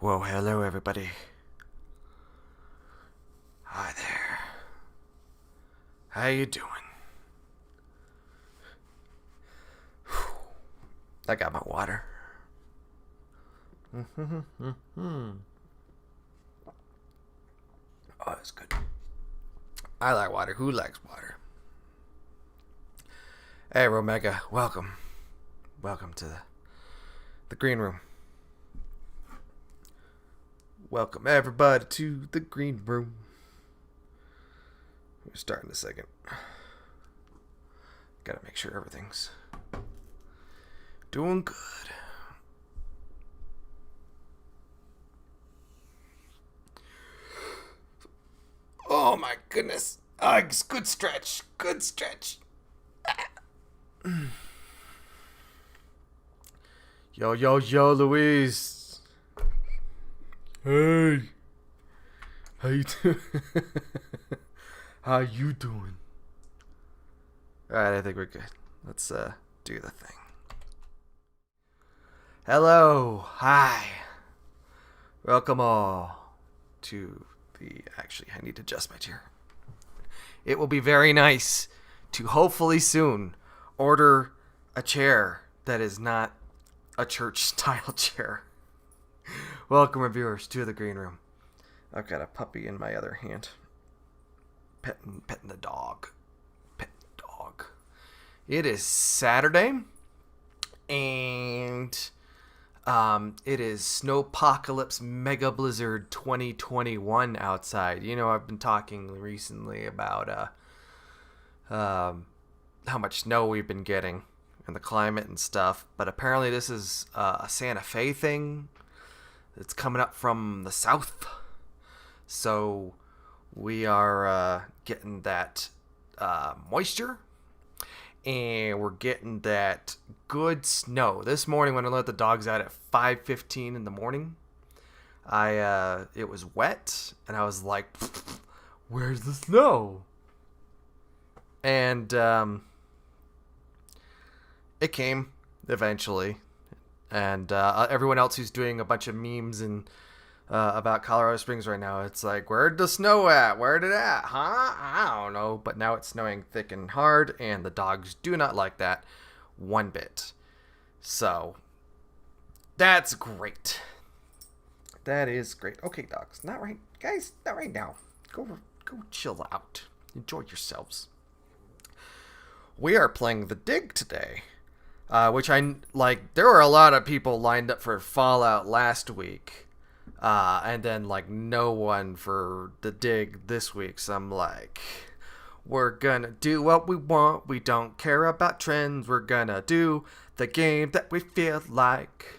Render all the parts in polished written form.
Whoa, hello everybody. Hi there. How you doing? Whew. I got my water. Oh, it's good. I like water. Who likes water? Hey, Romega, welcome. Welcome to the green room. Welcome everybody to the green room. We're starting in a second. Gotta make sure everything's doing good. Oh my goodness. Uggs, good stretch. Good stretch. Yo, yo, yo, Louise. Hey. How you doing? How you doing? Alright, I think we're good. Let's do the thing. Hello. Hi. Welcome all to the... Actually, I need to adjust my chair. It will be very nice to hopefully soon order a chair that is not a church-style chair. Welcome, reviewers, to the green room. I've got a puppy in my other hand. Petting the dog. Petting the dog. It is Saturday, and it is Snowpocalypse Mega Blizzard 2021 outside. You know, I've been talking recently about how much snow we've been getting and the climate and stuff, but apparently this is a Santa Fe thing. It's coming up from the south, so we are getting that moisture, and we're getting that good snow. This morning when I let the dogs out at 5:15 in the morning, it was wet, and I was like, where's the snow? And it came eventually. And everyone else who's doing a bunch of memes and about Colorado Springs right now, it's like, where'd the snow at? Where'd it at? Huh? I don't know. But now it's snowing thick and hard, and the dogs do not like that one bit. So that's great. That is great. Okay, dogs, not right, guys, not right now. Go chill out. Enjoy yourselves. We are playing The Dig today. Which I like. There were a lot of people lined up for Fallout last week, and then like no one for The Dig this week. So I'm like, we're gonna do what we want. We don't care about trends. We're gonna do the game that we feel like.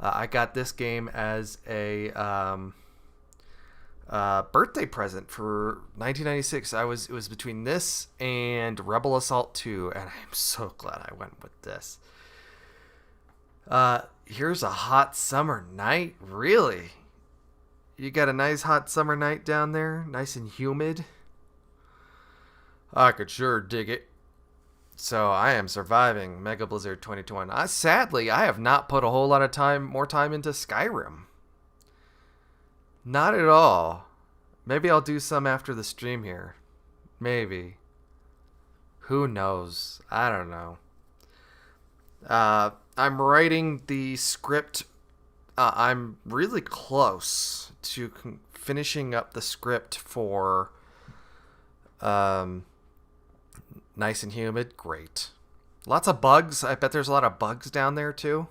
I got this game as a birthday present for 1996. It was between this and Rebel Assault 2, and I'm so glad I went with this. Here's a hot summer night. Really? You got a nice hot summer night down there? Nice and humid? I could sure dig it. So I am surviving Mega Blizzard 2021. Sadly, I have not put a whole lot of more time into Skyrim. Not at all. Maybe I'll do some after the stream here. Maybe. Who knows? I don't know. I'm writing the script. I'm really close to finishing up the script for Nice and Humid. Great. Lots of bugs. I bet there's a lot of bugs down there too.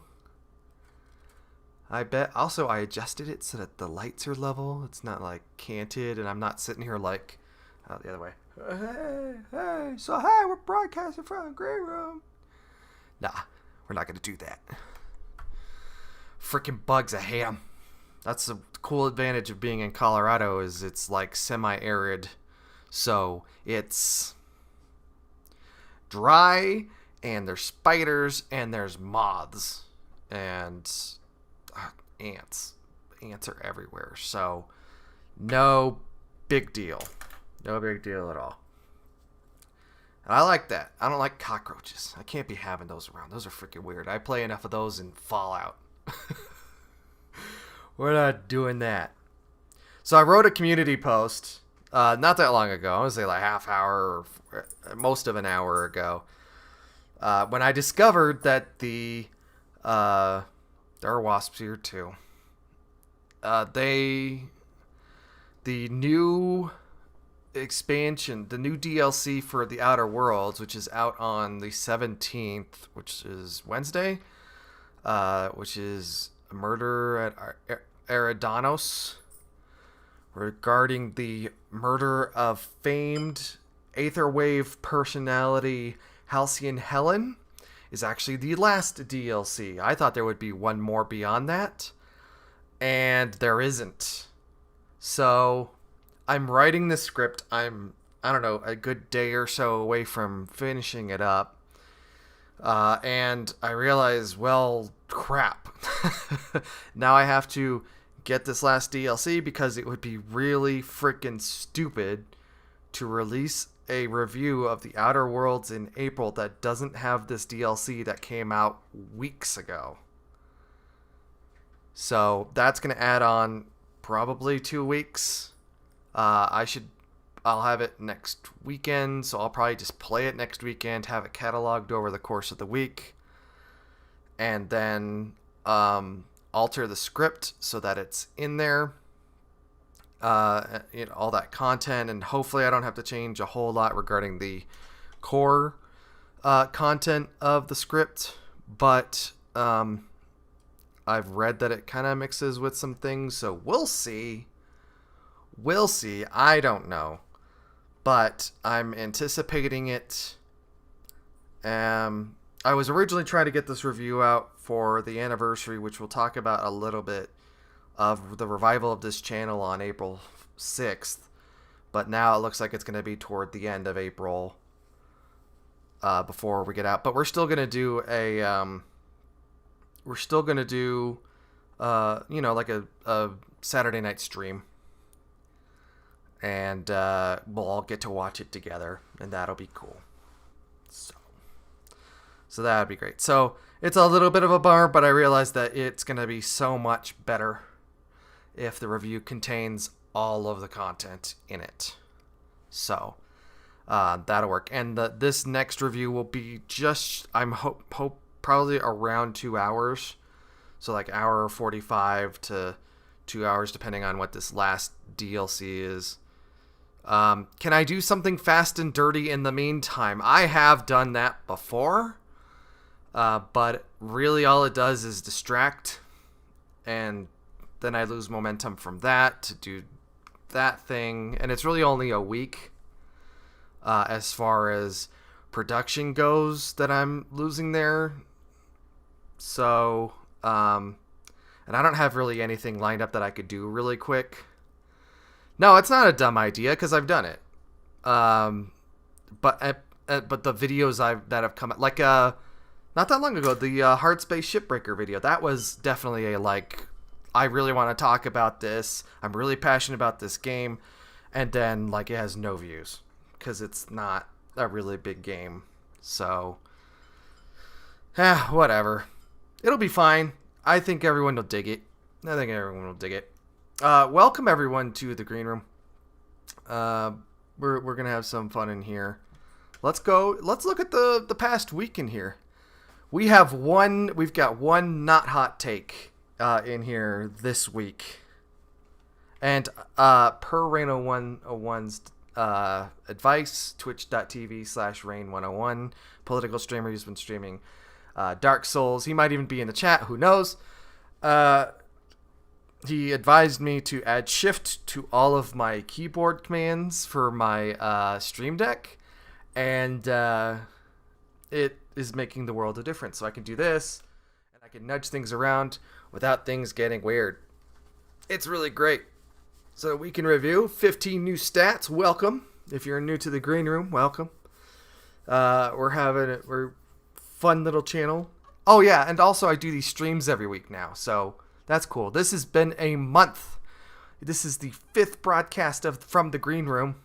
I bet. Also, I adjusted it so that the lights are level. It's not like canted, and I'm not sitting here like the other way. Hey, so hey, we're broadcasting from the green room. Nah, we're not gonna do that. Freaking bugs, I hate them. That's the cool advantage of being in Colorado is it's like semi-arid, so it's dry, and there's spiders, and there's moths, and ants. Ants are everywhere, so no big deal. No big deal at all. And I like that. I don't like cockroaches. I can't be having those around. Those are freaking weird. I play enough of those in Fallout. We're not doing that. So I wrote a community post not that long ago. I would say like half hour or most of an hour ago. When I discovered that there are wasps here too. The new expansion, the new DLC for the Outer Worlds, which is out on the 17th, which is Wednesday, which is a murder at Eridanos, regarding the murder of famed Aetherwave personality Halcyon Helen, is actually the last DLC. I thought there would be one more beyond that, and there isn't. So I'm writing the script. I don't know, a good day or so away from finishing it up. And I realize, well, crap. Now I have to get this last DLC because it would be really freaking stupid to release a review of the Outer Worlds in April that doesn't have this DLC that came out weeks ago. So that's going to add on probably 2 weeks. I'll have it next weekend, so I'll probably just play it next weekend, have it cataloged over the course of the week, and then alter the script so that it's in there, all that content, and hopefully I don't have to change a whole lot regarding the core content of the script, but I've read that it kind of mixes with some things, so we'll see. I don't know, but I'm anticipating it. I was originally trying to get this review out for the anniversary, which we'll talk about a little bit, of the revival of this channel on April 6th, but now it looks like it's going to be toward the end of April before we get out. But we're still going to do like a Saturday night stream. And we'll all get to watch it together, and that'll be cool. So that'd be great. So it's a little bit of a bummer, but I realize that it's going to be so much better if the review contains all of the content in it. So that'll work. And this next review will be just, I'm hope probably around 2 hours. So like hour 45 to 2 hours, depending on what this last DLC is. Can I do something fast and dirty in the meantime? I have done that before, but really all it does is distract, and then I lose momentum from that to do that thing, and it's really only a week as far as production goes that I'm losing there. So, and I don't have really anything lined up that I could do really quick. No, it's not a dumb idea because I've done it. But the videos that have come out, like not that long ago, the Hard Space Shipbreaker video, that was definitely I really want to talk about this. I'm really passionate about this game, and then it has no views because it's not a really big game. So, whatever. It'll be fine. I think everyone will dig it. Welcome everyone to the green room. We're gonna have some fun in here. Let's look at the past week in here. We've got one not hot take in here this week. And per Rain 101's advice, twitch.tv/Rain101, political streamer who's been streaming Dark Souls. He might even be in the chat, who knows. He advised me to add shift to all of my keyboard commands for my Stream Deck, and it is making the world of difference. So I can do this, and I can nudge things around without things getting weird. It's really great. So we can review 15 new stats. Welcome. If you're new to the green room, welcome. We're fun little channel. Oh yeah, and also I do these streams every week now, so that's cool. This has been a month. This is the 5th broadcast from the green room,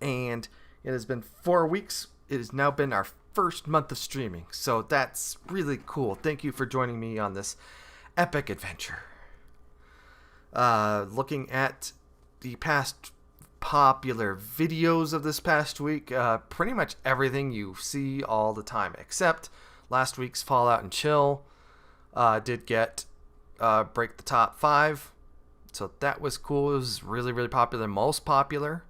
and it has been 4 weeks. It has now been our first month of streaming, so that's really cool. Thank you for joining me on this epic adventure. Looking at the past popular videos of this past week, pretty much everything you see all the time, except last week's Fallout and Chill did get break the top 5. So that was cool. It was really, really popular. Most popular.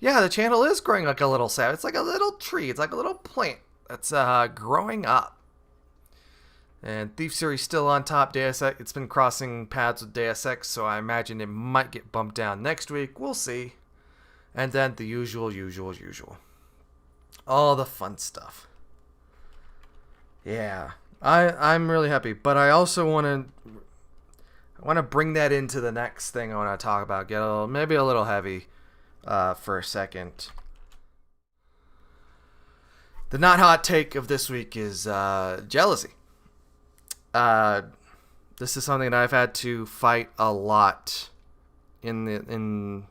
Yeah, the channel is growing like a little sap. It's like a little tree. It's like a little plant that's growing up. And Thief Series still on top. Deus Ex, it's been crossing paths with Deus Ex, so I imagine it might get bumped down next week. We'll see. And then the usual. All the fun stuff. Yeah, I'm really happy. But I also want to bring that into the next thing I want to talk about. Get maybe a little heavy for a second. The not hot take of this week is jealousy. This is something that I've had to fight a lot for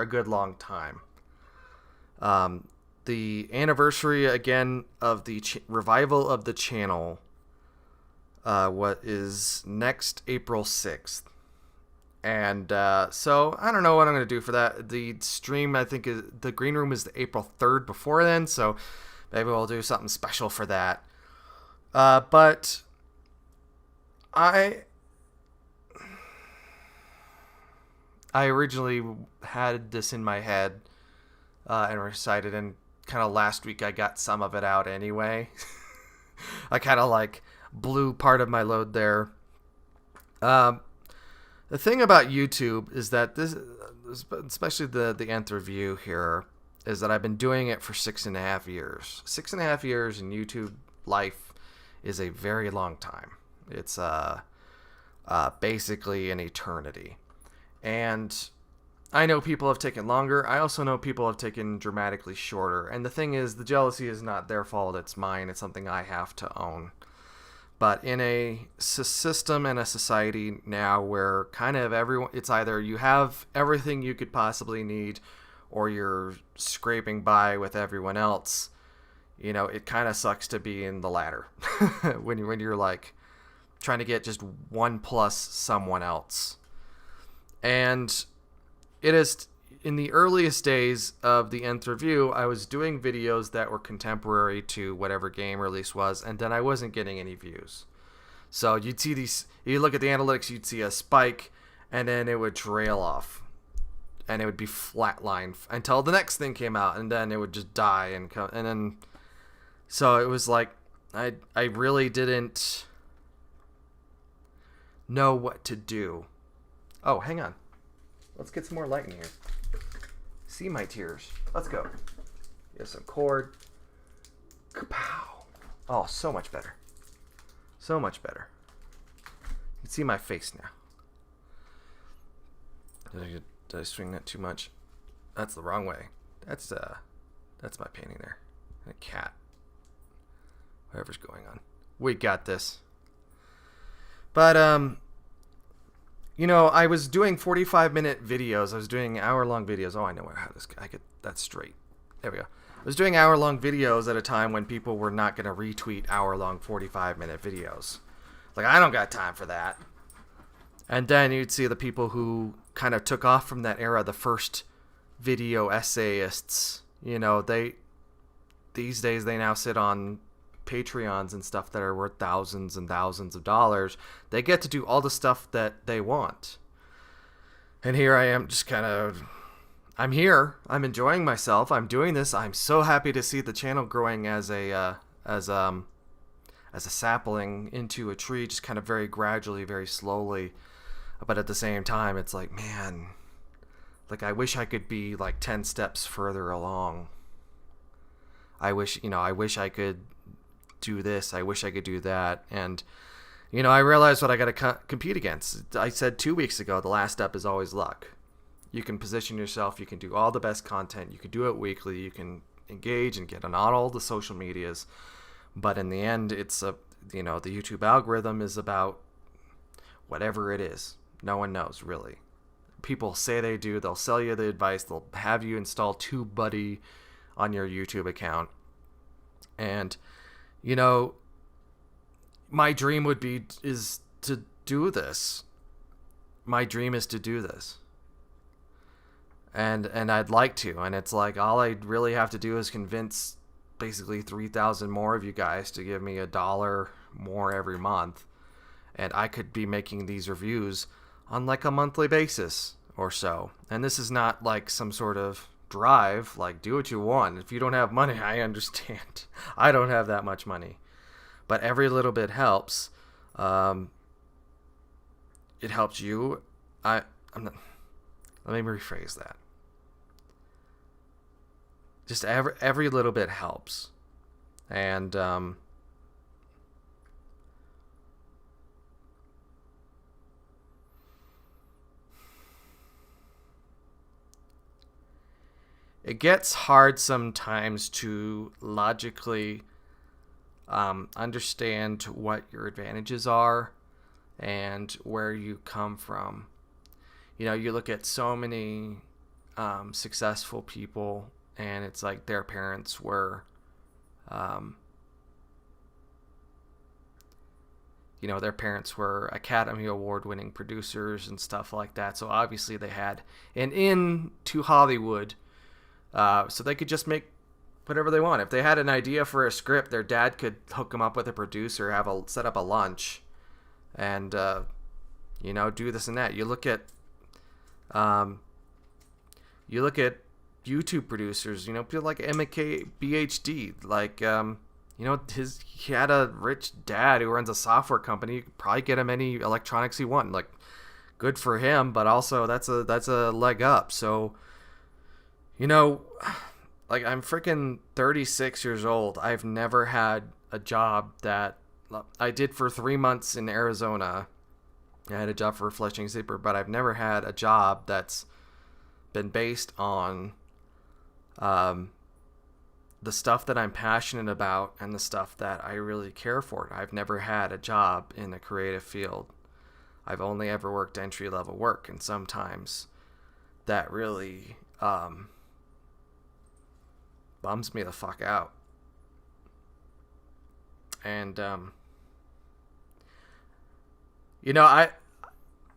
a good long time. The anniversary again of the revival of the channel what is next April 6th. And so I don't know what I'm going to do for that. The stream, I think, the green room is the April 3rd before then, so maybe we'll do something special for that. But I originally had this in my head and recited, and kind of last week I got some of it out anyway. I kind of like blew part of my load there. The thing about YouTube is that this, especially the nth review here, is that I've been doing it for 6.5 years. 6.5 years in YouTube life is a very long time. It's basically an eternity. And I know people have taken longer. I also know people have taken dramatically shorter. And the thing is, the jealousy is not their fault. It's mine. It's something I have to own. But in a system and a society now where kind of everyone, it's either you have everything you could possibly need or you're scraping by with everyone else, you know, it kind of sucks to be in the latter when you're like trying to get just one plus someone else. And it is in the earliest days of the nth review, I was doing videos that were contemporary to whatever game release was, and then I wasn't getting any views. So you'd see these, you look at the analytics, you'd see a spike, and then it would trail off. And it would be flatline until the next thing came out, and then it would just die and then. So it was like I really didn't know what to do. Oh, hang on. Let's get some more light in here. See my tears. Let's go. Here's some cord. Kapow. Oh, so much better. So much better. You can see my face now. Did I swing that too much? That's the wrong way. That's my painting there. And a cat. Whatever's going on. We got this. But you know, I was doing 45-minute videos. I was doing hour-long videos. Oh, I know how this. I get that straight. There we go. I was doing hour-long videos at a time when people were not going to retweet hour-long 45-minute videos. Like, I don't got time for that. And then you'd see the people who kind of took off from that era, the first video essayists. You know, these days they now sit on Patreons and stuff that are worth thousands and thousands of dollars. They get to do all the stuff that they want. And here I am, just kind of, I'm here. I'm enjoying myself. I'm doing this. I'm so happy to see the channel growing as a sapling into a tree, just kind of very gradually, very slowly. But at the same time, it's like, man, like I wish I could be like 10 steps further along. I wish I could do this. I wish I could do that. And, you know, I realized what I got to compete against. I said 2 weeks ago, the last step is always luck. You can position yourself. You can do all the best content. You can do it weekly. You can engage and get on all the social medias. But in the end, it's the YouTube algorithm is about whatever it is. No one knows, really. People say they do. They'll sell you the advice. They'll have you install TubeBuddy on your YouTube account. And, you know, my dream is to do this. my dream is to do this. And I'd like to. And it's like, all I really have to do is convince basically 3,000 more of you guys to give me $1 more every month. And I could be making these reviews on like a monthly basis or so. And this is not like some sort of drive, like do what you want. If you don't have money, I understand. I don't have that much money. But every little bit helps. It helps you. I'm not, let me rephrase that. Just every little bit helps. And it gets hard sometimes to logically understand what your advantages are and where you come from. You know, you look at so many successful people, and it's like their parents were, their parents were Academy Award winning producers and stuff like that. So obviously they had an in to Hollywood, so they could just make whatever they want. If they had an idea for a script, their dad could hook them up with a producer, set up a lunch, and do this and that. You look at YouTube producers, people like MK BHD, like he had a rich dad who runs a software company. You could probably get him any electronics he wanted. Like, good for him, but also that's a leg up. So, like, I'm freaking 36 years old. I've never had a job that I did for 3 months in Arizona. I had a job for Fletching Zipper, but I've never had a job that's been based on the stuff that I'm passionate about and the stuff that I really care for. I've never had a job in a creative field. I've only ever worked entry-level work, and sometimes that really bums me the fuck out. And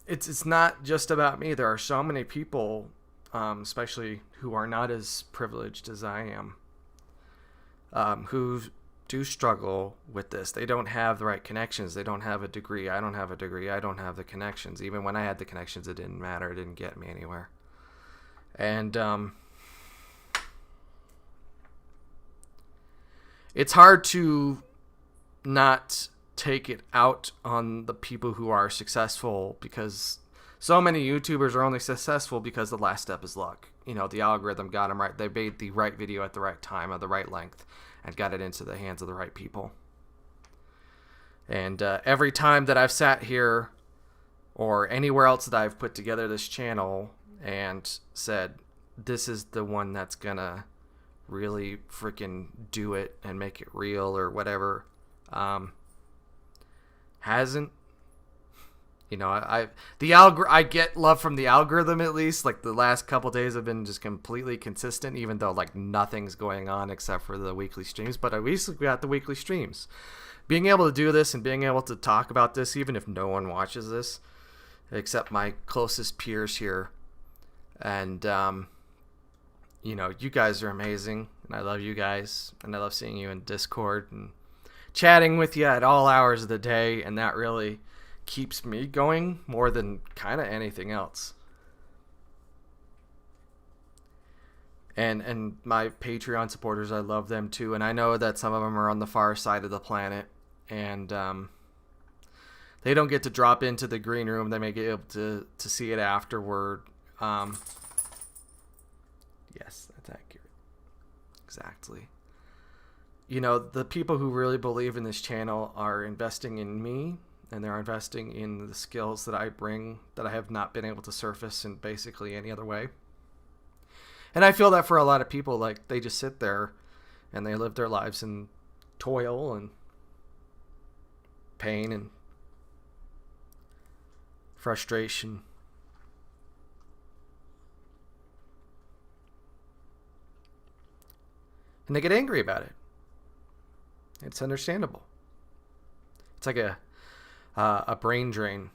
it's not just about me. There are so many people, especially who are not as privileged as I am, who do struggle with this. They don't have the right connections. They don't have a degree. I don't have a degree. I don't have the connections. Even when I had the connections, it didn't matter. It didn't get me anywhere. And it's hard to not take it out on the people who are successful, because so many YouTubers are only successful because the last step is luck. The algorithm got them right. They made the right video at the right time, at the right length, and got it into the hands of the right people. And every time that I've sat here or anywhere else that I've put together this channel and said, this is the one that's gonna really freaking do it and make it real or whatever, hasn't. I get love from the algorithm, at least. Like, the last couple days have been just completely consistent, even though like nothing's going on except for the weekly streams. But at least we got the weekly streams. Being able to do this and being able to talk about this, even if no one watches this except my closest peers here, and you guys are amazing, and I love you guys, and I love seeing you in Discord and chatting with you at all hours of the day, and that really keeps me going more than kind of anything else. And my Patreon supporters, I love them too, and I know that some of them are on the far side of the planet, and they don't get to drop into the green room. They may get able to see it afterward. Yes, that's accurate. Exactly. The people who really believe in this channel are investing in me, and they're investing in the skills that I bring that I have not been able to surface in basically any other way. And I feel that for a lot of people, like, they just sit there and they live their lives in toil and pain and frustration. And they get angry about it. It's understandable. It's like a brain drain.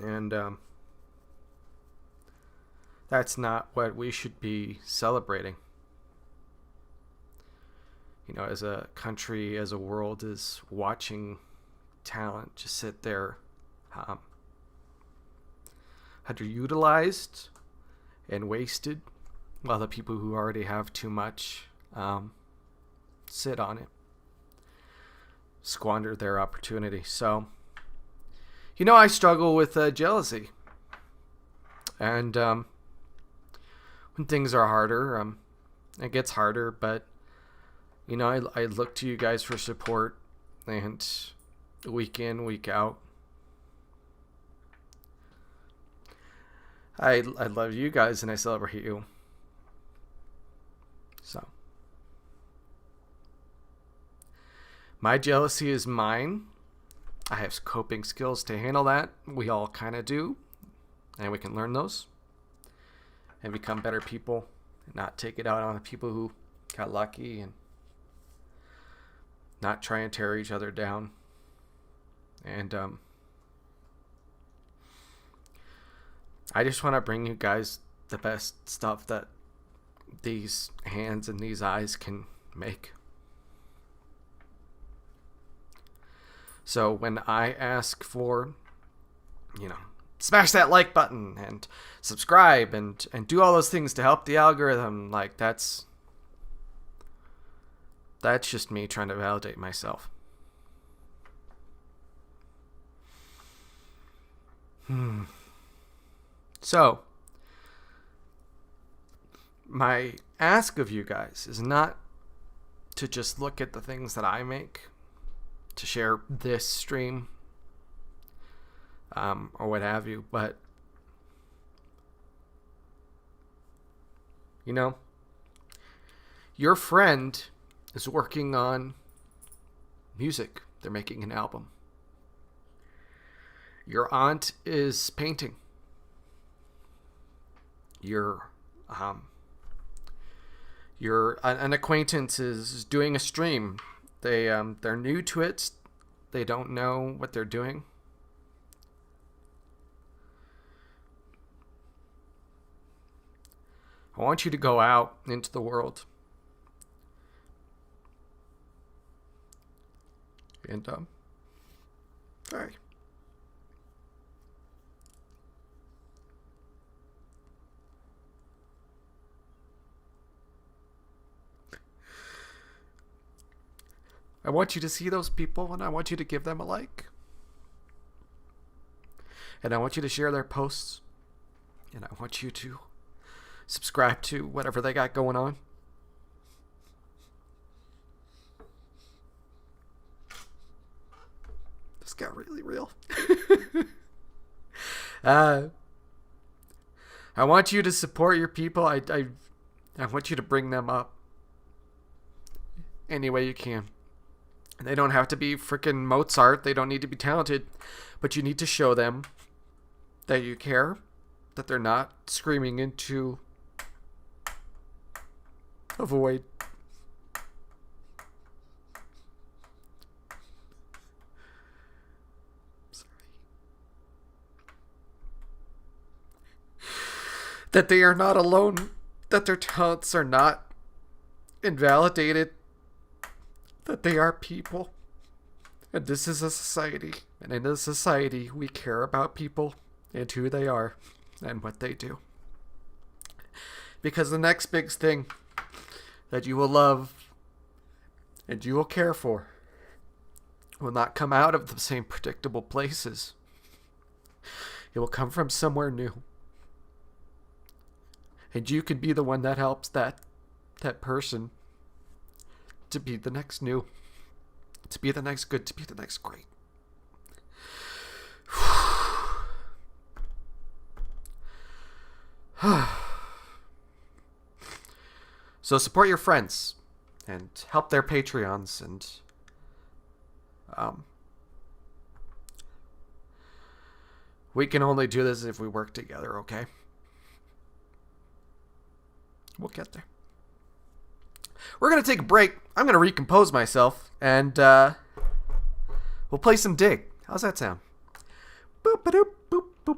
And that's not what we should be celebrating. You know, as a country, as a world is watching talent just sit there underutilized and wasted, while the people who already have too much sit on it, squander their opportunity. So, you know, I struggle with jealousy. And when things are harder, it gets harder, but you know, I look to you guys for support, and week in, week out, I love you guys and I celebrate you. So, my jealousy is mine. I have coping skills to handle that. We all kind of do, and we can learn those and become better people and not take it out on the people who got lucky, and not try and tear each other down. And I just want to bring you guys the best stuff that these hands and these eyes can make. So when I ask for, you know, smash that like button and subscribe and do all those things to help the algorithm, like that's just me trying to validate myself. So, my ask of you guys is not to just look at the things that I make, to share this stream, or what have you, but, you know, your friend is working on music. They're making an album. Your aunt is painting. Your an acquaintance is doing a stream. They're new to it. They don't know what they're doing. I want you to go out into the world and sorry. I want you to see those people, and I want you to give them a like. And I want you to share their posts. And I want you to subscribe to whatever they got going on. This got really real. I want you to support your people. I want you to bring them up any way you can. They don't have to be freaking Mozart. They don't need to be talented. But you need to show them that you care, that they're not screaming into a void. Sorry. That they are not alone, that their talents are not invalidated, that they are people. And this is a society. And in a society, we care about people and who they are and what they do. Because the next big thing that you will love and you will care for will not come out of the same predictable places. It will come from somewhere new. And you can be the one that helps that person to be the next new, to be the next good, to be the next great. So support your friends and help their Patreons, and we can only do this if we work together, okay? We'll get there. We're going to take a break. I'm going to recompose myself, and we'll play some Dig. How's that sound? Boop, ba-doop, boop, boop.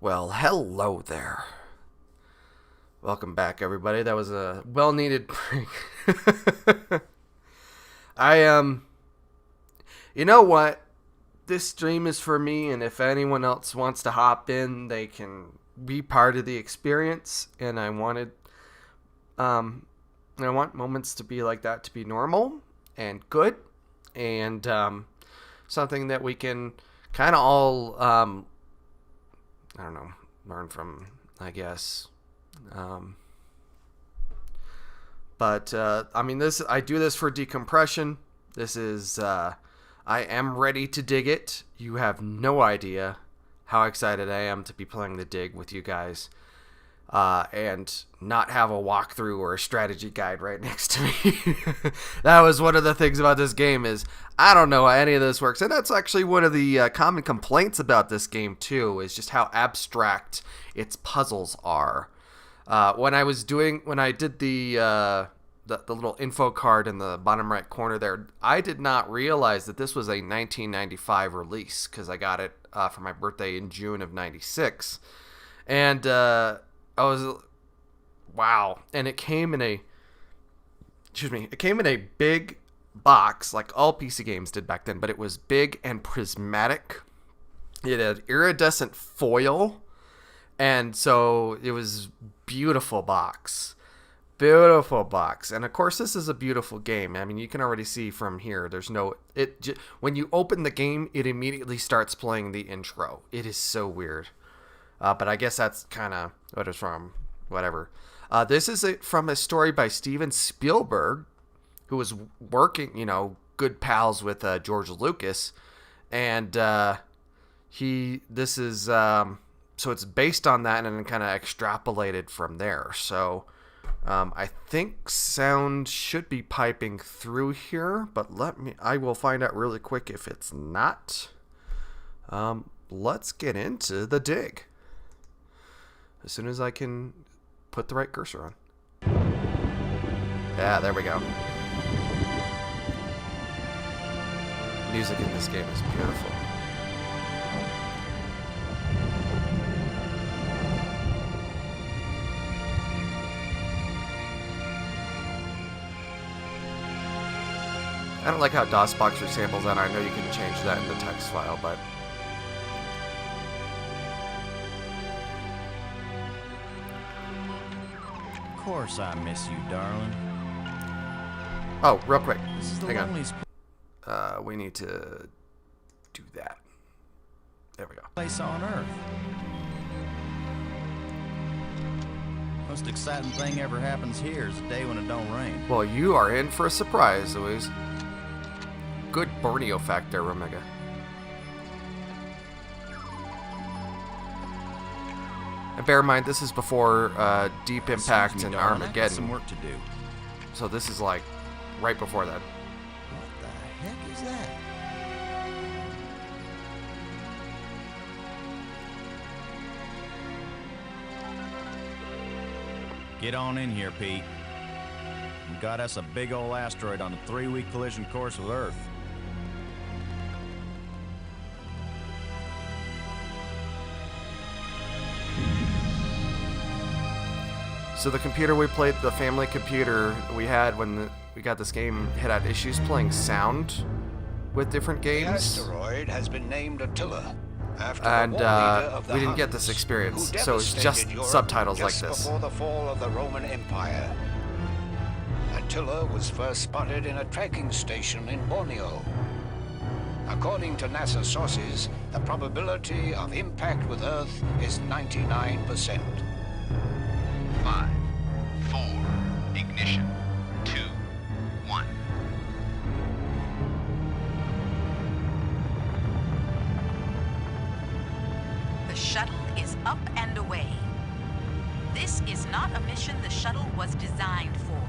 Well, hello there. Welcome back, everybody. That was a well-needed break. You know what? This stream is for me, and if anyone else wants to hop in, they can be part of the experience. And I want moments to be like that to be normal and good, and something that we can kind of all I don't know, learn from, I guess. But I mean, I do this for decompression. This is, I am ready to dig it. You have no idea how excited I am to be playing the dig with you guys. And not have a walkthrough or a strategy guide right next to me. That was one of the things about this game is I don't know how any of this works. And that's actually one of the common complaints about this game too, is just how abstract its puzzles are. When I did the little info card in the bottom right corner there, I did not realize that this was a 1995 release because I got it for my birthday in June of 96. And wow. And it came in a big box, like all PC games did back then, but it was big and prismatic. It had iridescent foil, and so it was beautiful box. And of course, this is a beautiful game. I mean, you can already see from here, when you open the game, it immediately starts playing the intro. It is so weird. But I guess that's kind of what it's from. Whatever. This is from a story by Steven Spielberg, who was working, good pals with George Lucas. And so it's based on that and then kind of extrapolated from there. So I think sound should be piping through here, but I will find out really quick if it's not. Let's get into the dig. As soon as I can put the right cursor on. Yeah, there we go. Music in this game is beautiful. I don't like how DOSBox resamples that. I know you can change that in the text file, but... Of course I miss you, darling. Oh, real quick. This is the Hang loneliest on. We need to do that. There we go. place on Earth. Most exciting thing ever happens here is the day when it don't rain. Well, you are in for a surprise, Louise. Good Borneo fact there, Omega. And bear in mind, this is before Deep Impact and Armageddon. Some work to do. So this is like right before that. What the heck is that? Get on in here, Pete. We got us a big old asteroid on a 3-week collision course with Earth. So the computer we played, the family computer we had when we got this game, had issues playing sound with different games. The asteroid has been named Attila, after and the war leader of the we didn't get Huns, this experience, who so it's just devastated Europe subtitles like just this. before the fall of the Roman Empire. Attila was first spotted in a tracking station in Borneo. According to NASA sources, the probability of impact with Earth is 99%. 5, 4, ignition, 2, 1. The shuttle is up and away. This is not a mission the shuttle was designed for,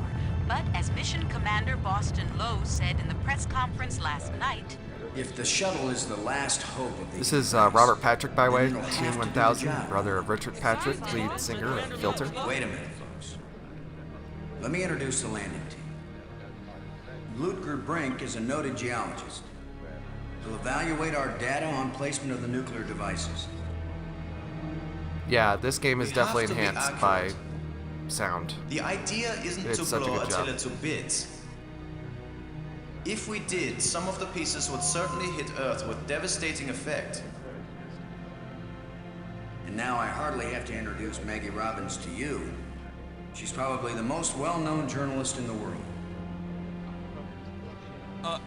but as Mission Commander Boston Lowe said in the press conference last night, if the shuttle is the last hope of the This is Robert Patrick, by the way, Team 1000, brother of Richard Patrick, lead singer of Filter. Wait a minute, folks. Let me introduce the landing team. Ludger Brink is a noted geologist. He'll evaluate our data on placement of the nuclear devices. yeah, this game is We definitely have to be enhanced by accurate. sound. The idea isn't It's to such a blow good job. Attila to bits. If we did, some of the pieces would certainly hit Earth with devastating effect. And now I hardly have to introduce Maggie Robbins to you. She's probably the most well-known journalist in the world.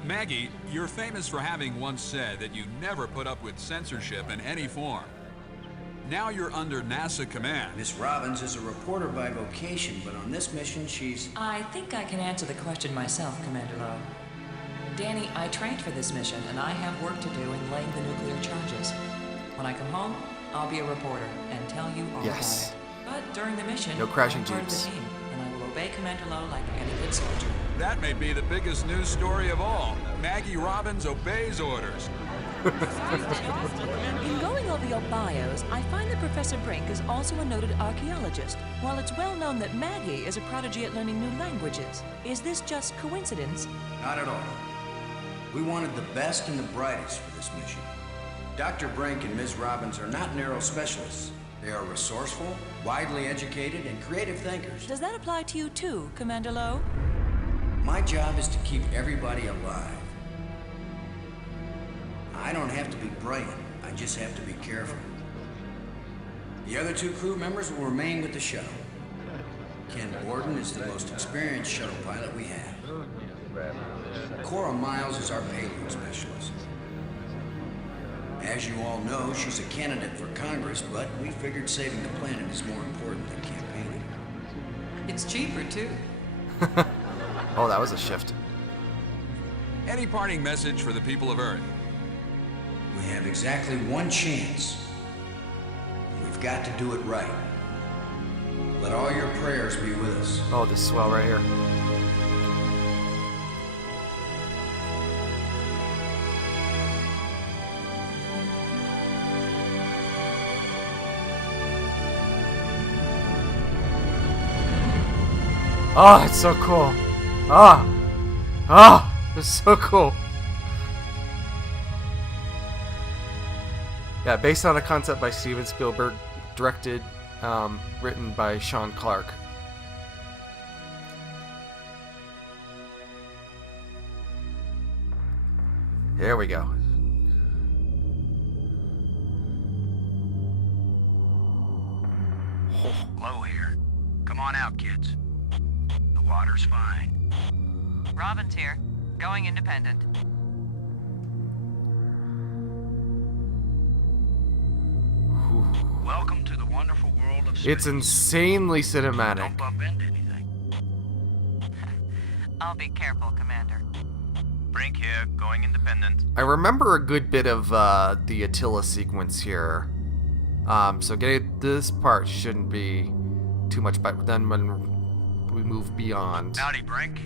Maggie, you're famous for having once said that you never put up with censorship in any form. Now you're under NASA command. Miss Robbins is a reporter by vocation, but on this mission she's... I think I can answer the question myself, Commander Lowe. Danny, I trained for this mission, and I have work to do in laying the nuclear charges. When I come home, I'll be a reporter and tell you all Yes. about it. But during the mission, No crashing I'm part of the jeeps. team, and I will obey Commander Lowe like any good soldier. That may be the biggest news story of all. Maggie Robbins obeys orders. In going over your bios, I find that Professor Brink is also a noted archaeologist, while it's well known that Maggie is a prodigy at learning new languages. Is this just coincidence? Not at all. We wanted the best and the brightest for this mission. Dr. Brink and Ms. Robbins are not narrow specialists. They are resourceful, widely educated, and creative thinkers. Does that apply to you too, Commander Lowe? My job is to keep everybody alive. I don't have to be brilliant, I just have to be careful. The other two crew members will remain with the shuttle. Ken Borden is the most experienced shuttle pilot we have. Cora Miles is our payload specialist. As you all know, she's a candidate for Congress, but we figured saving the planet is more important than campaigning. It's cheaper, too. Oh, that was a shift. Any parting message for the people of Earth? We have exactly one chance. We've got to do it right. Let all your prayers be with us. Oh, this swell right here. Oh, it's so cool. It's so cool. Yeah, based on a concept by Steven Spielberg, directed, written by Sean Clark. Here we go. Low here. Come on out, kids. The water's fine. Robbins here. Going independent. Welcome to the wonderful world of space. It's insanely cinematic. Don't bump into anything. I'll be careful, Commander. Brink here, going independent. I remember a good bit of the Attila sequence here. So getting this part shouldn't be too much, but then when we move beyond. Howdy, Brink.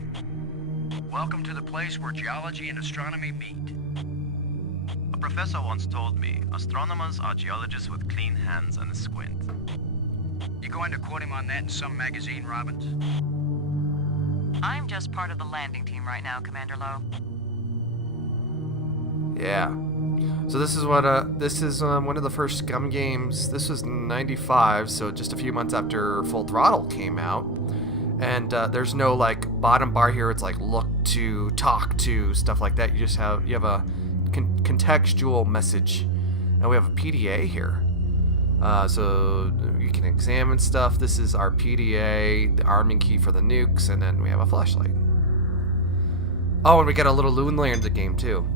Welcome to the place where geology and astronomy meet. A professor once told me, astronomers are geologists with clean hands and a squint. You going to quote him on that in some magazine, Robbins? I'm just part of the landing team right now, Commander Lowe. Yeah. So this is what one of the first SCUMM games. This was '95, so just a few months after Full Throttle came out. And there's no like bottom bar here. It's like look to, talk to, stuff like that. You have a contextual message, and we have a PDA here. So you can examine stuff. This is our PDA, the arming key for the nukes, and then we have a flashlight. Oh, and we got a little loon layer in the game too.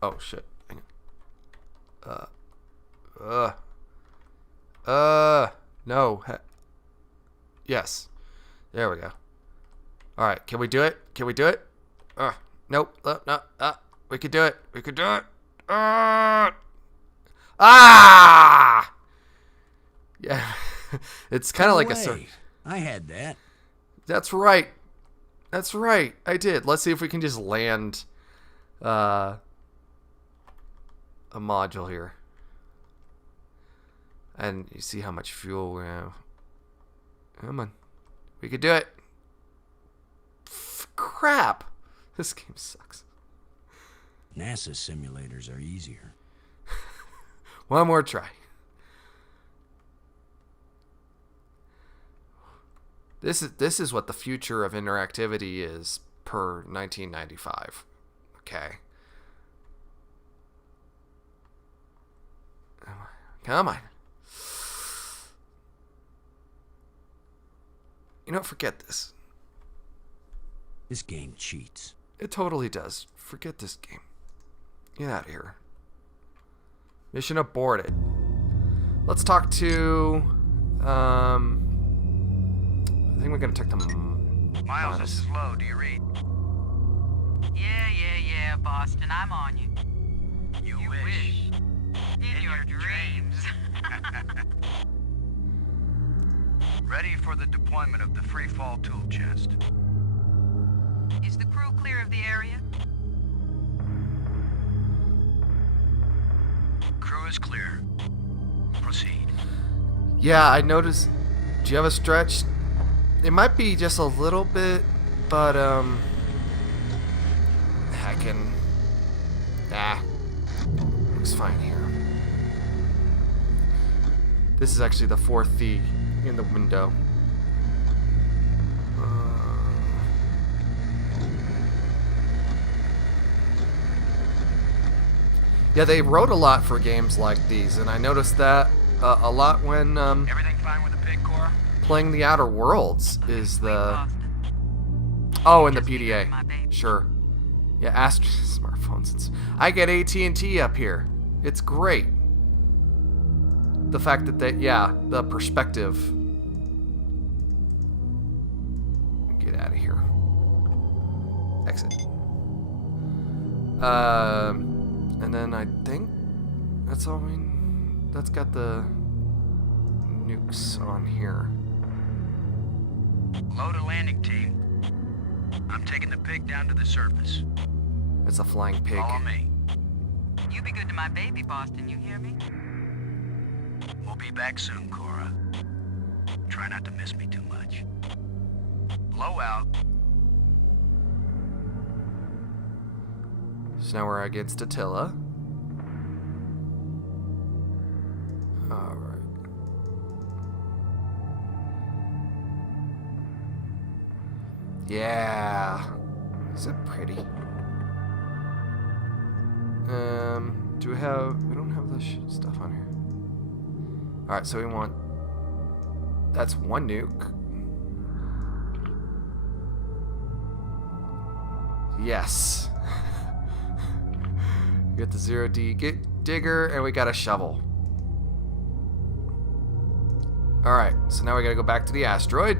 Oh shit. Hang on. No. Yes. There we go. Alright, can we do it? Can we do it? Nope. No. We could do it. We could do it. Yeah. It's kind of like a... I had that. That's right. That's right. I did. Let's see if we can just land a module here. And you see how much fuel we have. Come on. We could do it. Crap. This game sucks. NASA simulators are easier. One more try. This is what the future of interactivity is per 1995. Okay. Come on. You know, forget this. This game cheats. It totally does. Forget this game. Get out of here. Mission aborted. Let's talk to, I think we're gonna talk to Miles, this is Lowe. Do you read? Yeah, Boston. I'm on you. You wish. In your dreams. Ready for the deployment of the free fall tool chest. Is the crew clear of the area? Crew is clear. Proceed. Yeah, I noticed. Do you have a stretch? It might be just a little bit, but heckin'. Looks fine here. This is actually the fourth thing in the window. Yeah, they wrote a lot for games like these, and I noticed that a lot when Everything fine with the pig, Cora? playing the Outer Worlds is the... Oh, and the PDA. Sure. Yeah, smartphones. I get AT&T up here. It's great. The fact that the perspective. Get out of here. Exit. And then I think that's all that's got the nukes on here. Load a landing team. I'm taking the pig down to the surface. It's a flying pig. Follow me. You be good to my baby, Boston. You hear me? We'll be back soon, Cora. Try not to miss me too much. Blow out. So now we're against Attila. Alright. Yeah. Is it pretty? Do we have... We don't have the stuff on here. Alright, so we want... That's one nuke. Yes. Get the 0D digger, and we got a shovel. Alright, so now we gotta go back to the asteroid.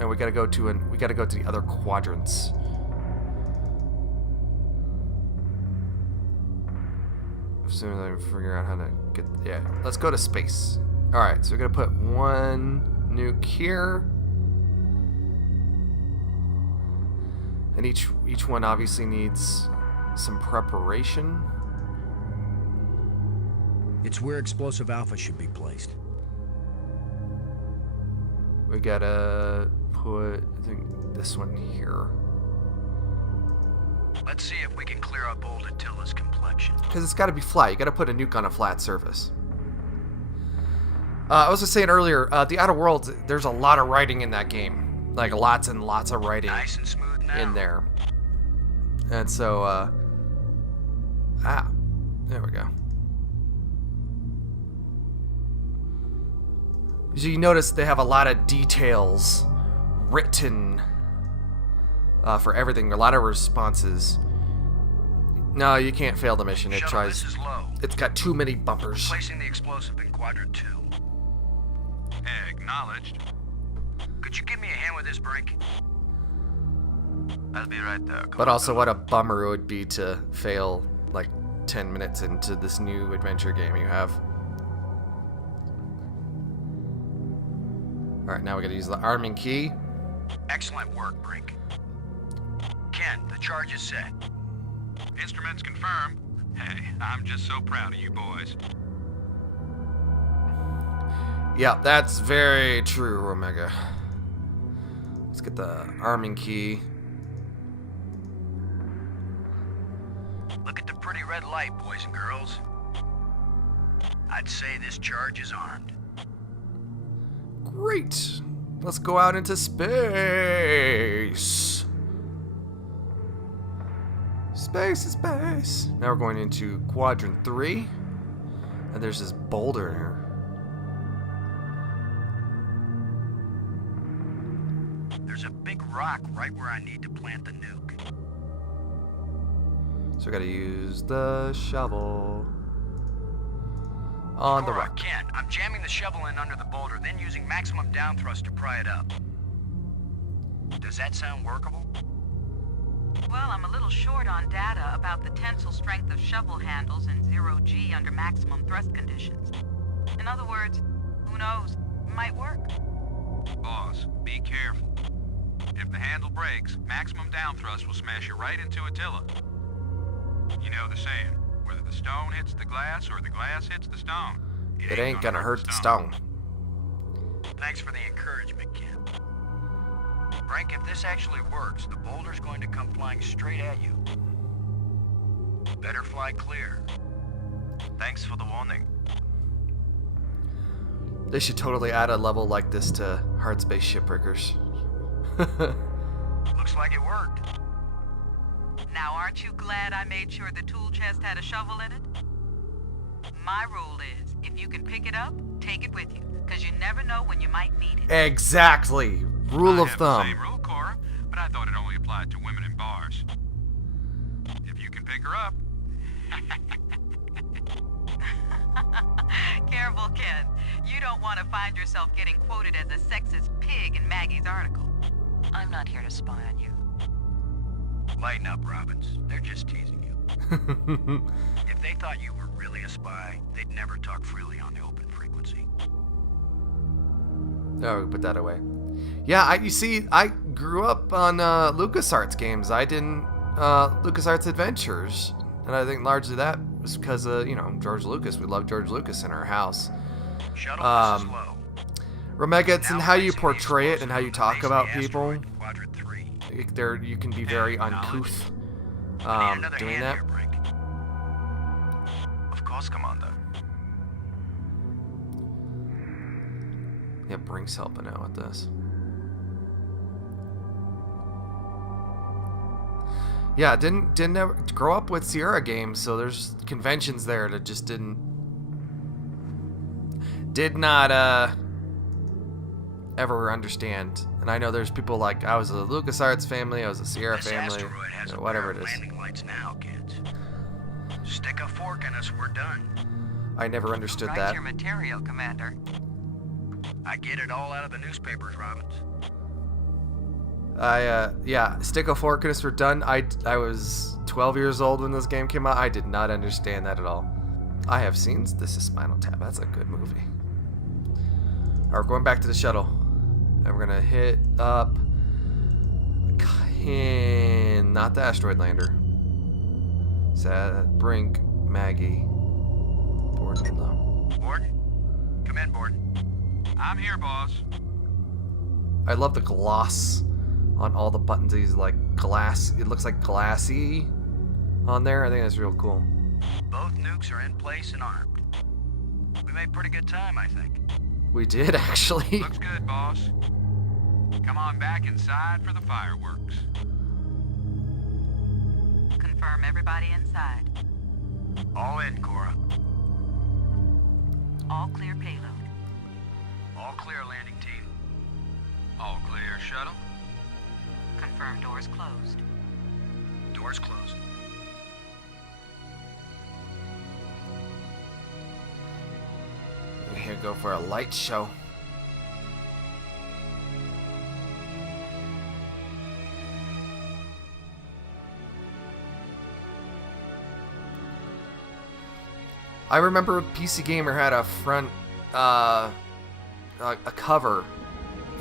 And we gotta go to the other quadrants. As soon as I figure out how to get... Yeah, let's go to space. Alright, so we're gonna put one nuke here. And each one obviously needs some preparation. It's where explosive alpha should be placed. We gotta put, I think, this one here. Let's see if we can clear up old Attila's complexion. Because it's gotta be flat. You gotta put a nuke on a flat surface. I was just saying earlier, the Outer Worlds, there's a lot of writing in that game. Like, lots and lots of writing Nice and smooth now. in there. And so, there we go. So you notice they have a lot of details written for everything. A lot of responses. No, you can't fail the mission. It Shuttle, tries. this is Lowe. It's got too many bumpers. Placing the explosive in quadrant 2. Acknowledged. Could you give me a hand with this, Brink? I'll be right there. But also, what a bummer it would be to fail like 10 minutes into this new adventure game you have. Alright, now we gotta use the arming key. Excellent work, Brink. Ken, the charge is set. Instruments confirmed. Hey, I'm just so proud of you boys. Yeah, that's very true, Omega. Let's get the arming key. Look at the pretty red light, boys and girls. I'd say this charge is armed. Great. Let's go out into space. Space is space. Now we're going into quadrant 3. And there's this boulder in here. There's a big rock right where I need to plant the nuke. So I gotta use the shovel. On the rock. Ken, I'm jamming the shovel in under the boulder, then using maximum down thrust to pry it up. Does that sound workable? Well, I'm a little short on data about the tensile strength of shovel handles in 0G under maximum thrust conditions. In other words, who knows? It might work. Boss, be careful. If the handle breaks, maximum down thrust will smash you right into Attila. You know the saying, whether the stone hits the glass or the glass hits the stone. It ain't gonna hurt the stone. Thanks for the encouragement, Ken. Frank, if this actually works, the boulder's going to come flying straight at you. Better fly clear. Thanks for the warning. They should totally add a level like this to Hard Space Shipbreakers. Looks like it worked. Now, aren't you glad I made sure the tool chest had a shovel in it? My rule is, if you can pick it up, take it with you, because you never know when you might need it. Exactly. Rule of I have thumb. the same rule, Cora, but I thought it only applied to women in bars. If you can pick her up. Careful, Ken. You don't want to find yourself getting quoted as a sexist pig in Maggie's article. I'm not here to spy on you. Lighten up, Robbins. They're just teasing you. If they thought you were really a spy, they'd never talk freely on the open frequency. Oh, put that away. Yeah, you see, I grew up on LucasArts games. I didn't LucasArts Adventures, and I think largely that was because of George Lucas. We love George Lucas in our house. Shuttle, this is low. Romega, it's in Now how you placing the portray it and how you explosive talk on the about base of the people. asteroid, Quadrant 3. There, you can be very uncouth I need another doing hand that. here, Brink. Of course, Commander. Yeah, Brink's helping out with this. Yeah, didn't ever grow up with Sierra games, so there's conventions there that just did not ever understand. And I know there's people like, I was a LucasArts family, I was a Sierra This family, asteroid has a whatever pair it of is. landing lights now, kids. Stick a fork in us, we're done. I never understood Write that. your material, Commander. I get it all out of the newspapers, Robbins. Yeah, stick a fork in us, we're done. I was 12 years old when this game came out. I did not understand that at all. I have seen This Is Spinal Tap. That's a good movie. Alright, we're going back to the shuttle. And we're gonna hit up not the asteroid lander. Brink, Maggie, Borden, and Low. Borden? Come in, Borden. I'm here, boss. I love the gloss on all the buttons. These like glass. It looks like glassy on there. I think that's real cool. Both nukes are in place and armed. We made pretty good time, I think. We did actually. Looks good, boss. Come on back inside for the fireworks. Confirm everybody inside. All in, Cora. All clear payload. All clear, landing team. All clear, shuttle. Confirm doors closed. Doors closed. We're here to go for a light show. I remember PC Gamer had a front, a cover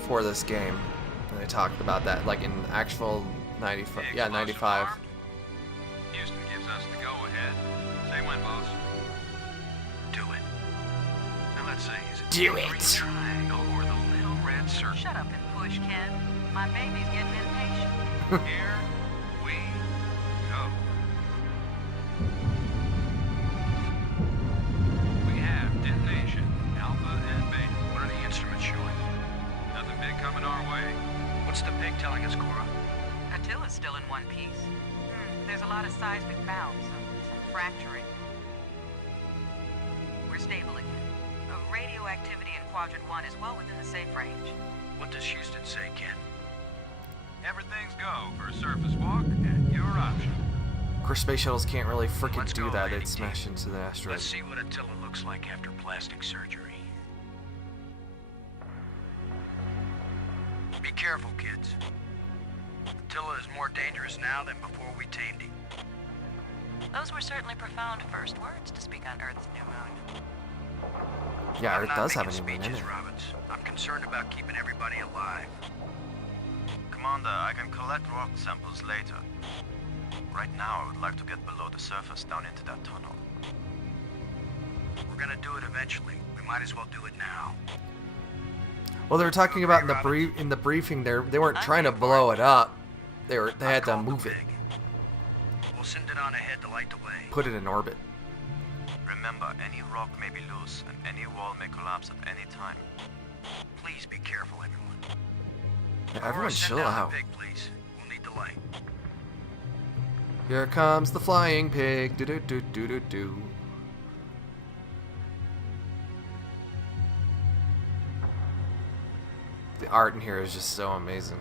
for this game. And they talked about that, like in actual 95. Yeah, 95. Armed. Houston gives us the go-ahead. Say when, boss. Do it. Now let's see. Is it Do the it. green triangle or the little red circle? Shut up and push, Ken. My baby's getting impatient. Here we go. We have detonation, alpha and beta. What are the instruments showing? us, Cora? Attila's still in one piece. There's a lot of seismic bounce, some fracturing. We're stable again. Radioactivity in Quadrant 1 is well within the safe range. What does Houston say, Ken? Everything's go for a surface walk at your option. Of course, space shuttles can't really freaking Let's do go, that. landing They'd smash team. into the asteroid. Let's see what Attila looks like after plastic surgery. Be careful, kids. Attila is more dangerous now than before we tamed him. Those were certainly profound first words to speak on Earth's new moon. Yeah, I'm Earth not does have a making new moon in speeches, it. Robbins. I'm concerned about keeping everybody alive. Commander, I can collect rock samples later. Right now, I would like to get below the surface down into that tunnel. We're gonna do it eventually. We might as well do it now. Well, they were talking about in the briefing there. They weren't trying to blow it up. They had to move it, We'll send it on ahead to light the way. put it in orbit. Remember, any rock may be loose, and any wall may collapse at any time. Please be careful, everyone. Yeah, Cora, everyone send chill down out. the pig, please. We'll need the light. Here comes the flying pig. Do do do do do do. The art in here is just so amazing.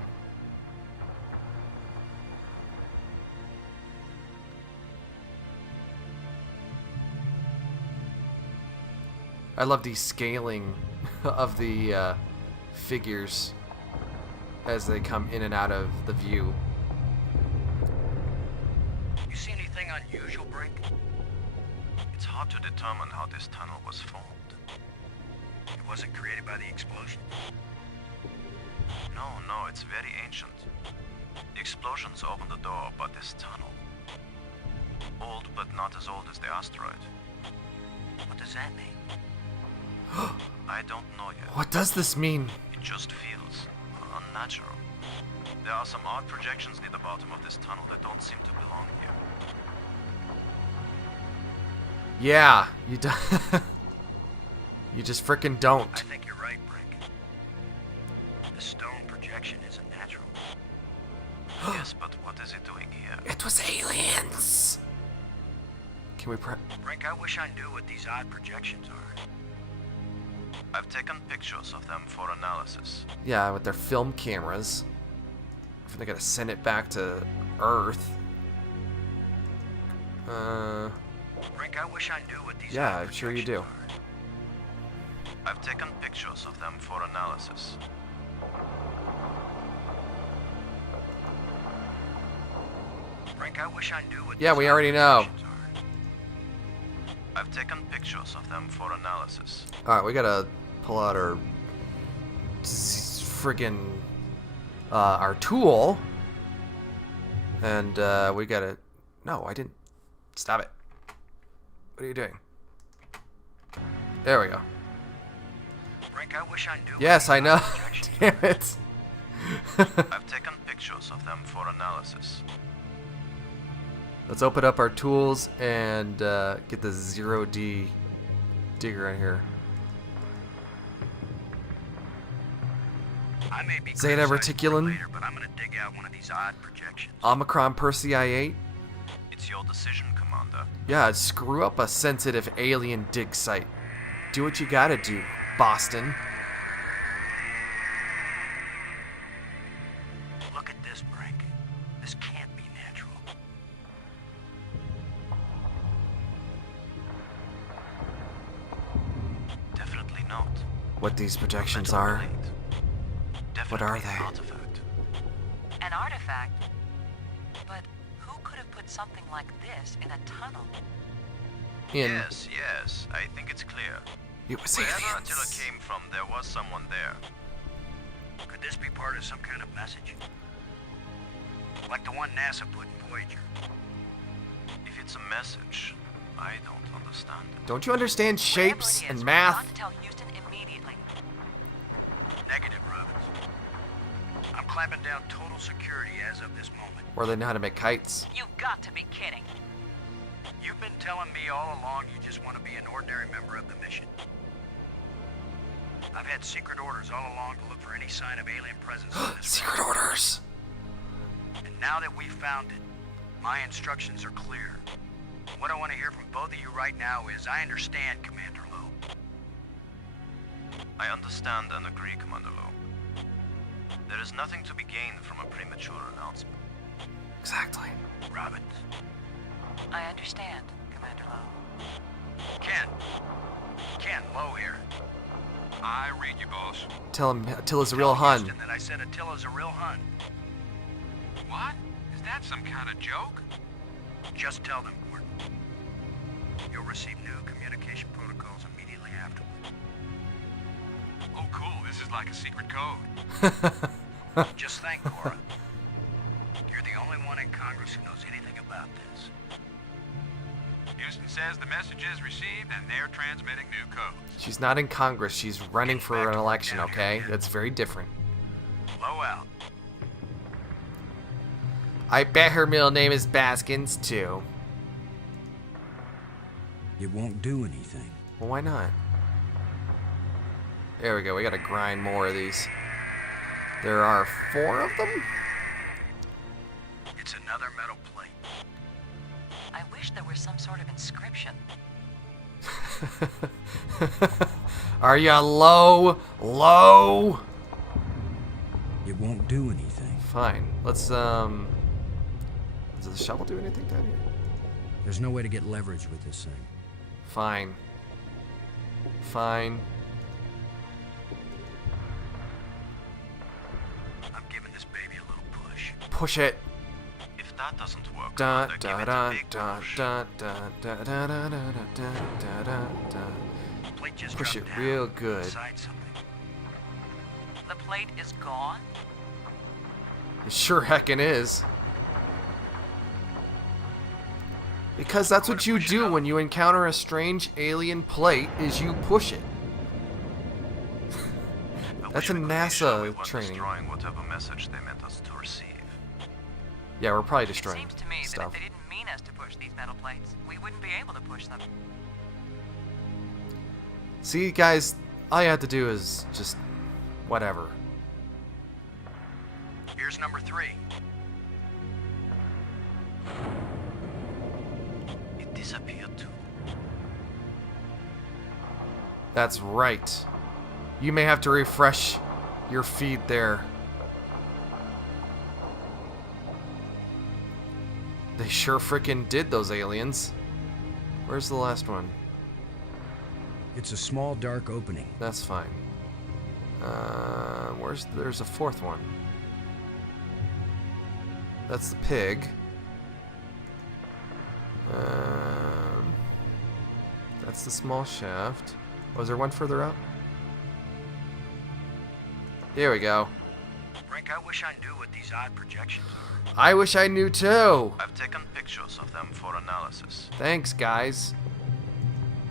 I love the scaling of the figures as they come in and out of the view. You see anything unusual, Brink? It's hard to determine how this tunnel was formed. It wasn't created by the explosion. No, it's very ancient. The explosions opened the door, but this tunnel... Old, but not as old as the asteroid. What does that mean? I don't know yet. What does this mean? It just feels unnatural. There are some odd projections near the bottom of this tunnel that don't seem to belong here. Yeah, you do. You just frickin' don't. I think you're right, Brink. The stone projection isn't natural. Yes, but what is it doing here? It was aliens. Can we Brink, I wish I knew what these odd projections are. I've taken pictures of them for analysis. Yeah, with their film cameras. If they gotta send it back to Earth. Brink, I wish I knew what these Yeah, odd I'm sure you do. projections I've taken pictures of them for analysis. are. Brink, I wish I knew what Yeah, these we odd already know. projections are. I've taken pictures of them for analysis. Alright, we gotta pull out our friggin' our tool. And we gotta... No, I didn't. Stop it. What are you doing? There we go. Brink, I wish I knew what Yes, these I odd know. projections Damn it. I've taken pictures of them for analysis. Let's open up our tools and get the 0D digger in here. I may be Zeta criticized for it Reticulum. later, but I'm gonna dig out one of these odd projections. Omicron Persei 8. It's your decision, Commander. Yeah, screw up a sensitive alien dig site. Do what you gotta do, Boston. Look at this, Brink. This can't be natural. Definitely not. What these projections Metal are. plate. What Definitely are an they? artifact. An artifact? But who could have put something like this in a tunnel? Yes, I think it's clear. It was Wherever aliens. Attila came from, there was someone there. Could this be part of some kind of message? Like the one NASA put in Voyager. If it's a message, I don't understand it. Don't you understand shapes and math? Got to tell Houston immediately. Negative, Robbins. I'm clamping down total security as of this moment. Or they know how to make kites. You've got to be kidding. You've been telling me all along you just want to be an ordinary member of the mission. I've had secret orders all along to look for any sign of alien presence on this Secret orders. Now that we've found it, my instructions are clear. What I want to hear from both of you right now is, I understand, Commander Lowe. I understand and agree, Commander Lowe. There is nothing to be gained from a premature announcement. Exactly. Robin. I understand, Commander Lowe. Ken Lowe here. I read you, boss. Tell him Attila's a real Tell Hun. Houston that I said Attila's a real Hun. What? Is that some kind of joke? Just tell them, Gordon. You'll receive new communication protocols immediately afterward. Oh, cool. This is like a secret code. Just thank Cora. You're the only one in Congress who knows anything about this. Houston says the message is received and they're transmitting new codes. She's not in Congress. She's running for an election, down here, okay? kid. That's very different. Low out. I bet her middle name is Baskins, too. It won't do anything. Well, why not? There we go. We gotta grind more of these. There are 4 of them? It's another metal plate. I wish there was some sort of inscription. Are ya low? Low? It won't do anything. Fine. Let's, does the shovel do anything down here? There's no way to get leverage with this thing. Fine. Fine. I'm giving this baby a little push. Push it. If that doesn't work, Da Commander, da give it da a big da push. da da da da da da da da da da. The plate just Push it dropped down real good. beside something. The plate is gone? It sure heckin' is. Because that's what you do when you encounter a strange alien plate, is you push it. I That's wish a we could be sure we NASA weren't training. destroying whatever message they meant us to receive. Yeah, we're probably It destroying seems to me that stuff. if they didn't mean us to push these metal plates, we wouldn't be able to push them. See, guys, all you have to do is just whatever. Here's number 3. It disappeared too. That's right. You may have to refresh your feed there. They sure frickin' did, those aliens. Where's the last one? It's a small dark opening. That's fine. There's a 4th one. That's the pig. That's the small shaft. Was there one further up? Here we go. Brink, I wish I knew what these odd projections are. I wish I knew too. I've taken pictures of them for analysis. Thanks, guys.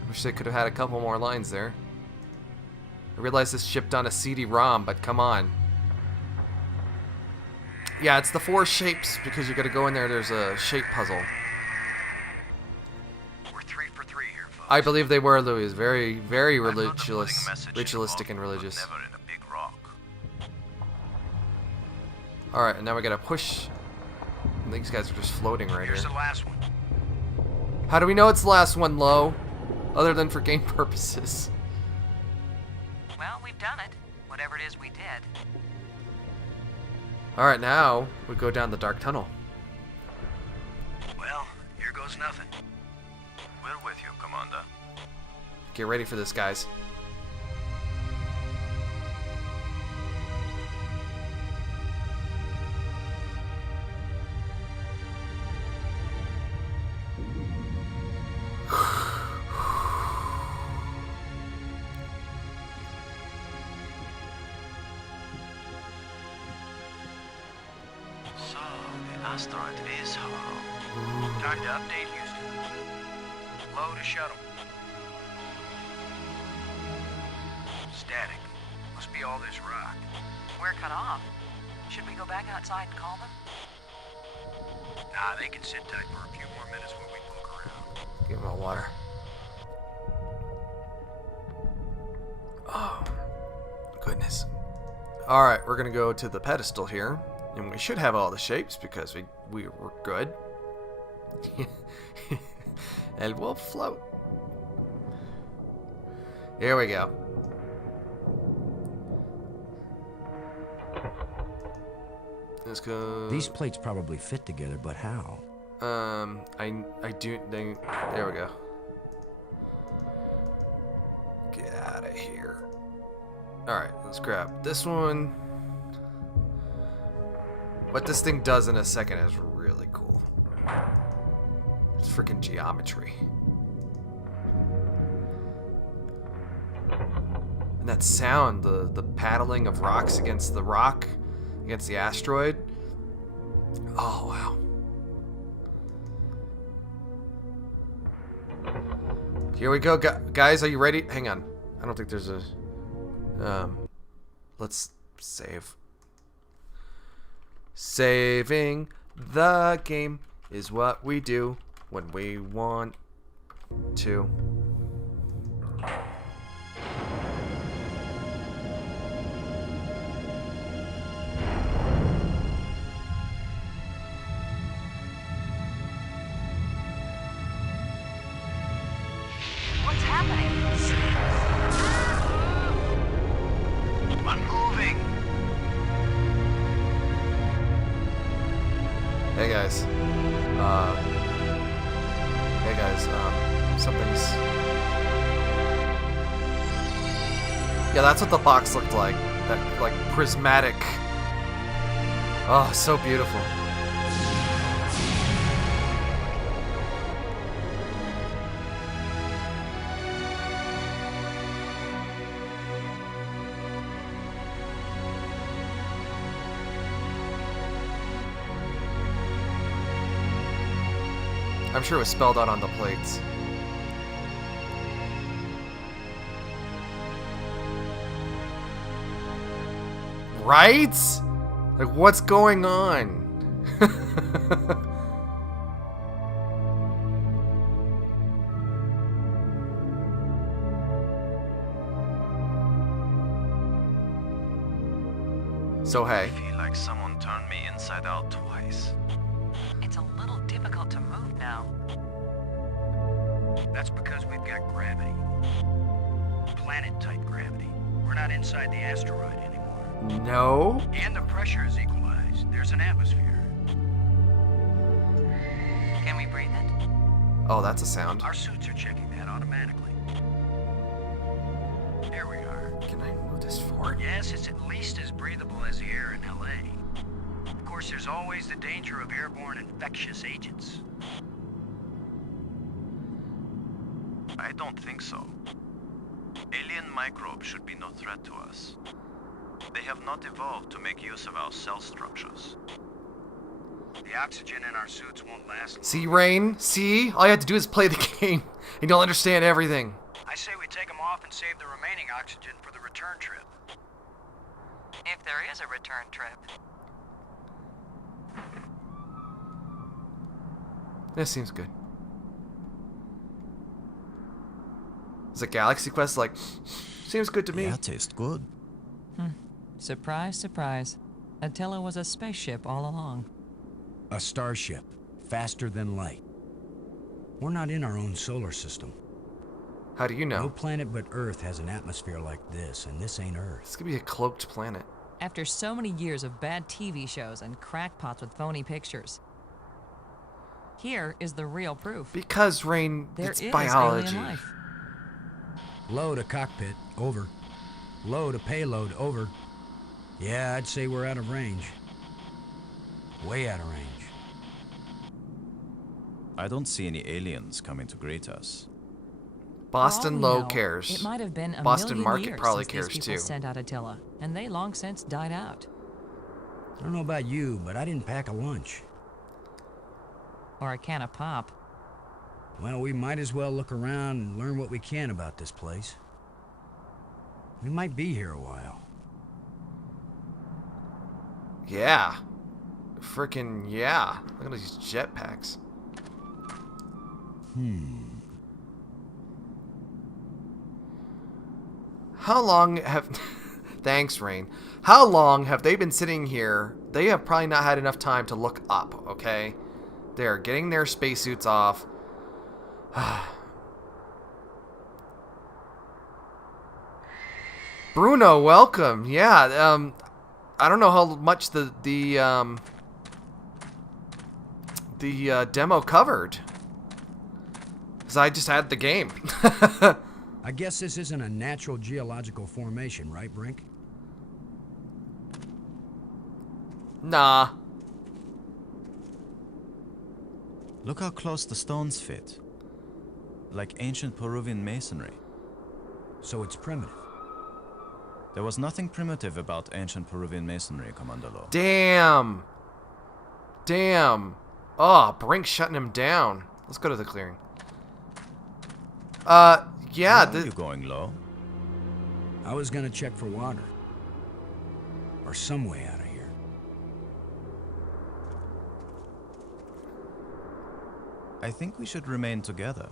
Wish they could have had a couple more lines there. I realize this shipped on a CD-ROM, but come on. Yeah, it's the 4 shapes because you gotta go in there. There's a shape puzzle. We're 3 for 3 here, folks. I believe they were, Louis. Very, very I thought the religious, floating message ritualistic and involved, religious. but never in a big rock. All right, and now we gotta push. And these guys are just floating right Here's here. the last one. How do we know it's the last one, Lo? Other than for game purposes. Well, we've done it. Whatever it is we did. All right, now we go down the dark tunnel. Well, here goes nothing. We're with you, Commander. Get ready for this, guys. So, the asteroid is hollow. Time to update Houston. Low to shuttle. Static. Must be all this rock. We're cut off. Should we go back outside and call them? Nah, they can sit tight for a few more minutes while we poke around. Give him a water. Oh, goodness. All right, we're gonna go to the pedestal here, And we should have all the shapes because we were good. And we'll float. Here we go. Let's go. These plates probably fit together, but how? I do think. There we go. Get out of here. Alright, let's grab this one. What this thing does in a second is really cool. It's freaking geometry. And that sound, the paddling of rocks against the rock, against the asteroid. Oh, wow. Here we go, guys. Are you ready? Hang on. I don't think there's a... let's save. Saving the game is what we do when we want to. What's happening? I'm moving. Hey guys. Something's... Yeah, that's what the box looked like. That, like, prismatic. Oh, so beautiful. I'm sure it was spelled out on the plates. Right? Like, what's going on? So, hey. I feel like someone turned me inside out twice. It's a little difficult to move now. That's because we've got gravity. Planet-type gravity. We're not inside the asteroid anymore. No? And the pressure is equalized. There's an atmosphere. Can we breathe it? Oh, that's a sound. Our suits are checking that automatically. There we are. Can I move this forward? Yes, it's at least as breathable as the air in LA. Of course, there's always the danger of airborne infectious agents. I don't think so. Alien microbes should be no threat to us. They have not evolved to make use of our cell structures. The oxygen in our suits won't last long. See, Rain? See? All you have to do is play the game, and you'll understand everything. I say we take them off and save the remaining oxygen for the return trip. If there is a return trip. This seems good. Is it Galaxy Quest? Like, seems good to me. Yeah, tastes good. Surprise, surprise. Attila was a spaceship all along. A starship, faster than light. We're not in our own solar system. How do you know? No planet but Earth has an atmosphere like this, and this ain't Earth. This could be a cloaked planet. After so many years of bad TV shows and crackpots with phony pictures, here is the real proof. Because, Rain, There it's is biology. alien life. Load a cockpit, over. Load a payload, over. Yeah, I'd say we're out of range. Way out of range. I don't see any aliens coming to greet us. Boston For all we Low know, cares. It might have been a Boston million Market years probably since cares these people too. sent out Attila, and they long since died out. I don't know about you, but I didn't pack a lunch. Or a can of pop. Well, we might as well look around and learn what we can about this place. We might be here a while. Yeah. Frickin' yeah. Look at these jetpacks. How long have... Thanks, Rain. How long have they been sitting here? They have probably not had enough time to look up, okay? They're getting their spacesuits off. Bruno, welcome. Yeah, I don't know how much the demo covered. Because I just had the game. I guess this isn't a natural geological formation, right, Brink? Nah. Look how close the stones fit. Like ancient Peruvian masonry. So it's primitive. There was nothing primitive about ancient Peruvian masonry, Commander Lowe. Damn. Damn. Oh, Brink's shutting him down. Let's go to the clearing. Yeah. Where are you going, Lowe? I was gonna check for water. Or some way out of here. I think we should remain together.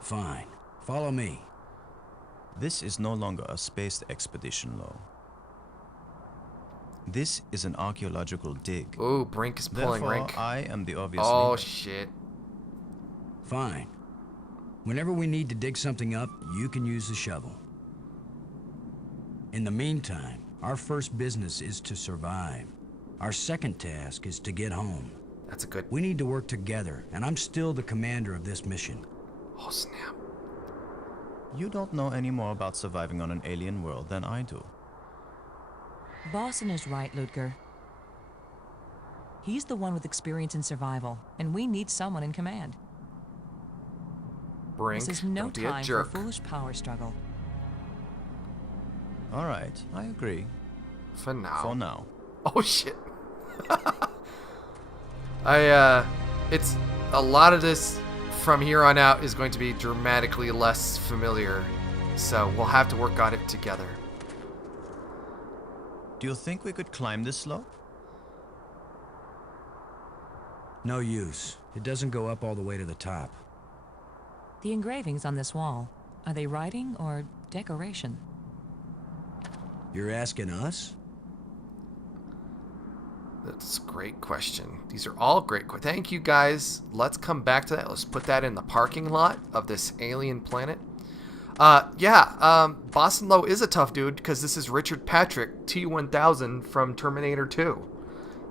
Fine. Follow me. This is no longer a space expedition, Lowe. This is an archaeological dig. Ooh, Brink is pulling Therefore, rank. I am the obvious Oh, leader. shit. Fine. Whenever we need to dig something up, you can use the shovel. In the meantime, our first business is to survive. Our second task is to get home. That's a good... We need to work together, and I'm still the commander of this mission. Oh, snap. You don't know any more about surviving on an alien world than I do. Boston is right, Ludger. He's the one with experience in survival, and we need someone in command. Brink, This is no don't be a time for a jerk. foolish power struggle. All right, I agree. For now. For now. Oh, shit. It's... A lot of this from here on out is going to be dramatically less familiar. So we'll have to work on it together. Do you think we could climb this slope? No use. It doesn't go up all the way to the top. The engravings on this wall, are they writing or decoration? You're asking us? That's a great question. These are all great questions. Thank you, guys. Let's come back to that. Let's put that in the parking lot of this alien planet. Boston Lowe is a tough dude because this is Richard Patrick, T-1000 from Terminator 2.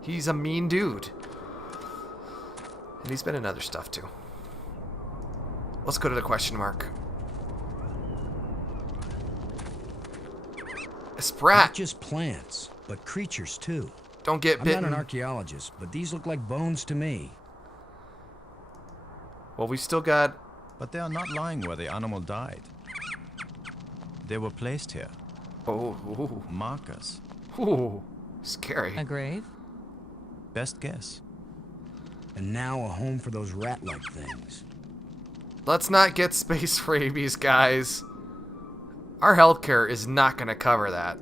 He's a mean dude. And he's been in other stuff, too. Let's go to the question mark. A Not sprat. just plants, but creatures too. Don't get I'm bitten. not an archaeologist, but these look like bones to me. Well, we still got... But they are not lying where the animal died. They were placed here. Oh, Markers. ooh, scary. A grave? Best guess. And now a home for those rat-like things. Let's not get space rabies, guys. Our healthcare is not going to cover that.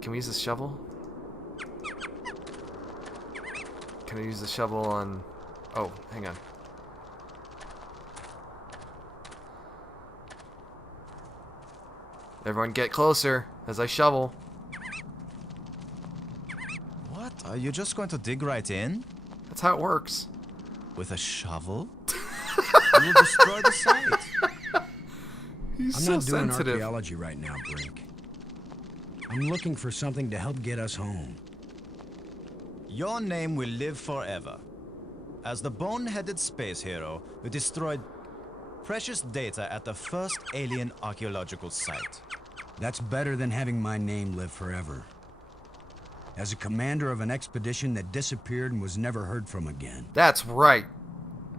Can we use the shovel? Can I use the shovel on... Oh, hang on. Everyone get closer as I shovel. What? Are you just going to dig right in? That's how it works. With a shovel? You will destroy the site. He's I'm so not doing sensitive. archaeology right now, Brink. I'm looking for something to help get us home. Your name will live forever. As the bone-headed space hero who destroyed precious data at the first alien archaeological site. That's better than having my name live forever. As a commander of an expedition that disappeared and was never heard from again. That's right.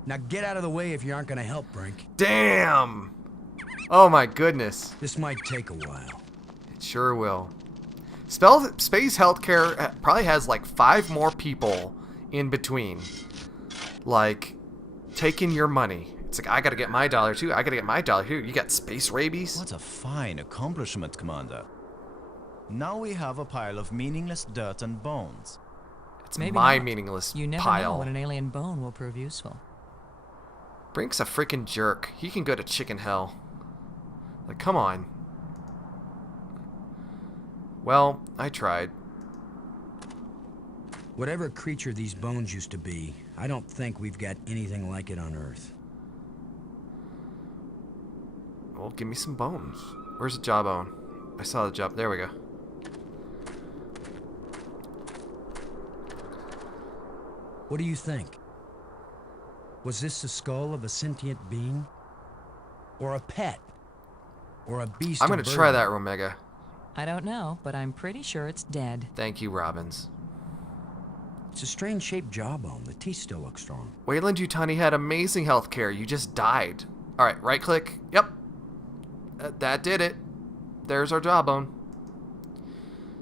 Now get out of the way if you aren't gonna help, Brink. Damn. Oh my goodness. This might take a while. It sure will. Space healthcare probably has like 5 more people in between. Like, taking your money. It's like, I gotta get my dollar too. I gotta get my dollar too. You got space rabies? What a fine accomplishment, Commander. Now we have a pile of meaningless dirt and bones. It's Maybe my not. meaningless You never know pile. when an alien bone will prove useful. Brink's a freaking jerk. He can go to chicken hell. Like, come on. Well, I tried. Whatever creature these bones used to be, I don't think we've got anything like it on Earth. Well, give me some bones. Where's the jawbone? I saw the jaw. There we go. What do you think? Was this the skull of a sentient being? Or a pet? Or a beast I'm of gonna try burden? that, Romega. I don't know, but I'm pretty sure it's dead. Thank you, Robbins. It's a strange-shaped jawbone. The teeth still look strong. Wayland Yutani had amazing health care. You just died. Alright, right click. Yep. That did it. There's our jawbone.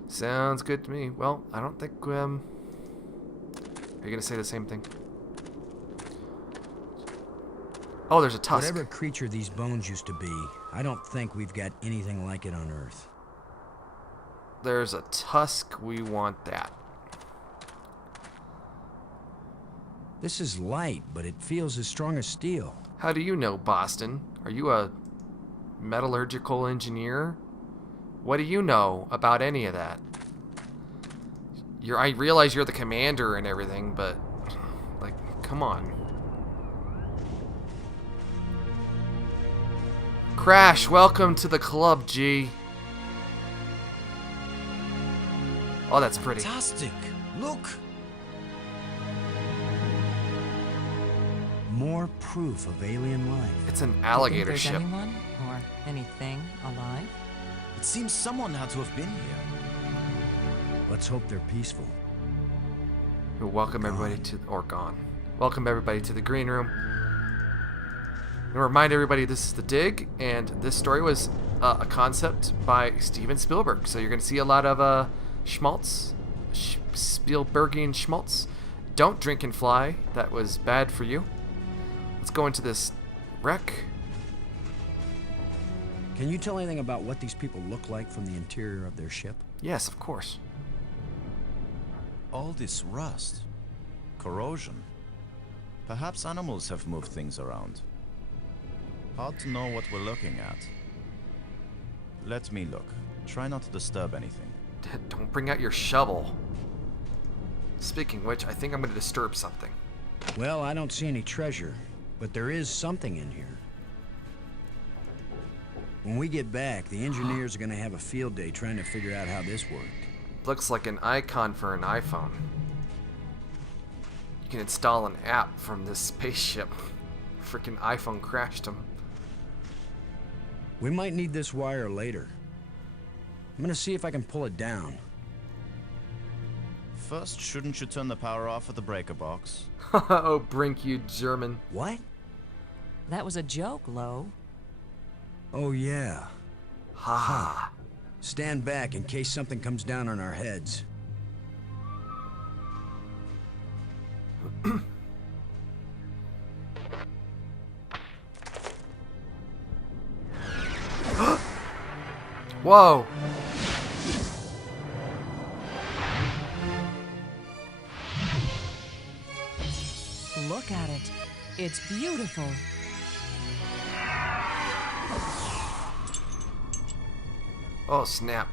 Sounds good to me. Well, I don't think, are you gonna say the same thing? Oh, there's a tusk. Whatever creature these bones used to be, I don't think we've got anything like it on Earth. There's a tusk. We want that. This is light, but it feels as strong as steel. How do you know, Boston? Are you a metallurgical engineer? What do you know about any of that? I realize you're the commander and everything, but like, come on. Crash, welcome to the club, G. Oh, that's pretty. Fantastic! Look! More proof of alien life. It's an Do you alligator think ship. there's anyone or anything alive? It seems someone had to have been here. Let's hope they're peaceful. Welcome everybody to, or gone. Welcome everybody to the green room. I'm gonna remind everybody this is The Dig, and this story was a concept by Steven Spielberg. So you're gonna see a lot of schmaltz, Spielbergian schmaltz. Don't drink and fly. That was bad for you. Let's go into this wreck. Can you tell anything about what these people look like from the interior of their ship? Yes, of course. All this rust, corrosion. Perhaps animals have moved things around. Hard to know what we're looking at. Let me look. Try not to disturb anything. Don't bring out your shovel. Speaking of which, I think I'm going to disturb something. Well, I don't see any treasure, but there is something in here. When we get back, the engineers are going to have a field day trying to figure out how this worked. Looks like an icon for an iPhone. You can install an app from this spaceship. Freaking iPhone crashed him. We might need this wire later. I'm going to see if I can pull it down. First, shouldn't you turn the power off at the breaker box? Oh, Brink, you German. What? That was a joke, Lo. Oh, yeah. Ha ha. Stand back in case something comes down on our heads. Whoa. Look at it. It's beautiful. Oh, snap.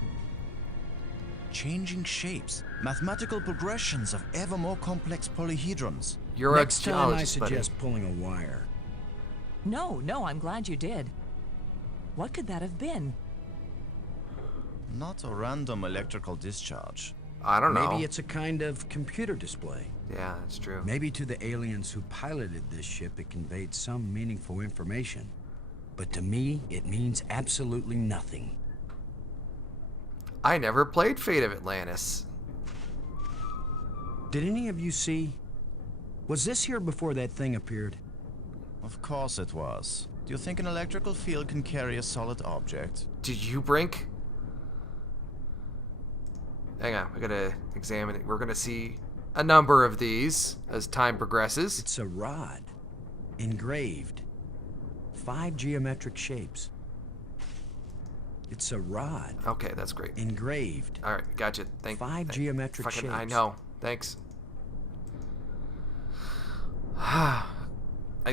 Changing shapes, mathematical progressions of ever more complex polyhedrons. You're a Next time, I geologist, buddy. suggest pulling a wire. No, I'm glad you did. What could that have been? Not a random electrical discharge. I don't know. Maybe it's a kind of computer display. Yeah, that's true. Maybe to the aliens who piloted this ship, it conveyed some meaningful information. But to me, it means absolutely nothing. I never played Fate of Atlantis. Did any of you see? Was this here before that thing appeared? Of course it was. Do you think an electrical field can carry a solid object? Did you Brink? Hang on, we gotta examine it. We're gonna see a number of these as time progresses. It's a rod. Engraved. 5 geometric shapes. It's a rod. Okay, that's great. Engraved. All right, gotcha. Five geometric fucking, I shapes. know. Thanks. I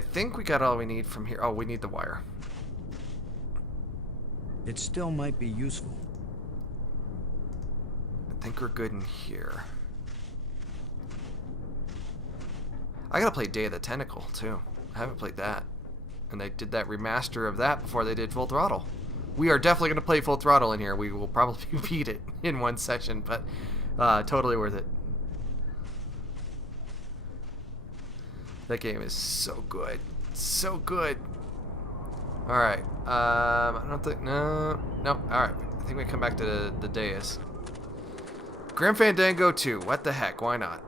think we got all we need from here. Oh, we need the wire. It still might be useful. think we're good in here. I gotta play Day of the Tentacle, too. I haven't played that. And they did that remaster of that before they did Full Throttle. We are definitely gonna play Full Throttle in here. We will probably beat it in one session, but totally worth it. That game is so good. So good. Alright. I don't think... No. Nope. Alright. I think we come back to the dais. Grim Fandango 2. What the heck? Why not?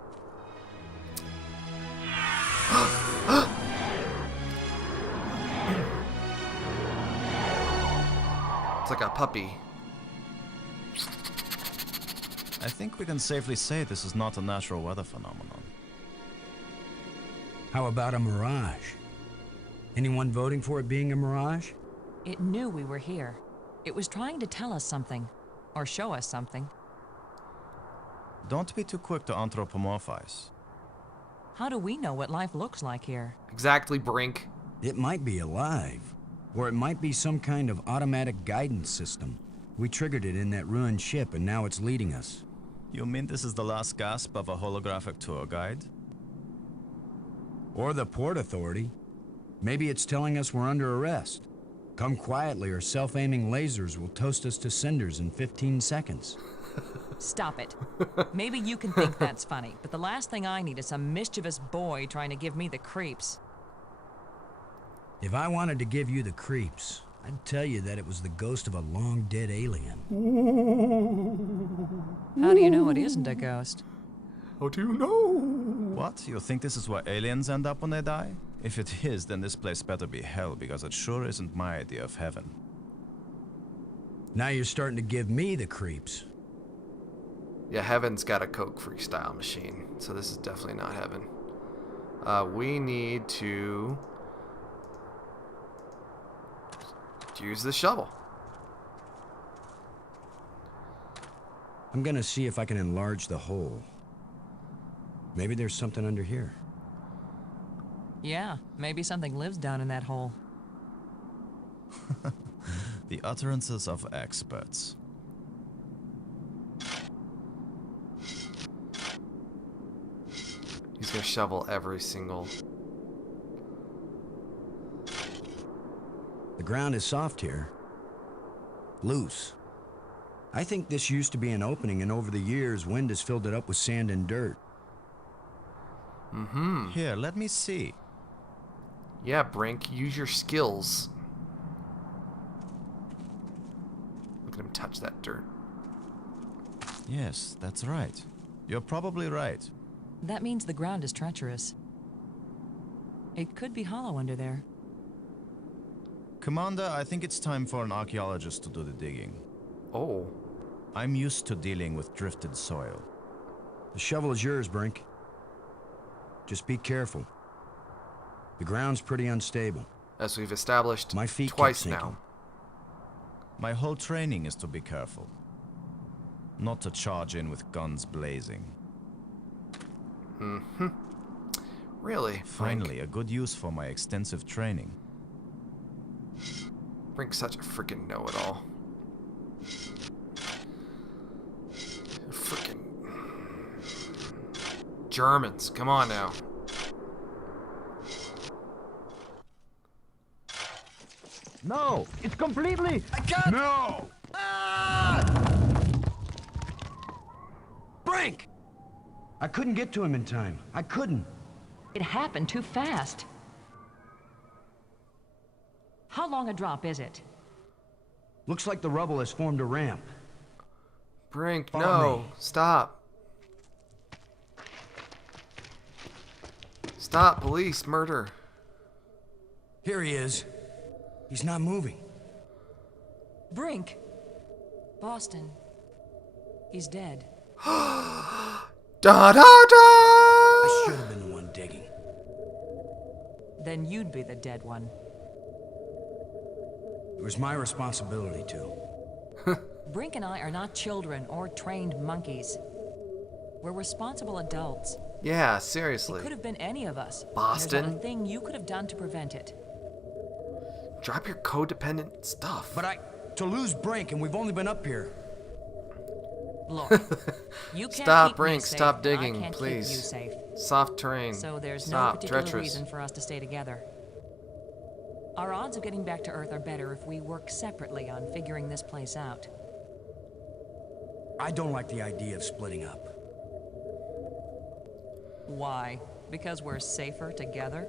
It's like a puppy. I think we can safely say this is not a natural weather phenomenon. How about a mirage? Anyone voting for it being a mirage? It knew we were here. It was trying to tell us something. Or show us something. Don't be too quick to anthropomorphize. How do we know what life looks like here? Exactly, Brink. It might be alive. Or it might be some kind of automatic guidance system. We triggered it in that ruined ship and now it's leading us. You mean this is the last gasp of a holographic tour guide? Or the Port Authority. Maybe it's telling us we're under arrest. Come quietly or self-aiming lasers will toast us to cinders in 15 seconds. Stop it. Maybe you can think that's funny, but the last thing I need is some mischievous boy trying to give me the creeps. If I wanted to give you the creeps, I'd tell you that it was the ghost of a long-dead alien. How do you know it isn't a ghost? How do you know? What? You think this is where aliens end up when they die? If it is, then this place better be hell, because it sure isn't my idea of heaven. Now you're starting to give me the creeps. Yeah, heaven's got a Coke freestyle machine, so this is definitely not heaven. We need to use the shovel. I'm gonna see if I can enlarge the hole. Maybe there's something under here. Yeah, maybe something lives down in that hole. The utterances of experts. He's gonna shovel every single... The ground is soft here. Loose. I think this used to be an opening, and over the years, wind has filled it up with sand and dirt. Mm-hmm. Here, let me see. Yeah, Brink, use your skills. Look at him touch that dirt. Yes, that's right. You're probably right. That means the ground is treacherous. It could be hollow under there. Commander, I think it's time for an archaeologist to do the digging. Oh. I'm used to dealing with drifted soil. The shovel is yours, Brink. Just be careful. The ground's pretty unstable. As we've established My feet twice keep sinking. now. My whole training is to be careful. Not to charge in with guns blazing. Mm-hmm. Really, Finally, a good use for my extensive training. Brink's such a freaking know-it-all. Freaking Germans, come on now. No, it's completely... I can't... No! Brink! I couldn't get to him in time. I couldn't. It happened too fast. How long a drop is it? Looks like the rubble has formed a ramp. Brink, Follow no. me. Stop. Stop, police, murder. Here he is. He's not moving. Brink. Boston. He's dead. Da da da! I should have been the one digging. Then you'd be the dead one. It was my responsibility to. Brink and I are not children or trained monkeys. We're responsible adults. Yeah, It seriously. could have been any of us. Boston. There's not a thing you could have done to prevent it. Drop your codependent stuff. But to lose Brink, and we've only been up here. Look, you can't Stop, keep me Brink. safe, Stop and I digging, can't please. keep you safe. Soft terrain. So there's no Stop. particular Treacherous. reason for us to stay together. Our odds of getting back to Earth are better if we work separately on figuring this place out. I don't like the idea of splitting up. Why? Because we're safer together?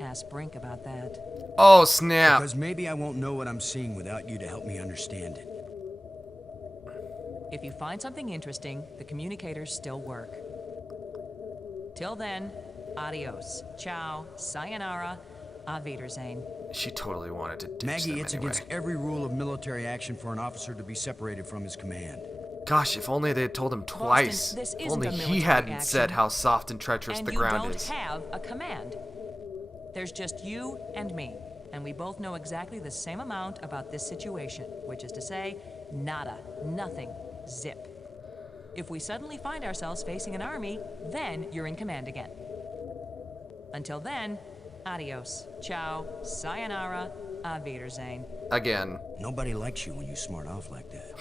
Ask Brink about that. Oh, snap. Because maybe I won't know what I'm seeing without you to help me understand it. If you find something interesting, the communicators still work. Till then, adios, ciao, sayonara, auf Wiedersehen. She totally wanted to ditch Maggie, them it's anyway. against every rule of military action for an officer to be separated from his command. Gosh, if only they had told him twice. this If isn't only a he military hadn't action. said how soft and treacherous And the you ground don't is. have a command. There's just you and me, and we both know exactly the same amount about this situation, which is to say, nada, nothing, zip. If we suddenly find ourselves facing an army, then you're in command again. Until then, adios, ciao, sayonara, auf Wiedersehen. Again. Nobody likes you when you smart off like that.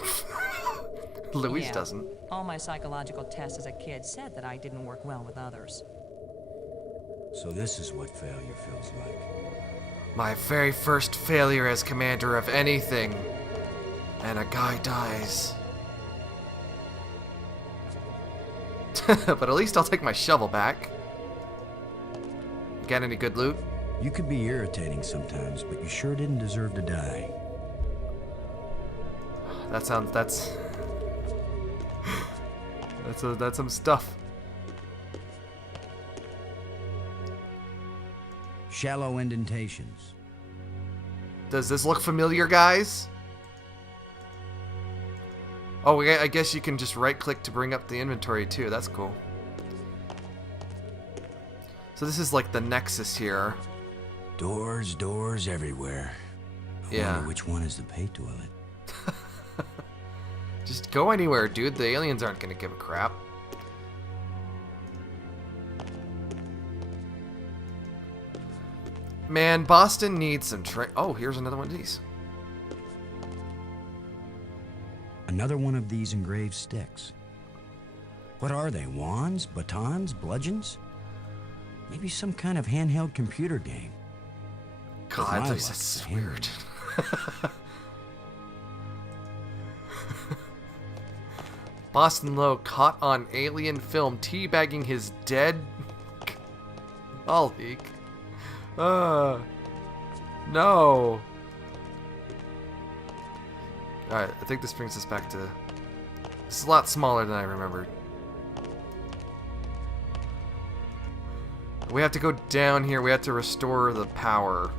Louise Yeah, doesn't. all my psychological tests as a kid said that I didn't work well with others. So this is what failure feels like. My very first failure as commander of anything. And a guy dies. But at least I'll take my shovel back. Got any good loot? You could be irritating sometimes, but you sure didn't deserve to die. That's some stuff. Shallow indentations. Does this look familiar, guys? Oh, I guess you can just right-click to bring up the inventory, too. That's cool. So this is like the nexus here. Doors everywhere. I wonder which one is the pay toilet. Just go anywhere, dude. The aliens aren't gonna give a crap. Man, Boston needs some Oh, here's another one of these. Another one of these engraved sticks. What are they? Wands? Batons? Bludgeons? Maybe some kind of handheld computer game. God, that's weird. Boston Lowe caught on alien film teabagging his dead colleague. No. Alright, I think this brings us back to... This is a lot smaller than I remembered. We have to go down here. We have to restore the power.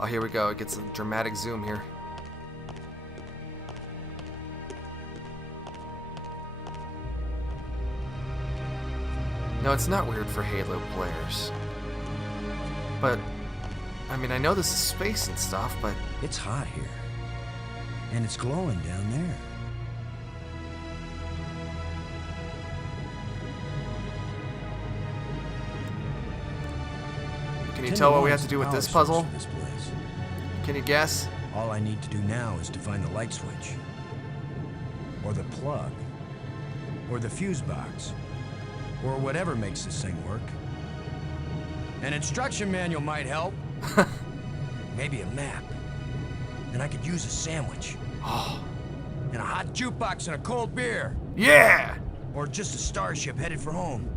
Oh, here we go. It gets a dramatic zoom here. No, it's not weird for Halo players. But, I mean, I know this is space and stuff, but... It's hot here. And it's glowing down there. Can you tell what we have to do with this puzzle? Can you guess? All I need to do now is to find the light switch. Or the plug. Or the fuse box. Or whatever makes this thing work. An instruction manual might help. Maybe a map. And I could use a sandwich. Oh. And a hot jukebox and a cold beer. Yeah! Or just a starship headed for home.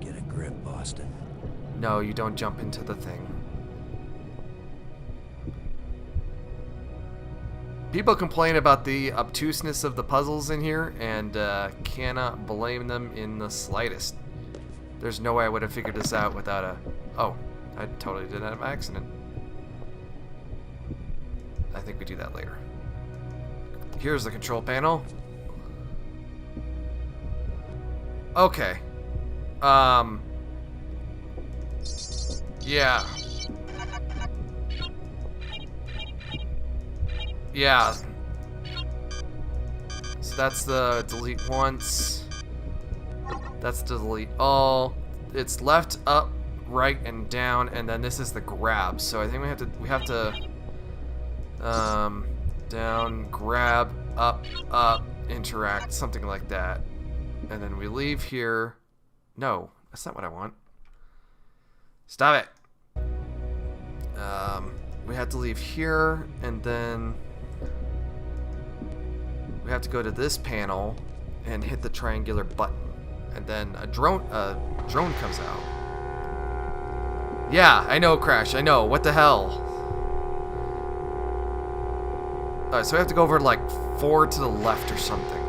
Get a grip, Boston. No, you don't jump into the thing. People complain about the obtuseness of the puzzles in here, and cannot blame them in the slightest. There's no way I would have figured this out without a... Oh, I totally did that by accident. I think we do that later. Here's the control panel. Okay. Yeah. Yeah. So that's the delete once. That's delete all. It's left, up, right and down, and then this is the grab. So I think we have to down, grab, up, interact, something like that. And then we leave here. No, that's not what I want. Stop it. We have to leave here, and then we have to go to this panel and hit the triangular button, and then a drone comes out. Yeah, I know, Crash. I know. What the hell? Alright, so we have to go over like 4 to the left or something.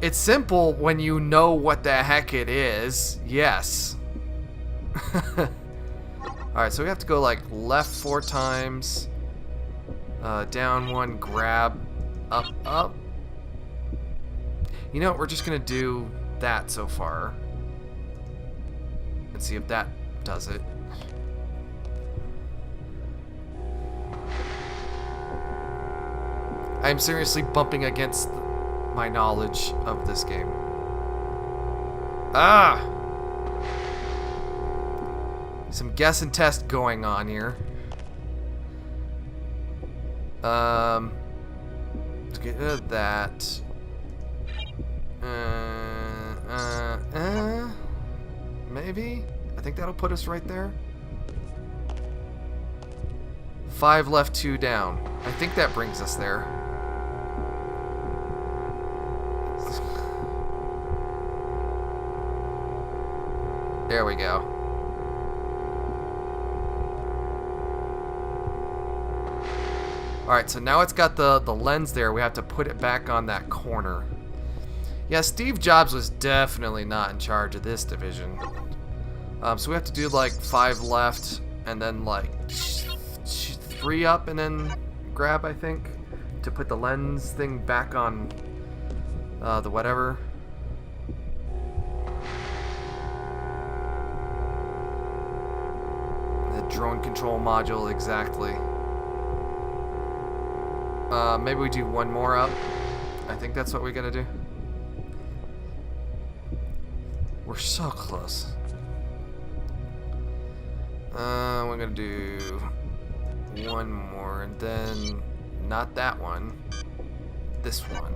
It's simple when you know what the heck it is. Yes. Alright, so we have to go like left 4 times. Down 1, grab, up. You know what? We're just gonna do that so far. And see if that does it. I'm seriously bumping against my knowledge of this game. Ah! Some guess and test going on here. Let's get rid of that. Maybe? I think that'll put us right there. 5 left, 2 down. I think that brings us there. There we go. Alright, so now it's got the lens there. We have to put it back on that corner. Yeah, Steve Jobs was definitely not in charge of this division. So we have to do like 5 left, and then like 3 up, and then grab, I think, to put the lens thing back on the whatever. The drone control module, exactly. Maybe we do 1 more up. I think that's what we gotta do. We're so close. We're gonna do 1 more, and then not that one. This one.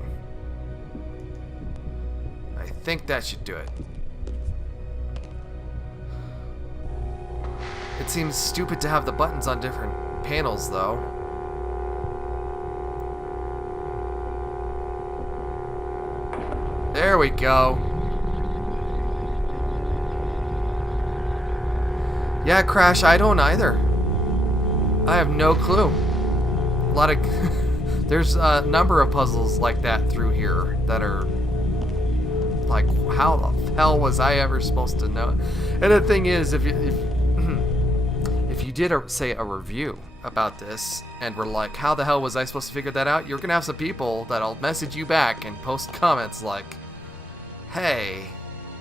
I think that should do it. It seems stupid to have the buttons on different panels, though. There we go. Yeah, Crash, I don't either. I have no clue. A lot of... There's a number of puzzles like that through here that are... Like, how the hell was I ever supposed to know? And the thing is, if you did, say, a review about this, and were like, how the hell was I supposed to figure that out? You're going to have some people that'll message you back and post comments like, hey,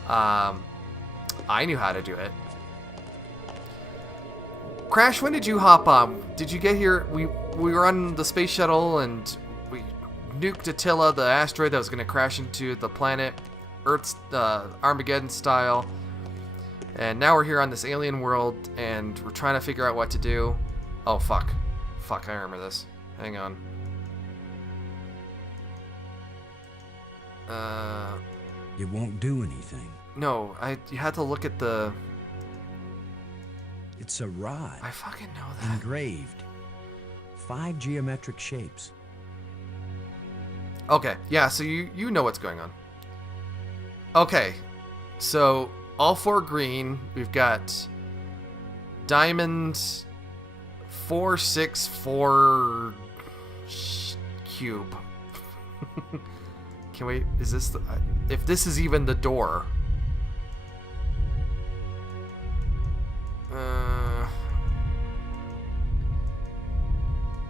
I knew how to do it. Crash, when did you hop on? Did you get here? We were on the space shuttle, and we nuked Attila, the asteroid that was going to crash into the planet, Earth's Armageddon style. And now we're here on this alien world, and we're trying to figure out what to do. Oh, fuck. Fuck, I remember this. Hang on. It won't do anything. No, you had to look at the... It's a rod. I fucking know that. Engraved. 5 geometric shapes. Okay, yeah, so you know what's going on. Okay, so all 4 green. We've got diamond 464 cube. Can we? Is this the? If this is even the door?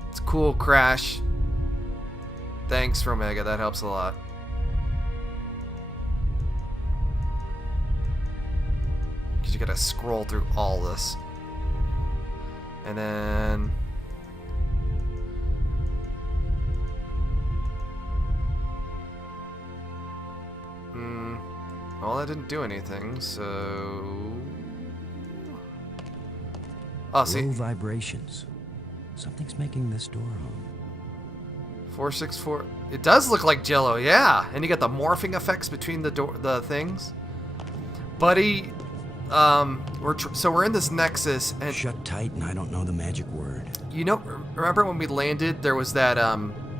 It's cool, Crash. Thanks for Omega. That helps a lot. Because you gotta scroll through all this. And then... Well, that didn't do anything, so... Oh, see? Low vibrations. Something's making this door hum. 464. It does look like Jello, yeah. And you got the morphing effects between the things. Buddy, we're in this nexus, and Shut tight, and I don't know the magic word. you know, remember when we landed? There was that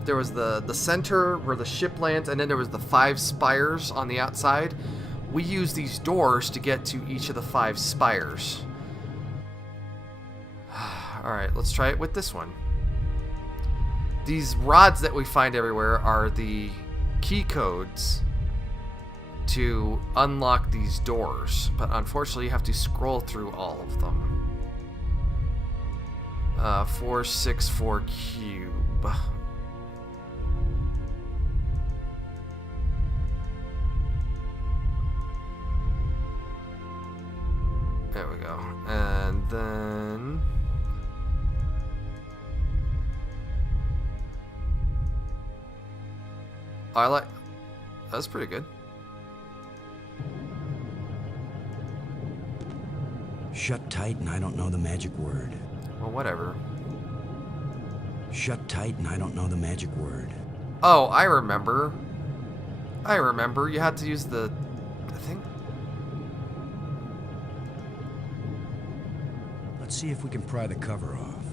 there was the center where the ship lands, and then there was the 5 spires on the outside. We use these doors to get to each of the 5 spires. All right, let's try it with this one. These rods that we find everywhere are the key codes to unlock these doors, but unfortunately you have to scroll through all of them. 464 cube. There we go. And then... I like... That's pretty good. Shut tight, and I don't know the magic word. Well, whatever. Shut tight, and I don't know the magic word. Oh, I remember. I remember. You had to use the thing. Let's see if we can pry the cover off.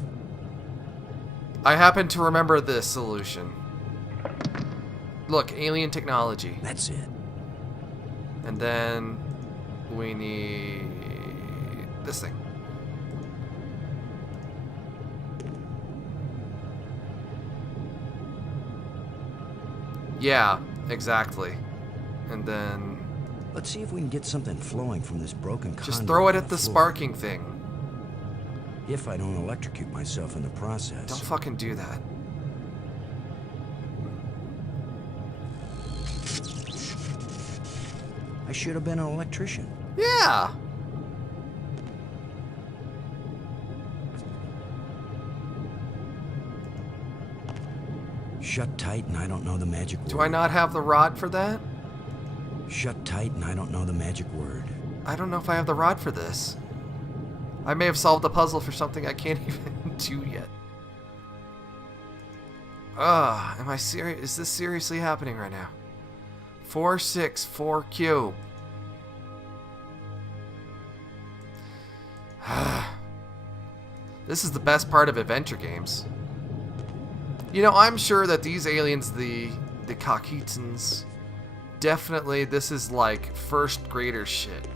I happen to remember this solution. Look, alien technology. That's it. And then we need this thing. Yeah, exactly. And then Let's see if we can get something flowing from this broken conduit. just throw it on at the floor. sparking thing. If I don't electrocute myself in the process. Don't fucking do that. I should have been an electrician. Yeah. Shut tight, and I don't know the magic word. Do I not have the rod for that? Shut tight, and I don't know the magic word. I don't know if I have the rod for this. I may have solved the puzzle for something I can't even do yet. Am I serious? Is this seriously happening right now? 464 cube. This is the best part of adventure games. You know, I'm sure that these aliens, the Cockheatons, definitely this is like first grader shit.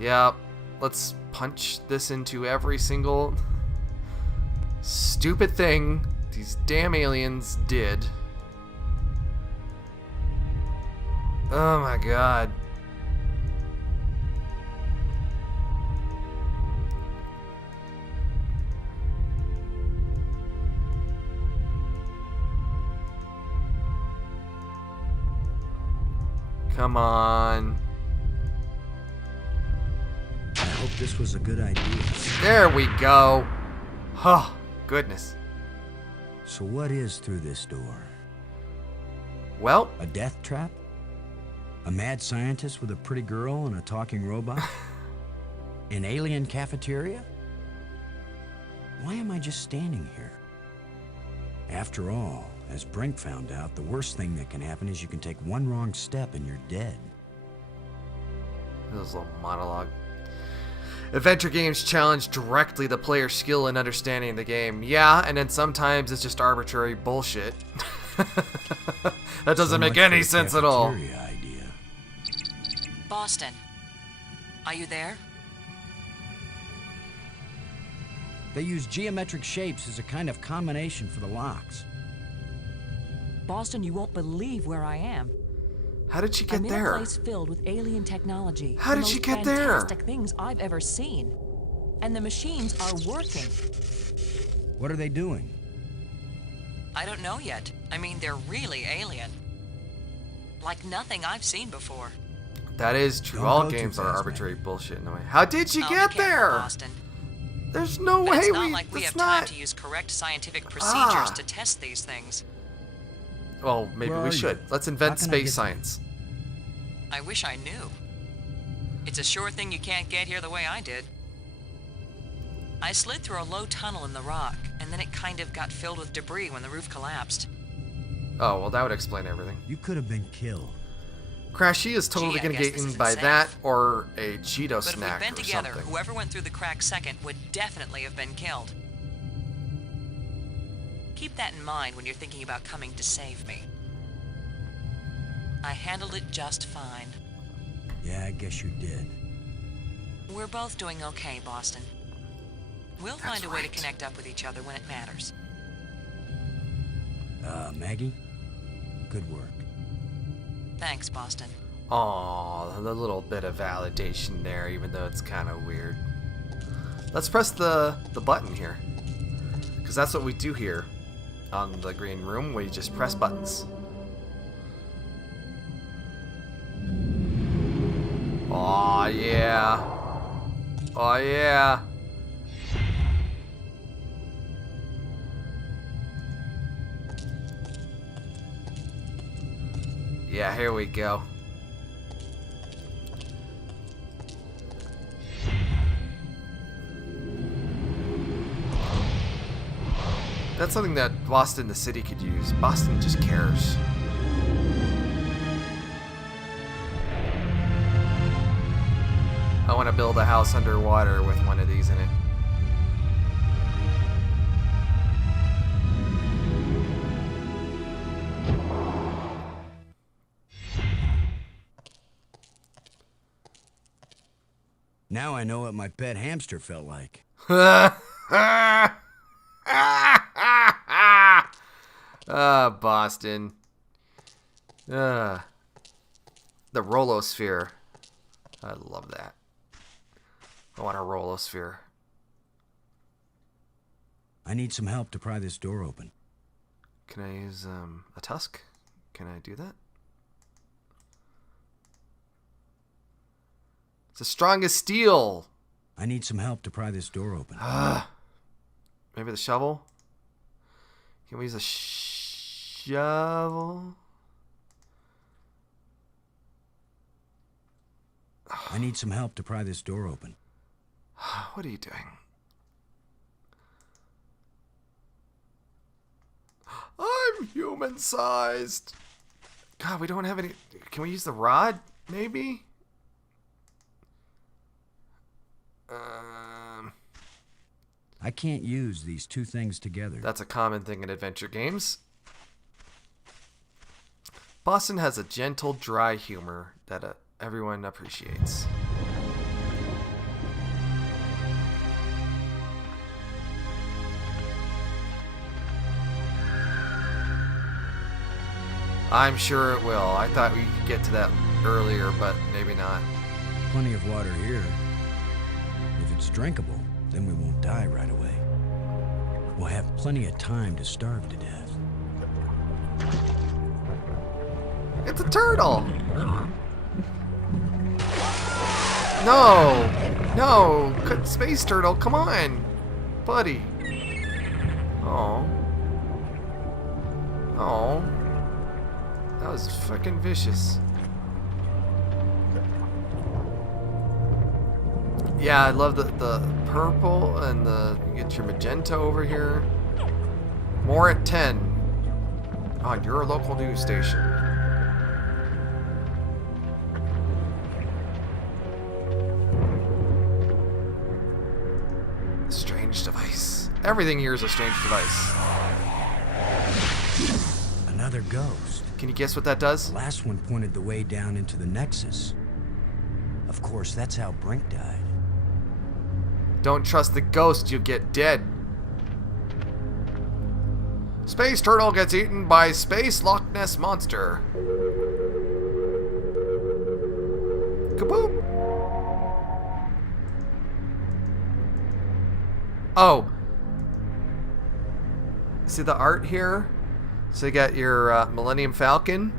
Yeah, let's punch this into every single stupid thing these damn aliens did. Oh my god. Come on. I hope this was a good idea. There we go. Oh, goodness. So what is through this door? Well, A death trap? A mad scientist with a pretty girl and a talking robot? An alien cafeteria? Why am I just standing here? After all, as Brink found out, the worst thing that can happen is you can take one wrong step and you're dead. this is a little monologue. Adventure games challenge directly the player's skill in understanding the game. Yeah, and then sometimes it's just arbitrary bullshit. That doesn't make any sense at all. Idea. Boston, are you there? They use geometric shapes as a kind of combination for the locks. Boston, you won't believe where I am. How did she I'm get in a there? place filled with alien technology. How the did she most get there? Fantastic things I've ever seen. And the machines are working. What are they doing? I don't know yet. I mean, they're really alien. Like nothing I've seen before. That is true. Don't All go too games are fast, arbitrary bullshit in a way. How did she Oh, get be careful, there? Boston. There's no But way it's not like we that's have time not. to use correct scientific procedures Ah. to test these things. Well, maybe Where we are should. you? Let's How invent can I space get science. I wish I knew. It's a sure thing you can't get here the way I did. I slid through a low tunnel in the rock, and then it kind of got filled with debris when the roof collapsed. Oh, well, that would explain everything. You could have been killed. Crashy is totally Gee, I going to guess get this eaten isn't by safe. that or a Cheeto But if snack we'd been or together, something. whoever went through the crack second would definitely have been killed. Keep that in mind when you're thinking about coming to save me. I handled it just fine. Yeah, I guess you did. We're both doing okay, Boston. We'll find a way to connect up with each other when it matters. Maggie? Good work. Thanks, Boston. Aw, a little bit of validation there, even though it's kind of weird. Let's press the button here. Because that's what we do here on the green room. We just press buttons. Aw, yeah. Aw, yeah. Yeah, here we go. That's something that Boston, the city, could use. Boston just cares. I want to build a house underwater with one of these in it. Now I know what my pet hamster felt like. Boston. The Rollosphere. I love that. I want a Rollosphere. I need some help to pry this door open. Can I use a tusk? Can I do that? It's as strong as steel. I need some help to pry this door open. Maybe the shovel? Can we use a shovel? I need some help to pry this door open. What are you doing? I'm human-sized. God, we don't have any... Can we use the rod, maybe? I can't use these two things together. That's a common thing in adventure games. Boston has a gentle, dry humor that everyone appreciates. I'm sure it will. I thought we could get to that earlier, but maybe not. Plenty of water here. If it's drinkable, then we won't die right away. We'll have plenty of time to starve to death. It's a turtle! No! No! Space turtle, come on! Buddy. Oh. Oh. That was fucking vicious. Yeah, I love the purple and you get your magenta over here. More at 10 on your local news station. Strange device. Everything here is a strange device. Another ghost. Can you guess what that does? The last one pointed the way down into the Nexus. Of course, that's how Brink died. Don't trust the ghost, you get dead. Space turtle gets eaten by space Loch Ness monster. Kaboom! Oh. See the art here? So you got your Millennium Falcon,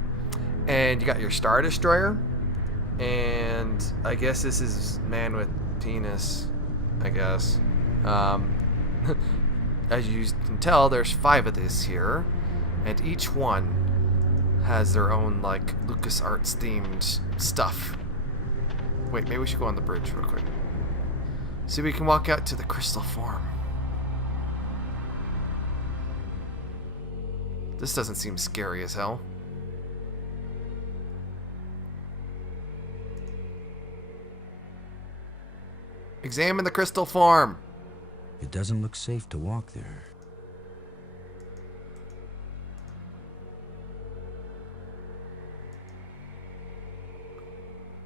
and you got your Star Destroyer, and I guess this is man with penis. I guess. As you can tell, there's 5 of this here, and each one has their own, like, LucasArts themed stuff. Wait, maybe we should go on the bridge real quick. See if we can walk out to the crystal form. This doesn't seem scary as hell. Examine the crystal form. It doesn't look safe to walk there.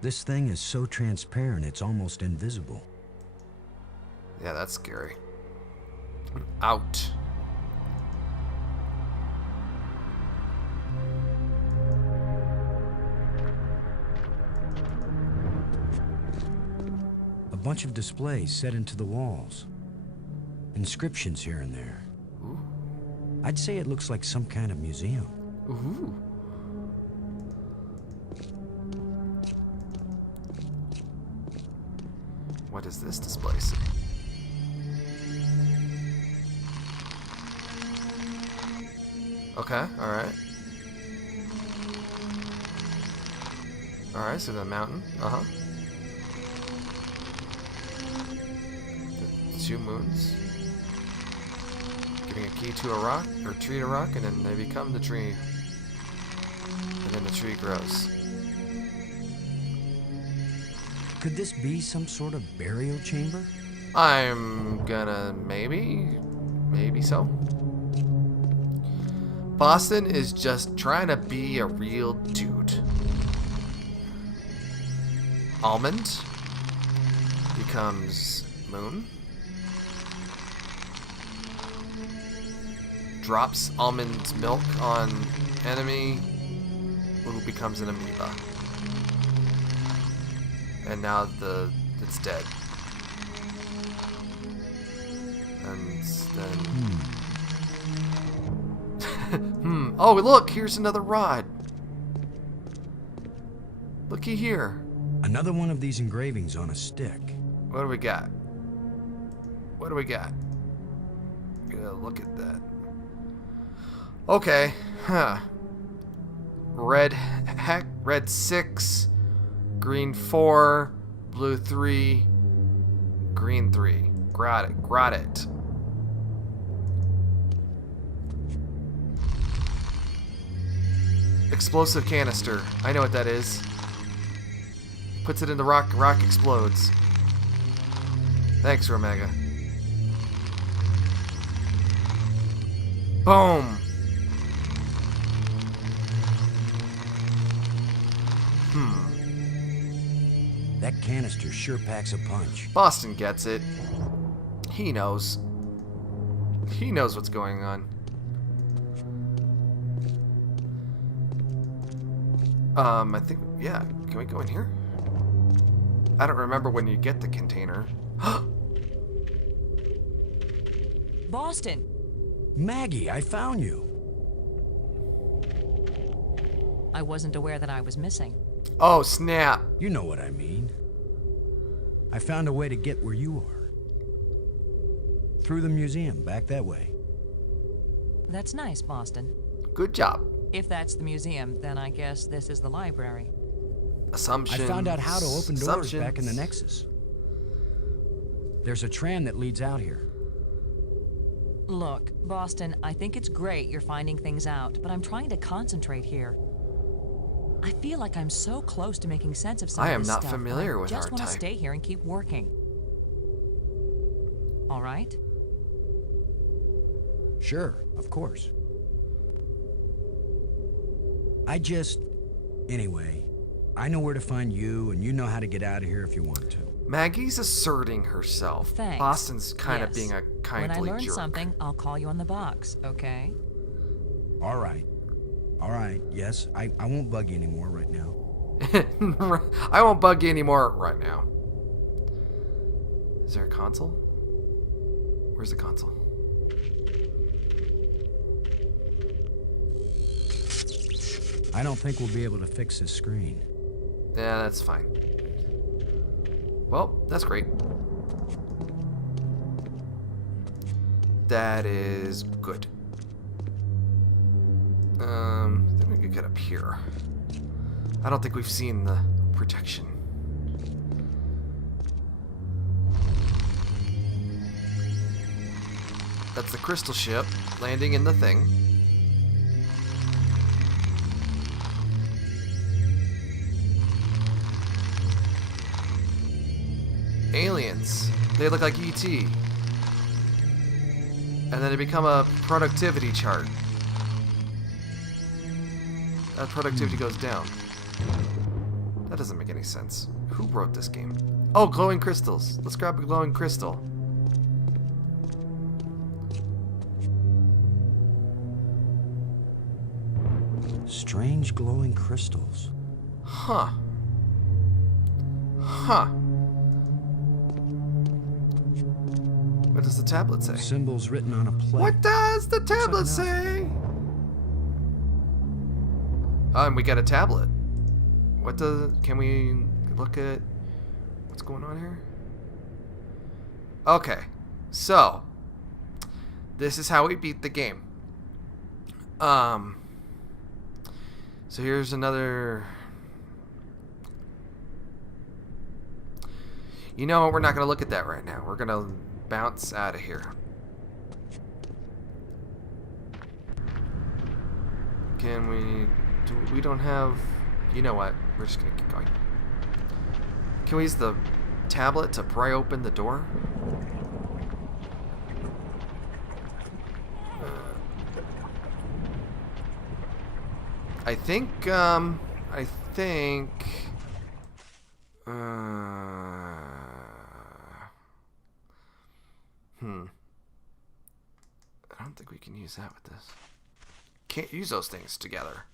This thing is so transparent, it's almost invisible. Yeah, that's scary. Out. A bunch of displays set into the walls. Inscriptions here and there. Ooh. I'd say it looks like some kind of museum. Ooh. What does this display say? Okay, alright. Alright, so the mountain. Uh-huh. The 2 moons. Giving a key to a rock, or tree to rock, and then they become the tree. And then the tree grows. Could this be some sort of burial chamber? I'm gonna maybe so. Boston is just trying to be a real dude. Almond becomes moon. Drops almond milk on enemy who becomes an amoeba. And now it's dead. And then oh, look, here's another rod. Looky here. Another one of these engravings on a stick. What do we got? What do we got? Look at that. Okay. Huh. Red 6, green 4, blue 3, green 3. Got it. Explosive canister. I know what that is. Puts it in the rock explodes. Thanks, Omega. Boom! That canister sure packs a punch. Boston gets it. He knows. He knows what's going on. I think, yeah. Can we go in here? I don't remember when you get the container. Boston! Maggie, I found you. I wasn't aware that I was missing. Oh, snap. You know what I mean. I found a way to get where you are. Through the museum, back that way. That's nice, Boston. Good job. If that's the museum, then I guess this is the library. Assumptions. I found out how to open doors back in the Nexus. There's a tram that leads out here. Look, Boston, I think it's great you're finding things out, but I'm trying to concentrate here. I feel like I'm so close to making sense of some of this stuff. I am not familiar with our type. I just want to type. stay here and keep working. All right? Sure, of course. Anyway, I know where to find you, and you know how to get out of here if you want to. Maggie's asserting herself. Thanks. Boston's kind of Yes. being a kindly When I learn jerk. something, I'll call you on the box, okay? All right. Yes, I won't bug you anymore right now. I won't bug you anymore right now. Is there a console? Where's the console? I don't think we'll be able to fix this screen. Yeah, that's fine. Well, that's great. That is good. I think we could get a up here? I don't think we've seen the protection. That's the crystal ship landing in the thing. Aliens. They look like E.T. And then they become a productivity chart. That productivity goes down. That doesn't make any sense. Who wrote this game? Oh, glowing crystals. Let's grab a glowing crystal. Strange glowing crystals. Huh. Huh. What does the tablet say? Symbols written on a plate. What does the tablet say? Oh, and we got a tablet. What does... Can we look at what's going on here? Okay. So, this is how we beat the game. So here's another... You know what? We're not going to look at that right now. We're going to bounce out of here. Can we... We don't have... You know what? We're just going to keep going. Can we use the tablet to pry open the door? I think, I don't think we can use that with this. Can't use those things together.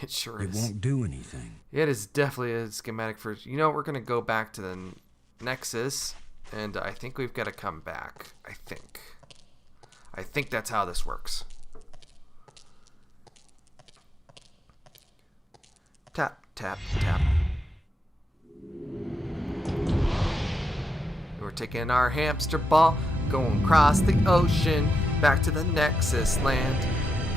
It sure is. It won't do anything. It is definitely a schematic for... You know, we're going to go back to the Nexus, and I think we've got to come back. I think that's how this works. Tap, tap, tap. We're taking our hamster ball, going across the ocean, back to the Nexus land,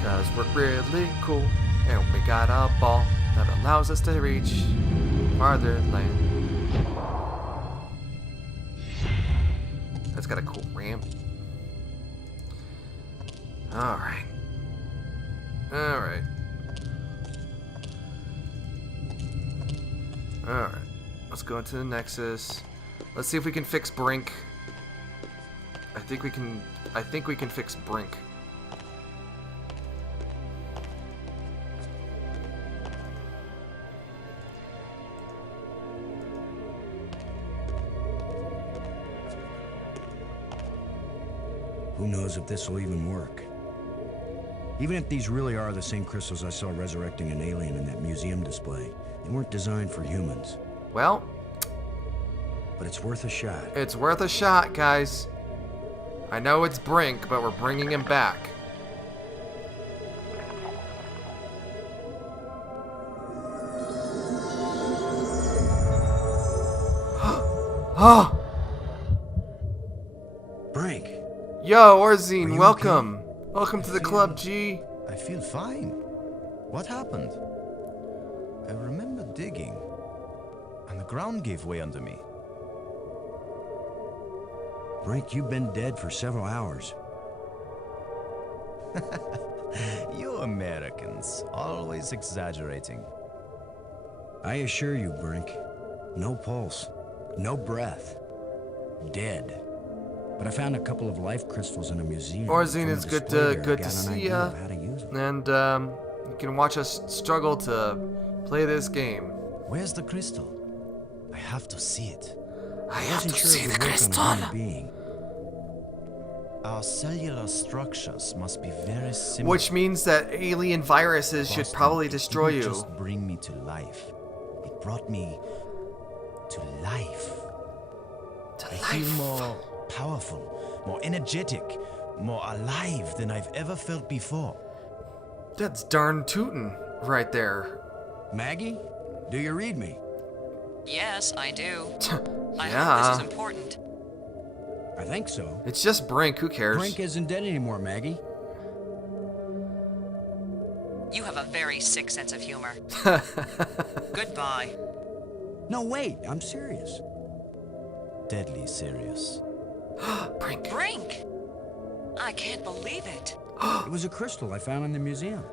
'cause we're really cool, and we got a ball that allows us to reach farther land. That's got a cool ramp. Alright. Alright. Alright. Let's go into the Nexus. Let's see if we can fix Brink. I think we can fix Brink. Who knows if this will even work? Even if these really are the same crystals I saw resurrecting an alien in that museum display, they weren't designed for humans. Well, but it's worth a shot. It's worth a shot, guys. I know it's Brink, but we're bringing him back. Oh! Brink. Yo, Orzine, welcome. Okay? Welcome to the club, G. I feel fine. What happened? I remember digging, and the ground gave way under me. Brink, you've been dead for several hours. You Americans, always exaggerating. I assure you, Brink, no pulse, no breath, dead. But I found a couple of life crystals in a museum. Orzine, it's good to see ya. And you can watch us struggle to play this game. Where's the crystal? I have to see it. I have to see the crystal. Our cellular structures must be very similar. Which means that alien viruses should probably destroy you. It didn't just bring me to life. It brought me to life. I feel more powerful, more energetic, more alive than I've ever felt before. That's darn tootin' right there. Maggie, do you read me? Yes, I do. I Yeah. hope this is important. I think so. It's just Brink, who cares? Brink isn't dead anymore, Maggie. You have a very sick sense of humor. Goodbye. No, wait, I'm serious. Deadly serious. Brink. Brink! I can't believe it. It was a crystal I found in the museum.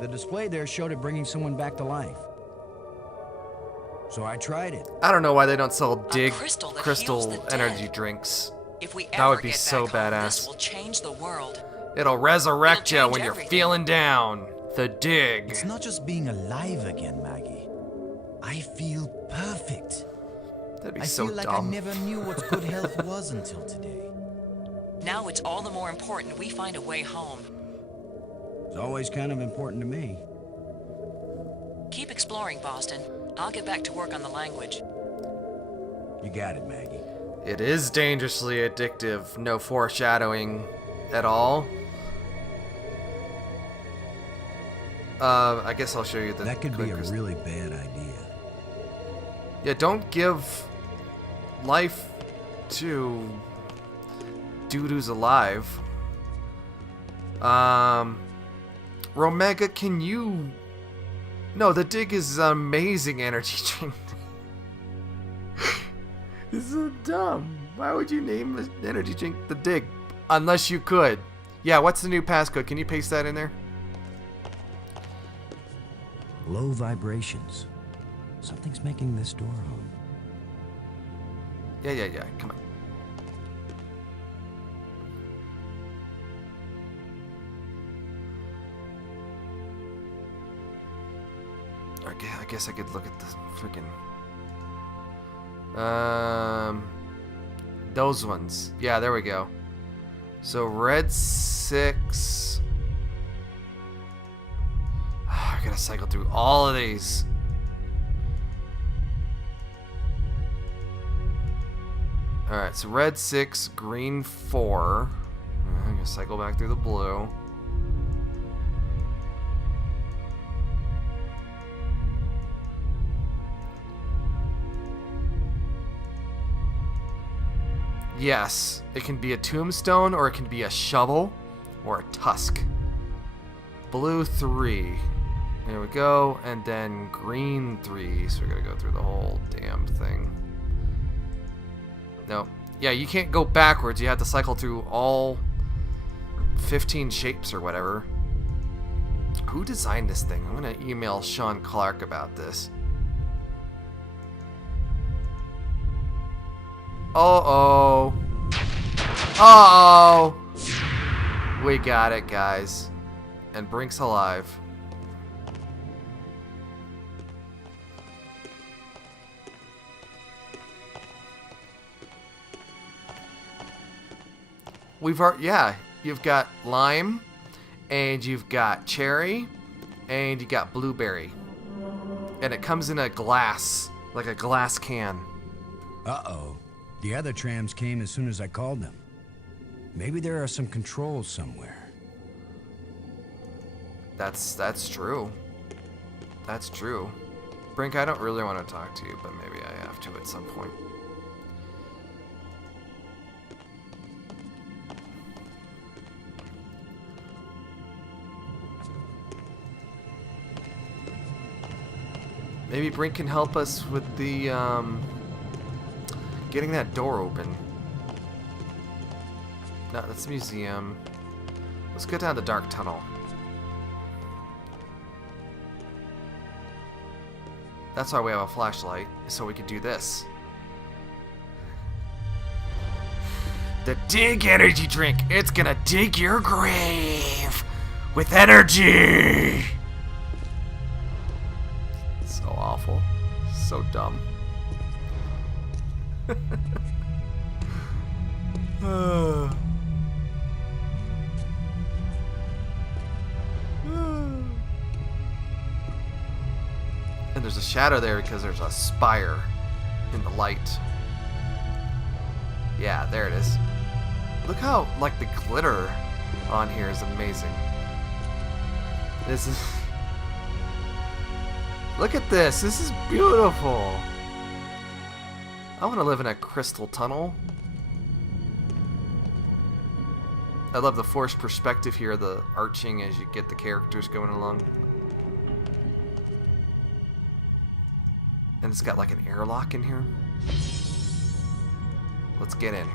The display there showed it bringing someone back to life. So I tried it. I don't know why they don't sell dig crystal that crystal heals the energy dead. drinks. If we That ever would be get so back home, badass. this will change the world. It'll resurrect It'll you when change you're everything. feeling down. The dig. It's not just being alive again, Maggie. I feel perfect. That'd be I so feel like dumb. I never knew what good health was until today. Now it's all the more important we find a way home. It's always kind of important to me. Keep exploring, Boston. I'll get back to work on the language. You got it, Maggie. It is dangerously addictive. No foreshadowing at all. I guess I'll show you the. That could be a quick- really bad idea. Yeah, don't give life to dude who's alive. Romega, can you? No, the dig is an amazing energy drink. This is so dumb. Why would you name an energy drink the dig? Unless you could. Yeah, what's the new passcode? Can you paste that in there? Low vibrations. Something's making this door hum. Yeah. Come on. Okay, I guess I could look at the freaking. Those ones. Yeah, there we go. So red 6. I gotta cycle through all of these. Alright, so red 6, green 4. I'm gonna cycle back through the blue. Yes, it can be a tombstone, or it can be a shovel, or a tusk. Blue 3. There we go, and then green 3. So we're gonna go through the whole damn thing. No. Yeah, you can't go backwards. You have to cycle through all 15 shapes or whatever. Who designed this thing? I'm gonna email Sean Clark about this. Uh-oh. Uh-oh. We got it, guys. And Brink's alive. Yeah, you've got lime, and you've got cherry, and you got blueberry. And it comes in a glass, like a glass can. Uh-oh. The other trams came as soon as I called them. Maybe there are some controls somewhere. That's true. That's true. Brink, I don't really want to talk to you, but maybe I have to at some point. Maybe Brink can help us with the, getting that door open. No, that's the museum. Let's go down the dark tunnel. That's why we have a flashlight, so we can do this. The dig energy drink. It's gonna dig your grave with energy. So awful. So dumb. And there's a shadow there because there's a spire in the light. Yeah, there it is. Look how, like, the glitter on here is amazing. This is... Look at this. This is beautiful. I want to live in a crystal tunnel. I love the forced perspective here, the arching as you get the characters going along. And it's got like an airlock in here. Let's get in.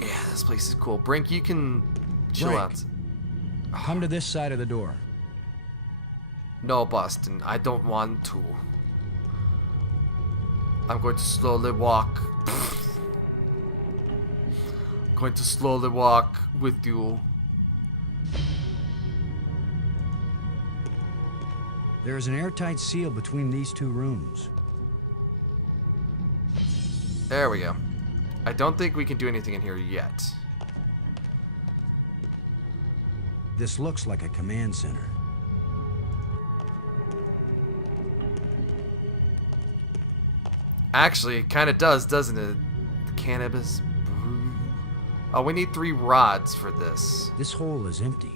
Yeah, this place is cool. Brink, you can chill out. Come to this side of the door. No, Boston, I don't want to. I'm going to slowly walk. I'm going to slowly walk with you. There is an airtight seal between these two rooms. There we go. I don't think we can do anything in here yet. This looks like a command center. Actually, it kind of does, doesn't it? The cannabis. Oh, we need 3 rods for this. This hole is empty.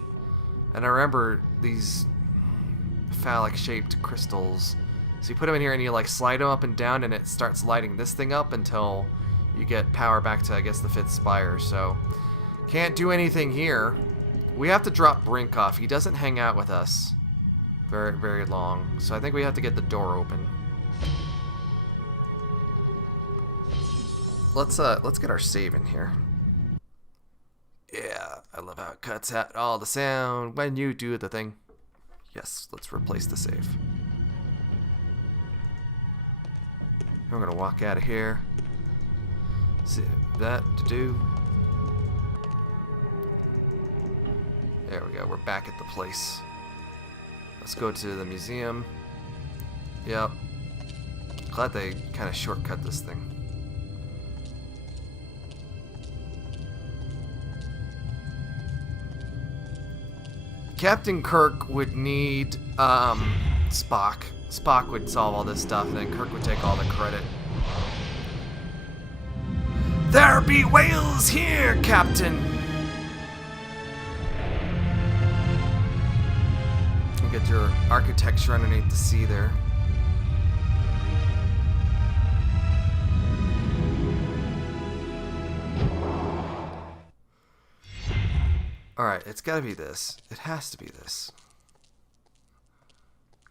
And I remember these phallic-shaped crystals. So you put them in here and you like slide them up and down, and it starts lighting this thing up until you get power back to, I guess, the 5th spire. So can't do anything here. We have to drop Brink off. He doesn't hang out with us very, very long. So I think we have to get the door open. Let's get our save in here. Yeah, I love how it cuts out all the sound when you do the thing. Yes, let's replace the save. We're gonna walk out of here. See that to do. There we go, we're back at the place. Let's go to the museum. Yep. Glad they kind of shortcut this thing. Captain Kirk would need Spock. Spock would solve all this stuff, and then Kirk would take all the credit. There be whales here, Captain! You get your architecture underneath the sea there. Alright, it's gotta be this. It has to be this.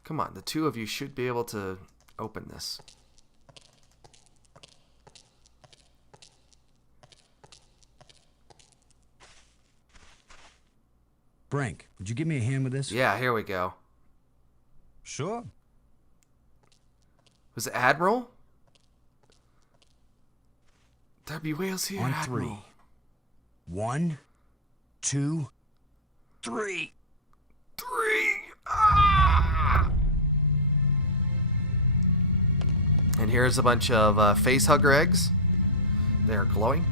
Come on, the 2 of you should be able to open this. Brink, would you give me a hand with this? Yeah, here we go. Sure. Was it Admiral? There be whales here, On Admiral. 3. 1, 2, 3. 3! Ah! And here's a bunch of face hugger eggs. They're glowing.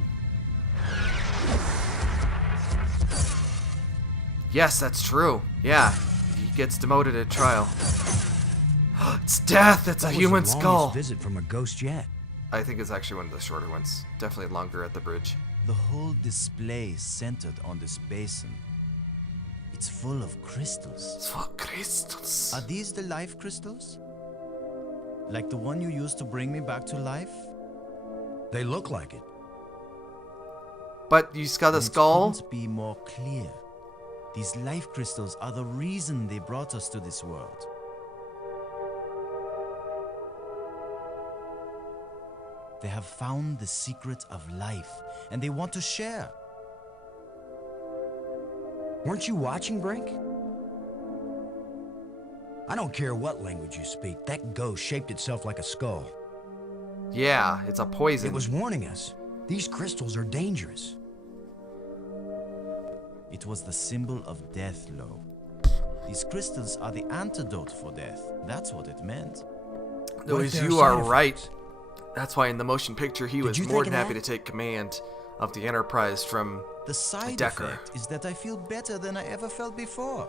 Yes, that's true. Yeah, he gets demoted at trial. It's death! It's a human skull! That was the longest visit from a ghost yet. I think it's actually one of the shorter ones. Definitely longer at the bridge. The whole display centered on this basin. It's full of crystals. It's full of crystals. Are these the life crystals? Like the one you used to bring me back to life? They look like it. But you got the skull? It couldn't be more clear. These life crystals are the reason they brought us to this world. They have found the secret of life, and they want to share. Weren't you watching, Brink? I don't care what language you speak. That ghost shaped itself like a skull. Yeah, it's a poison. It was warning us. These crystals are dangerous. It was the symbol of death, Lo. These crystals are the antidote for death. That's what it meant. Louis, you are right. That's why in the motion picture he was more than happy to take command of the Enterprise from the side Decker. effect is that I feel better than I ever felt before.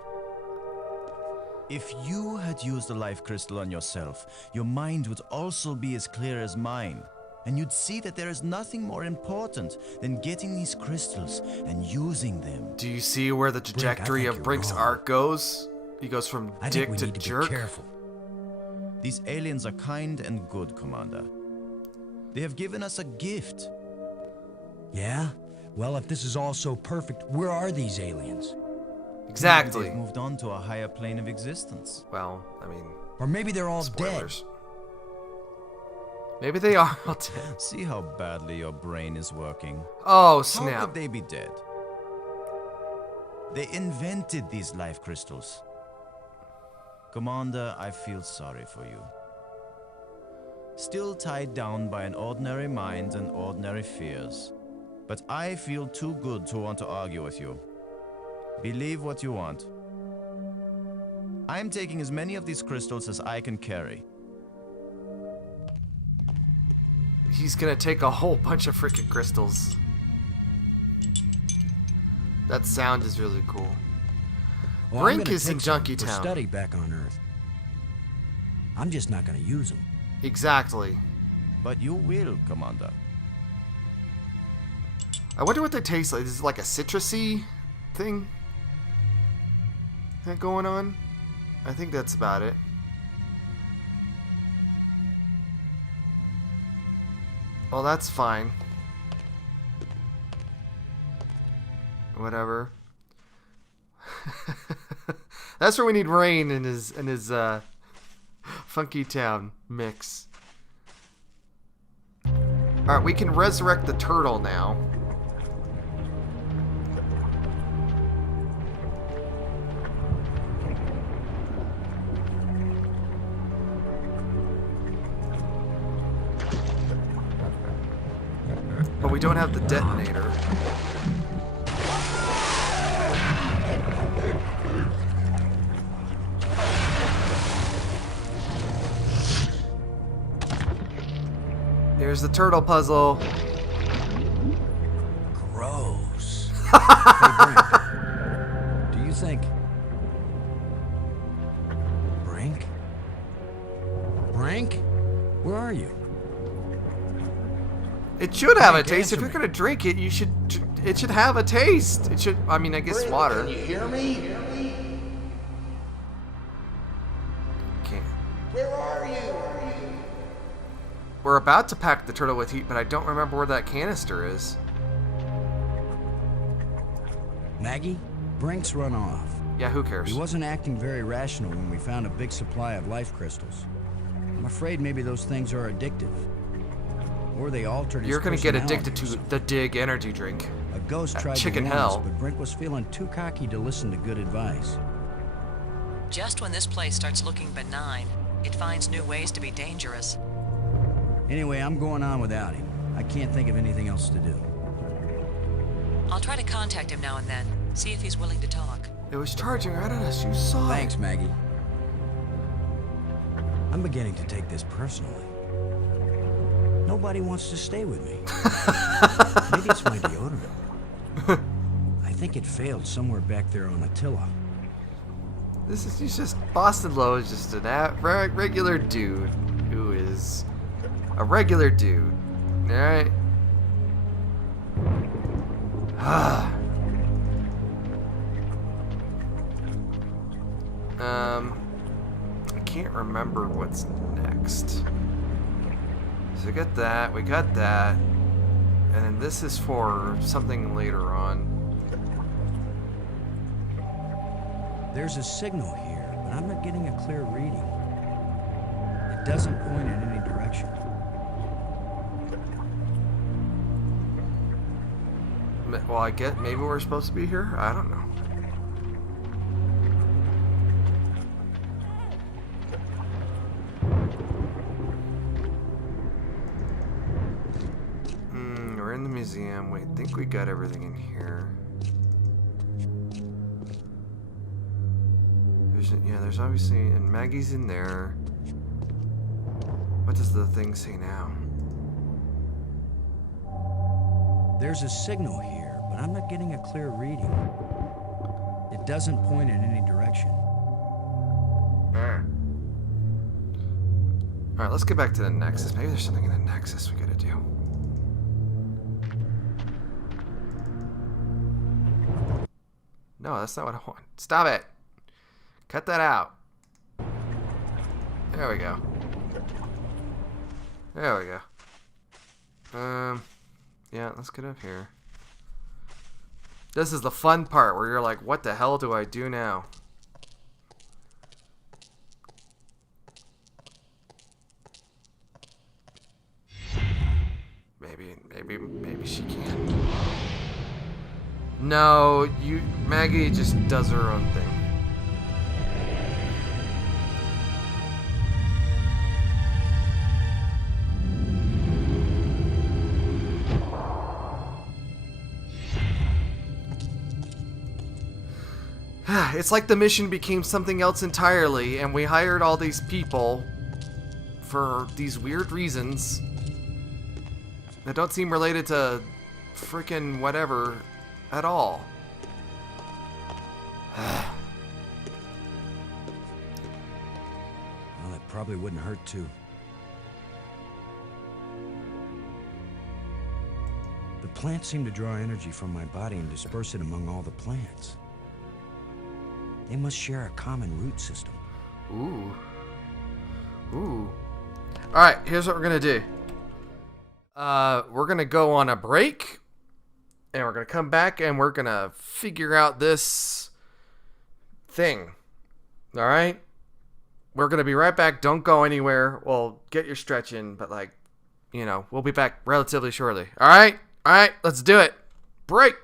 If you had used a life crystal on yourself, your mind would also be as clear as mine. And you'd see that there is nothing more important than getting these crystals and using them. Do you see where the trajectory of Brink's arc goes? He goes from dick to jerk. Be careful. These aliens are kind and good, Commander. They have given us a gift. Yeah? Well, if this is all so perfect, where are these aliens? Exactly. They've moved on to a higher plane of existence. Well, I mean... Or maybe they're all spoilers. dead. Maybe they are all dead. See how badly your brain is working. Oh, snap. How could they be dead? They invented these life crystals. Commander, I feel sorry for you. Still tied down by an ordinary mind and ordinary fears. But I feel too good to want to argue with you. Believe what you want. I'm taking as many of these crystals as I can carry. He's gonna take a whole bunch of freaking crystals. That sound is really cool. Well, Brink is in Junkie for Town. Study back on Earth. I'm just not gonna use them. Exactly. But you will, Commander. I wonder what they taste like. Is it like a citrusy thing that going on? I think that's about it. Well, that's fine. Whatever. That's where we need Rain in his Funky Town mix. Alright, we can resurrect the turtle now. But we don't have the detonator. Here's the turtle puzzle. Gross. Hey, Brink. Do you think... Brink? Brink? Where are you? It should have a Brink, taste. If answer you're me. gonna drink it, it should have a taste. It should, I mean, I guess water. Can you hear me? Can't. Where are you? We're about to pack the turtle with heat, but I don't remember where that canister is. Maggie? Brink's run off. Yeah, who cares? He wasn't acting very rational when we found a big supply of life crystals. I'm afraid maybe those things are addictive. Or they altered his You're gonna get personality addicted or to something. the Dig energy drink. A ghost tried chicken to warn us, hell. but Brink was feeling too cocky to listen to good advice. Just when this place starts looking benign, it finds new ways to be dangerous. Anyway, I'm going on without him. I can't think of anything else to do. I'll try to contact him now and then, see if he's willing to talk. It was charging right at us. You saw it. Thanks, Maggie. I'm beginning to take this personally. Nobody wants to stay with me. Maybe it's my deodorant. I think it failed somewhere back there on Attila. He's just Boston Low is just an regular dude who is a regular dude. All right. I can't remember what's next. So we got that, and then this is for something later on. There's a signal here, but I'm not getting a clear reading. It doesn't point in any direction. Well, I get maybe we're supposed to be here. I don't know. We're in the museum. We think we got everything in here. There's obviously, and Maggie's in there. What does the thing say now? There's a signal here, but I'm not getting a clear reading. It doesn't point in any direction. Alright, let's get back to the Nexus. Maybe there's something in the Nexus we gotta do. No, that's not what I want. Stop it! Cut that out. There we go. There we go. Yeah, let's get up here. This is the fun part where you're like, what the hell do I do now? Maybe she can. No, Maggie just does her own thing. It's like the mission became something else entirely, and we hired all these people for these weird reasons that don't seem related to freaking whatever at all. Well, that probably wouldn't hurt too. The plants seem to draw energy from my body and disperse it among all the plants. They must share a common root system. Ooh. Alright, here's what we're gonna do. We're gonna go on a break, and we're gonna come back and we're gonna figure out this thing. Alright? We're gonna be right back. Don't go anywhere. Well, get your stretch in, but we'll be back relatively shortly. Alright? Alright, let's do it. Break!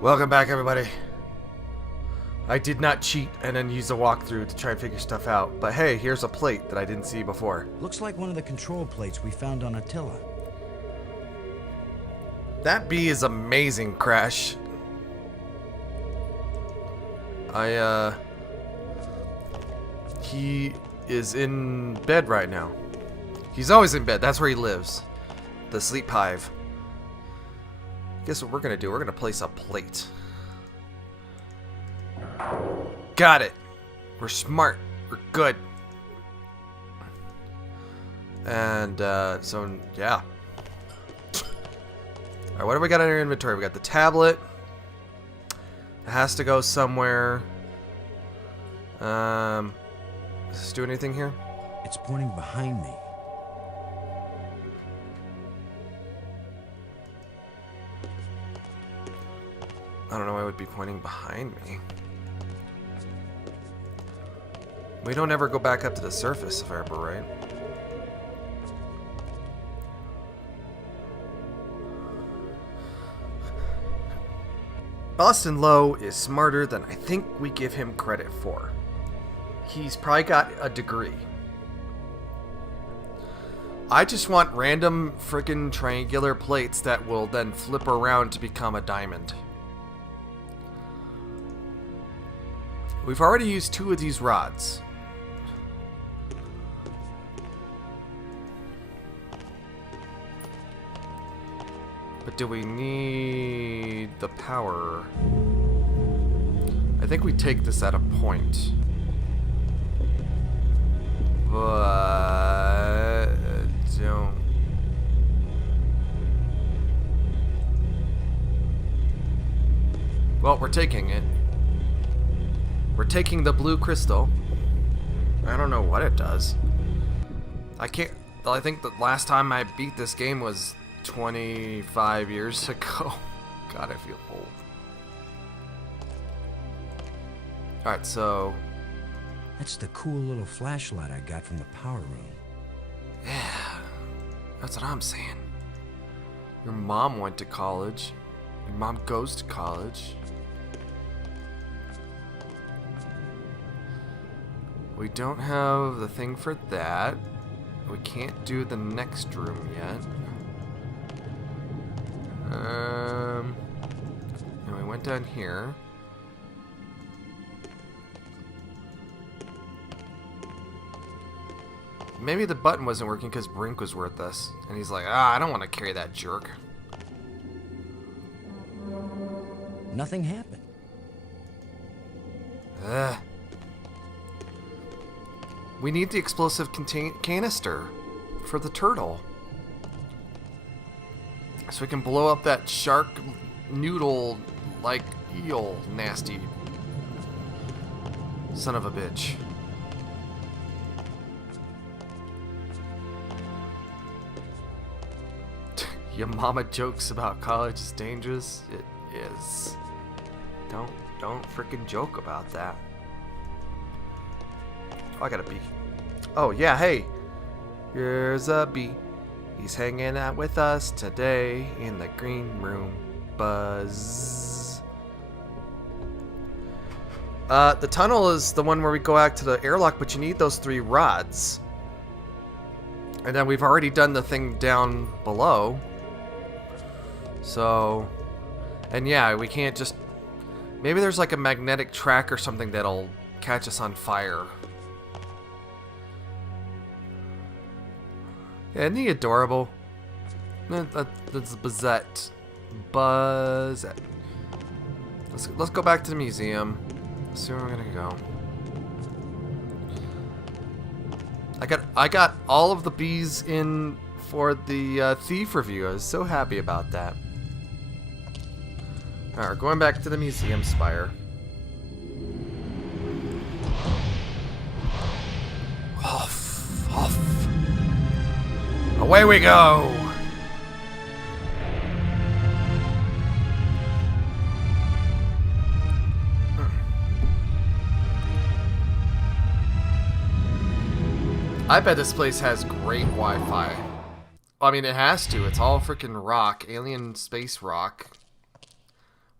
Welcome back, everybody. I did not cheat and then use a walkthrough to try and figure stuff out. But hey, here's a plate that I didn't see before. Looks like one of the control plates we found on Attila. That bee is amazing, Crash. He is in bed right now. He's always in bed. That's where he lives. The sleep hive. Guess what we're gonna do? We're gonna place a plate. Got it. We're smart. We're good. And so yeah. All right, what do we got in our inventory? We got the tablet. It has to go somewhere. Does this do anything here? It's pointing behind me. I don't know why it would be pointing behind me. We don't ever go back up to the surface, if I remember right. Boston Lowe is smarter than I think we give him credit for. He's probably got a degree. I just want random frickin' triangular plates that will then flip around to become a diamond. We've already used 2 of these rods. But do we need the power? I think we take this at a point. But don't. Well, we're taking it. We're taking the blue crystal. I don't know what it does. I can't. I think the last time I beat this game was 25 years ago. God, I feel old. Alright, so. That's the cool little flashlight I got from the power room. Yeah, that's what I'm saying. Your mom went to college. Your mom goes to college. We don't have the thing for that. We can't do the next room yet. And we went down here. Maybe the button wasn't working because Brink was worth us. And he's like, I don't want to carry that jerk. Nothing happened. We need the explosive canister for the turtle. So we can blow up that shark noodle like eel nasty son of a bitch. Your mama jokes about college is dangerous. It is. Don't freaking joke about that. Oh, I got a bee. Oh yeah, hey. Here's a bee. He's hanging out with us today in the green room. Buzz. The tunnel is the one where we go out to the airlock, but you need those 3 rods. And then we've already done the thing down below. So, and yeah, we can't just, maybe there's like a magnetic track or something that'll catch us on fire. Yeah, isn't he adorable? That's Buzzette. Buzzette. Let's go back to the museum. Let's see where we're gonna go. I got all of the bees in for the thief review. I was so happy about that. Alright, we're going back to the museum spire. Off, off. Away we go! I bet this place has great Wi-Fi. I mean, it has to. It's all freaking rock. Alien space rock.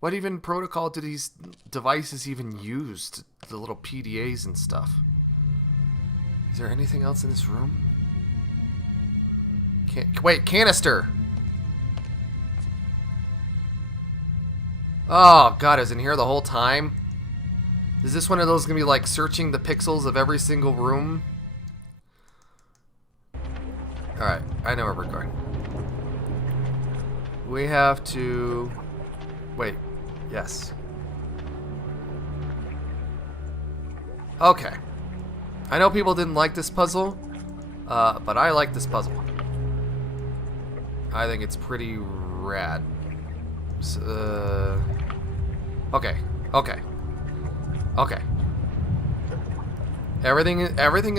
What even protocol do these devices even use? The little PDAs and stuff. Is there anything else in this room? Wait, canister! Oh god, I was in here the whole time? Is this one of those gonna be like searching the pixels of every single room? Alright, I know where we're going. We have to... Wait, yes. Okay. I know people didn't like this puzzle, but I like this puzzle. I think it's pretty rad. So, okay. Everything is everything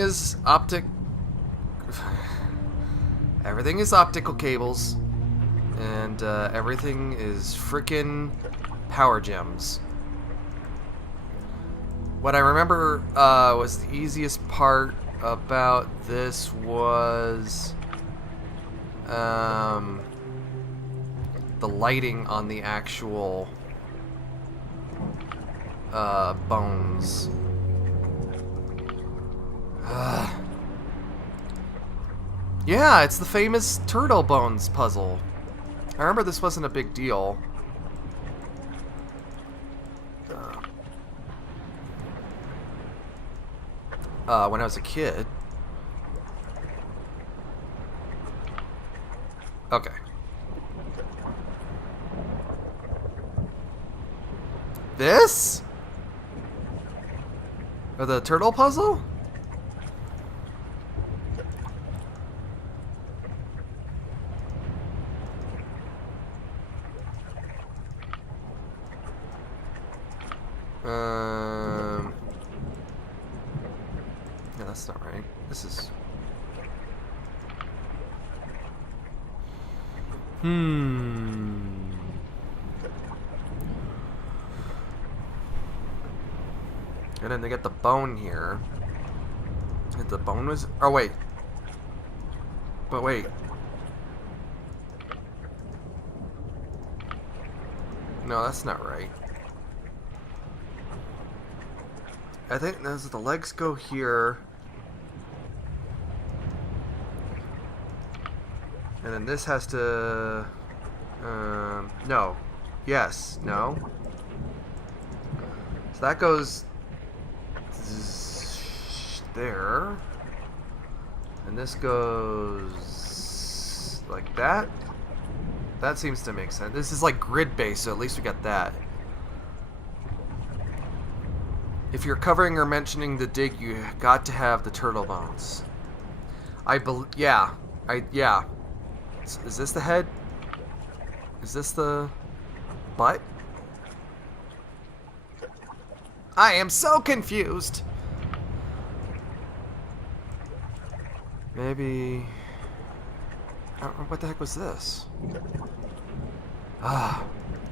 is optical cables, and everything is frickin' power gems. What I remember was the easiest part about this was the lighting on the actual bones. Yeah, it's the famous turtle bones puzzle. I remember this wasn't a big deal. When I was a kid. Okay. This? Or the turtle puzzle? Yeah, that's not right. This is... And then they get the bone here. And the bone was... Oh, wait. But wait. No, that's not right. I think the legs go here. And then this has to... no. Yes. No. So that goes... there. And this goes... like that. That seems to make sense. This is like grid-based, so at least we got that. If you're covering or mentioning the dig, you got to have the turtle bones. Yeah. Yeah. Is this the head? Is this the butt? I am so confused. Maybe... what the heck was this?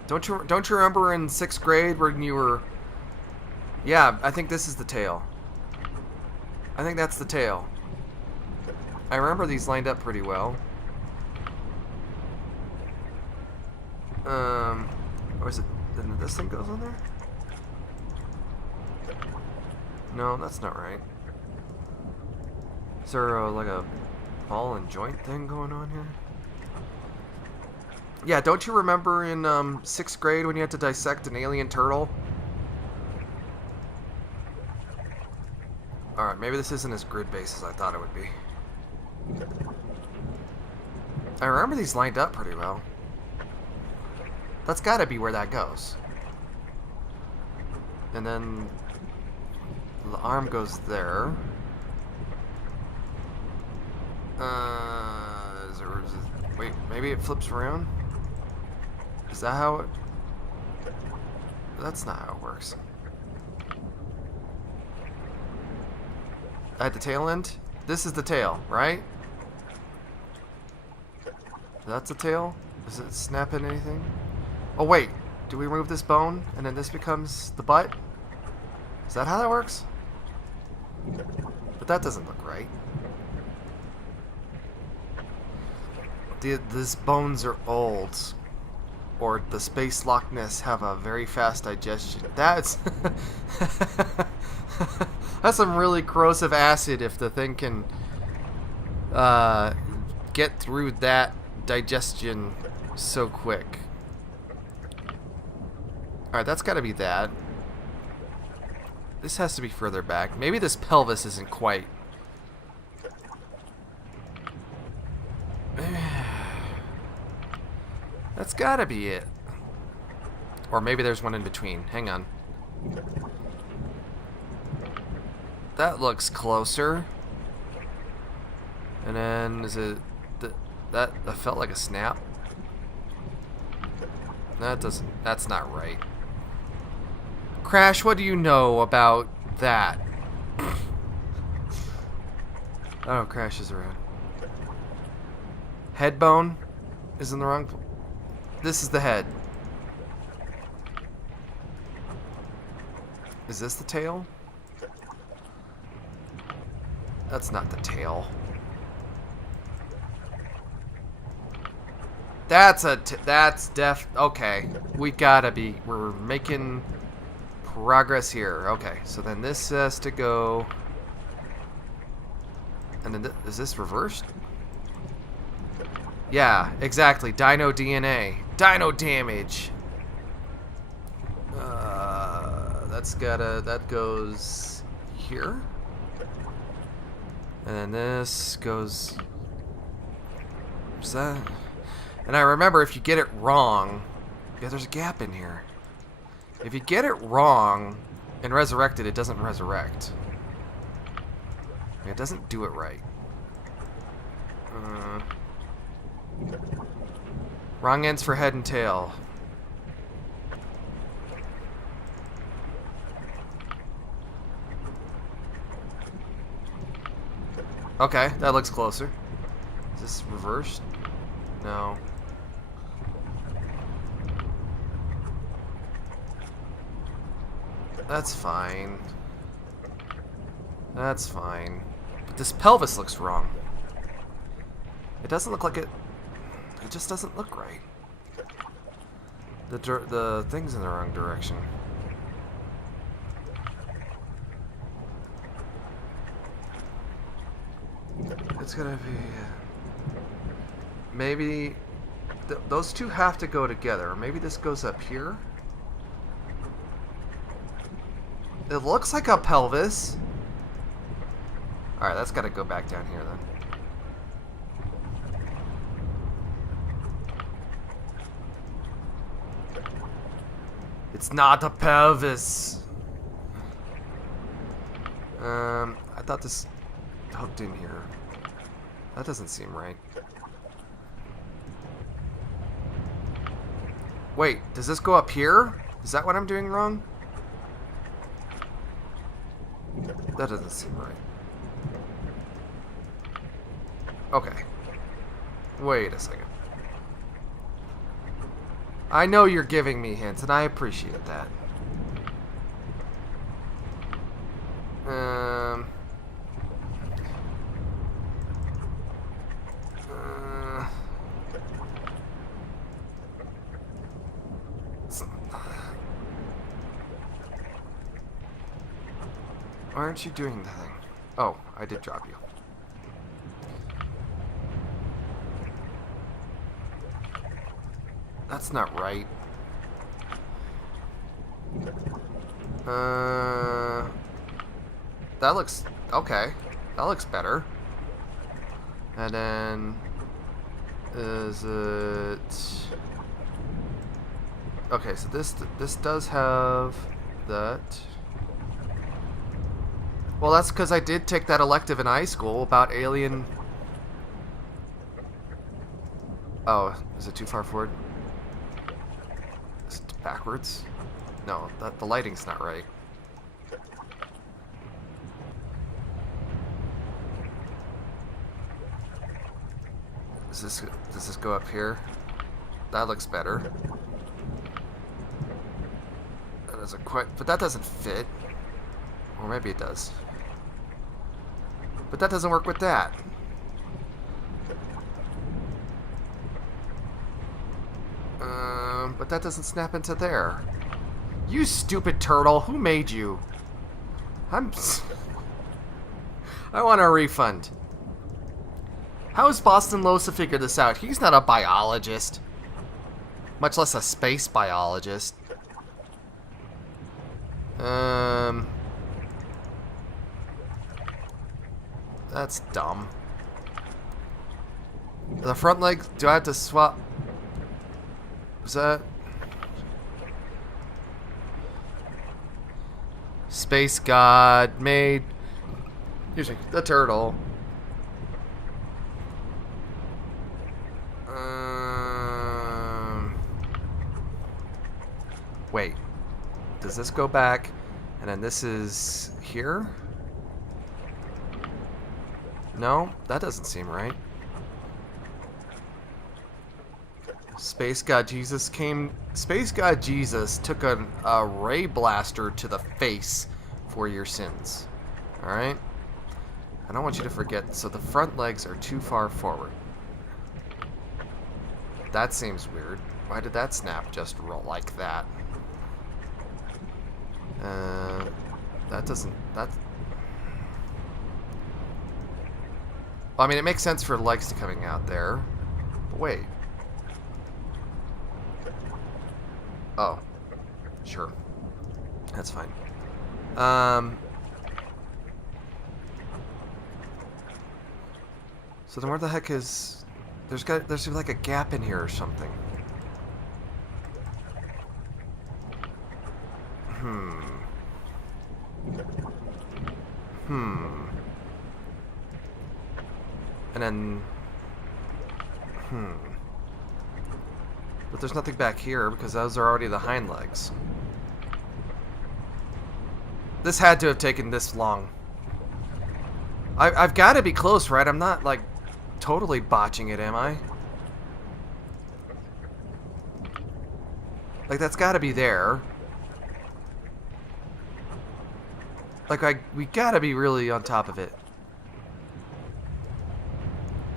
Don't you remember in 6th grade when you were... Yeah, I think this is the tail. I think that's the tail. I remember these lined up pretty well. Or is it... then this thing goes on there? No, that's not right. Is there like a ball and joint thing going on here? Yeah, don't you remember in 6th grade when you had to dissect an alien turtle? Alright, maybe this isn't as grid-based as I thought it would be. I remember these lined up pretty well. That's gotta be where that goes. And then the arm goes there. Wait, maybe it flips around? Is that how it... That's not how it works. At the tail end? This is the tail, right? That's the tail? Is it snapping anything? Oh wait, do we remove this bone and then this becomes the butt? Is that how that works? But that doesn't look right. These bones are old. Or the space Loch Ness have a very fast digestion. That's that's some really corrosive acid if the thing can get through that digestion so quick. Alright, that's got to be that. This has to be further back. Maybe this pelvis isn't quite. That's gotta be it. Or maybe there's one in between. Hang on. That looks closer. And then is it that felt like a snap? That doesn't. That's not right. Crash, what do you know about that? Oh, Crash is around. Head bone is in the wrong. This is the head. Is this the tail? That's not the tail. That's okay. We gotta be. We're making progress here. Okay, so then this has to go. And then is this reversed? Yeah, exactly. Dino DNA. Dino damage. That goes here. And then this goes. What's that? And I remember if you get it wrong, yeah, there's a gap in here. If you get it wrong and resurrect it, it doesn't resurrect. It doesn't do it right. Wrong ends for head and tail. Okay, that looks closer. Is this reversed? No. That's fine. That's fine. But this pelvis looks wrong. It doesn't look like it. It just doesn't look right. The thing's in the wrong direction. It's gonna be maybe those two have to go together. Maybe this goes up here. It looks like a pelvis. All right, that's got to go back down here then. It's not a pelvis. I thought this hooked in here. That doesn't seem right. Wait, does this go up here? Is that what I'm doing wrong? That doesn't seem right. Okay. Wait a second. I know you're giving me hints, and I appreciate that. Why aren't you doing the thing? Oh, I did drop you. That's not right. That looks okay. That looks better. And then is it okay? So this does have that. Well, that's because I did take that elective in high school about alien. Oh, is it too far forward? Is it backwards? No, the lighting's not right. Does this go up here? That looks better. That doesn't quite, but that doesn't fit. Or maybe it does. But that doesn't work with that. But that doesn't snap into there. You stupid turtle. Who made you? I want a refund. How is Boston Lowe's to figure this out? He's not a biologist. Much less a space biologist. That's dumb. The front leg, do I have to swap? Is that? Space God made, excuse me, the turtle. Wait. Does this go back? And then this is here? No, that doesn't seem right. Space God Jesus came. Space God Jesus took a ray blaster to the face for your sins. Alright? I don't want you to forget. So the front legs are too far forward. That seems weird. Why did that snap just roll like that? That doesn't. That. Well, I mean, it makes sense for legs to coming out there. But wait. Oh. Sure. That's fine. So then where the heck is... There's like a gap in here or something. And then... But there's nothing back here because those are already the hind legs. This had to have taken this long. I've got to be close, right? I'm not, like, totally botching it, am I? Like, that's got to be there. Like, we got to be really on top of it.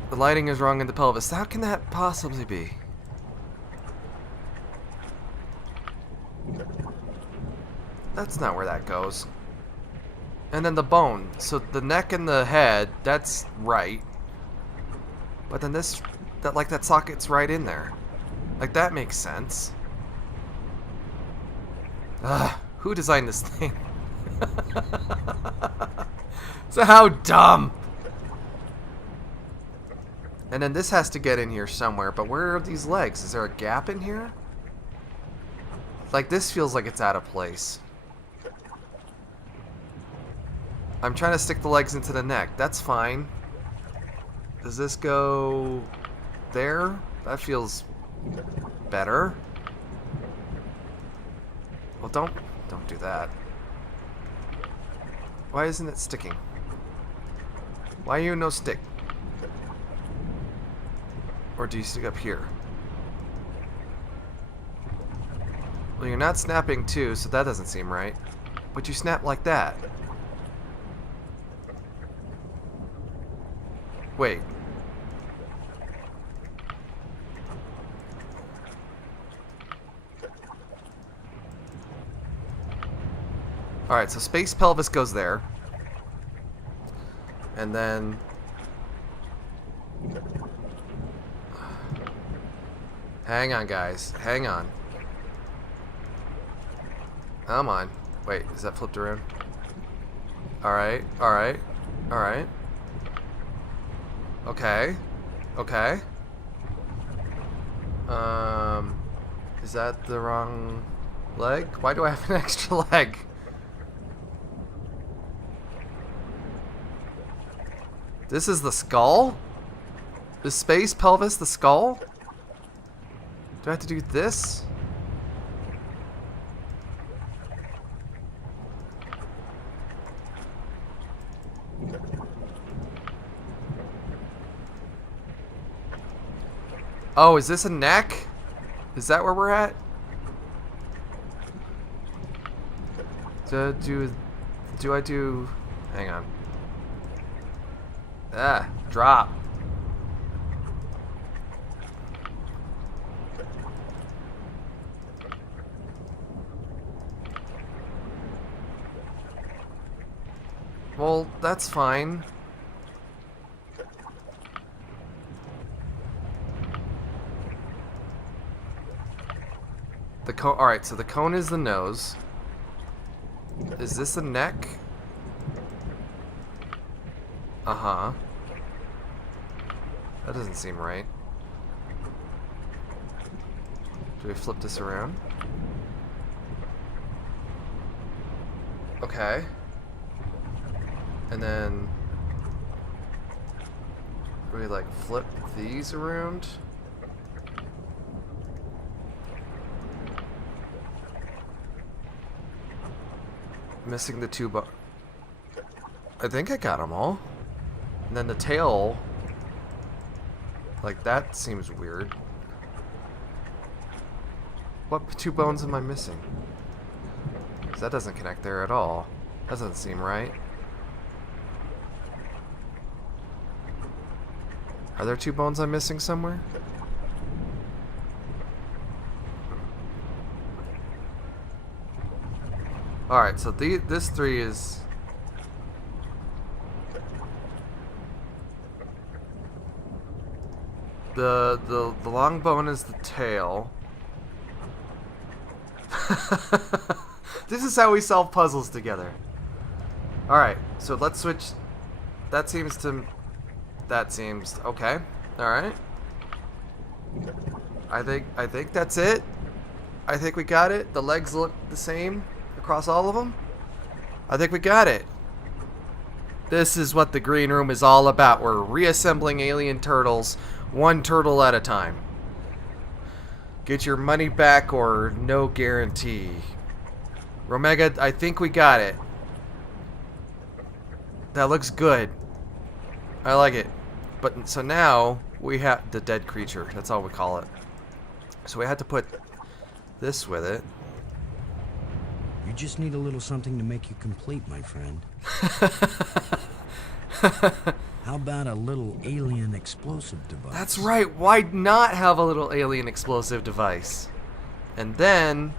The lighting is wrong in the pelvis. How can that possibly be? That's not where that goes. And then the bone. So the neck and the head, that's right. But then this, that socket's right in there. Like, that makes sense. Ugh, who designed this thing? So how dumb! And then this has to get in here somewhere, but where are these legs? Is there a gap in here? Like, this feels like it's out of place. I'm trying to stick the legs into the neck. That's fine. Does this go there? That feels better. Well, don't do that. Why isn't it sticking? Why are you no stick? Or do you stick up here? Well, you're not snapping too, so that doesn't seem right. But you snap like that. Wait. Alright, so space pelvis goes there. And then... Hang on, guys. Hang on. Come on. Wait, is that flipped around? Alright, alright, alright. Okay. Okay. Is that the wrong leg? Why do I have an extra leg? This is the skull? Is space pelvis the skull? Do I have to do this? Oh, is this a neck? Is that where we're at? Do I do... Hang on. Ah, drop. Well, that's fine. The cone. Alright, so the cone is the nose. Is this the neck? Uh-huh. That doesn't seem right. Do we flip this around? Okay. And then do we like flip these around? Missing the two I think I got them all. And then the tail, like that seems weird. What two bones am I missing? 'Cause that doesn't connect there at all. Doesn't seem right. Are there two bones I'm missing somewhere? Alright, so this three is... The long bone is the tail. This is how we solve puzzles together. Alright, so let's switch. That seems okay. Alright. I think that's it. I think we got it. The legs look the same across all of them. I think we got it. This is what the green room is all about. We're reassembling alien turtles, one turtle at a time. Get your money back or no guarantee. Romega, I think we got it. That looks good. I like it. But so now we have the dead creature. That's all we call it. So we had to put this with it. You just need a little something to make you complete, my friend. How about a little alien explosive device? That's right. Why not have a little alien explosive device? And then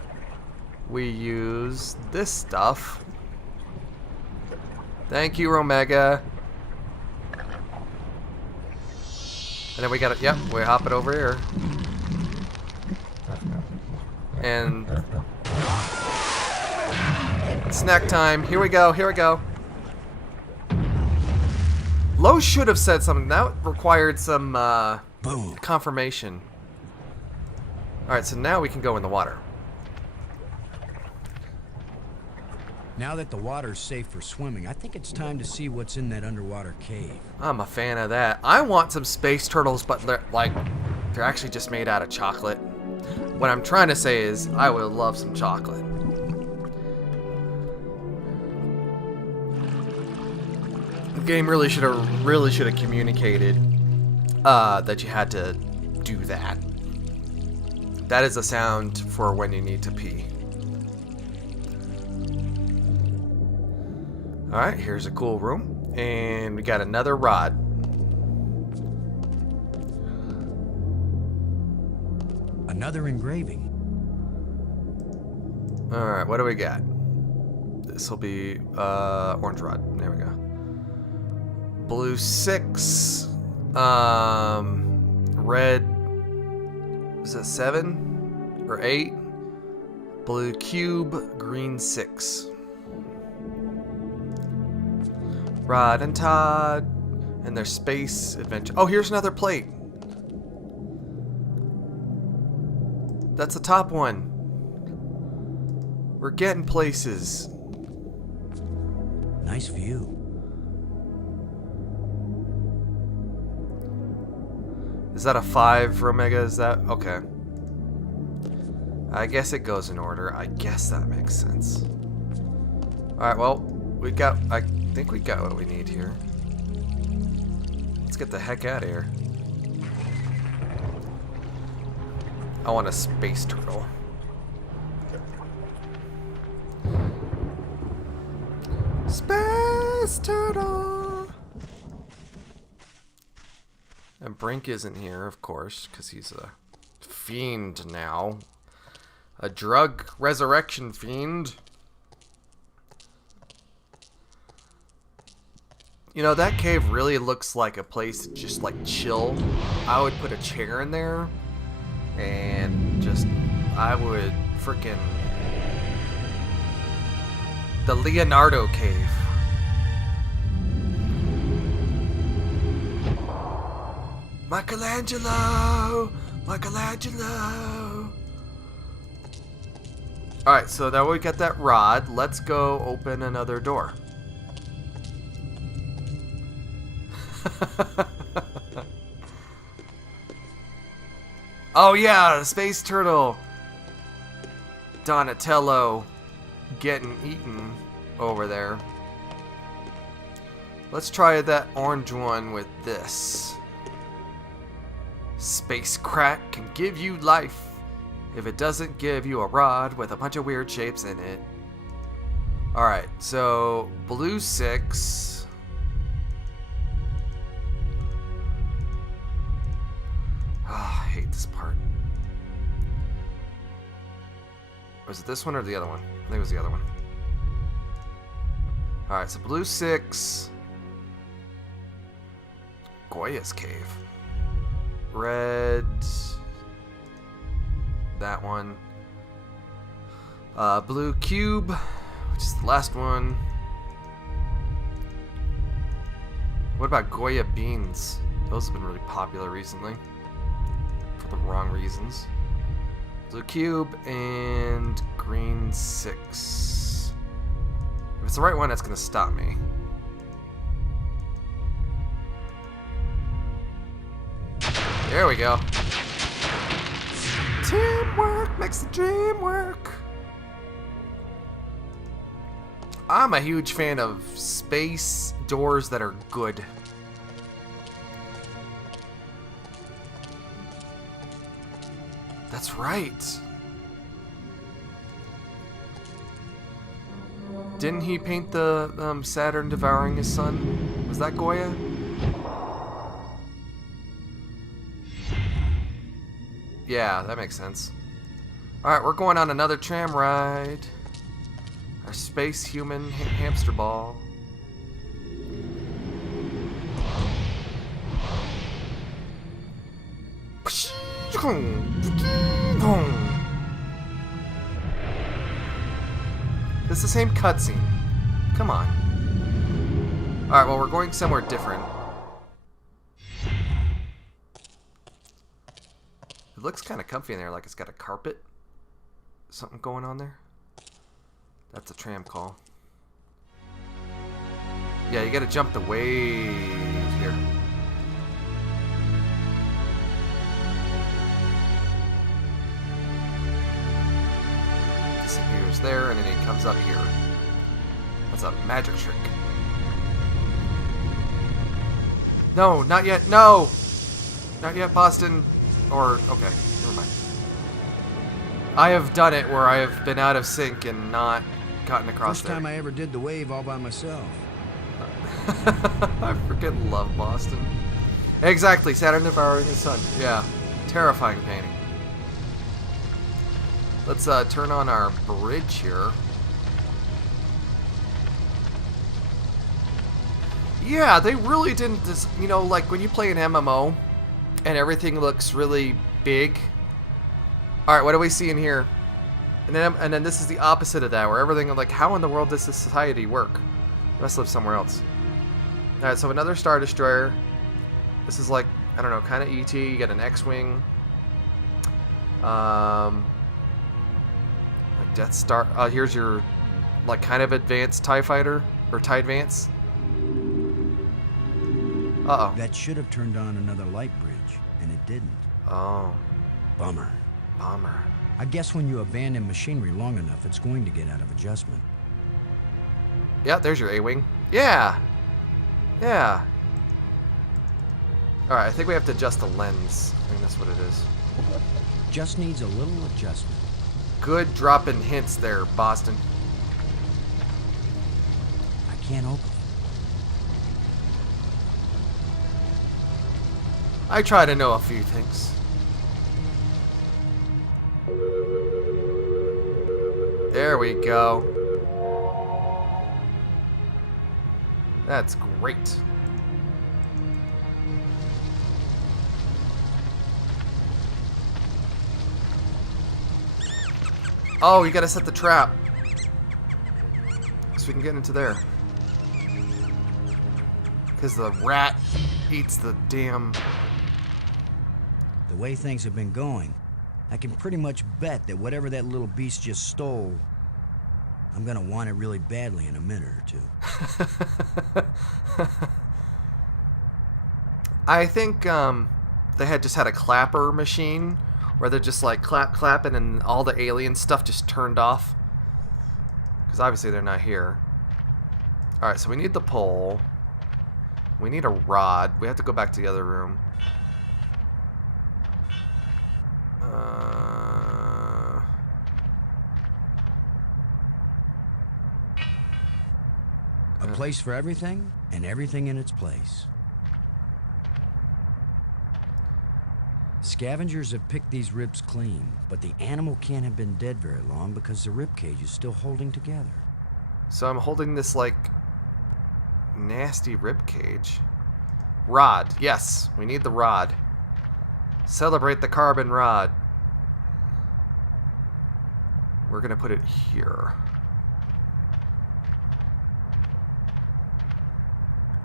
we use this stuff. Thank you, Romega. And then we got it. Yep, we hop it over here. And snack time. Here we go. Here we go. Lowe should have said something. That required some confirmation. Alright, so now we can go in the water. Now that the water's safe for swimming, I think it's time to see what's in that underwater cave. I'm a fan of that. I want some space turtles, but they're actually just made out of chocolate. What I'm trying to say is, I would love some chocolate. The game really should have communicated that you had to do that. That is a sound for when you need to pee. Alright, here's a cool room. And we got another rod. Another engraving. Alright, what do we got? This will be orange rod. There we go. Blue 6. Red. Is that 7 or 8? Blue cube. Green 6. Rod and Todd and their space adventure. Oh, here's another plate. That's the top one. We're getting places. Nice view. Is that a 5, Romega? Is that okay? I guess it goes in order. I guess that makes sense. Alright, well, we got... I think we got what we need here. Let's get the heck out of here. I want a space turtle. Space turtle! And Brink isn't here, of course, because he's a fiend now. A drug resurrection fiend. You know, that cave really looks like a place to just like chill. I would put a chair in there and just, I would freaking, the Leonardo cave. Michelangelo! Michelangelo! Alright, so now we got that rod. Let's go open another door. Oh yeah, the space turtle! Donatello getting eaten over there. Let's try that orange one with this. Space crack can give you life if it doesn't give you a rod with a bunch of weird shapes in it. Alright, so blue 6. Oh, I hate this part. Was it this one or the other one? I think it was the other one. Alright, so blue 6. Goya's cave. Red. That one. Blue cube, which is the last one. What about Goya beans? Those have been really popular recently. For the wrong reasons. Blue cube and green 6. If it's the right one, that's going to stop me. There we go. Teamwork makes the dream work. I'm a huge fan of space doors that are good. That's right. Didn't he paint the Saturn devouring his son? Was that Goya? Yeah, that makes sense. Alright, we're going on another tram ride. Our space human hamster ball. It's the same cutscene. Come on. Alright, well, we're going somewhere different. It looks kind of comfy in there, like it's got a carpet. Something going on there. That's a tram call. Yeah, you gotta jump the wave here. Disappears there, and then it comes up here. That's a magic trick. No, not yet. No! Not yet, Boston. Or, okay, never mind. I have done it where I have been out of sync and not gotten across there. First time I ever did the wave all by myself. I freaking love Boston. Exactly, Saturn devouring his son. Yeah, terrifying painting. Let's turn on our bridge here. Yeah, they really didn't, you know, like when you play an MMO and everything looks really big. Alright, what do we see in here? And then this is the opposite of that, where everything, like, how in the world does this society work? It must live somewhere else. Alright, so another Star Destroyer. This is like, I don't know, kind of ET. You got an X-Wing. Like Death Star. Here's your, like, kind of advanced TIE Fighter, or TIE Advance. Uh-oh. That should have turned on another light bridge, and it didn't. Oh. Bummer. Bummer. I guess when you abandon machinery long enough, it's going to get out of adjustment. Yeah, there's your A-Wing. Yeah! Yeah. Alright, I think we have to adjust the lens. I think that's what it is. Just needs a little adjustment. Good dropping hints there, Boston. I can't open it. I try to know a few things. There we go. That's great. Oh, you gotta set the trap. So we can get into there. Because the rat eats the damn... The way things have been going, I can pretty much bet that whatever that little beast just stole, I'm gonna want it really badly in a minute or two. I think they had just had a clapper machine where they're just like clapping and all the alien stuff just turned off. Because obviously they're not here. Alright, so we need the pole. We need a rod. We have to go back to the other room. A place for everything, and everything in its place. Scavengers have picked these ribs clean, but the animal can't have been dead very long because the rib cage is still holding together. So I'm holding this, like, nasty rib cage. Rod. Yes, we need the rod. Celebrate the carbon rod. We're gonna put it here.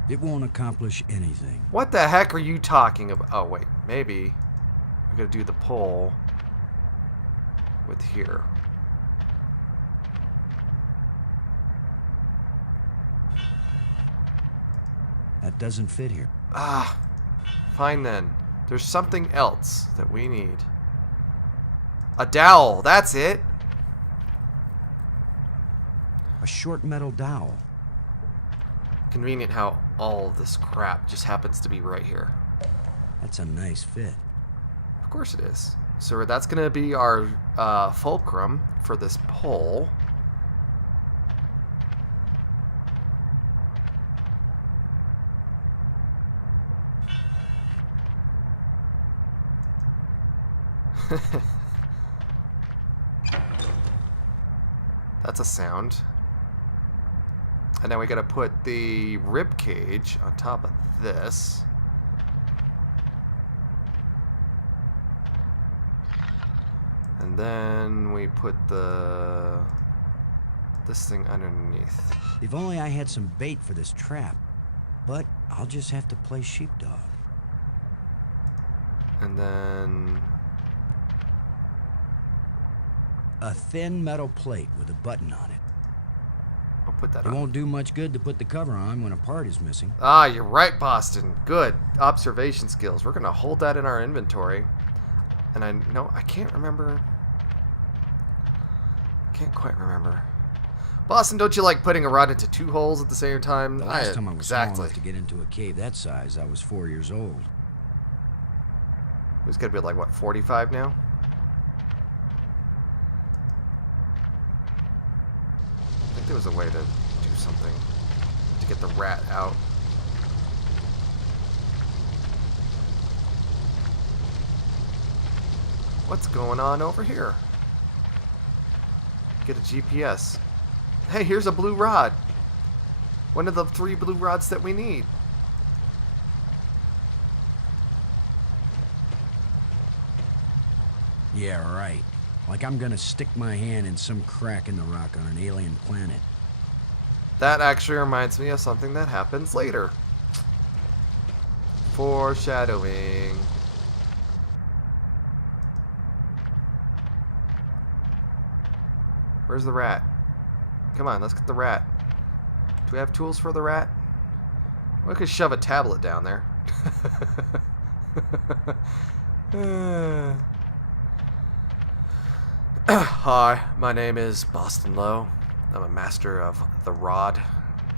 It won't accomplish anything. What the heck are you talking about? Oh, wait. Maybe we're gonna do the pole with here. That doesn't fit here. Ah, fine then. There's something else that we need. A dowel, that's it. A short metal dowel. Convenient how all of this crap just happens to be right here. That's a nice fit. Of course it is. So that's going to be our fulcrum for this pole. That's a sound. And now we gotta put the rib cage on top of this. And then we put this thing underneath. If only I had some bait for this trap. But I'll just have to play sheepdog. And then a thin metal plate with a button on it. I'll put that on. It won't do much good to put the cover on when a part is missing. Ah, you're right, Boston. Good observation skills. We're gonna hold that in our inventory. And I can't remember. I can't quite remember. Boston, don't you like putting a rod into two holes at the same time? The last time I was small enough to get into a cave that size, I was 4 years old. He's gotta be like, what, 45 now? I think there was a way to do something to get the rat out. What's going on over here? Get a GPS. Hey, here's a blue rod. One of the 3 blue rods that we need. Yeah, right. Like I'm gonna stick my hand in some crack in the rock on an alien planet. That actually reminds me of something that happens later. Foreshadowing. Where's the rat? Come on, let's get the rat. Do we have tools for the rat? We could shove a tablet down there. Hi, my name is Boston Lowe. I'm a master of the rod,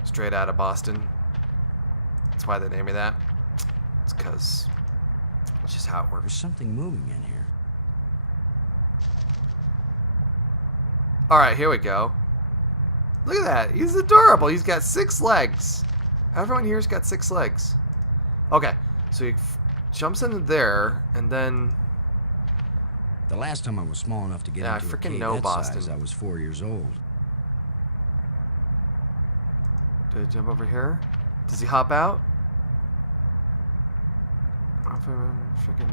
straight out of Boston. That's why they named me that. It's because it's just how it works. There's something moving in here. Alright, here we go. Look at that. He's adorable. He's got 6 legs. Everyone here's got 6 legs. Okay, so he jumps into there, and then... The last time I was small enough to get into a cave that size, I was 4 years old. Do I jump over here? Does he hop out? Freaking.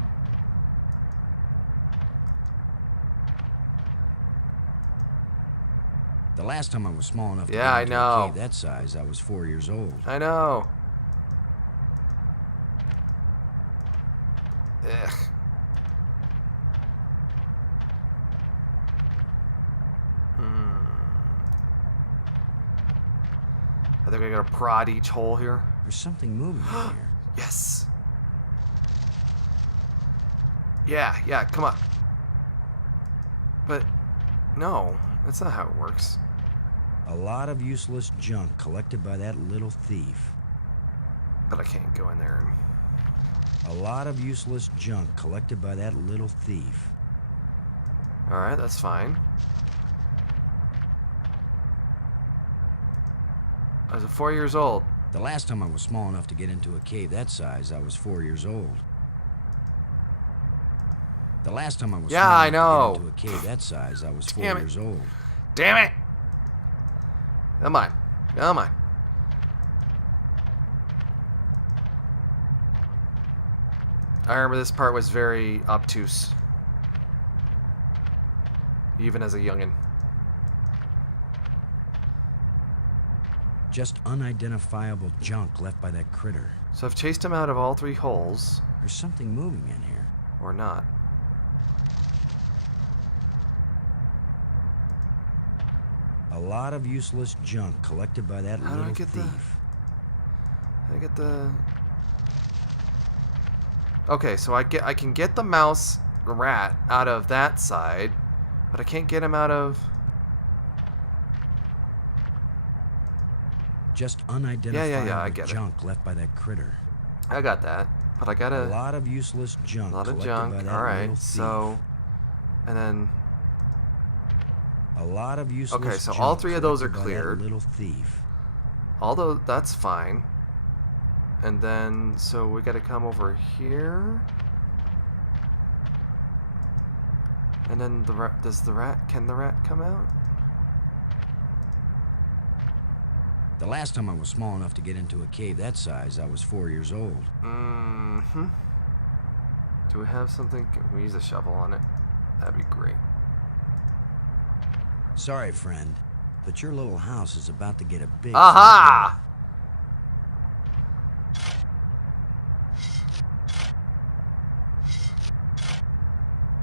The last time I was small enough to Yeah, get I into know. a cave that size, I was 4 years old. I know. Ugh. I think I gotta prod each hole here. There's something moving in here. Yes. Yeah, come on. But, no, that's not how it works. A lot of useless junk collected by that little thief. But I can't go in there. A lot of useless junk collected by that little thief. Alright, that's fine. I was 4 years old. The last time I was small enough to get into a cave that size, I was 4 years old. The last time I was small I enough know. to get into a cave that size, I was 4 Damn it. years old. Damn it! Come on. Come on. I remember this part was very obtuse. Even as a youngin'. Just unidentifiable junk left by that critter. So I've chased him out of all 3 holes. There's something moving in here. Or not. A lot of useless junk collected by that How do little I get thief. I get the... Okay, so I can get the mouse rat out of that side, but I can't get him out of... Just unidentifiable I get junk left by that critter. I got that, but I gotta... A lot of useless junk A lot of collected junk, by that alright, little thief. so... And then... A lot of useless Okay, so junk all 3 of those are collected by that cleared. little thief. Although, that's fine. And then, so we gotta come over here. And then the rat, can the rat come out? The last time I was small enough to get into a cave that size, I was 4 years old. Mm-hmm. Do we have something? Can we use a shovel on it? That'd be great. Sorry, friend, but your little house is about to get a big... Aha!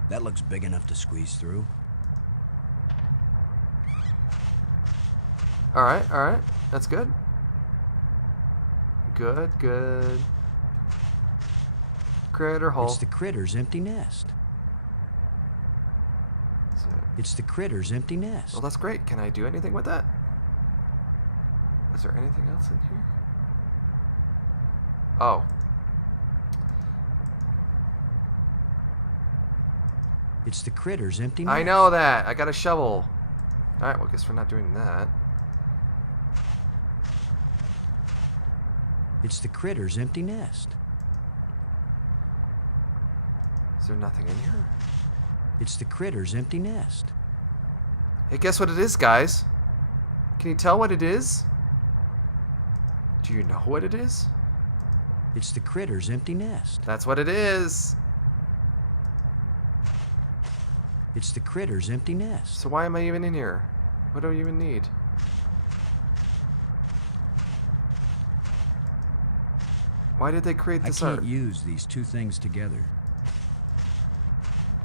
That looks big enough to squeeze through. Alright, that's good. Good. Critter hole. It's the critter's empty nest. It's the critter's empty nest. Well, that's great. Can I do anything with that? Is there anything else in here? Oh. It's the critter's empty nest. I know that. I got a shovel. Alright, well, I guess we're not doing that. It's the critter's empty nest. Is there nothing in here? It's the critter's empty nest. Hey, guess what it is, guys? Can you tell what it is? Do you know what it is? It's the critter's empty nest. That's what it is. It's the critter's empty nest. So why am I even in here? What do I even need? Why did they create this I can't art? use these 2 things together.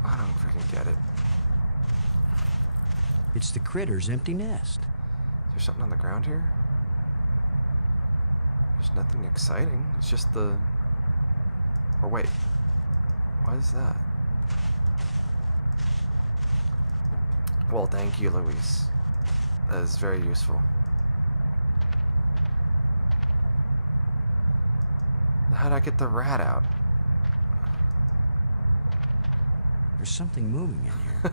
I don't freaking get it. It's the critter's empty nest. Is there something on the ground here? There's nothing exciting. It's just the... Or wait. What is that? Well, thank you, Luis. That is very useful. How'd I get the rat out? There's something moving in here.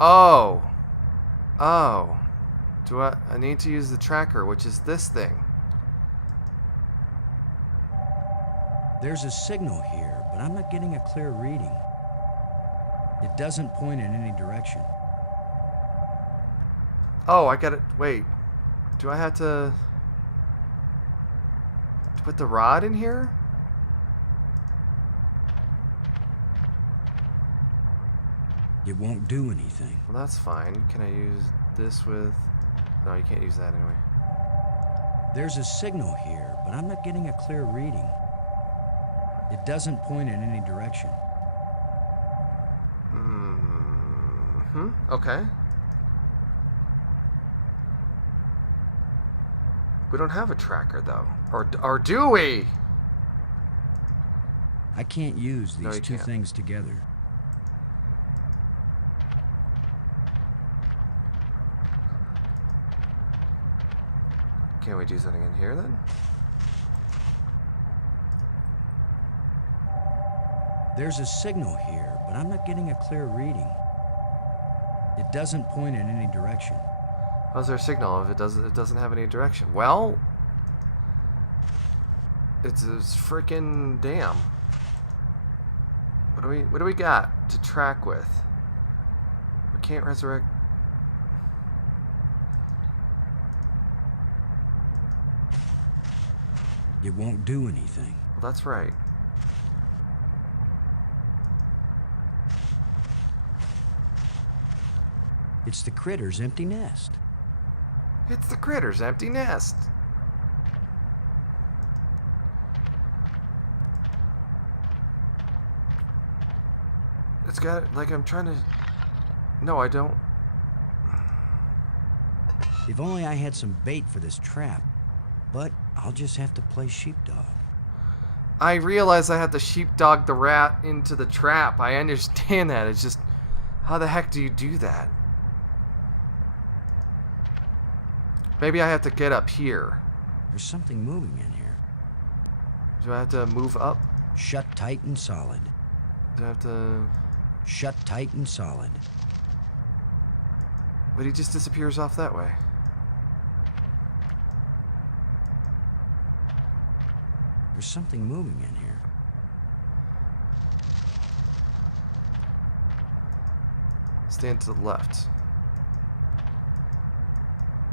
Oh. I need to use the tracker, which is this thing. There's a signal here, but I'm not getting a clear reading. It doesn't point in any direction. Oh, I got it. Wait. Do I have to put the rod in here? It won't do anything. Well, that's fine. Can I use this with... No, you can't use that anyway. There's a signal here, but I'm not getting a clear reading. It doesn't point in any direction. Okay. We don't have a tracker, though. Or do we? I can't use No, these you two can't. things together. Can we do something in here, then? There's a signal here, but I'm not getting a clear reading. It doesn't point in any direction. How's there a signal if it doesn't have any direction? Well, it's a freaking dam. What do we got to track with? We can't resurrect. It won't do anything. Well, that's right. It's the critter's empty nest. It's the critter's empty nest. It's got, like, I'm trying to... No, I don't. If only I had some bait for this trap. But I'll just have to play sheepdog. I realize I have to sheepdog the rat into the trap. I understand that. It's just, how the heck do you do that? Maybe I have to get up here. There's something moving in here. Do I have to move up? Shut tight and solid. Do I have to... Shut tight and solid. But he just disappears off that way. There's something moving in here. Stand to the left.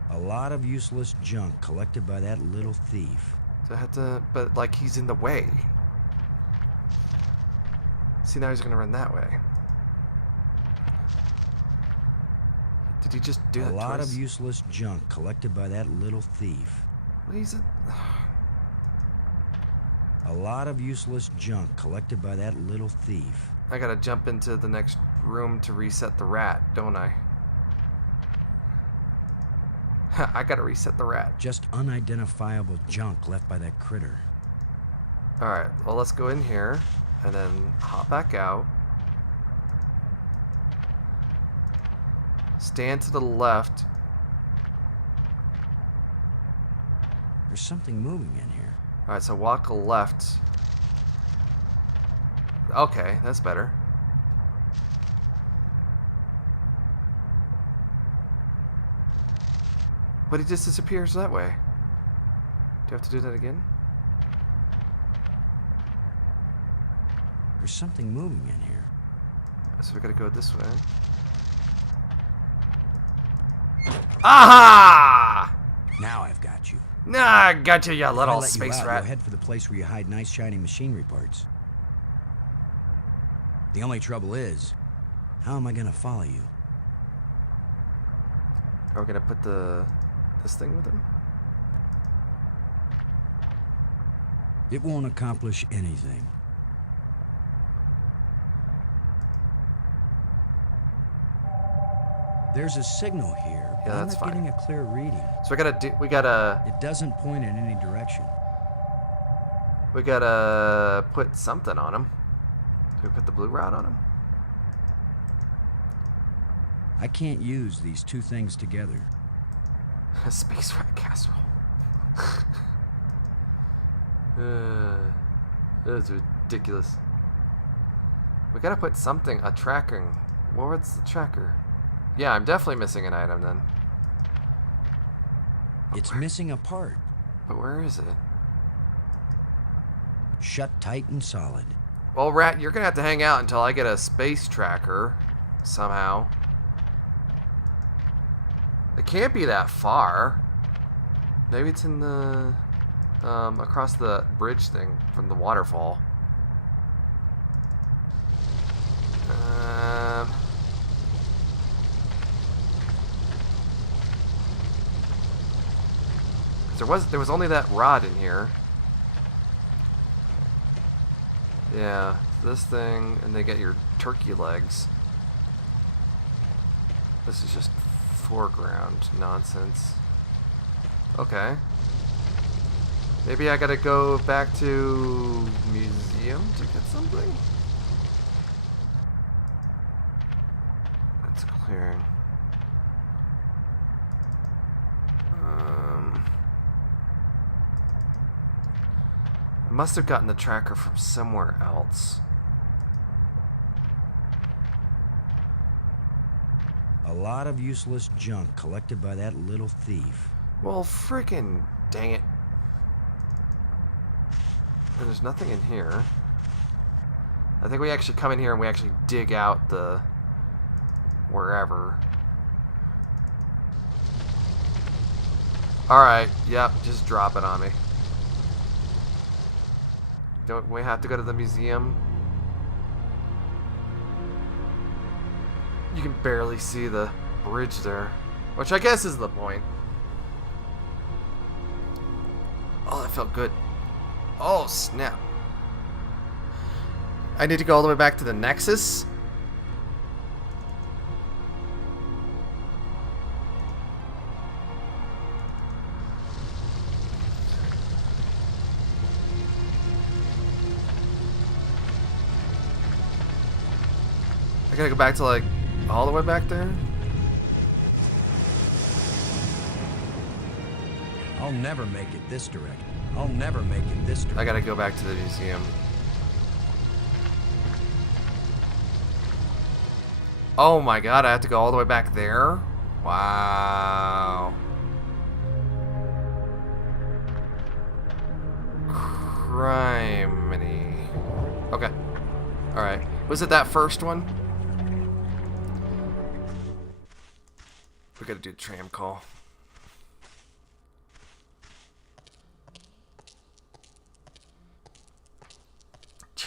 A lot of useless junk collected by that little thief. Do I have to... But, like, he's in the way. See, now he's gonna run that way. Did he just do that A lot twice? of useless junk collected by that little thief. Well, he's a... A lot of useless junk collected by that little thief. I gotta jump into the next room to reset the rat, don't I? I gotta reset the rat. Just unidentifiable junk left by that critter. Alright, well, let's go in here and then hop back out. Stand to the left. There's something moving in here. Alright, so walk left. Okay, that's better. But he just disappears that way. Do you have to do that again? There's something moving in here. So we gotta go this way. Aha! Now I've got you. Nah, I got you, you If I little let you space out, rat. you'll head for the place where you hide nice shiny machinery parts. The only trouble is, how am I gonna follow you? Are we gonna put this thing with him? It won't accomplish anything. There's a signal here, but Yeah, I'm that's not fine. getting a clear reading. So we gotta It doesn't point in any direction. put something on him. Do we put the blue rod on him? I can't use these two things together. A space rat casserole. That's ridiculous. We gotta put something, a tracking. Well, what's the tracker? Yeah, I'm definitely missing an item then. It's missing a part. But where is it? Shut tight and solid. Well, Rat, you're gonna have to hang out until I get a space tracker somehow. It can't be that far. Maybe it's in the across the bridge thing from the waterfall. There was only that rod in here. Yeah, this thing, and they get your turkey legs. This is just foreground nonsense. Okay. Maybe I gotta go back to museum to get something? That's a clearing. I must have gotten the tracker from somewhere else. A lot of useless junk collected by that little thief. Well, freaking dang it. And there's nothing in here. I think we actually come in here and we actually dig out the wherever. Alright, yep, just drop it on me. Don't we have to go to the museum? You can barely see the bridge there, which I guess is the point. Oh, that felt good. Oh, snap. I need to go all the way back to the Nexus? I gotta go back to, like, all the way back there? I'll never make it this direct. I'll never make it this direct. I gotta go back to the museum. Oh my god, I have to go all the way back there? Wow. Criminy. Okay. Alright. Was it that first one? We gotta do the tram call.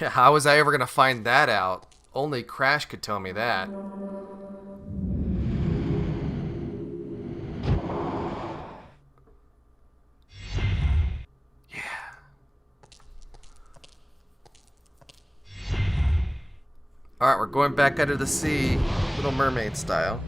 Yeah, how was I ever gonna find that out? Only Crash could tell me that. Yeah. Alright, we're going back under the sea, Little Mermaid style.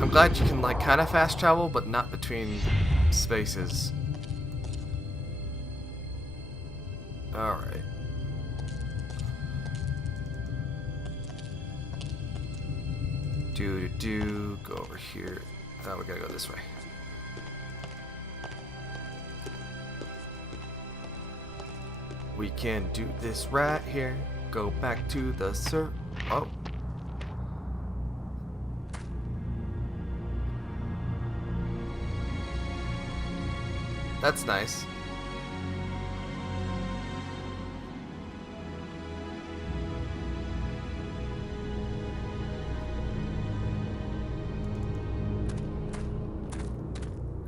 I'm glad you can, like, kind of fast travel, but not between spaces. Alright. Go over here. Oh, we gotta go this way. We can do this right here. Go back to the Oh. That's nice.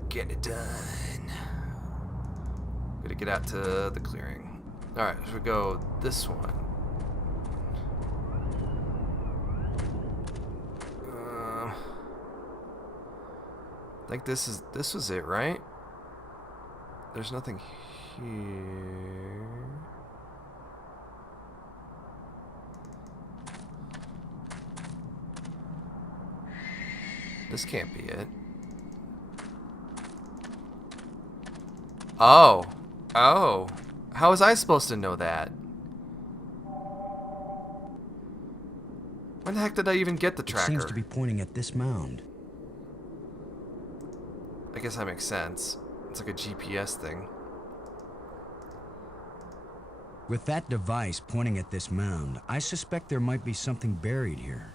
Get it done. Gotta get out to the clearing. Alright, so we go this one. I think this was it, right? There's nothing here. This can't be it. Oh. Oh. How was I supposed to know that? When the heck did I even get the tracker? It seems to be pointing at this mound. I guess that makes sense. It's like a GPS thing. With that device pointing at this mound, I suspect there might be something buried here.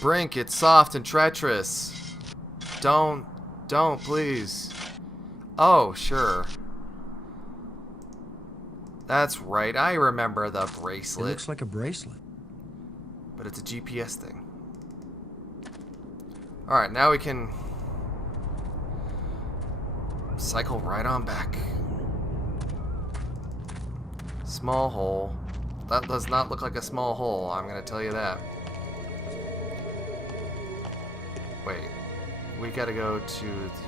Brink, it's soft and treacherous. Don't, please. Oh, sure. That's right, I remember the bracelet. It looks like a bracelet. But it's a GPS thing. Alright, now we can cycle right on back. Small hole. That does not look like a small hole, I'm gonna tell you that. Wait. We gotta go to the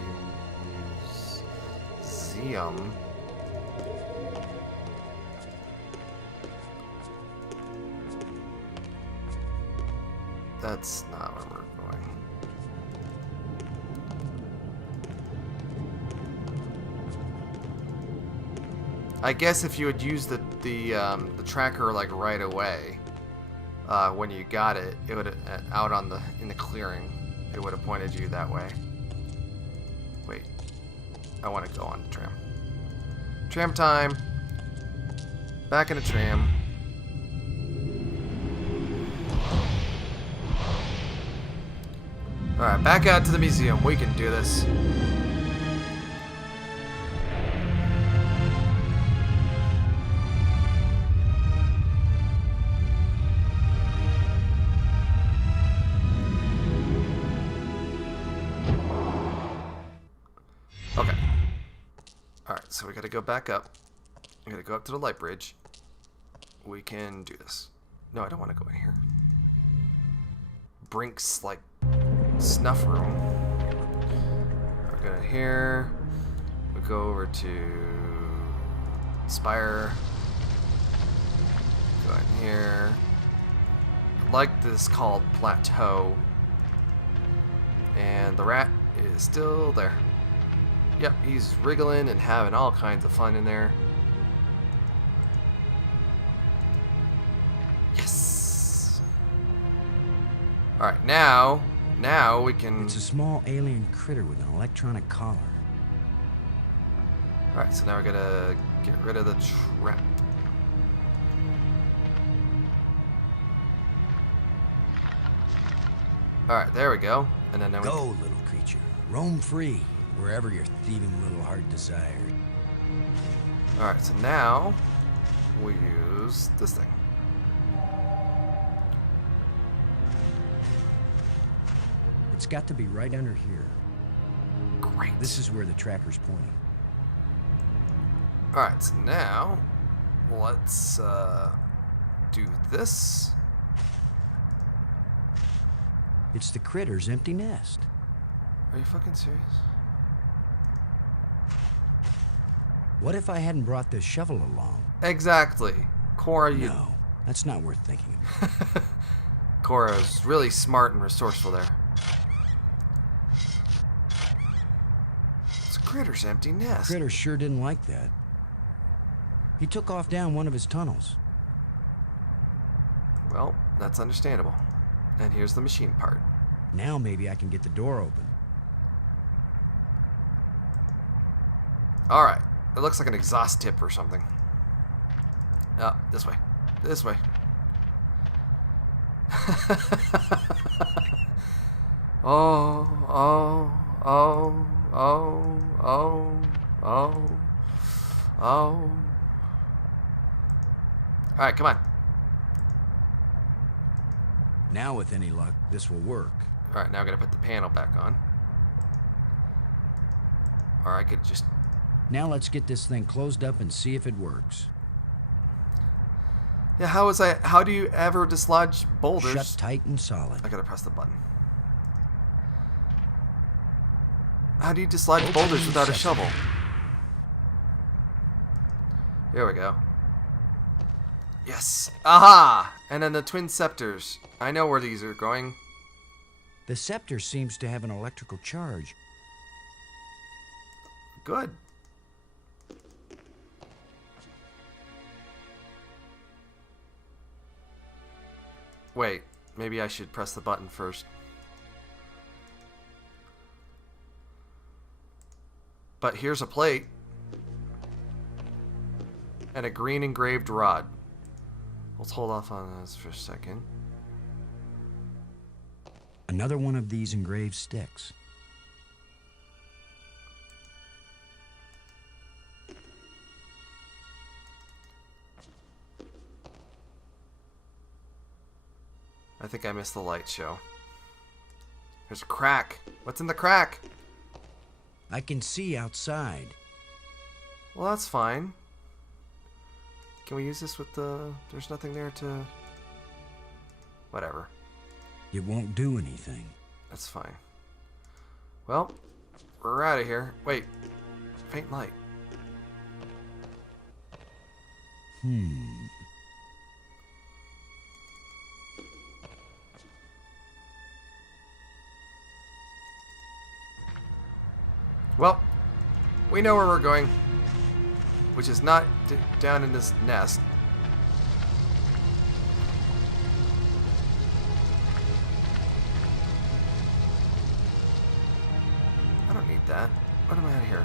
museum. That's not where we're going. I guess if you had used the tracker like right away, when you got it, it would out on in the clearing, it would have pointed you that way. Wait, I want to go on the tram. Tram time. Back in the tram. Alright, back out to the museum. We can do this. Okay. Alright, so we gotta go back up. We gotta go up to the light bridge. We can do this. No, I don't want to go in here. Brink's, like, snuff room. We're gonna here. We go over to Spire. Go in here. I like this called Plateau. And the rat is still there. Yep, he's wriggling and having all kinds of fun in there. Yes. Alright, now we can... It's a small alien critter with an electronic collar. Alright, so now we're gonna get rid of the trap. Alright, there we go. And then Go, little creature. Roam free, wherever your thieving little heart desired. Alright, so now we use this thing. It's got to be right under here. Great. This is where the tracker's pointing. Alright, so now let's do this. It's the critter's empty nest. Are you fucking serious? What if I hadn't brought this shovel along? Exactly. Cora, you... No, that's not worth thinking about. Cora's really smart and resourceful there. It's a critter's empty nest. The critter sure didn't like that. He took off down one of his tunnels. Well, that's understandable. And here's the machine part. Now maybe I can get the door open. Alright. It looks like an exhaust tip or something. Oh, this way. This way. Oh, oh, oh, oh, oh, oh, oh. Alright, come on. Now, with any luck, this will work. Alright, now I gotta put the panel back on. Or I could just... Now let's get this thing closed up and see if it works. Yeah, how do you ever dislodge boulders? Shut tight and solid. I gotta press the button. How do you dislodge boulders without a shovel? Here we go. Yes. Aha! And then the twin scepters. I know where these are going. The scepter seems to have an electrical charge. Good. Wait, maybe I should press the button first. But here's a plate. and a green engraved rod. Let's hold off on this for a second. Another one of these engraved sticks. I think I missed the light show. There's a crack. What's in the crack? I can see outside. Well, that's fine. Can we use this with the... There's nothing there to... Whatever. It won't do anything. That's fine. Well, we're out of here. Wait. Faint light. Well, we know where we're going, which is not down in this nest. I don't need that. What am I out of here?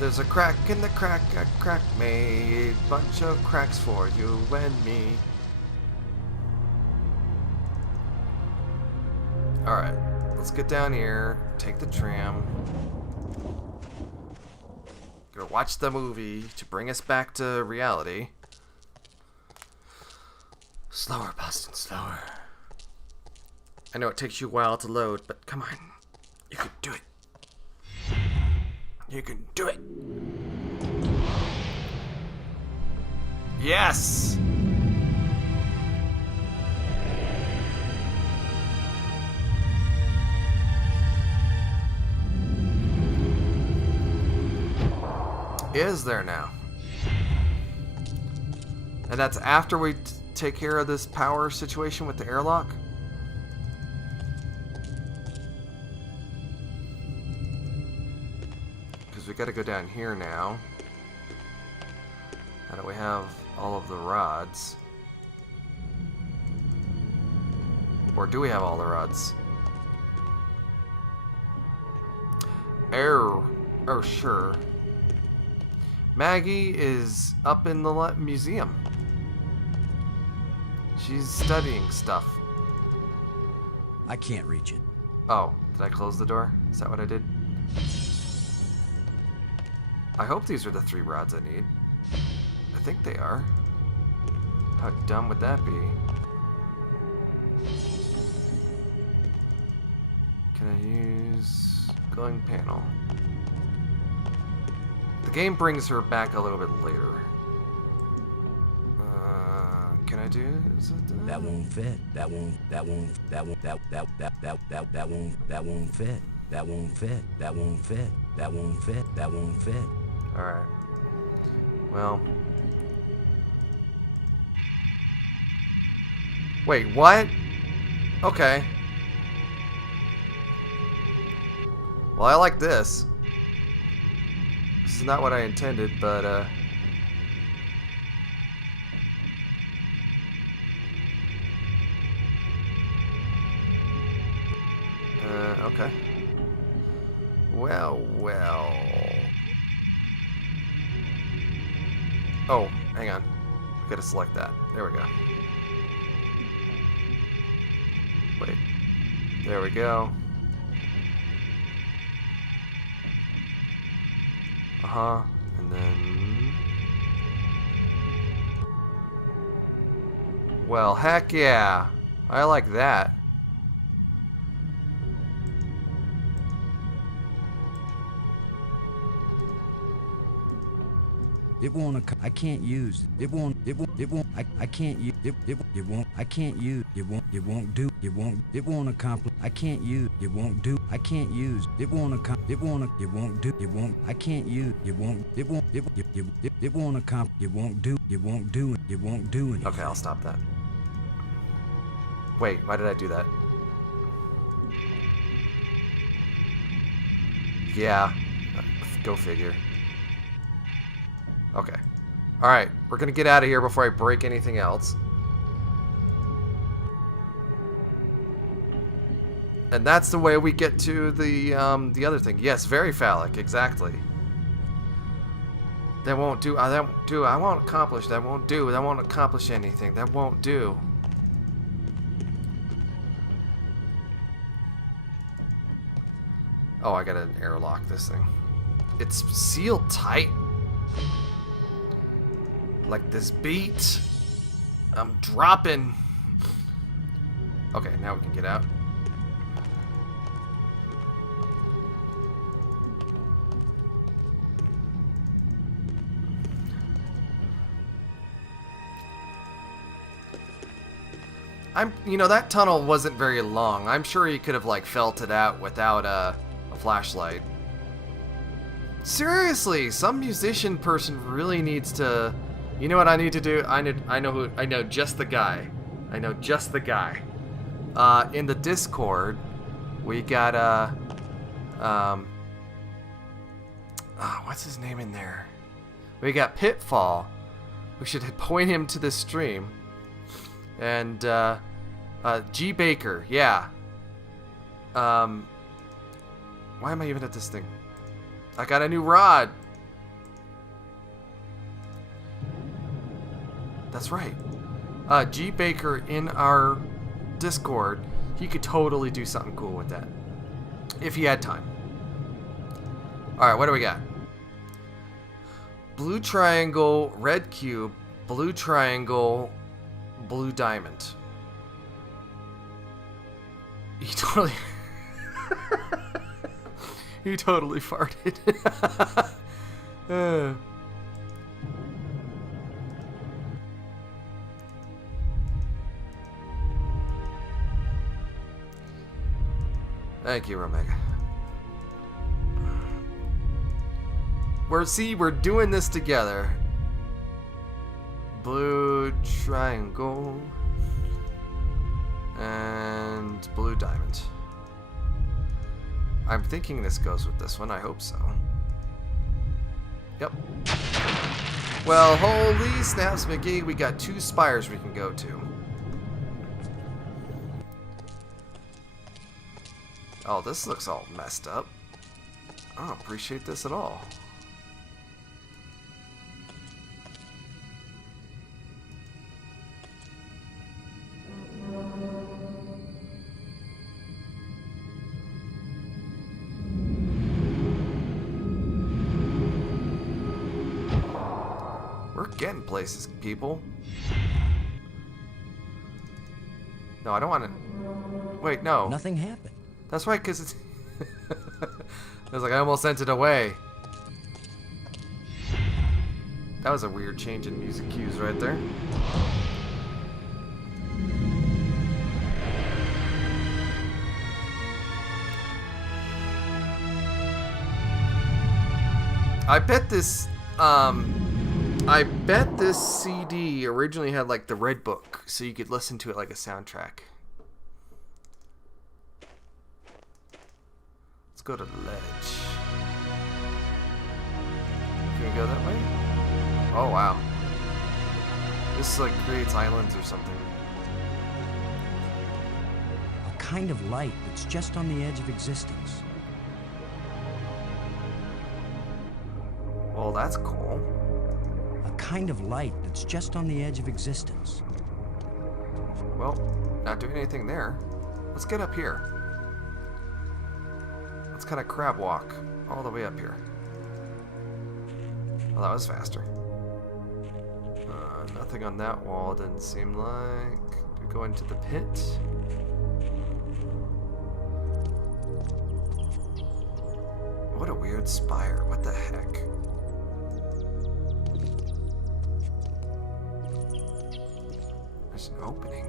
There's a crack in the crack, a crack made. Bunch of cracks for you and me. Alright, let's get down here, take the tram. Go watch the movie to bring us back to reality. Slower, Boston, slower. I know it takes you a while to load, but come on. You can do it. You can do it. Yes! Is there now? And that's after we take care of this power situation with the airlock? Because we gotta go down here now. Now that we have all of the rods. Or do we have all the rods? Oh, sure. Maggie is up in the museum. She's studying stuff. I can't reach it. Oh, did I close the door? Is that what I did? I hope these are the 3 rods I need. I think they are. How dumb would that be? Can I use glowing panel? The game brings her back a little bit later. Can I do? Is it, That won't fit. That won't fit. That won't fit. That won't fit. That won't fit. That won't fit. That won't fit. Alright. Well. Wait, what? Okay. Well, I like this. This is not what I intended, but, okay. Well. Oh, hang on. We gotta select that. There we go. Wait. There we go. And then... Well, heck yeah. I like that. It won't. I can't use. It won't. I can't use. It won't. I can't use. It won't. It won't do. It won't. It won't accomplish. I can't use. It won't do. I can't use. It won't accomplish. It won't. It won't do. It won't. I can't use. It won't. It won't. It won't accomplish. It won't do. It won't do. It won't do anything. Okay, I'll stop that. Wait, why did I do that? Yeah. Go figure. Okay. Alright, we're gonna get out of here before I break anything else. And that's the way we get to the other thing. Yes, very phallic, exactly. That won't do. That won't do. I won't accomplish. That won't do. That won't accomplish anything. That won't do. Oh, I gotta airlock this thing. It's sealed tight. Like this beat. I'm dropping. Okay, now we can get out. You know, that tunnel wasn't very long. I'm sure he could have, like, felt it out without a flashlight. Seriously, some musician person really needs to... You know what I need to do? I know just the guy. I know just the guy. In the Discord, we got, what's his name in there? We got Pitfall. We should point him to this stream. And, G. Baker, yeah. Why am I even at this thing? I got a new rod. That's right. G. Baker in our Discord, he could totally do something cool with that. If he had time. Alright, what do we got? Blue triangle, red cube, blue triangle, blue diamond. He totally... he totally farted. Thank you, Omega. We're doing this together. Blue triangle and blue diamond. I'm thinking this goes with this one. I hope so. Yep. Well, holy snaps, McGee. We got 2 spires we can go to. Oh, this looks all messed up. I don't appreciate this at all. We're getting places, people. No, I don't want to... Wait, no. Nothing happened. That's right, because it's... I was like, I almost sent it away. That was a weird change in music cues right there. I bet this CD originally had like the Red Book, so you could listen to it like a soundtrack. Let's go to the ledge. Can we go that way? Oh wow. This like creates islands or something. A kind of light that's just on the edge of existence. Well, that's cool. A kind of light that's just on the edge of existence. Well, not doing anything there. Let's get up here. Let's kind of crab walk all the way up here. Well, that was faster. Nothing on that wall, didn't seem like. Do we go into the pit? What a weird spire. What the heck? There's an opening.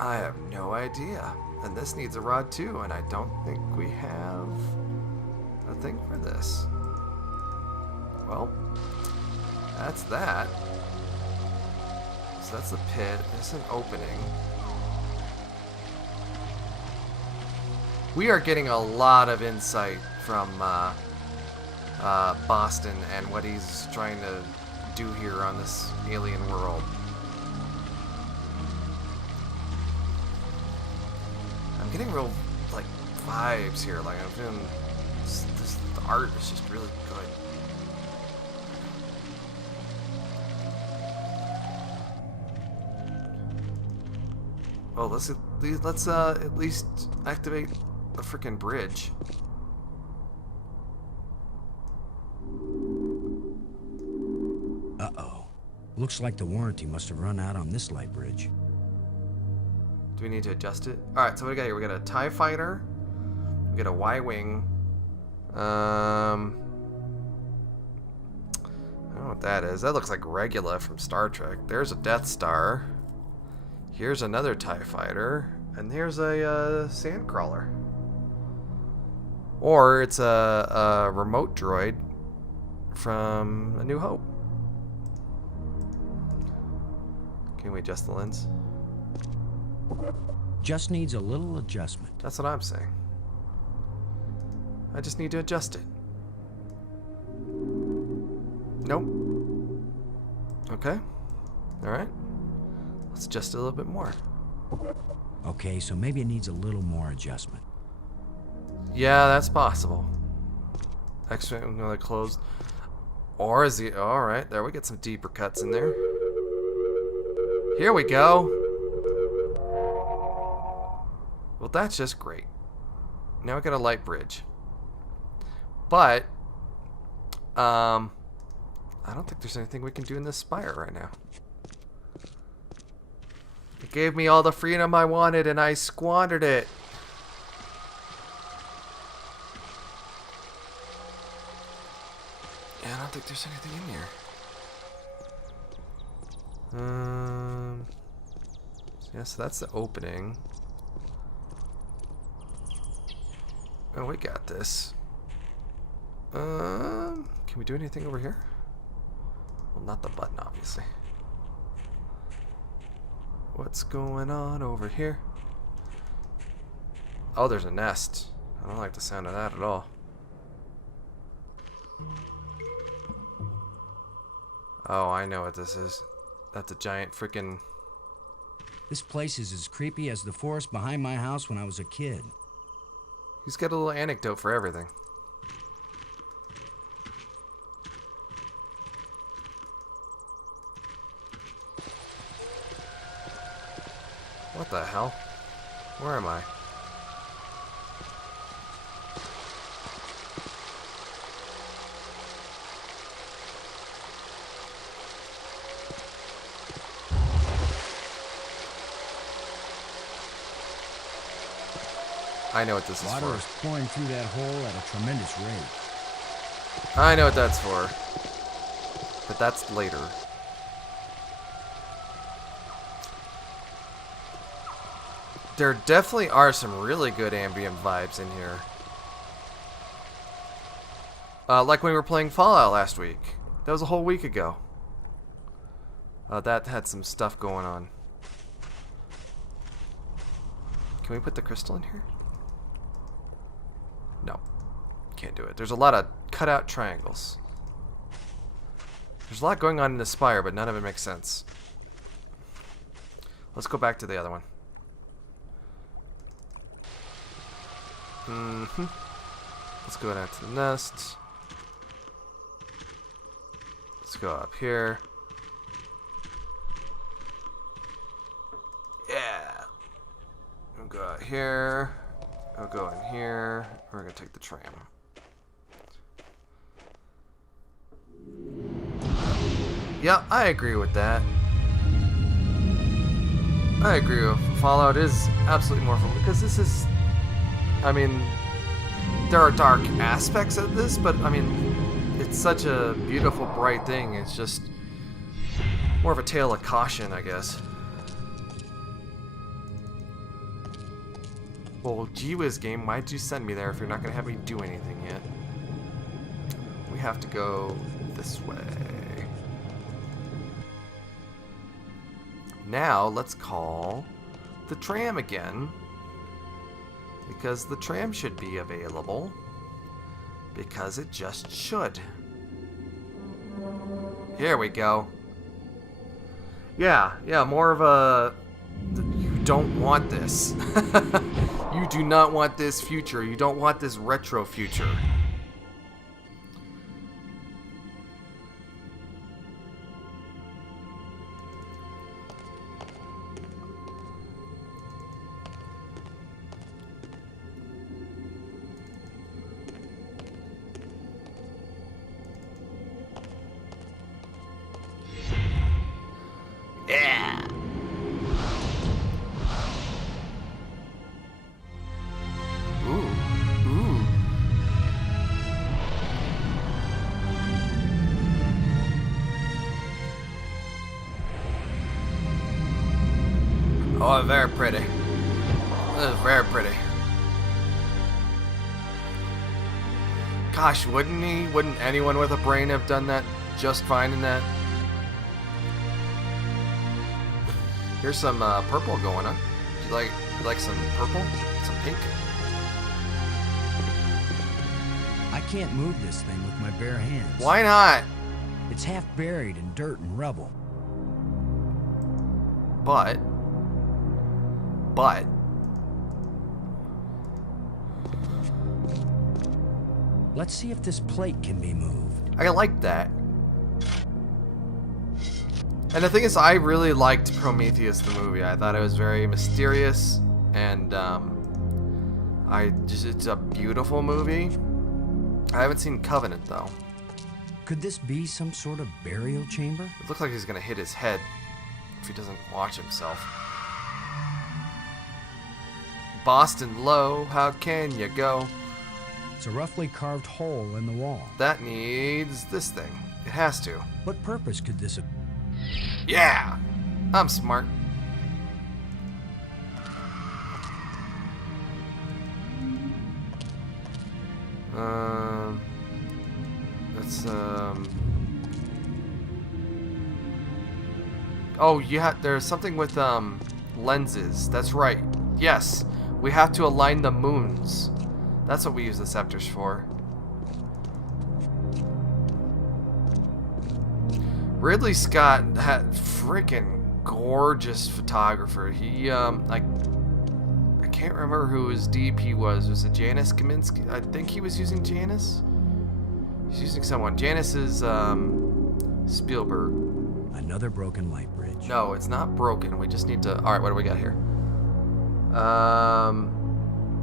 I have no idea. And this needs a rod too, and I don't think we have a thing for this. Well, that's that. So that's the pit. There's an opening. We are getting a lot of insight from Boston and what he's trying to do here on this alien world. I'm getting real, like, vibes here. Like, I'm feeling... the art is just really good. Oh, let's at least activate the freaking bridge. Uh-oh. Looks like the warranty must have run out on this light bridge. Do we need to adjust it? Alright, so what do we got here? We got a TIE fighter. We got a Y-wing. I don't know what that is. That looks like Regula from Star Trek. There's a Death Star. Here's another TIE fighter. And here's a sandcrawler. Or it's a remote droid from A New Hope. Can we adjust the lens? Just needs a little adjustment. That's what I'm saying. I just need to adjust it. Nope. Okay. Alright. Let's adjust it a little bit more. Okay, so maybe it needs a little more adjustment. Yeah, that's possible. Extra, another closed. Or is he... Alright, there we get some deeper cuts in there. Here we go. Well, that's just great. Now we got a light bridge. But, I don't think there's anything we can do in this spire right now. It gave me all the freedom I wanted and I squandered it. Yeah, I don't think there's anything in here. Yeah, so that's the opening. Oh, we got this. Can we do anything over here? Well, not the button, obviously. What's going on over here? Oh, there's a nest. I don't like the sound of that at all. Oh, I know what this is. That's a giant freaking... This place is as creepy as the forest behind my house when I was a kid. He's got a little anecdote for everything. What the hell? Where am I? I know what this is for. Water is pouring through that hole at a tremendous rate. I know what that's for. But that's later. There definitely are some really good ambient vibes in here. Like when we were playing Fallout last week. That was a whole week ago. That had some stuff going on. Can we put the crystal in here? No. Can't do it. There's a lot of cutout triangles. There's a lot going on in this spire, but none of it makes sense. Let's go back to the other one. Let's go down to the nest. Let's go up here. Yeah. We'll go out here. I'll go in here. We're gonna take the tram. Yeah, I agree with that. I agree with Fallout is absolutely more fun because this is, I mean, there are dark aspects of this, but I mean, it's such a beautiful, bright thing. It's just more of a tale of caution, I guess. Well, gee whiz game, why'd you send me there if you're not gonna have me do anything yet? We have to go this way. Now, let's call the tram again. Because the tram should be available. Because it just should. Here we go. Yeah, more of a... You don't want this. You do not want this future. You don't want this retro future. Yeah. Ooh. Oh, very pretty. This is very pretty. Gosh, wouldn't anyone with a brain have done that just fine in that? Here's some purple going on. You like some purple? Some pink? I can't move this thing with my bare hands. Why not? It's half buried in dirt and rubble. But let's see if this plate can be moved. I like that. And the thing is, I really liked Prometheus the movie. I thought it was very mysterious, and it's a beautiful movie. I haven't seen Covenant though. Could this be some sort of burial chamber? It looks like he's gonna hit his head if he doesn't watch himself. Boston Low, how can you go? It's a roughly carved hole in the wall. That needs this thing. It has to. What purpose could this have? Yeah! I'm smart. Let's oh, yeah, there's something with lenses. That's right. Yes, we have to align the moons. That's what we use the scepters for. Ridley Scott had freaking gorgeous photographer. He I can't remember who his DP was. Was it Janis Kaminski? I think he was using Janis. He's using someone. Janis is Spielberg. Another broken light bridge. No, it's not broken. We just need to. All right, what do we got here?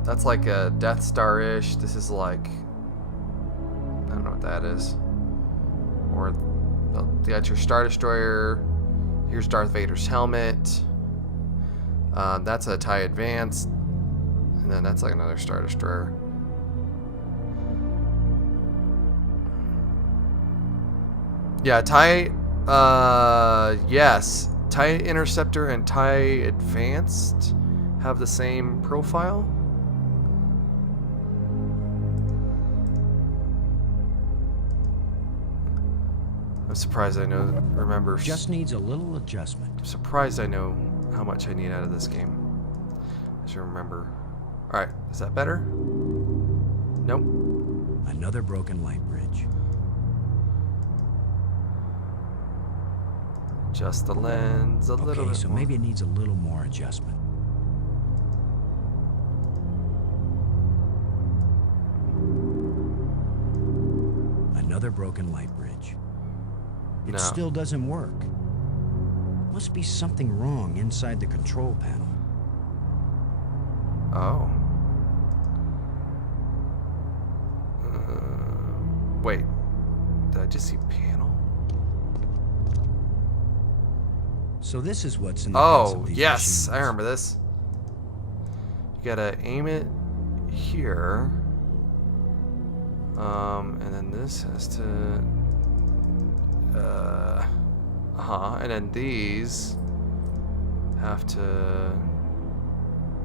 That's like a Death Star-ish. This is like, I don't know what that is. Or you got your Star Destroyer. Here's Darth Vader's helmet. That's a TIE Advanced. And then that's like another Star Destroyer. Yeah, TIE, yes. TIE Interceptor and TIE Advanced have the same profile. I'm surprised I remember. Just needs a little adjustment. I'm surprised I know how much I need out of this game. I should remember. Alright, is that better? Nope. Another broken light bridge. Just the lens a little bit so more. maybe it needs a little more adjustment. Another broken light bridge. It still doesn't work. Must be something wrong inside the control panel. Oh. Wait. Did I just see panel? So this is what's in the guts of these yes, machines. I remember this. You gotta aim it here. And then this has to and then these have to,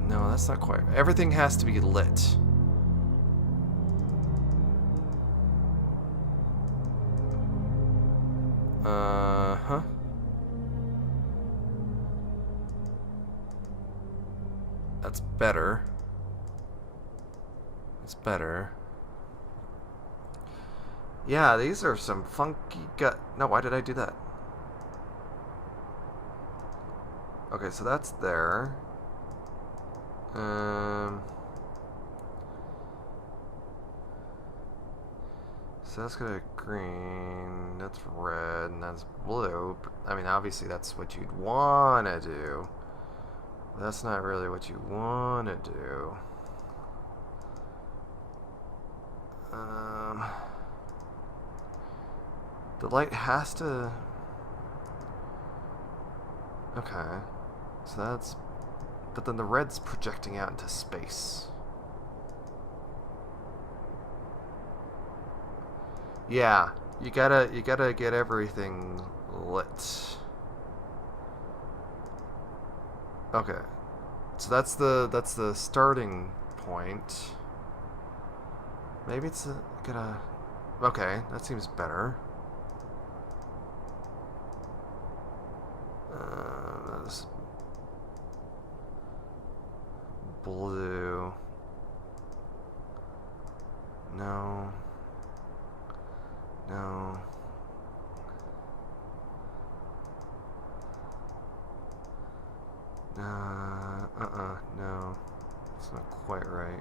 no, that's not quite, everything has to be lit. That's better. It's better. Yeah, these are some funky no, why did I do that? Okay, so that's there. So that's gonna green, that's red, and that's blue. I mean, obviously that's what you'd want to do. But that's not really what you want to do. The light has to... Okay. So that's... But then the red's projecting out into space. Yeah, you gotta get everything lit. Okay, so that's the starting point. Maybe it's gonna. Okay, that seems better. That's blue. No. No. No. It's not quite right.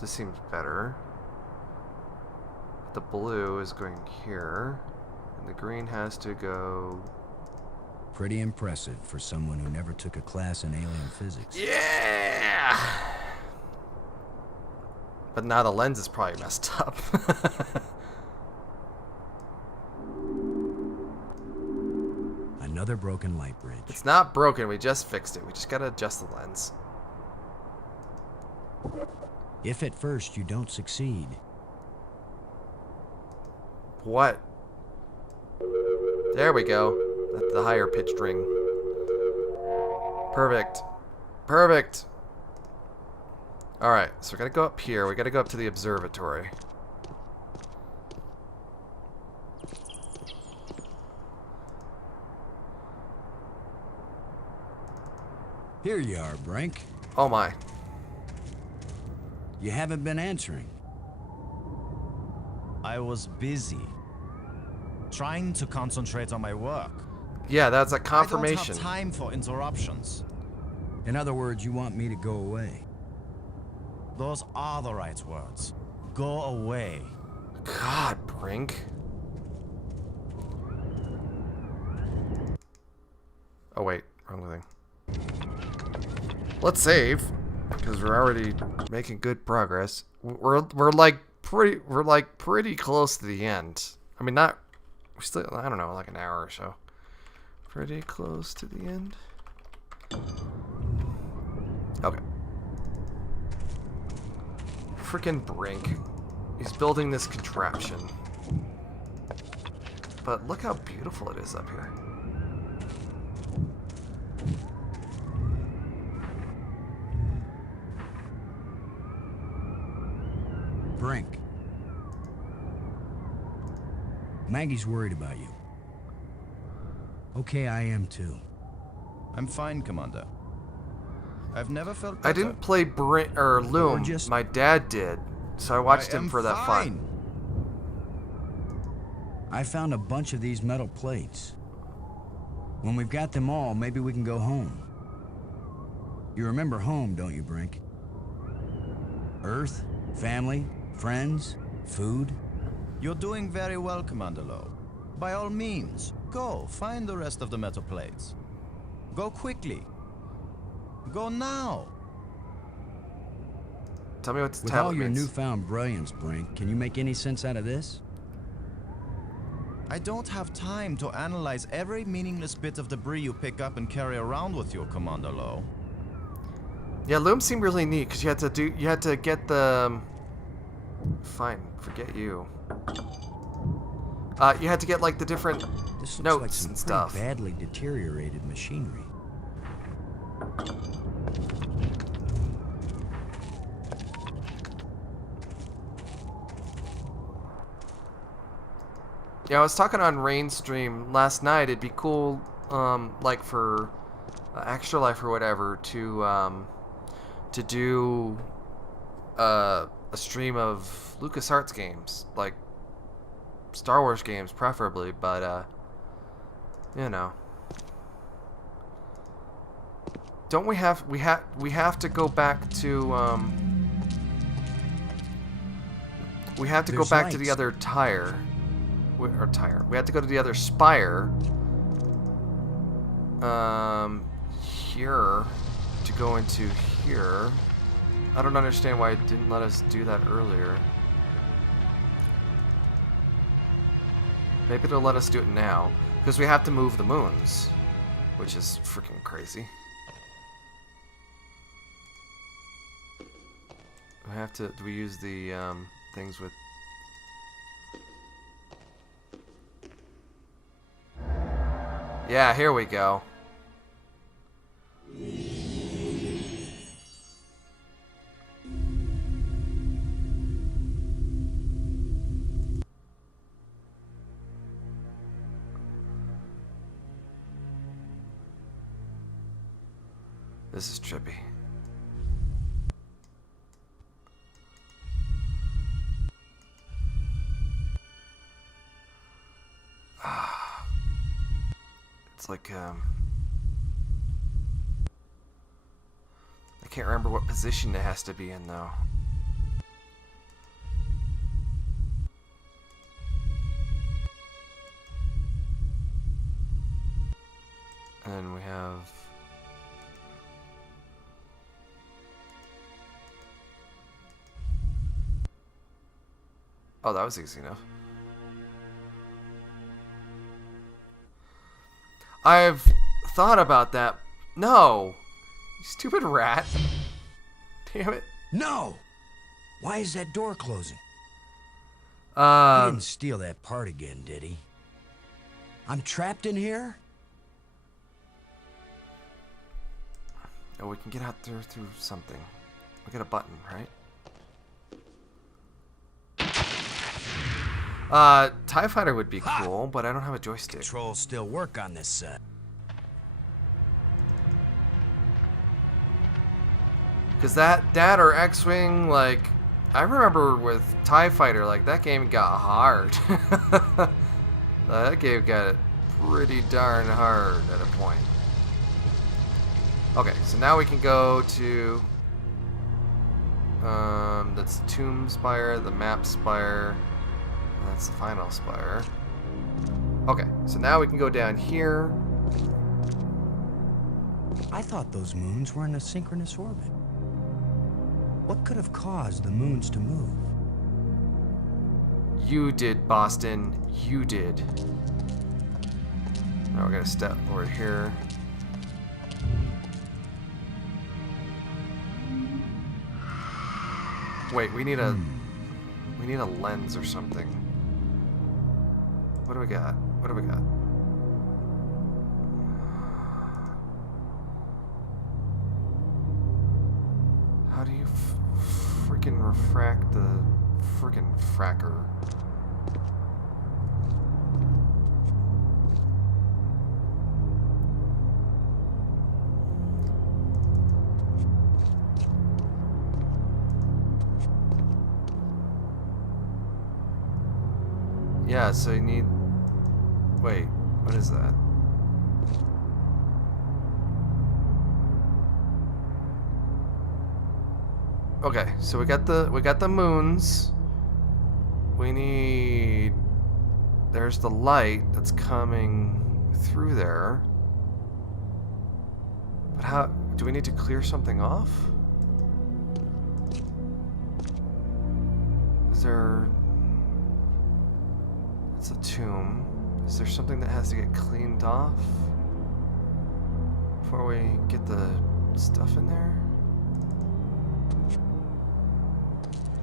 This seems better. The blue is going here, and the green has to go... Pretty impressive for someone who never took a class in alien physics. Yeah! But now the lens is probably messed up. Another broken light bridge. It's not broken, we just fixed it. We just gotta adjust the lens. If at first you don't succeed. What? There we go. The higher pitched ring. Perfect. Perfect. Alright, so we gotta go up here. We gotta go up to the observatory. Here you are, Brink. Oh my. You haven't been answering. I was busy. Trying to concentrate on my work. Yeah, that's a confirmation. I don't have time for interruptions. In other words, you want me to go away. Those are the right words. Go away. God, Brink. Oh wait, wrong thing. Let's save, because we're already making good progress. We're like pretty close to the end. I mean, not. We still, I don't know, like an hour or so. Pretty close to the end. Okay. Frickin' Brink. He's building this contraption. But look how beautiful it is up here. Brink. Maggie's worried about you. Okay, I am too. I'm fine, Commander. I've never felt better. I didn't play Brink or Loom. My dad did, so I watched him for that fun. I found a bunch of these metal plates. When we've got them all, maybe we can go home. You remember home, don't you, Brink? Earth, family, friends, food. You're doing very well, Commander Lowe. By all means, go find the rest of the metal plates. Go quickly. Go now. Tell me what this With tablet all your means. newfound brilliance, Brink, can you make any sense out of this? I don't have time to analyze every meaningless bit of debris you pick up and carry around with you, Commander Lowe. Yeah, Loom seemed really neat because you had to get the. Fine, forget you. You had to get like the different This looks notes like some and stuff. pretty badly deteriorated machinery. Yeah, I was talking on Rainstream last night. It'd be cool, like for Extra Life or whatever, to do a stream of LucasArts games, like Star Wars games, preferably. But you know, don't we have to go back to we have to go There's back to lights. the other tire. Or tire. We have to go to the other spire. Here. To go into here. I don't understand why it didn't let us do that earlier. Maybe it'll let us do it now. Because we have to move the moons. Which is freaking crazy. We have to... Do we use the things with... Yeah, here we go. This is trippy. It's like, I can't remember what position it has to be in, though. And we have... Oh, that was easy enough. I've thought about that. No! You stupid rat. Damn it. No! Why is that door closing? He didn't steal that part again, did he? I'm trapped in here? Oh, we can get out there through something. We got a button, right? TIE Fighter would be cool, but I don't have a joystick. Controls still work on this set. Because that or X-Wing, like, I remember with TIE Fighter, like, that game got hard. That game got pretty darn hard at a point. Okay, so now we can go to... that's the Tomb Spire, the Map Spire. That's the final spire. Okay, so now we can go down here. I thought those moons were in a synchronous orbit. What could have caused the moons to move? You did, Boston. You did. Now we're gonna step over here. Wait, we need a lens or something. What do we got? What do we got? How do you freaking refract the freaking fracker? Yeah, so you need... Wait, what is that? Okay, so we got the moons. We need... There's the light that's coming through there. But how... Do we need to clear something off? Is there... It's a tomb. Is there something that has to get cleaned off before we get the stuff in there?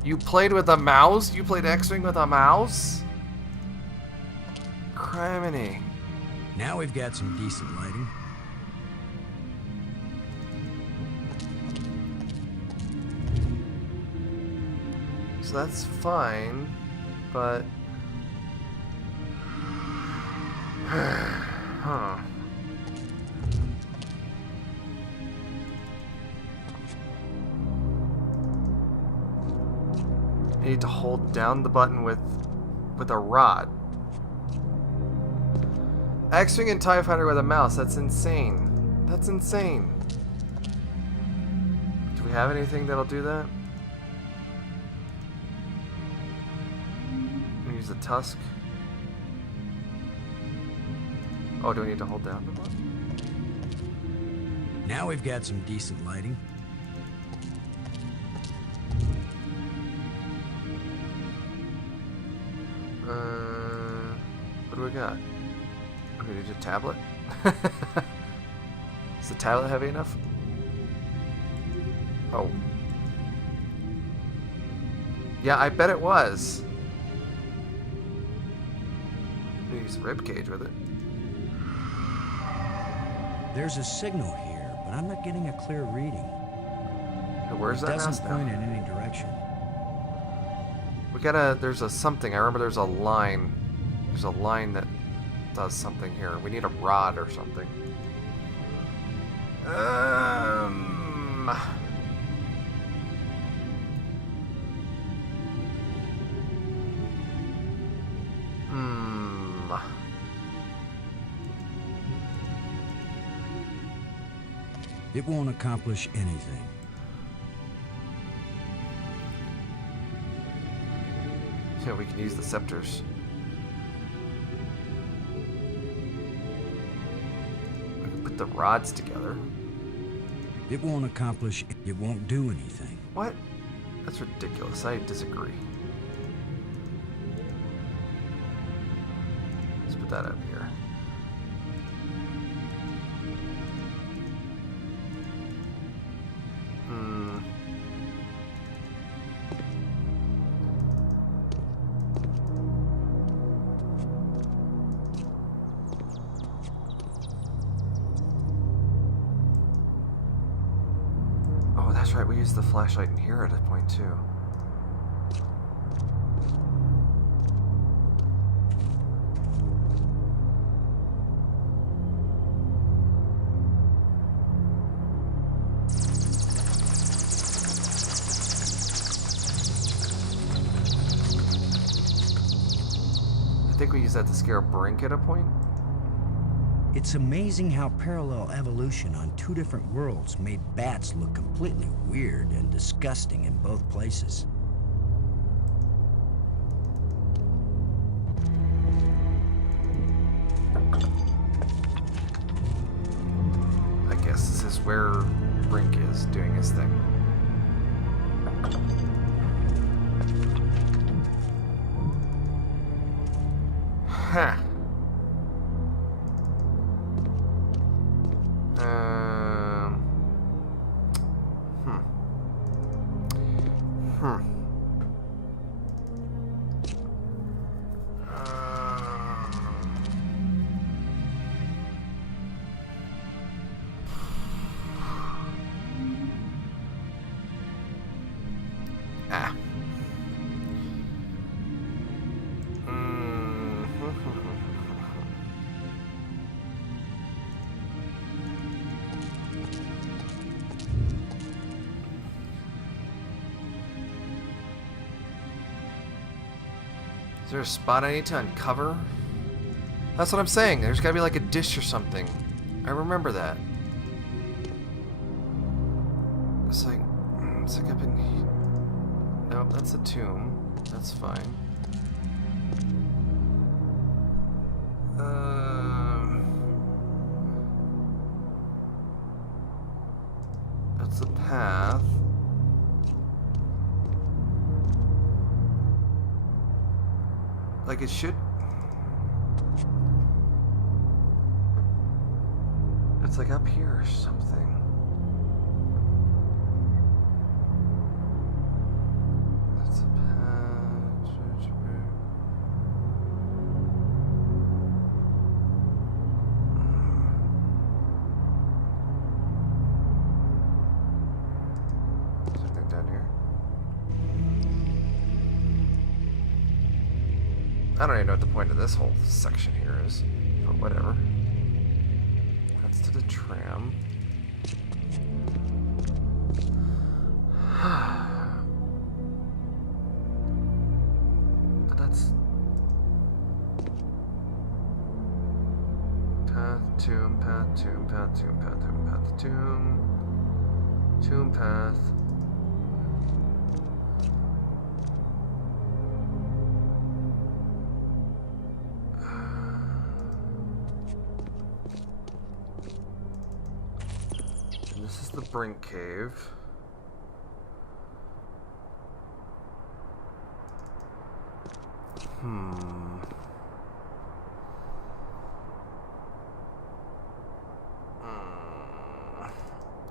You played with a mouse? You played X-Wing with a mouse? Criminy. Now we've got some decent lighting. So that's fine, but... huh. You need to hold down the button with a rod. X-Wing and TIE Fighter with a mouse. That's insane. That's insane. Do we have anything that'll do that? tusk. Oh, do we need to hold down the button? Now we've got some decent lighting. What do we got? We need a tablet? Is the tablet heavy enough? Oh. Yeah, I bet it was. We use ribcage with it. There's a signal here, but I'm not getting a clear reading. Where's that mouse now? It doesn't point in any direction. We gotta, there's a something. I remember there's a line. There's a line that does something here. We need a rod or something. It won't accomplish anything. Yeah, we can use the scepters. We can put the rods together. It won't accomplish. It won't do anything. What? That's ridiculous. I disagree. Let's put that up here. That's right, we used the flashlight in here at a point too. I think we used that to scare Brink at a point. It's amazing how parallel evolution on two different worlds made bats look completely weird and disgusting in both places. I guess this is where Brink is doing his thing. Huh. Is there a spot I need to uncover? That's what I'm saying. There's gotta be like a dish or something. I remember that. It's like up in here. Nope, that's a tomb. That's fine. That's the path. Like it should. It's like up here or something. That's a path. Something down here. I don't even know what the point of this whole section here is, but whatever. That's to the tram. But that's path, tomb, path, tomb, path, tomb, path, tomb, path, tomb, tomb, path. This is the Brink Cave.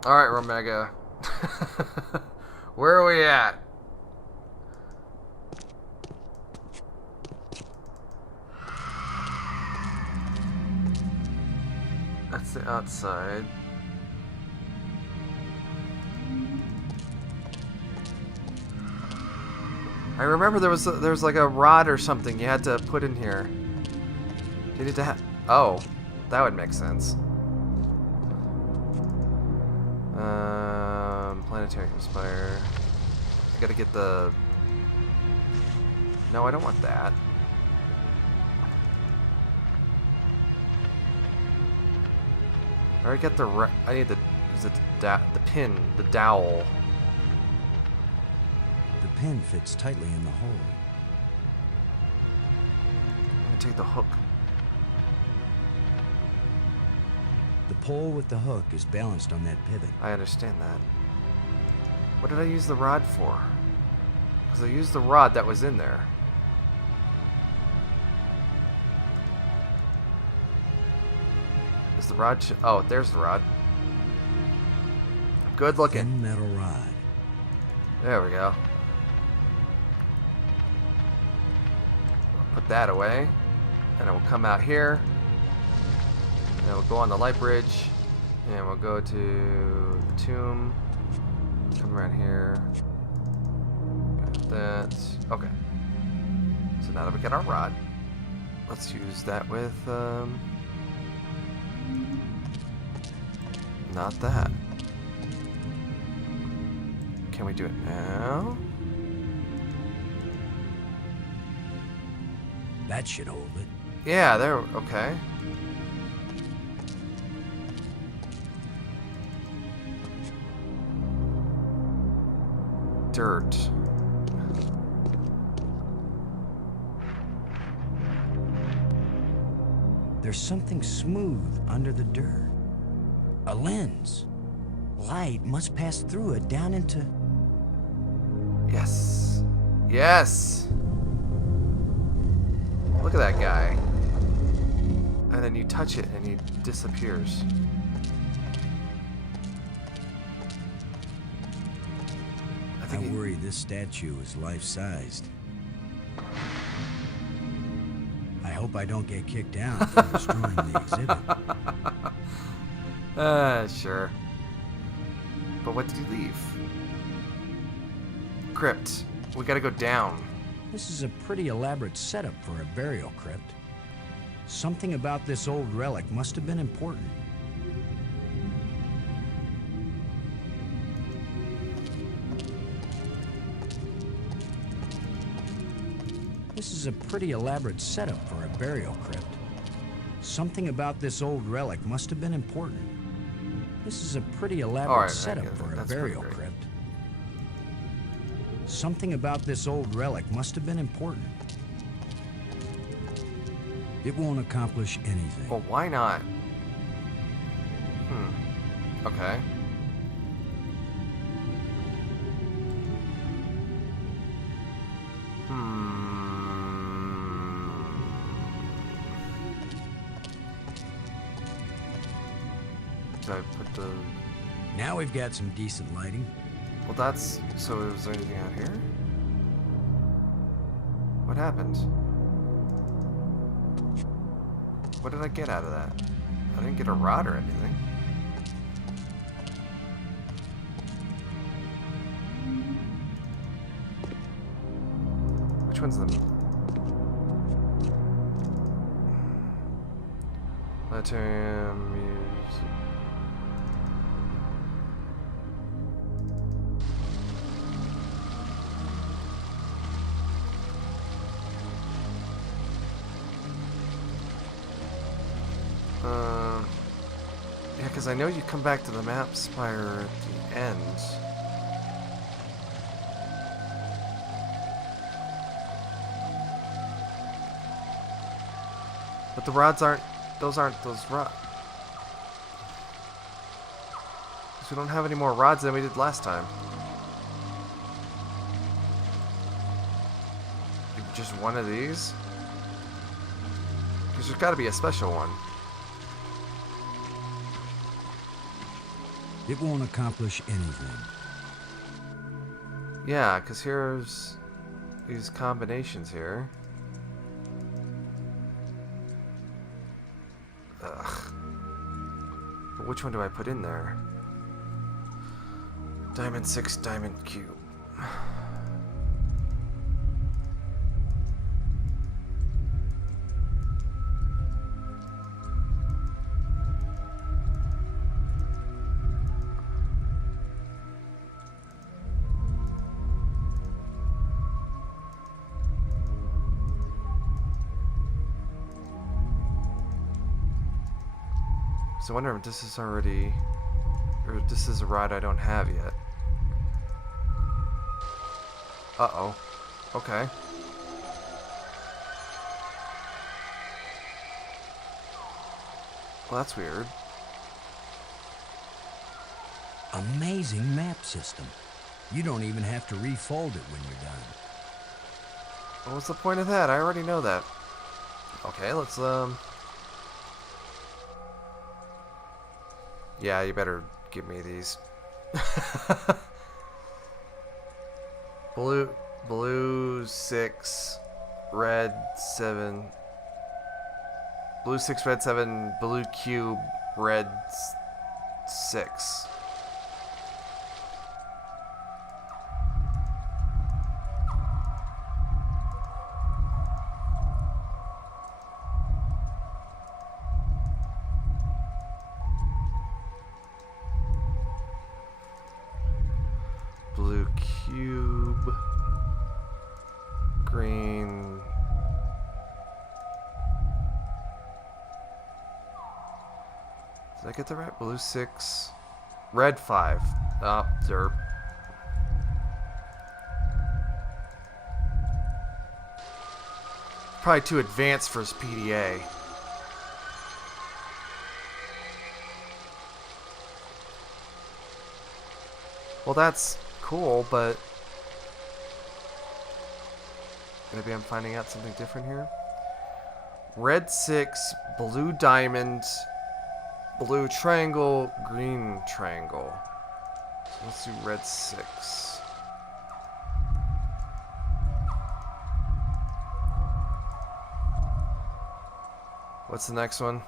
Alright, Romega. Where are we at? That's the outside. I remember there was like a rod or something you had to put in here. You need to have. Oh, that would make sense. Planetarium Spire. I gotta get the. No, I don't want that. I already got the. I need the. Is it the pin? The dowel. The pin fits tightly in the hole. I'm gonna take the hook. The pole with the hook is balanced on that pivot. I understand that. What did I use the rod for? Because I used the rod that was in there. Is the rod... Oh, there's the rod. Good looking. Thin metal rod. There we go. Put that away. And it will come out here. And we'll go on the light bridge. And we'll go to the tomb. Come around here. Got that. Okay. So now that we got our rod, let's use that with, not that. Can we do it now? That should hold it. Yeah, there. Okay. Dirt. There's something smooth under the dirt. A lens. Light must pass through it down into... Yes. Yes. Look at that guy. And then you touch it and he disappears. I worry this statue is life-sized. I hope I don't get kicked out for destroying the exhibit. Sure. But what did he leave? Crypt. We gotta go down. This is a pretty elaborate setup for a burial crypt. Something about this old relic must have been important. This is a pretty elaborate setup for a burial crypt. Something about this old relic must have been important. This is a pretty elaborate setup for a burial crypt. Something about this old relic must have been important. It won't accomplish anything. Well, why not? Okay. Did I put the... Now we've got some decent lighting. Well, that's... So is there anything out here? What happened? What did I get out of that? I didn't get a rod or anything. Which one's the... Planetarium music. Yeah, because I know you come back to the map spire at the end. But the rods aren't... Those aren't those rods. Because we don't have any more rods than we did last time. Just one of these? Because there's got to be a special one. It won't accomplish anything. Yeah, because here's these combinations here. Ugh. But which one do I put in there? Diamond 6, diamond cube. So I wonder if this is already, or if this is a rod I don't have yet. Uh-oh. Okay. Well, that's weird. Amazing map system. You don't even have to refold it when you're done. Well, what's the point of that? I already know that. Okay, let's, yeah, you better give me these. Blue 6, red 7. Blue 6, red 7, blue cube, red 6. Blue cube, green, did I get the right? Blue 6, red 5. Oh, derp. Probably too advanced for his PDA. Well, that's cool, but maybe I'm finding out something different here. Red 6, blue diamond, blue triangle, green triangle. So let's do red 6. What's the next one?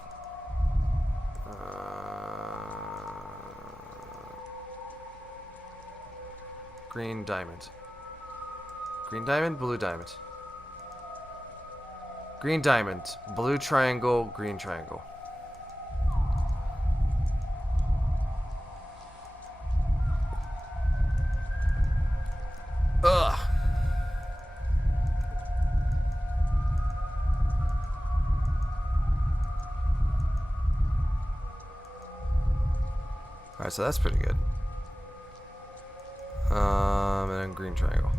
Green diamond. Green diamond, blue diamond. Green diamond, blue triangle, green triangle. Ugh. Alright, so that's pretty good. And then green triangle.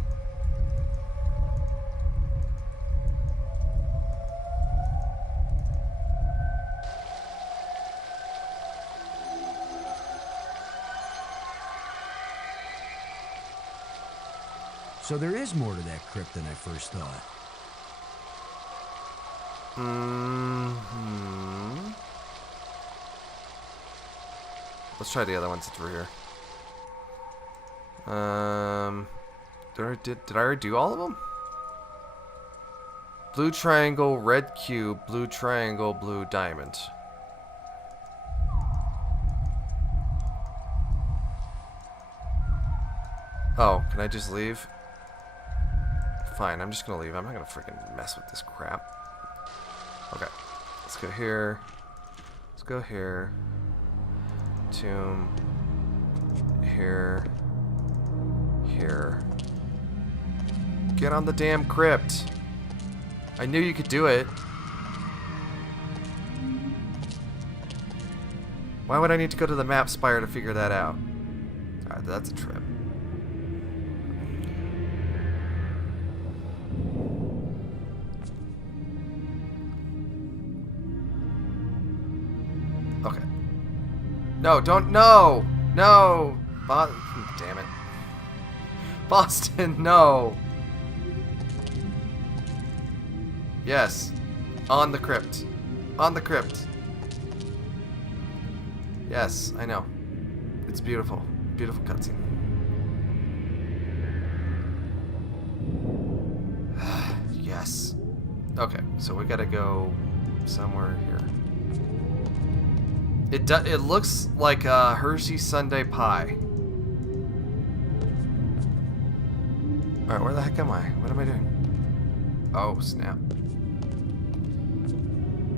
So there is more to that crypt than I first thought. Mm-hmm. Let's try the other ones since we're here. Did I already do all of them? Blue triangle, red cube, blue triangle, blue diamond. Oh, can I just leave? Fine, I'm just gonna leave. I'm not gonna freaking mess with this crap. Okay, let's go here. Let's go here. Tomb. Here. Here. Get on the damn crypt. I knew you could do it. Why would I need to go to the map spire to figure that out? Alright, that's a trip. Okay. No, don't. No! No! Damn it. Boston, no! Yes. On the crypt. On the crypt. Yes, I know. It's beautiful. Beautiful cutscene. Yes. Okay, so we gotta go somewhere here. It looks like a Hershey Sundae pie. Alright, where the heck am I? What am I doing? Oh, snap.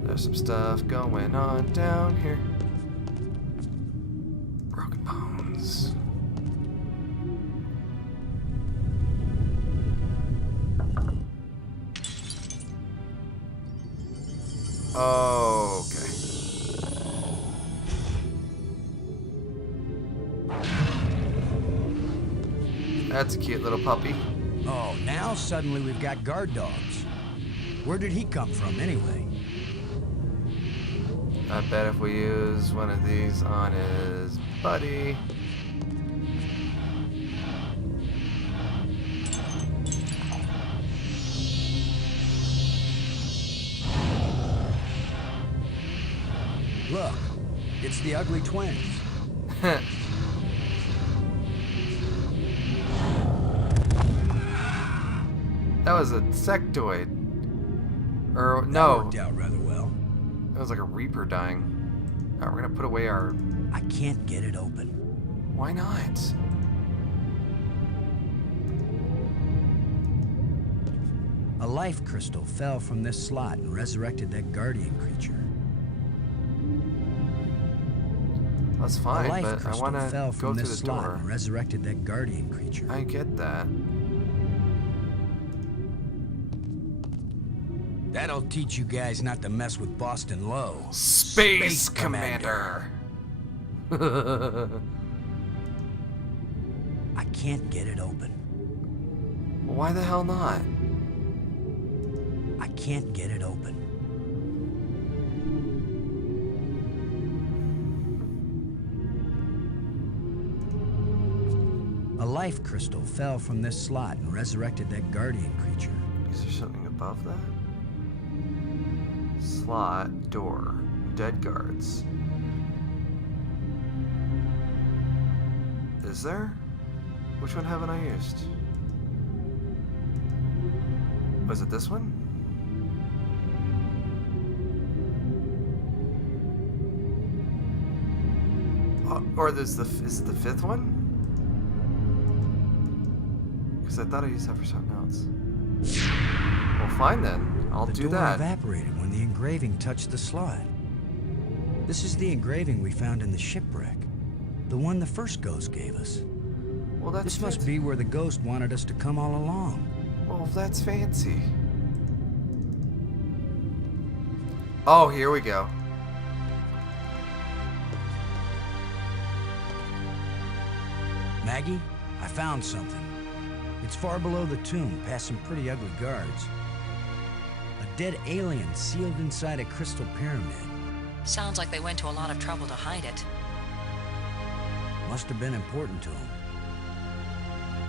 There's some stuff going on down here. Broken bones. Oh, okay. That's a cute little puppy. Oh, now suddenly we've got guard dogs. Where did he come from, anyway? I bet if we use one of these on his buddy. Look, it's the ugly twins. That was a sectoid. Or, That no. worked out rather well. That was like a Reaper dying. Alright, we're gonna put away our... I can't get it open. Why not? A life crystal fell from this slot and resurrected that guardian creature. That's A fine, life but I crystal want to fell go from through this the slot door. and resurrected that guardian creature. I get that. That'll teach you guys not to mess with Boston Low. Space Commander! I can't get it open. Why the hell not? I can't get it open. A life crystal fell from this slot and resurrected that guardian creature. Is there something above that? Slot, door, dead guards. Is there? Which one haven't I used? Was it this one? Or is it the fifth one? Because I thought I used that for something else. Well, fine then. I'll do that. The door evaporated when the engraving touched the slot. This is the engraving we found in the shipwreck. The one the first ghost gave us. Well, that's This must be where the ghost wanted us to come all along. Well, that's fancy. Oh, here we go. Maggie, I found something. It's far below the tomb, past some pretty ugly guards. A dead alien sealed inside a crystal pyramid. Sounds like they went to a lot of trouble to hide it. Must have been important to him.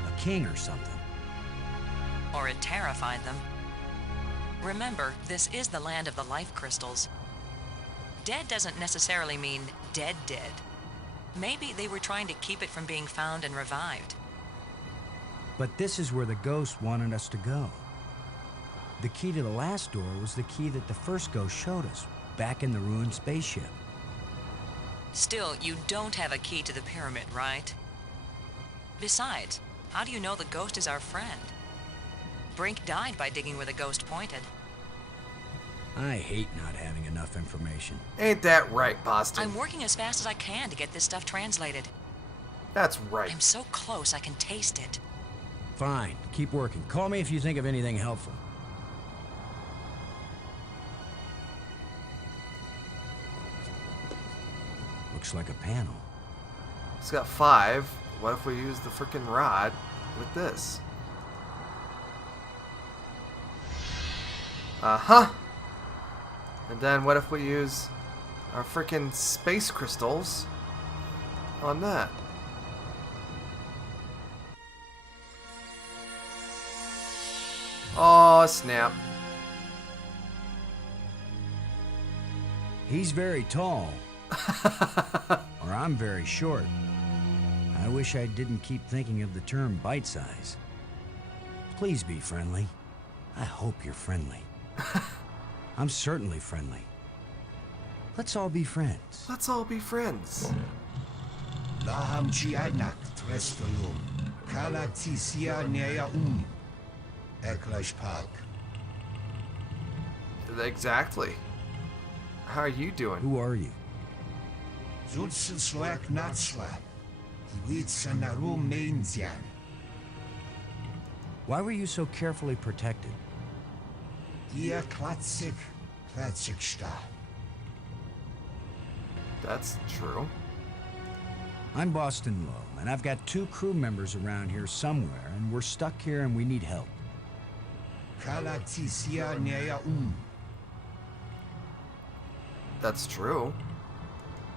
A king or something. Or it terrified them. Remember, this is the land of the life crystals. Dead doesn't necessarily mean dead. Maybe they were trying to keep it from being found and revived. But this is where the ghost wanted us to go. The key to the last door was the key that the first ghost showed us, back in the ruined spaceship. Still, you don't have a key to the pyramid, right? Besides, how do you know the ghost is our friend? Brink died by digging where the ghost pointed. I hate not having enough information. Ain't that right, Boston? I'm working as fast as I can to get this stuff translated. That's right. I'm so close I can taste it. Fine, keep working. Call me if you think of anything helpful. Looks like a panel. It's got 5. What if we use the frickin' rod with this? Uh-huh. And then what if we use our frickin' space crystals on that? Oh, snap. He's very tall. Or I'm very short. I wish I didn't keep thinking of the term bite size. Please be friendly. I hope you're friendly. I'm certainly friendly. Let's all be friends. Let's all be friends. Laham Chianak Trestolum, Kalatisia Nea Eklash Park. Exactly. How are you doing? Who are you? Zulsen Swak Natsla, Iwitsanarum Mainzian. Why were you so carefully protected? Ia Klatsik Star. That's true. I'm Boston Lowe, and I've got 2 crew members around here somewhere, and we're stuck here and we need help. Kalatisia Nea That's true.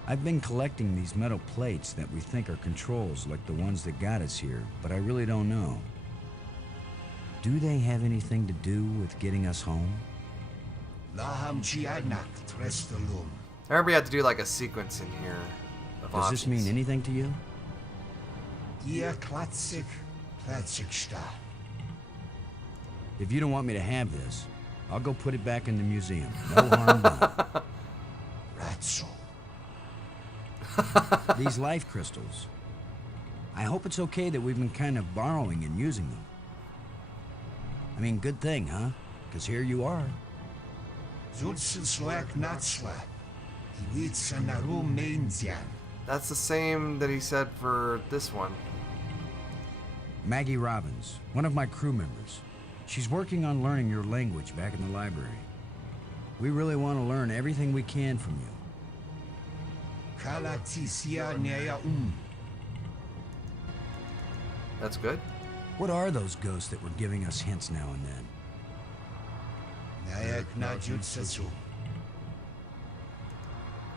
I've been collecting these metal plates that we think are controls like the ones that got us here, but I really don't know. Do they have anything to do with getting us home? Laham Chianak Trestolum. I remember you had to do like a sequence in here of Does options. this mean anything to you? Ia Klatsik Star. If you don't want me to have this, I'll go put it back in the museum. No harm done. Ratso. These life crystals. I hope it's okay that we've been kind of borrowing and using them. I mean, good thing, huh? Because here you are. Zulsen Swak Natsla, Iwitsanarum Mainzian. That's the same that he said for this one. Maggie Robbins, one of my crew members. She's working on learning your language back in the library. We really want to learn everything we can from you. Kalatisia Nea That's good. What are those ghosts that were giving us hints now and then? Nayak Najutsasu.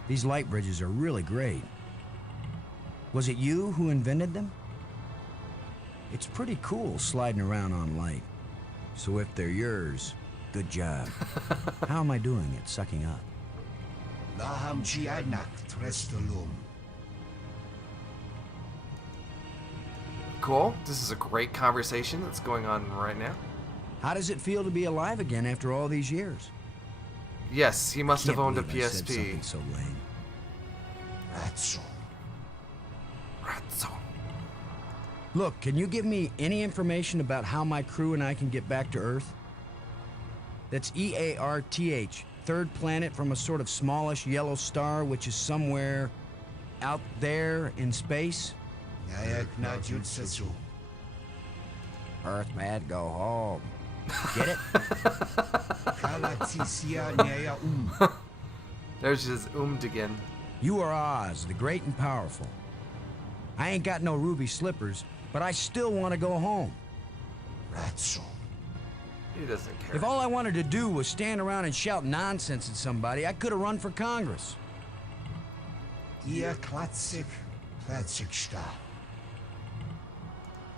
These light bridges are really great. Was it you who invented them? It's pretty cool sliding around on light. So if they're yours, good job. How am I doing at sucking up? Laham Chianak Trestolum. Cool. This is a great conversation that's going on right now. How does it feel to be alive again after all these years? Yes, he must have Can't owned a believe I said PSP. something so lame. Ratso. Ratso. Look, can you give me any information about how my crew and I can get back to Earth? That's EARTH, third planet from a sort of smallish yellow star which is somewhere out there in space. Nayak Najutsasu. Earth bad, go home. Get it? Kalatisia Nea There's his again. You are Oz, the great and powerful. I ain't got no ruby slippers, but I still want to go home. Ratso. He doesn't care. If all I wanted to do was stand around and shout nonsense at somebody, I could have run for Congress. Ia Klatsik Star.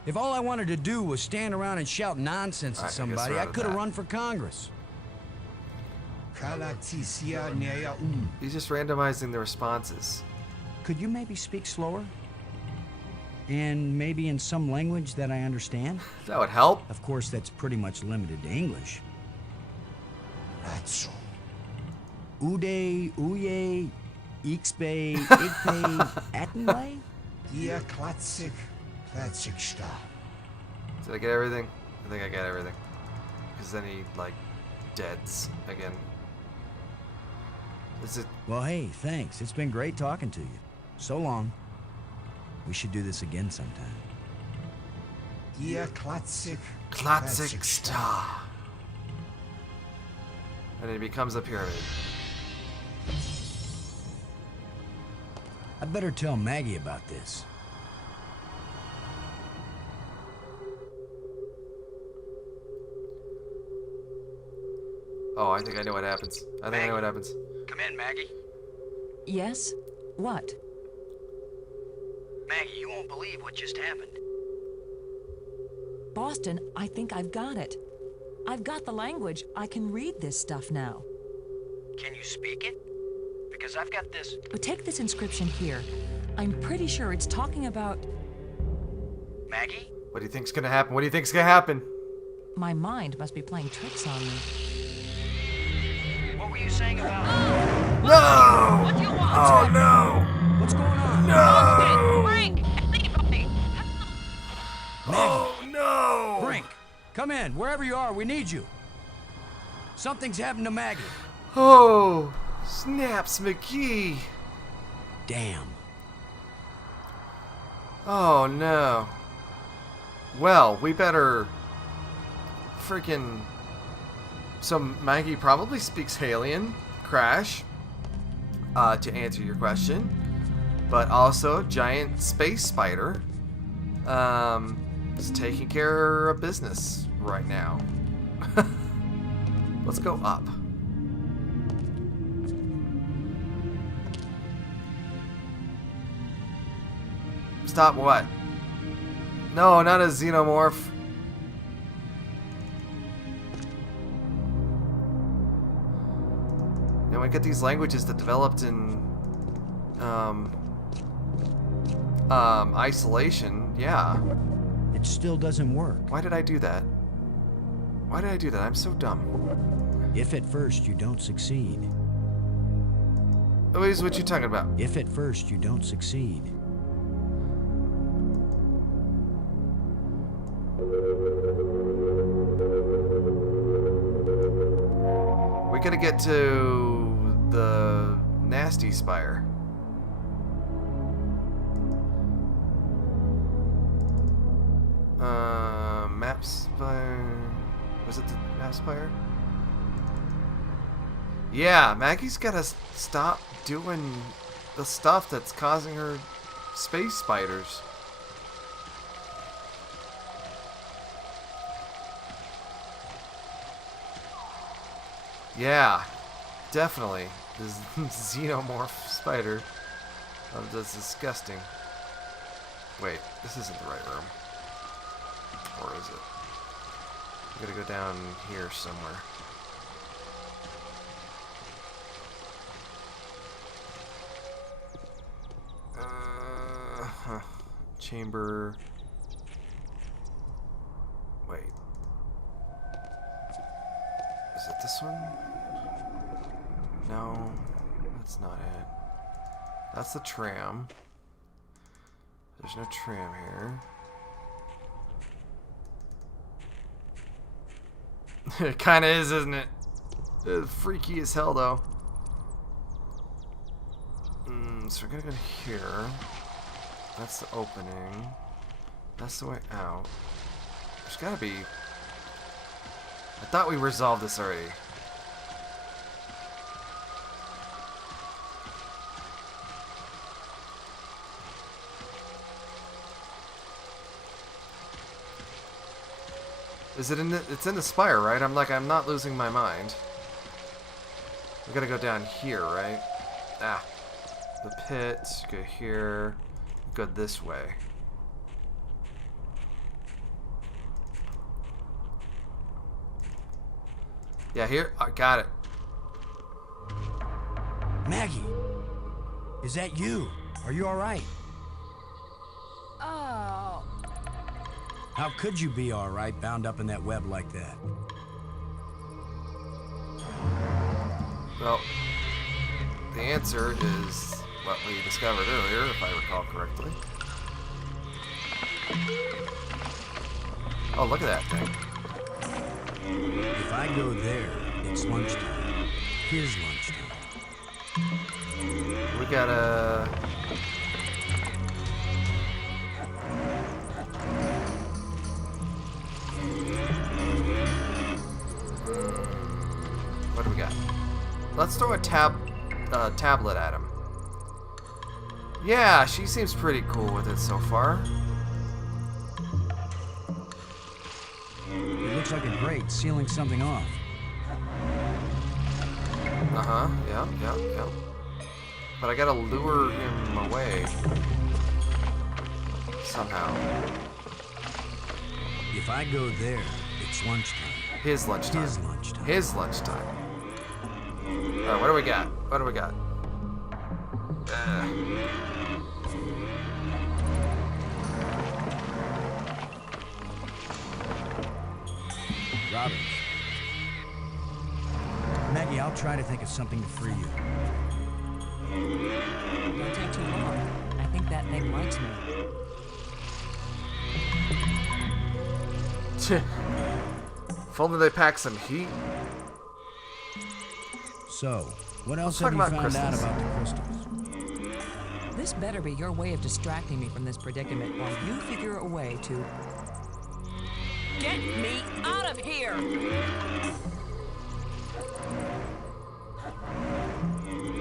If all I wanted to do was stand around and shout nonsense All at right, somebody, I I guess we're out of could have that. run for Congress. Kalatisia Nea He's just randomizing the responses. Could you maybe speak slower? And maybe in some language that I understand? That would help. Of course, that's pretty much limited to English. Ratso. Ude, uye, ixbe, igpe, atenway? Ia Klatsik Star. Did I get everything? I think I got everything. Because then he, like, deads again. Is it... Well, hey, thanks. It's been great talking to you. So long. We should do this again sometime. Ia Klatsik Classic Star. And it becomes a pyramid. I'd better tell Maggie about this. Oh, I think I know what happens. I think I know what happens. Come in, Maggie. Yes? What? Maggie, you won't believe what just happened. Boston, I think I've got it. I've got the language. I can read this stuff now. Can you speak it? Because I've got this... But take this inscription here. I'm pretty sure it's talking about... Maggie? What do you think's gonna happen? What do you think's gonna happen? My mind must be playing tricks on me. What were you saying about... No! What do you want? Oh no! What's going on? No! Frank! Anybody! Oh no! Brink, come in. Wherever you are, we need you. Something's happened to Maggie. Oh, snaps McGee. Damn. Oh no. Well, we better freaking... So Maggie probably speaks Halian, Crash, to answer your question. But also, giant space spider is taking care of business right now. Let's go up. Stop what? No, not a xenomorph. And we get these languages that developed in isolation. Yeah. It still doesn't work. Why did I do that? Why did I do that? I'm so dumb. If at first you don't succeed. Louise, what you talking about? If at first you don't succeed. We gotta get to the nasty spire. Map spire. Was it the map spire? Yeah, Maggie's gotta stop doing the stuff that's causing her space spiders. Yeah, definitely. This xenomorph spider. Oh, that's disgusting. Wait, this isn't the right room. Or is it? I gotta go down here somewhere. Chamber. Wait. Is it this one? No, that's not it. That's the tram. There's no tram here. It kinda is, isn't it? It's freaky as hell, though. So we're gonna go here. That's the opening. That's the way out. There's gotta be... I thought we resolved this already. Is it in the... It's in the spire, right? I'm not losing my mind. We gotta go down here, right? Ah. The pit. Go here. Go this way. Yeah, here. I got it. Maggie, is that you? Are you all right? Oh. How could you be all right bound up in that web like that? Well, the answer is what we discovered earlier, if I recall correctly. Oh, look at that thing. If I go there, it's lunchtime. His lunchtime. We gotta... What do we got? Let's throw a tablet at him. Yeah, she seems pretty cool with it so far. It looks like a grate sealing something off. Uh-huh, yeah. But I gotta lure him away. somehow. If I go there, it's lunchtime. His lunchtime. His lunchtime. His lunchtime. Alright, what do we got? What do we got? Robbins. Maggie, I'll try to think of something to free you. Don't take too long. I think that thing likes me. If only they pack some heat. So, what else Let's have you talk found about out crystals. about the crystals? This better be your way of distracting me from this predicament while you figure a way to... Get me out of here!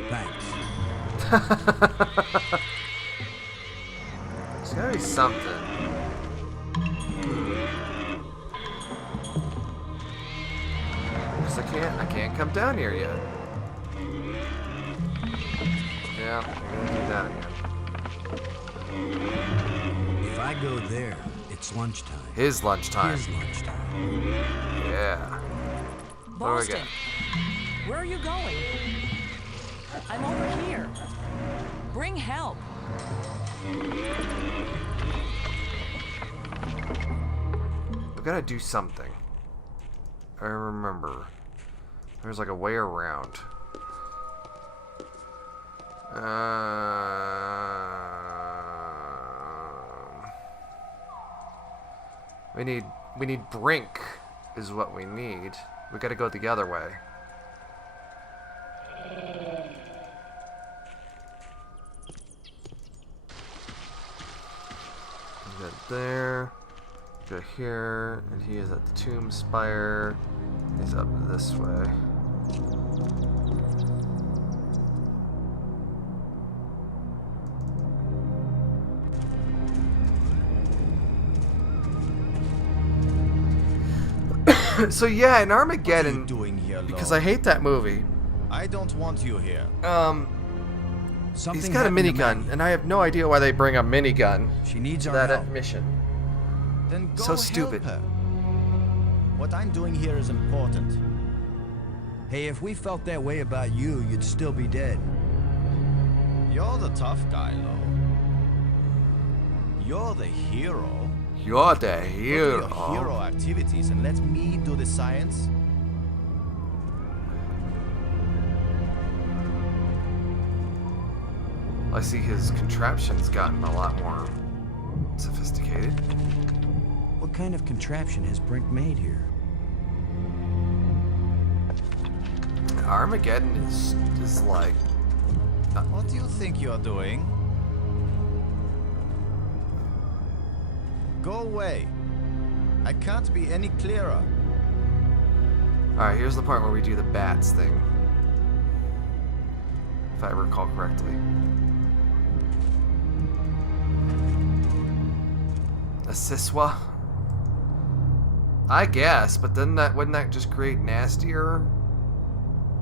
Thanks. There's gotta be something. Because I can't come down here yet. Yeah, I'm gonna do that again. If I go there, it's lunchtime. His lunchtime. His lunchtime. Yeah. What do we Boston, got? where are you going? I'm over here. Bring help. We've got to do something. I remember. There's like a way around. We need Brink is what we need. We got to go the other way. We got there. Go here, and he is at the tomb spire. He's up this way. So yeah, in Armageddon, What are you doing here, because Lo? I hate that movie. I don't want you here. He's got a minigun, and I have no idea why they bring a minigun She needs to our that help. mission. Then go So stupid. help her. What I'm doing here is important. Hey, if we felt that way about you, you'd still be dead. You're the tough guy, Lo. You're the hero. You're the Go do hero. your hero activities and let me do the science. I see his contraption's gotten a lot more sophisticated. What kind of contraption has Brink made here? Armageddon is like... What do you think you're doing? Go away. I can't be any clearer. Alright, here's the part where we do the bats thing. If I recall correctly. A Siswa? I guess, but then wouldn't that just create nastier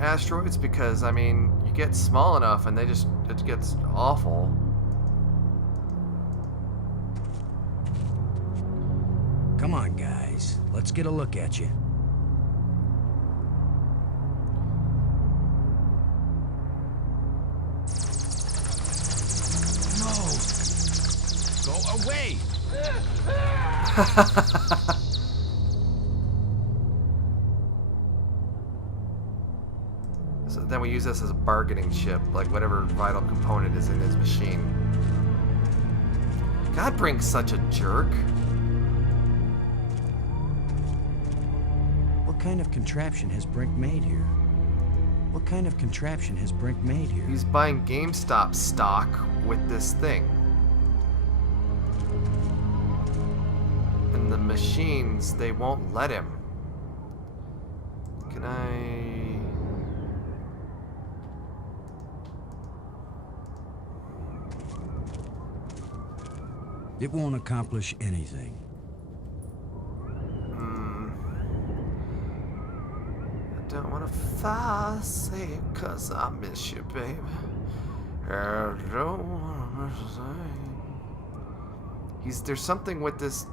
asteroids? Because, I mean, you get small enough and it gets awful. Come on, guys. Let's get a look at you. No! Go away! So then we use this as a bargaining chip, like whatever vital component is in his machine. God, Brink's such a jerk. What kind of contraption has Brink made here? What kind of contraption has Brink made here? He's buying GameStop stock with this thing. And the machines, they won't let him. Can I... It won't accomplish anything. I don't want to fuss it, cause I miss you, baby. I don't wanna miss a thing. There's something with this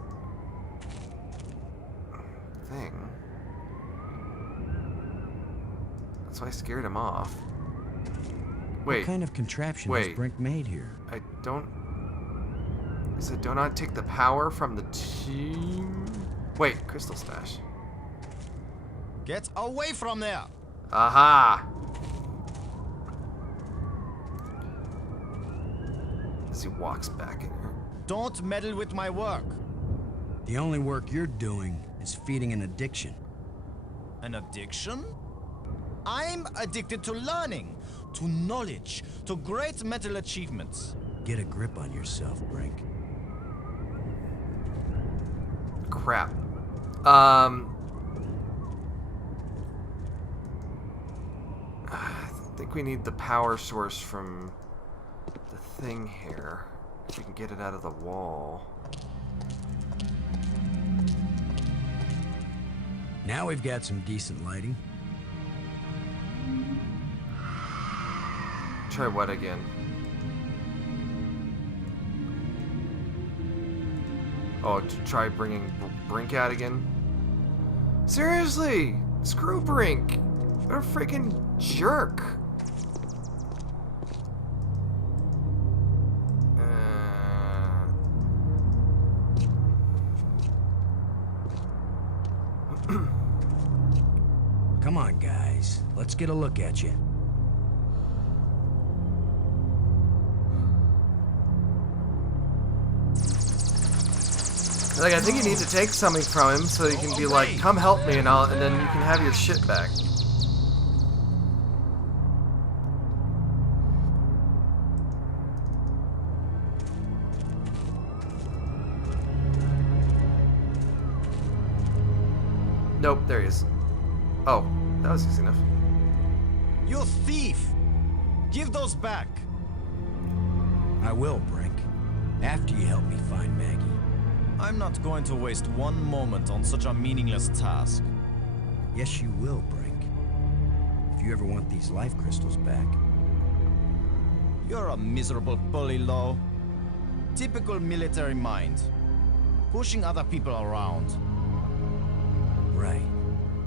thing. That's why I scared him off. Wait. What kind of contraption has Brink made here? I don't... He said, do not take the power from the team... Wait, crystal stash. Get away from there! Aha! As he walks back in here. Don't meddle with my work. The only work you're doing is feeding an addiction. An addiction? I'm addicted to learning, to knowledge, to great mental achievements. Get a grip on yourself, Brink. Crap. I think we need the power source from the thing here. If we can get it out of the wall. Now we've got some decent lighting. Try what again? Oh, to try bringing Brink out again? Seriously! Screw Brink! What a freaking jerk! Come on, guys. Let's get a look at you. Like, I think you need to take something from him so you can be like, come help me, and then you can have your shit back. Nope, there he is. Oh, that was easy enough. You thief! Give those back! I will, Brink. After you help me find Maggie. I'm not going to waste one moment on such a meaningless task. Yes, you will, Brink. If you ever want these life crystals back. You're a miserable bully, Lo. Typical military mind. Pushing other people around. Right.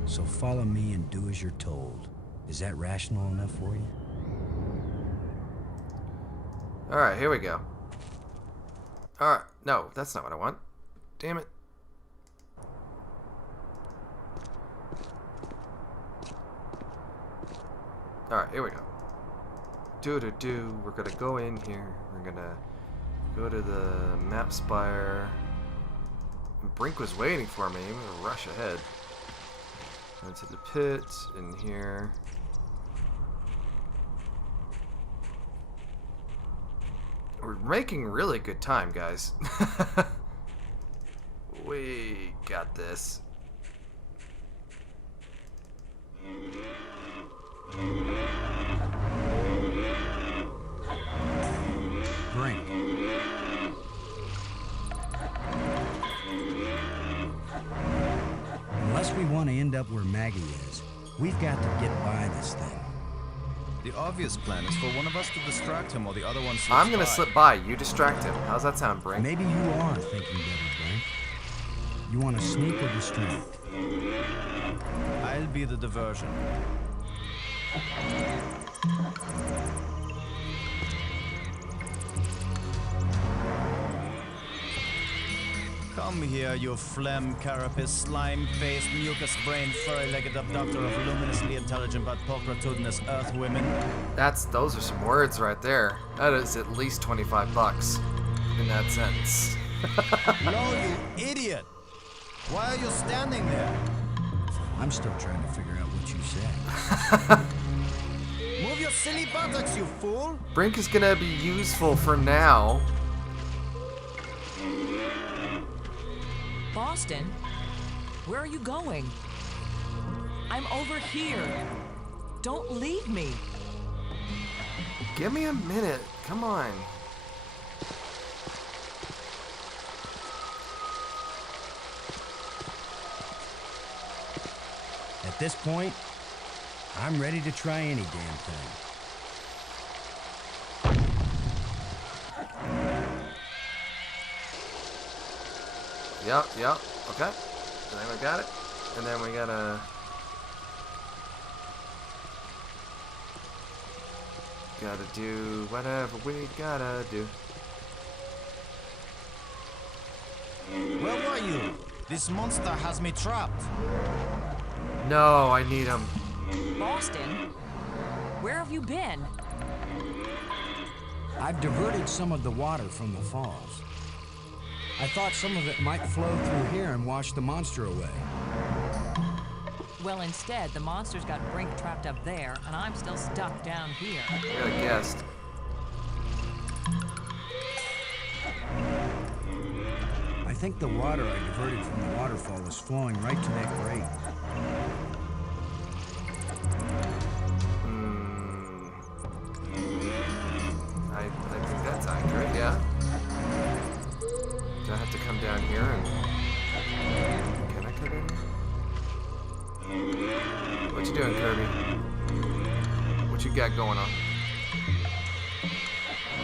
So follow me and do as you're told. Is that rational enough for you? Alright, here we go. Alright, no, that's not what I want. Damn it. Alright, here we go. We're gonna go in here. We're gonna go to the map spire. Brink was waiting for me. I'm gonna rush ahead. Into the pit, in here. We're making really good time, guys. We got this. Brink. Unless we want to end up where Maggie is, we've got to get by this thing. The obvious plan is for one of us to distract him while the other one slips I'm gonna slip by. You distract him. How's that sound, Brink? Maybe you are thinking better, Brink. You want to sneak or distract? I'll be the diversion. Come here, you phlegm, carapace, slime-faced, mucus-brained, furry-legged abductor of luminously intelligent but pulchritudinous earth women. Those are some words right there. That is at least 25 bucks in that sentence. No, you idiot! Why are you standing there? I'm still trying to figure out what you said. Move your silly buttocks, you fool! Brink is gonna be useful for now. Boston? Where are you going? I'm over here. Don't leave me. Give me a minute. Come on. At this point, I'm ready to try any damn thing. Yep. Okay. And then we got it. And then we gotta do whatever we gotta do. Where were you? This monster has me trapped. No, I need him. Boston, where have you been? I've diverted some of the water from the falls. I thought some of it might flow through here and wash the monster away. Well, instead, the monster's got Brink trapped up there, and I'm still stuck down here. I got a guest. I think the water I diverted from the waterfall is flowing right to that grate. I think that's accurate, yeah. Do I have to come down here and... Can I come in? What you doing, Kirby? What you got going on?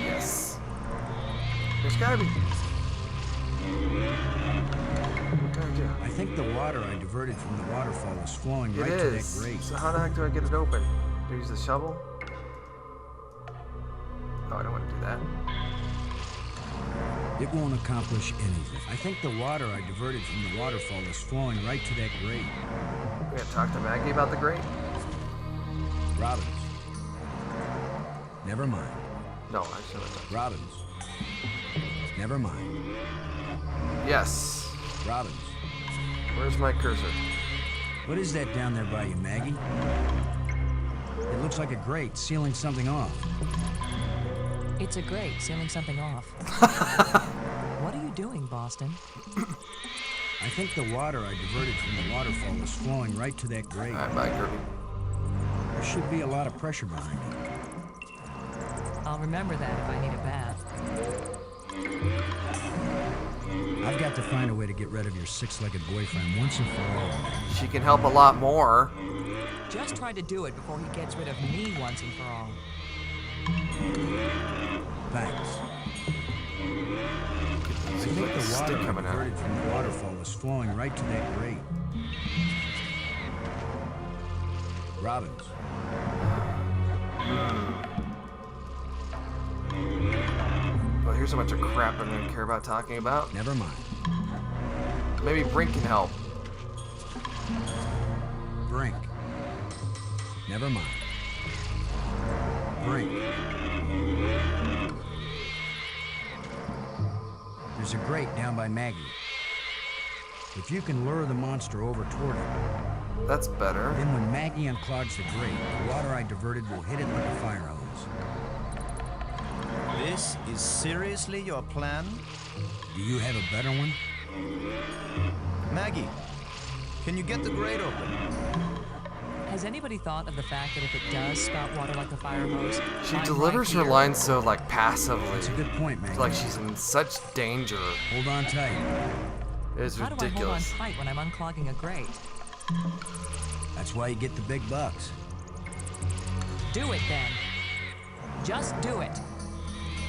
Yes. There's gotta be... I think the water I diverted from the waterfall is flowing right to that grate. So how the heck do I get it open? Do I use the shovel? Oh, I don't want to do that. It won't accomplish anything. I think the water I diverted from the waterfall is flowing right to that grate. We gotta talk to Maggie about the grate? Robbins. Never mind. No, I shouldn't have done. Robbins. Never mind. Yes. Robbins. Where's my cursor? What is that down there by you, Maggie? It looks like a grate sealing something off. It's a grate sealing something off. What are you doing, Boston? I think the water I diverted from the waterfall is flowing right to that grate. Alright, bye, Kirby. There should be a lot of pressure behind it. I'll remember that if I need a bath. I've got to find a way to get rid of your six-legged boyfriend once and for all. She can help a lot more. Just try to do it before he gets rid of me once and for all. Thanks. I think the water I diverted from the waterfall is flowing right to that grate. Robbins. Well, here's a bunch of crap I don't care about talking about. Never mind. Maybe Brink can help. Brink. Never mind. Brink. There's a grate down by Maggie. If you can lure the monster over toward it. That's better. Then when Maggie unclogs the grate, the water I diverted will hit it like a fire hose. This is seriously your plan? Do you have a better one? Maggie, can you get the grate open? Has anybody thought of the fact that if it does spout water like a fire hose... She delivers her lines so, like, passively. That's a good point, Maggie. It's like she's in such danger. Hold on tight. It is How ridiculous. do I hold on tight when I'm unclogging a grate? That's why you get the big bucks. Do it, then. Just do it.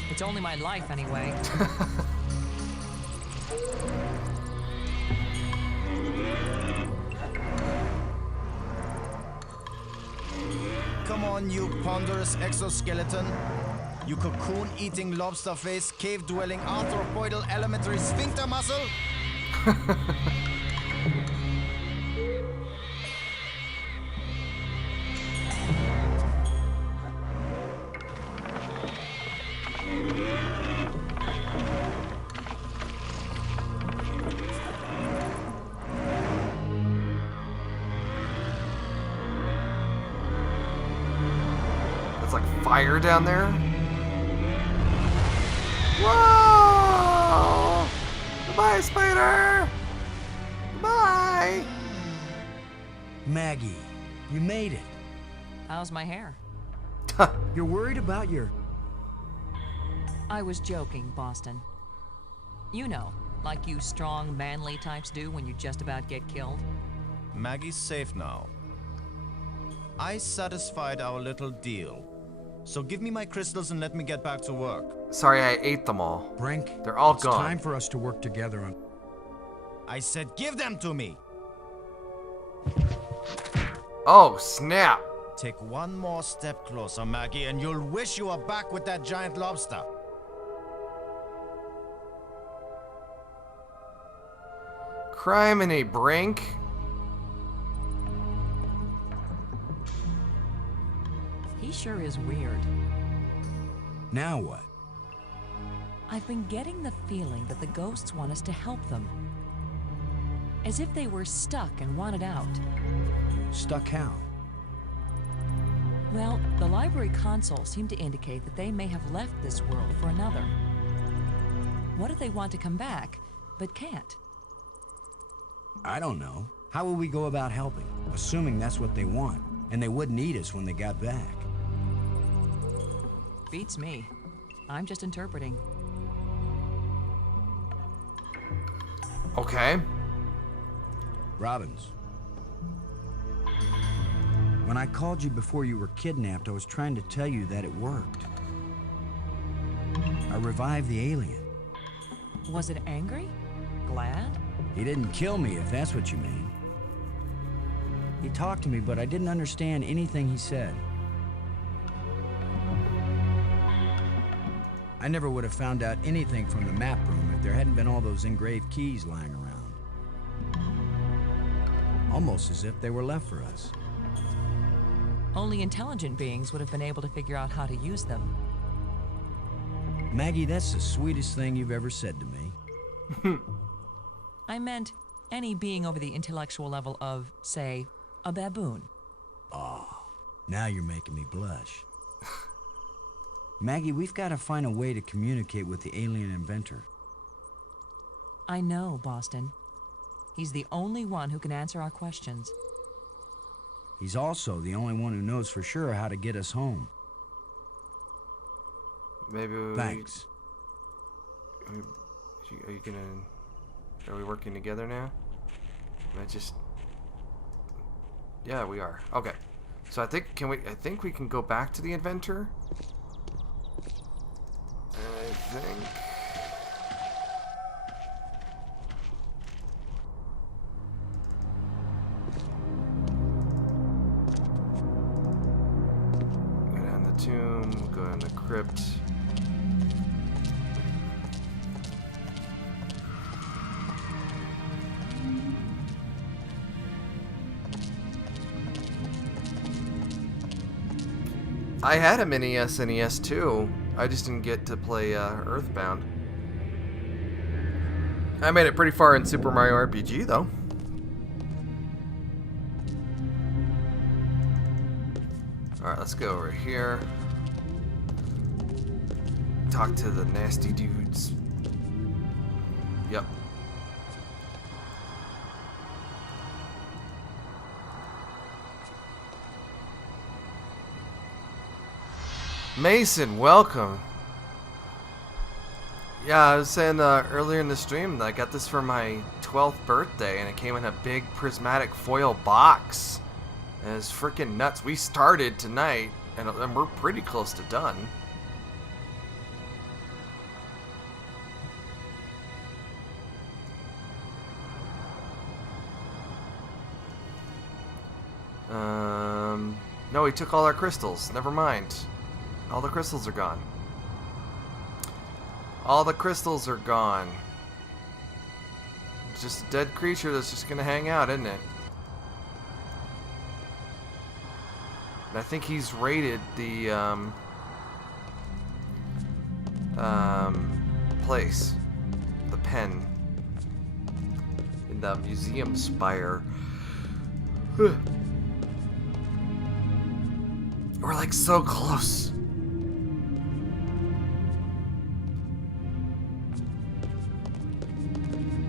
It's only my life, anyway. Come on, you ponderous exoskeleton. You cocoon-eating lobster face, cave-dwelling arthropoidal elementary sphincter muscle. It's like fire down there. Whoa! Goodbye, spider! Bye! Maggie, you made it. How's my hair? You're worried about your... I was joking, Boston. You know, like you strong, manly types do when you just about get killed. Maggie's safe now. I satisfied our little deal. So give me my crystals and let me get back to work. Sorry, I ate them all. Brink, They're all it's gone. time for us to work together on... I said give them to me! Oh, snap! Take one more step closer, Maggie, and you'll wish you were back with that giant lobster. Criminy Brink. He sure is weird. Now what? I've been getting the feeling that the ghosts want us to help them. As if they were stuck and wanted out. Stuck how? Well, the library consoles seem to indicate that they may have left this world for another. What if they want to come back, but can't? I don't know. How would we go about helping? Assuming that's what they want, and they wouldn't eat us when they got back. Beats me. I'm just interpreting. Okay. Robbins. When I called you before you were kidnapped, I was trying to tell you that it worked. I revived the alien. Was it angry? Glad? He didn't kill me, if that's what you mean. He talked to me, but I didn't understand anything he said. I never would have found out anything from the map room if there hadn't been all those engraved keys lying around. Almost as if they were left for us. Only intelligent beings would have been able to figure out how to use them. Maggie, that's the sweetest thing you've ever said to me. I meant any being over the intellectual level of, say, a baboon. Oh, now you're making me blush. Maggie, we've got to find a way to communicate with the alien inventor. I know, Boston. He's the only one who can answer our questions. He's also the only one who knows for sure how to get us home. Maybe we... Thanks. Are you gonna... Are we working together now? I just... Yeah, we are. Okay. So I think we can go back to the inventor. I think... Go down the tomb, go in the crypt. I had a mini SNES too. I just didn't get to play Earthbound. I made it pretty far in Super Mario RPG though. Alright, let's go over here. Talk to the nasty dudes. Yep. Mason, welcome. Yeah, I was saying earlier in the stream that I got this for my 12th birthday, and it came in a big prismatic foil box. And it's freaking nuts. We started tonight, and we're pretty close to done. No, he took all our crystals. Never mind. All the crystals are gone. All the crystals are gone. It's just a dead creature that's just gonna hang out, isn't it? And I think he's raided the place, the pen in the museum spire. We're like so close.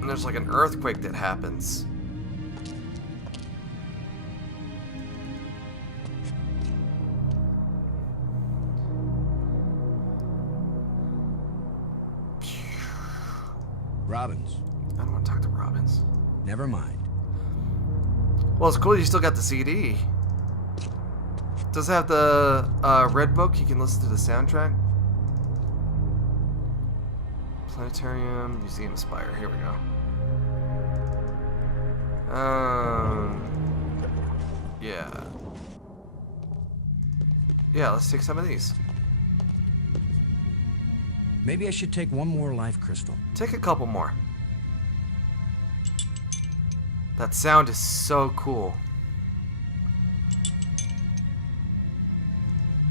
And there's like an earthquake that happens. Robbins. I don't want to talk to Robbins. Never mind. Well, it's cool you still got the CD. Does it have the red book? You can listen to the soundtrack. Planetarium, Museum Spire. Here we go. Yeah. Yeah, let's take some of these. Maybe I should take one more life crystal. Take a couple more. That sound is so cool.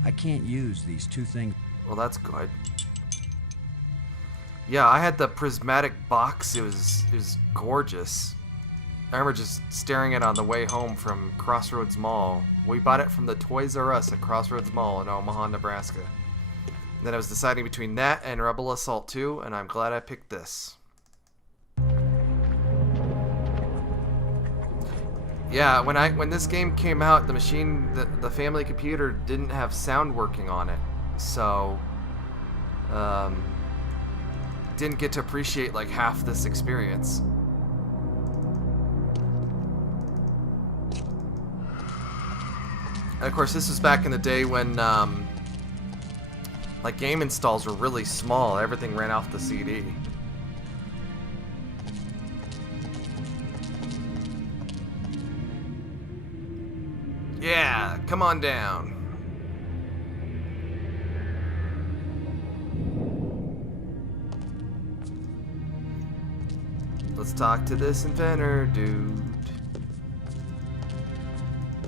I can't use these two things. Well, that's good. Yeah, I had the prismatic box. It was gorgeous. I remember just staring at it on the way home from Crossroads Mall. We bought it from the Toys R Us at Crossroads Mall in Omaha, Nebraska. And then I was deciding between that and Rebel Assault 2, and I'm glad I picked this. Yeah, when this game came out, the machine, the family computer didn't have sound working on it, so didn't get to appreciate like half this experience. And of course, this was back in the day when like game installs were really small. Everything ran off the CD. Yeah, come on down. Let's talk to this inventor, dude.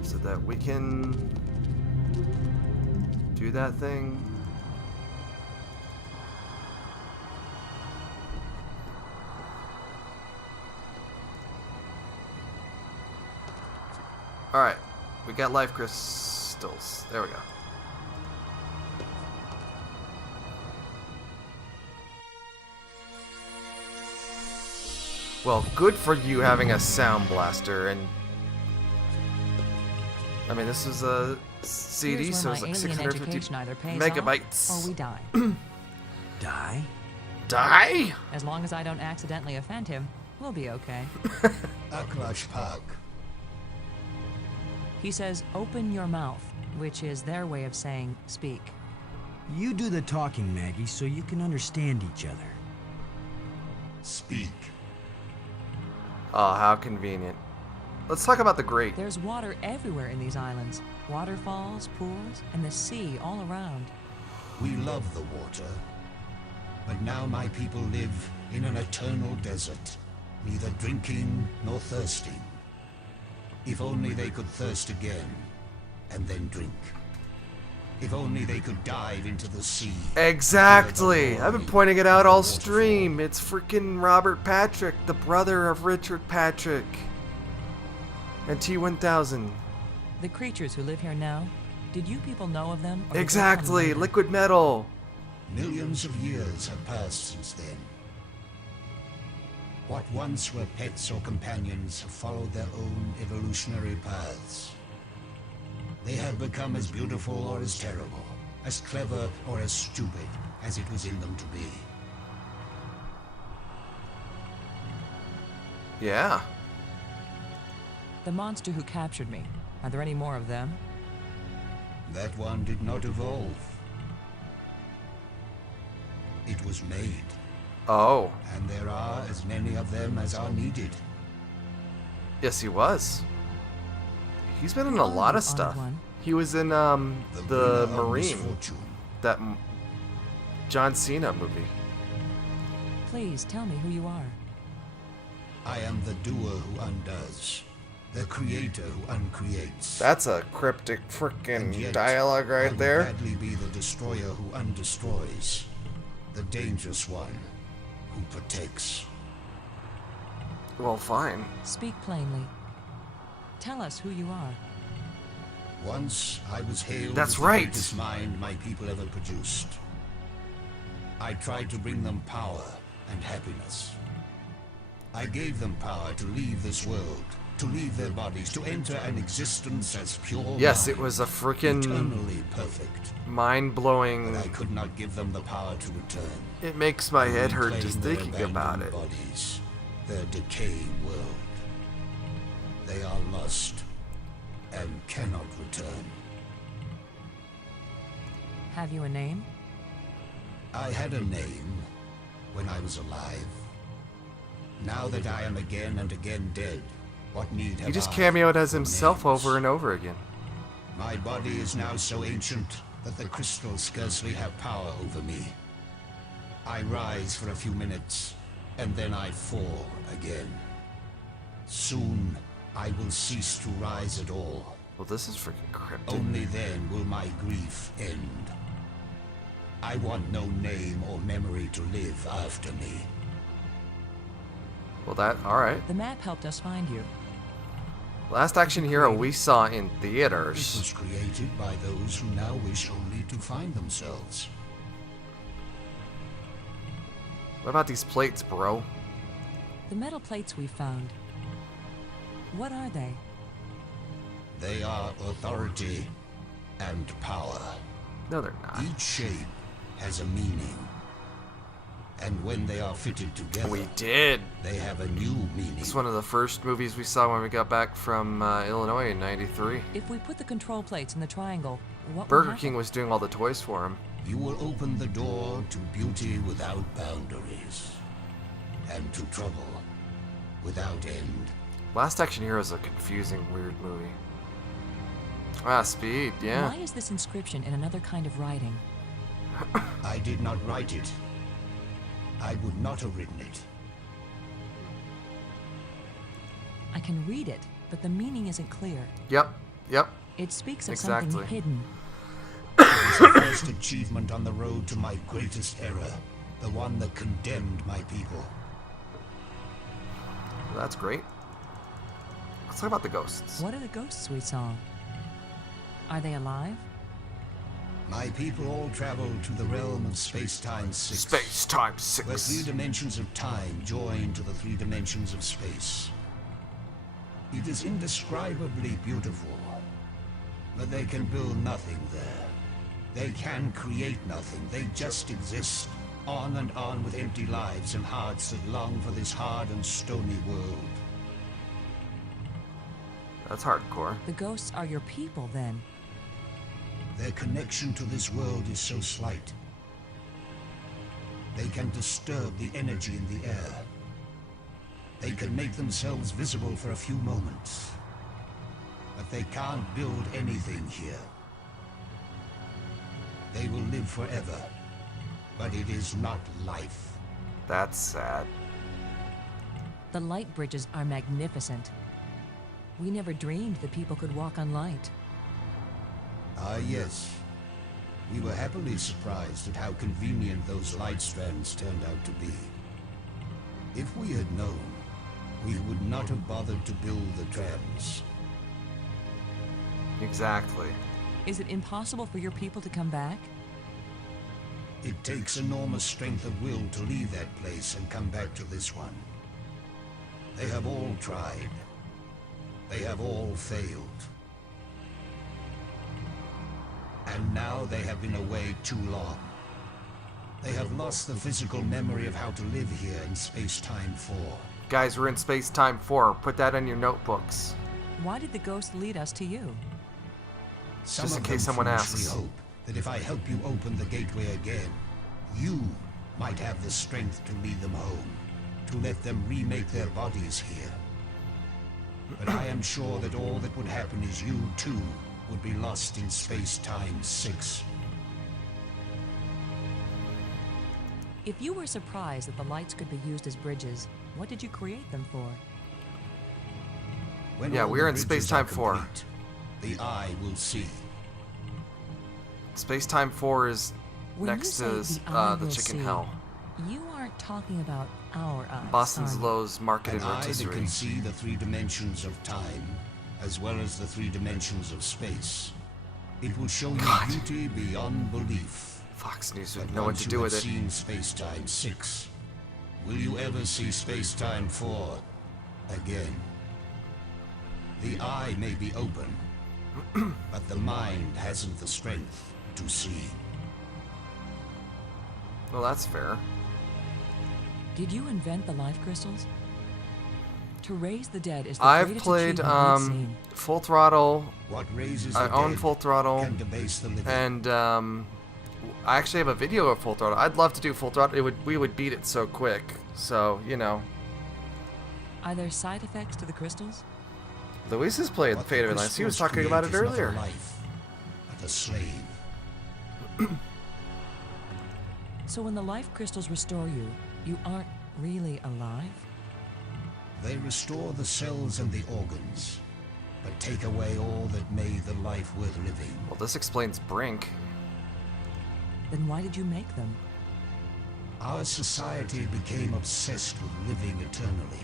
So that we can do that thing. Alright, we got life crystals. There we go. Well, good for you having a sound blaster, and I mean, this is a CD, so it's like 650 megabytes. Or we die. Die? Die? As long as I don't accidentally offend him, we'll be okay. Aklash Park. He says, open your mouth, which is their way of saying speak. You do the talking, Maggie, so you can understand each other. Speak. Oh, how convenient. Let's talk about the grate. There's water everywhere in these islands. Waterfalls, pools, and the sea all around. We love the water, but now my people live in an eternal desert, neither drinking nor thirsting. If only they could thirst again, and then drink. If only they could dive into the sea. Exactly! I've been pointing it out all stream. It's freaking Robert Patrick, the brother of Richard Patrick. And T-1000. The creatures who live here now, did you people know of them? Or Exactly! Liquid metal! Millions of years have passed since then. What once were pets or companions have followed their own evolutionary paths. They have become as beautiful or as terrible, as clever or as stupid as it was in them to be. Yeah. The monster who captured me, are there any more of them? That one did not evolve. It was made. Oh. And there are as many of them as are needed. Yes, he was. He's been in a lot of stuff. He was in the Marine, that John Cena movie. Please tell me who you are. I am the doer who undoes, the creator who uncreates. That's a cryptic frickin' dialogue right there. I would gladly be the destroyer who undestroys, the dangerous one who protects. Well, fine. Speak plainly. Tell us who you are. Once I was hailed That's as right. the greatest mind my people ever produced. I tried to bring them power and happiness. I gave them power to leave this world, to leave their bodies, to enter an existence as pure. Yes, mind, it was a frickin' eternally perfect. Mind-blowing. But I could not give them the power to return. It makes my head hurt Reclaim just their thinking about it. abandoned bodies, their decaying world. They are lost and cannot return. Have you a name? I had a name when I was alive. Now that I am again and again dead, What need He have just I cameoed as for himself names? over and over again. My body is now so ancient that the crystals scarcely have power over me. I rise for a few minutes, and then I fall again. Soon, I will cease to rise at all. Well, this is freaking cryptic. Only then will my grief end. I want no name or memory to live after me. Well, alright. The map helped us find you. Last action hero we saw in It theaters. was created by those who now wish only to find themselves. What about these plates, bro? The metal plates we found. What are they? They are authority and power. No, they're not. Each shape has a meaning. And when they are fitted together, We did. they have a new meaning. It's one of the first movies we saw when we got back from Illinois in '93. If we put the control plates in the triangle, what will Burger happen? King was doing all the toys for him. You will open the door to beauty without boundaries. And to trouble without end. Last Action Hero is a confusing, weird movie. Ah, Speed, yeah. Why is this inscription in another kind of writing? I did not write it. I would not have written it. I can read it, but the meaning isn't clear. Yep. It speaks of Exactly. something hidden. It was the first achievement on the road to my greatest error. The one that condemned my people. Well, that's great. Let's talk about the ghosts. What are the ghosts we saw? Are they alive? My people all traveled to the realm of Space-Time 6. Space-Time Where 6. 3 dimensions of time join to the 3 dimensions of space. It is indescribably beautiful. But they can build nothing there. They can create nothing. They just exist. On and on with empty lives and hearts that long for this hard and stony world. That's hardcore. The ghosts are your people, then. Their connection to this world is so slight. They can disturb the energy in the air. They can make themselves visible for a few moments. But they can't build anything here. They will live forever. But it is not life. That's sad. The light bridges are magnificent. We never dreamed that people could walk on light. Ah, yes. We were happily surprised at how convenient those light strands turned out to be. If we had known, we would not have bothered to build the trams. Exactly. Is it impossible for your people to come back? It takes enormous strength of will to leave that place and come back to this one. They have all tried. They have all failed. And now they have been away too long. They have lost the physical memory of how to live here in Space-Time 4. Guys, we're in Space-Time 4. Put that in your notebooks. Why did the ghost lead us to you? Some Just in of case them someone foolishly asks. hope that if I help you open the gateway again, you might have the strength to lead them home, to let them remake their bodies here. But I am sure that all that would happen is you, too, would be lost in Space-Time 6. If you were surprised that the lights could be used as bridges, what did you create them for? When Yeah, all we're the in bridges Space-Time are 4. complete, the eye will see. Space-Time 4 is When next you to say the eye will Chicken see, Hell. You aren't talking about our eyes. Boston's are you? Low's marketed An eye that rotisserie. can see the 3 dimensions of time, as well as the 3 dimensions of space. It will show you beauty beyond belief. Fox News But would know what once to you do have with it. seen Space-Time 6, will you ever see Space-Time 4 again? The eye may be open, but the mind hasn't the strength to see. Well, that's fair. Did you invent the life crystals? To raise the dead is the I've greatest played achievement we've seen. Full Throttle. What raises I the own dead Full Throttle, can debase the living. and I actually have a video of Full Throttle. I'd love to do Full Throttle. We would beat it so quick. So you know, Are there side effects to the crystals? Luis has played Fate of Atlantis. He was talking about it earlier. Life, but a slave. So when the life crystals restore you, you aren't really alive? They restore the cells and the organs, but take away all that made the life worth living. Well, this explains Brink. Then why did you make them? Our society became obsessed with living eternally.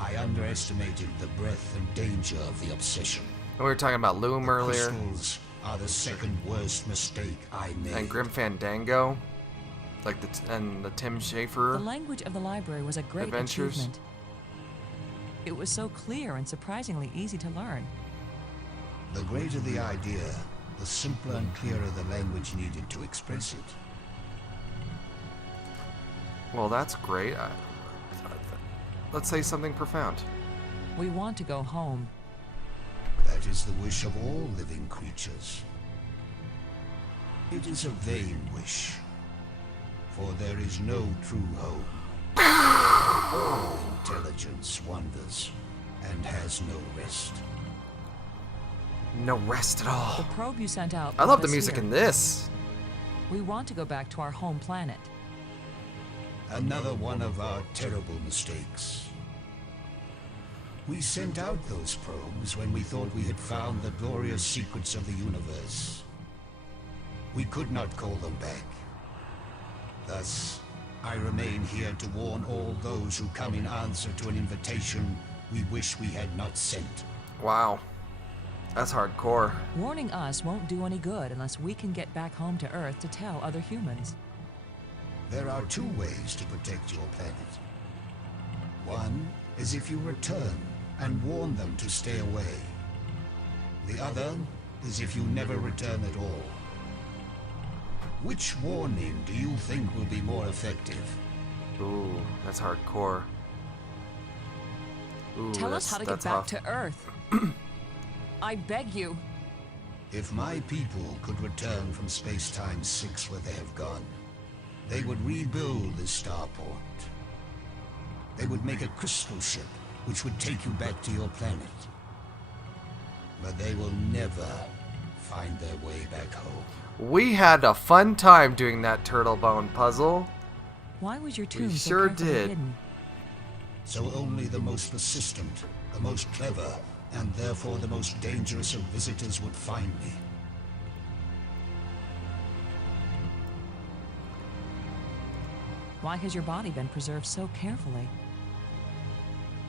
I underestimated the breadth and danger of the obsession. We were talking about Loom earlier. Crystals are the second worst mistake I made. And Grim Fandango, like the Tim Schafer. The language of the library was a great Adventures. achievement. It was so clear and surprisingly easy to learn. The greater the idea, the simpler and clearer the language needed to express it. Well, that's great. Let's say something profound. We want to go home. That is the wish of all living creatures. It is a vain wish, for there is no true home. All intelligence wanders and has no rest. No rest at all. The probe you sent out. I love the brought us music here. in this. We want to go back to our home planet. Another one of our terrible mistakes. We sent out those probes when we thought we had found the glorious secrets of the universe. We could not call them back. Thus, I remain here to warn all those who come in answer to an invitation we wish we had not sent. Wow. That's hardcore. Warning us won't do any good unless we can get back home to Earth to tell other humans. There are two ways to protect your planet. One is if you return and warn them to stay away. The other is if you never return at all. Which warning do you think will be more effective? Ooh, that's hardcore. Ooh, Tell us how to get back to Earth. I beg you. If my people could return from Space-Time 6 where they have gone, they would rebuild this starport. They would make a crystal ship which would take you back to your planet. But they will never find their way back home. We had a fun time doing that turtle bone puzzle. Why was your tomb We so sure carefully did. hidden? So only the most persistent, the most clever, and therefore the most dangerous of visitors would find me. Why has your body been preserved so carefully?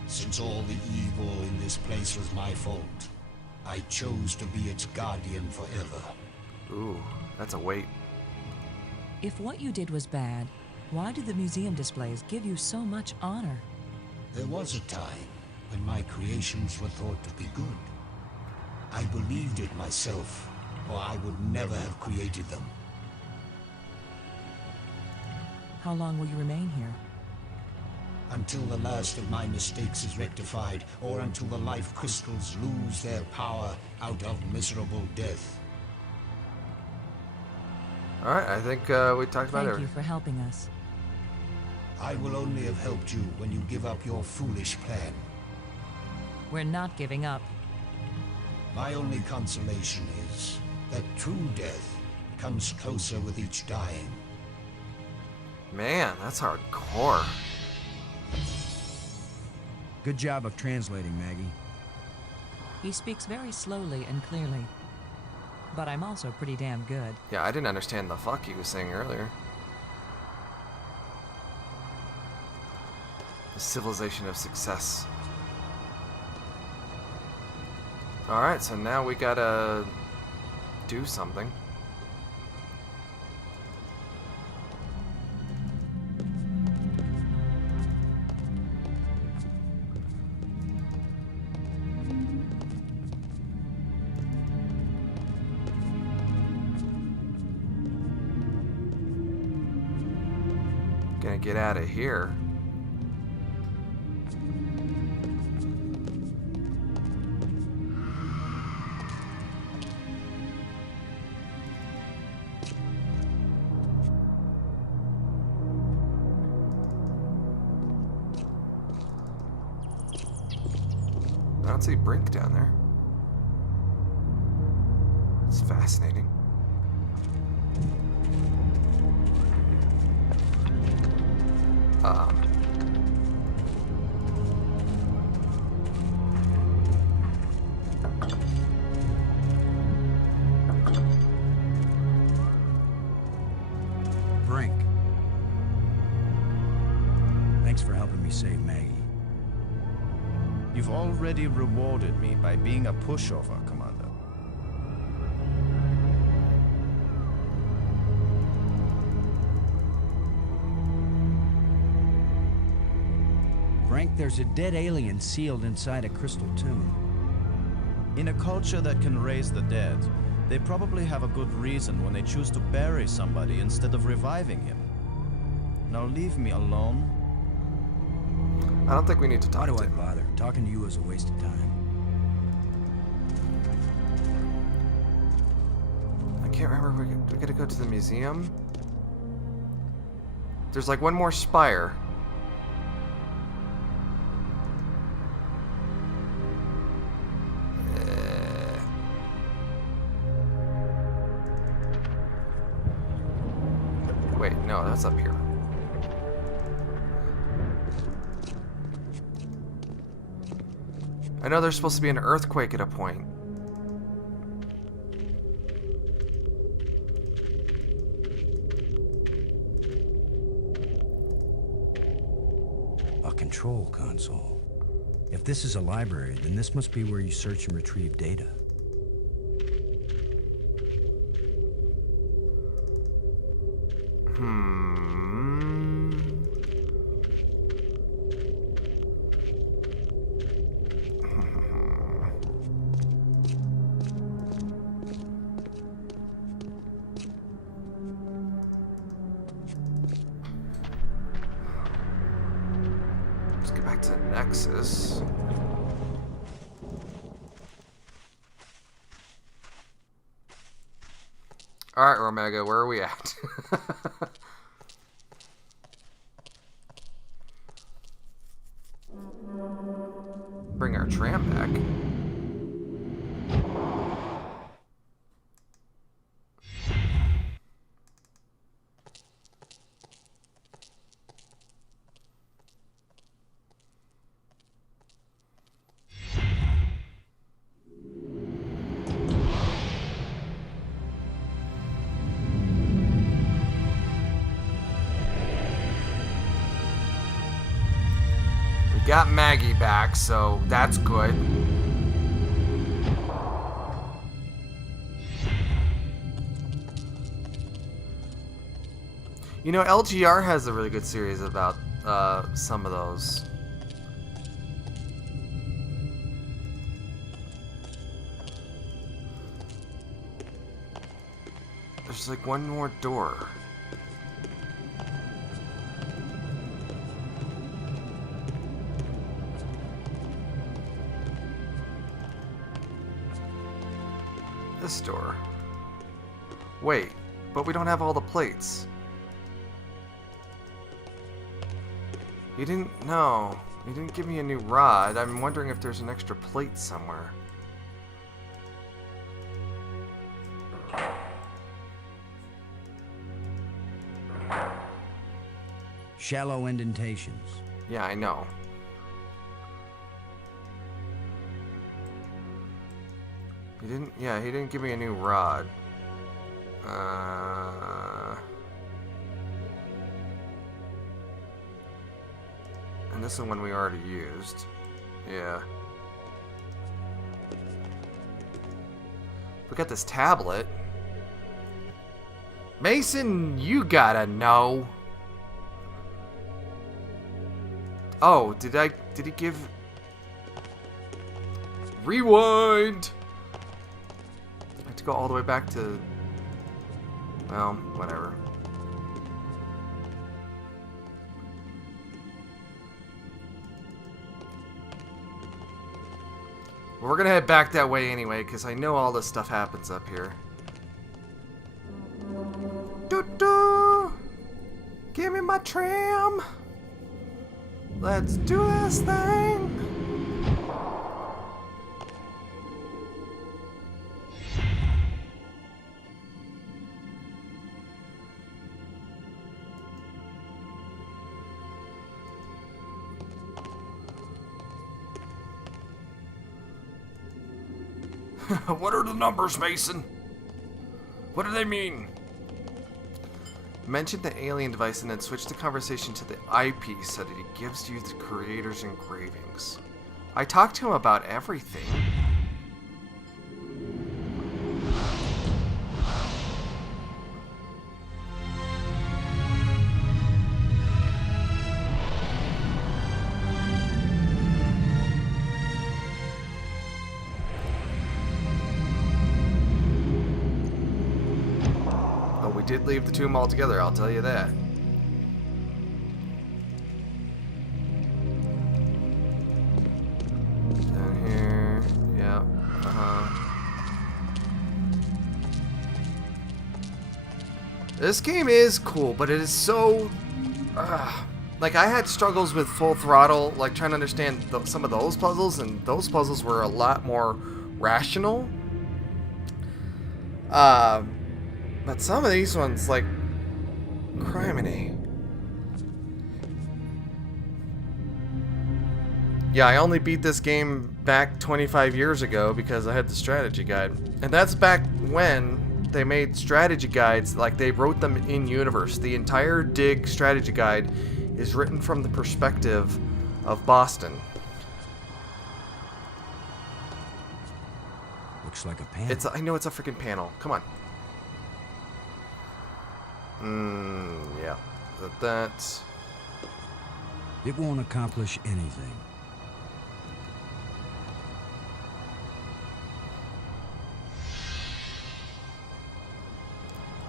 Since all the evil in this place was my fault, I chose to be its guardian forever. Ooh, that's a weight. If what you did was bad, why do the museum displays give you so much honor? There was a time when my creations were thought to be good. I believed it myself, or I would never have created them. How long will you remain here? Until the last of my mistakes is rectified, or until the life crystals lose their power out of miserable death. Alright, I think we talked about Thank it. you for helping us. I will only have helped you when you give up your foolish plan. We're not giving up. My only consolation is that true death comes closer with each dying. Man, that's hardcore. Good job of translating, Maggie. He speaks very slowly and clearly. But I'm also pretty damn good. Yeah, I didn't understand the fuck he was saying earlier. The civilization of success. Alright, so now we gotta do something. Gonna get out of here. don't see Brink down there. It's fascinating. Brink. Thanks for helping me save Maggie. You've already rewarded me by being a pushover, Commander. Brink, there's a dead alien sealed inside a crystal tomb. In a culture that can raise the dead, they probably have a good reason when they choose to bury somebody instead of reviving him. Now leave me alone. I don't think we need to talk Why do to I him. bother? Talking to you is a waste of time. I can't remember. We gotta go to the museum. There's like one more spire. Wait, no, that's up here. I know there's supposed to be an earthquake at a point. A control console. If this is a library, then this must be where you search and retrieve data. Let's get back to the Nexus. Alright, Omega, where are we at? Bring our tram back. Got Maggie back, so that's good. You know, LGR has a really good series about some of those. There's like one more door. This door. Wait, but we don't have all the plates. You didn't... No. You didn't give me a new rod. I'm wondering if there's an extra plate somewhere. Shallow indentations. Yeah, I know. He didn't... Yeah, he didn't give me a new rod. And this is one we already used. Yeah. We got this tablet. Mason, you gotta know. Oh, did he give... Rewind! I have to go all the way back to... Well, whatever. Well, we're gonna head back that way anyway, because I know all this stuff happens up here. Doo-doo! Give me my tram! Let's do this thing! What are the numbers, Mason? What do they mean? Mention the alien device and then switch the conversation to the eyepiece so that it gives you the creator's engravings. I talked to him about everything. We did leave the tomb altogether, I'll tell you that. Down here, yeah, This game is cool, but it is so... like, I had struggles with Full Throttle, like, trying to understand some of those puzzles, and those puzzles were a lot more rational. But some of these ones, like, criminy. Yeah, I only beat this game back 25 years ago because I had the strategy guide. And that's back when they made strategy guides, like they wrote them in universe. The entire Dig strategy guide is written from the perspective of Boston. Looks like a panel. I know it's a freaking panel. Come on. Yeah. That's... It won't accomplish anything.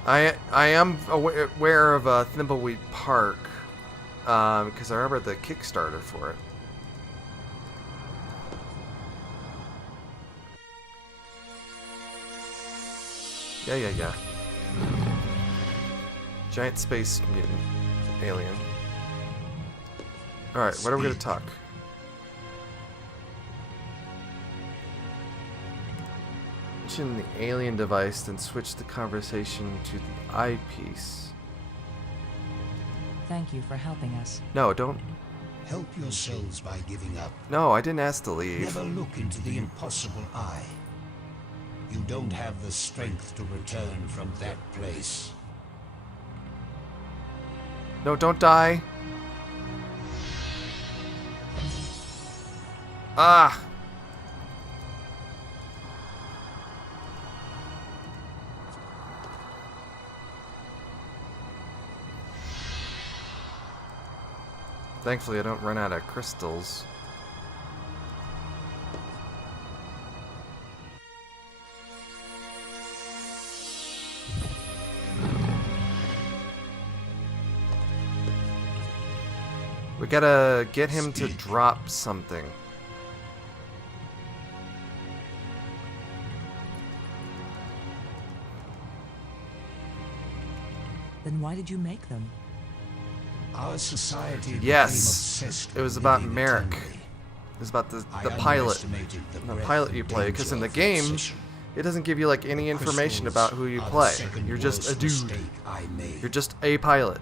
I am aware of Thimbleweed Park, because I remember the Kickstarter for it. Yeah. Giant space mutant alien. Alright, what are we going to talk? Mention the alien device, then switch the conversation to the eyepiece. Thank you for helping us. No, don't. Help yourselves by giving up. No, I didn't ask to leave. Never look into the impossible eye. You don't have the strength to return from that place. No, don't die. Ah! Thankfully, I don't run out of crystals. We gotta get him to drop something. Then why did you make them? Our society became Yes, obsessed it was with about living Merrick. eternally. It was about the I pilot. underestimated the The breadth pilot of you play, because in the danger of game, obsession. it doesn't give you like any information Crystals about who you are the play. second You're just a worst dude. mistake I made. You're just a pilot.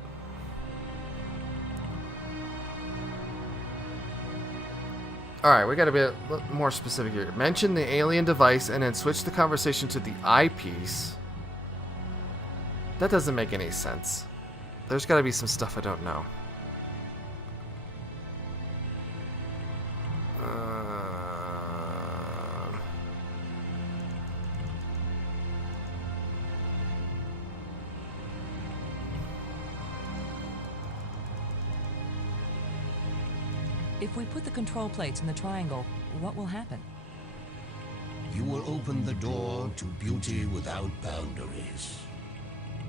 Alright, we gotta be a little more specific here. Mention the alien device and then switch the conversation to the eyepiece. That doesn't make any sense. There's gotta be some stuff I don't know. If we put the control plates in the triangle, what will happen? You will open the door to beauty without boundaries,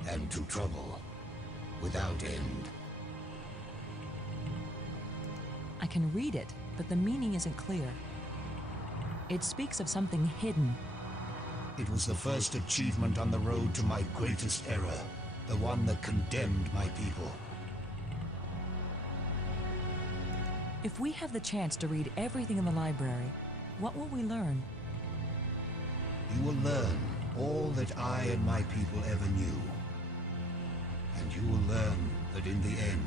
and to trouble without end. I can read it, but the meaning isn't clear. It speaks of something hidden. It was the first achievement on the road to my greatest error, the one that condemned my people. If we have the chance to read everything in the library, what will we learn? You will learn all that I and my people ever knew. And you will learn that in the end,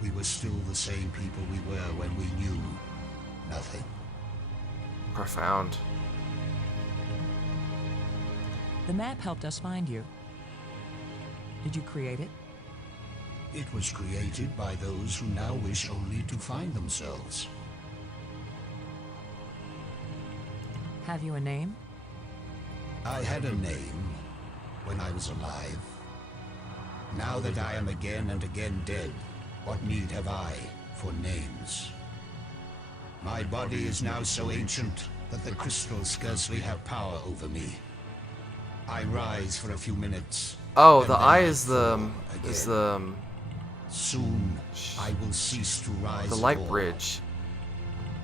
we were still the same people we were when we knew nothing. Profound. The map helped us find you. Did you create it? It was created by those who now wish only to find themselves. Have you a name? I had a name when I was alive. Now that I am again and again dead, what need have I for names? My body is now so ancient that the crystals scarcely have power over me. I rise for a few minutes. Oh, the eye is the Soon I will cease to rise. the light bridge.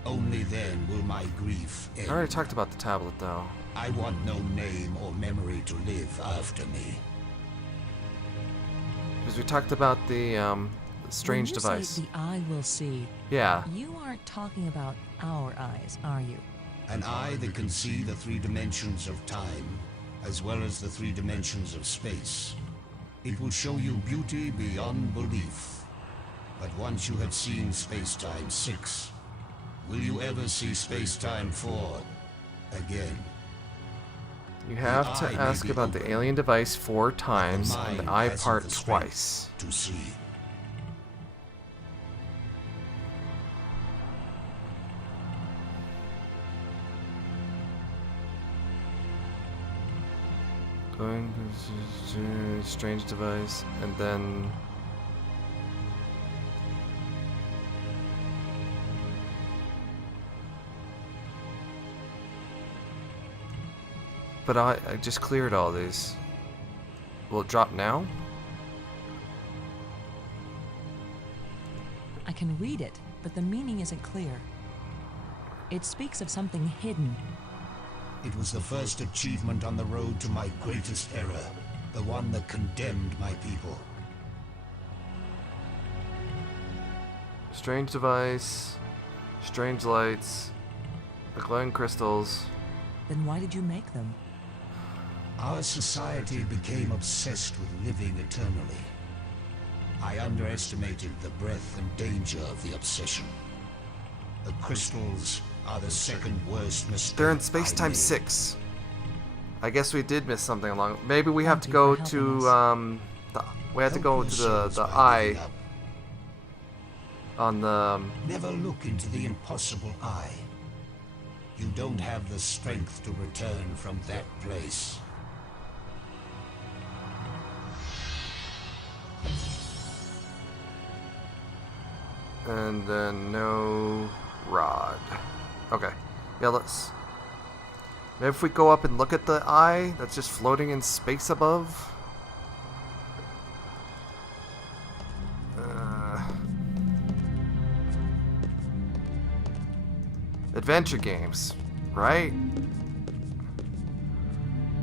Only then will my grief end. I already talked about the tablet though. I want no name or memory to live after me. Because we talked about the strange When you device. say the eye will see. Yeah. You aren't talking about our eyes, are you? An eye that can see the 3 dimensions of time, as well as the 3 dimensions of space. It will show you beauty beyond belief. But once you have seen Space-Time 6, will you ever see Space-Time 4 again? You have to ask about the alien device 4 times and the eye part twice. To see. Going to strange device, and then but I just cleared all these. Will it drop now? I can read it, but the meaning isn't clear. It speaks of something hidden. It was the first achievement on the road to my greatest error, the one that condemned my people. Strange device, strange lights, the glowing crystals. Then why did you make them? Our society became obsessed with living eternally. I underestimated the breadth and danger of the obsession. The crystals are the second worst mistake. They're in Space-Time 6. I guess we did miss something along. Maybe we have to go to we have to go to the eye on the Never look into the impossible eye. You don't have the strength to return from that place. and then no rod. Okay. Yeah, let's... Maybe if we go up and look at the eye that's just floating in space above. Adventure games, right?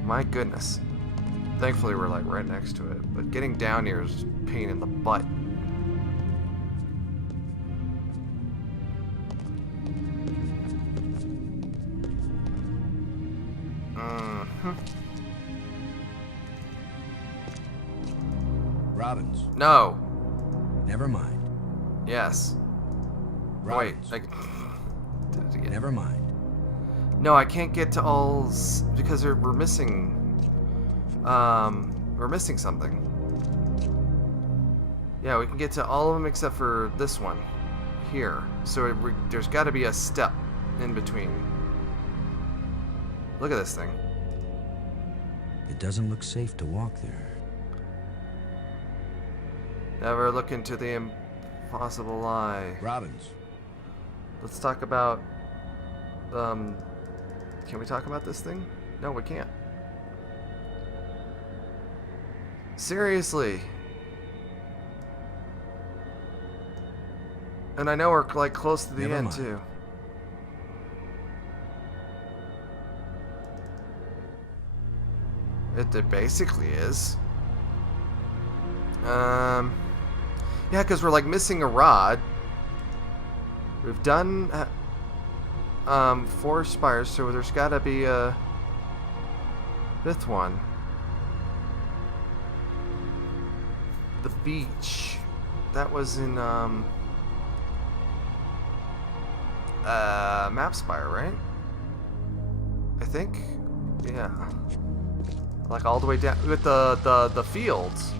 My goodness. Thankfully we're like right next to it, but getting down here is a pain in the butt. Robbins. No. Never mind. Yes. Robbins. Wait. Did it again. Never mind. No, I can't get to all because we're missing. We're missing something. Yeah, we can get to all of them except for this one here. So there's got to be a step in between. Look at this thing. It doesn't look safe to walk there. Never look into the impossible eye. Robbins. Let's talk about. Can we talk about this thing? No, we can't. Seriously. And I know we're like close to the end too. It basically is. Yeah, because we're like missing a rod. We've done 4 spires, so there's got to be a 5th one. The beach. That was in Map Spire, right? I think. Yeah. Like all the way down with the fields.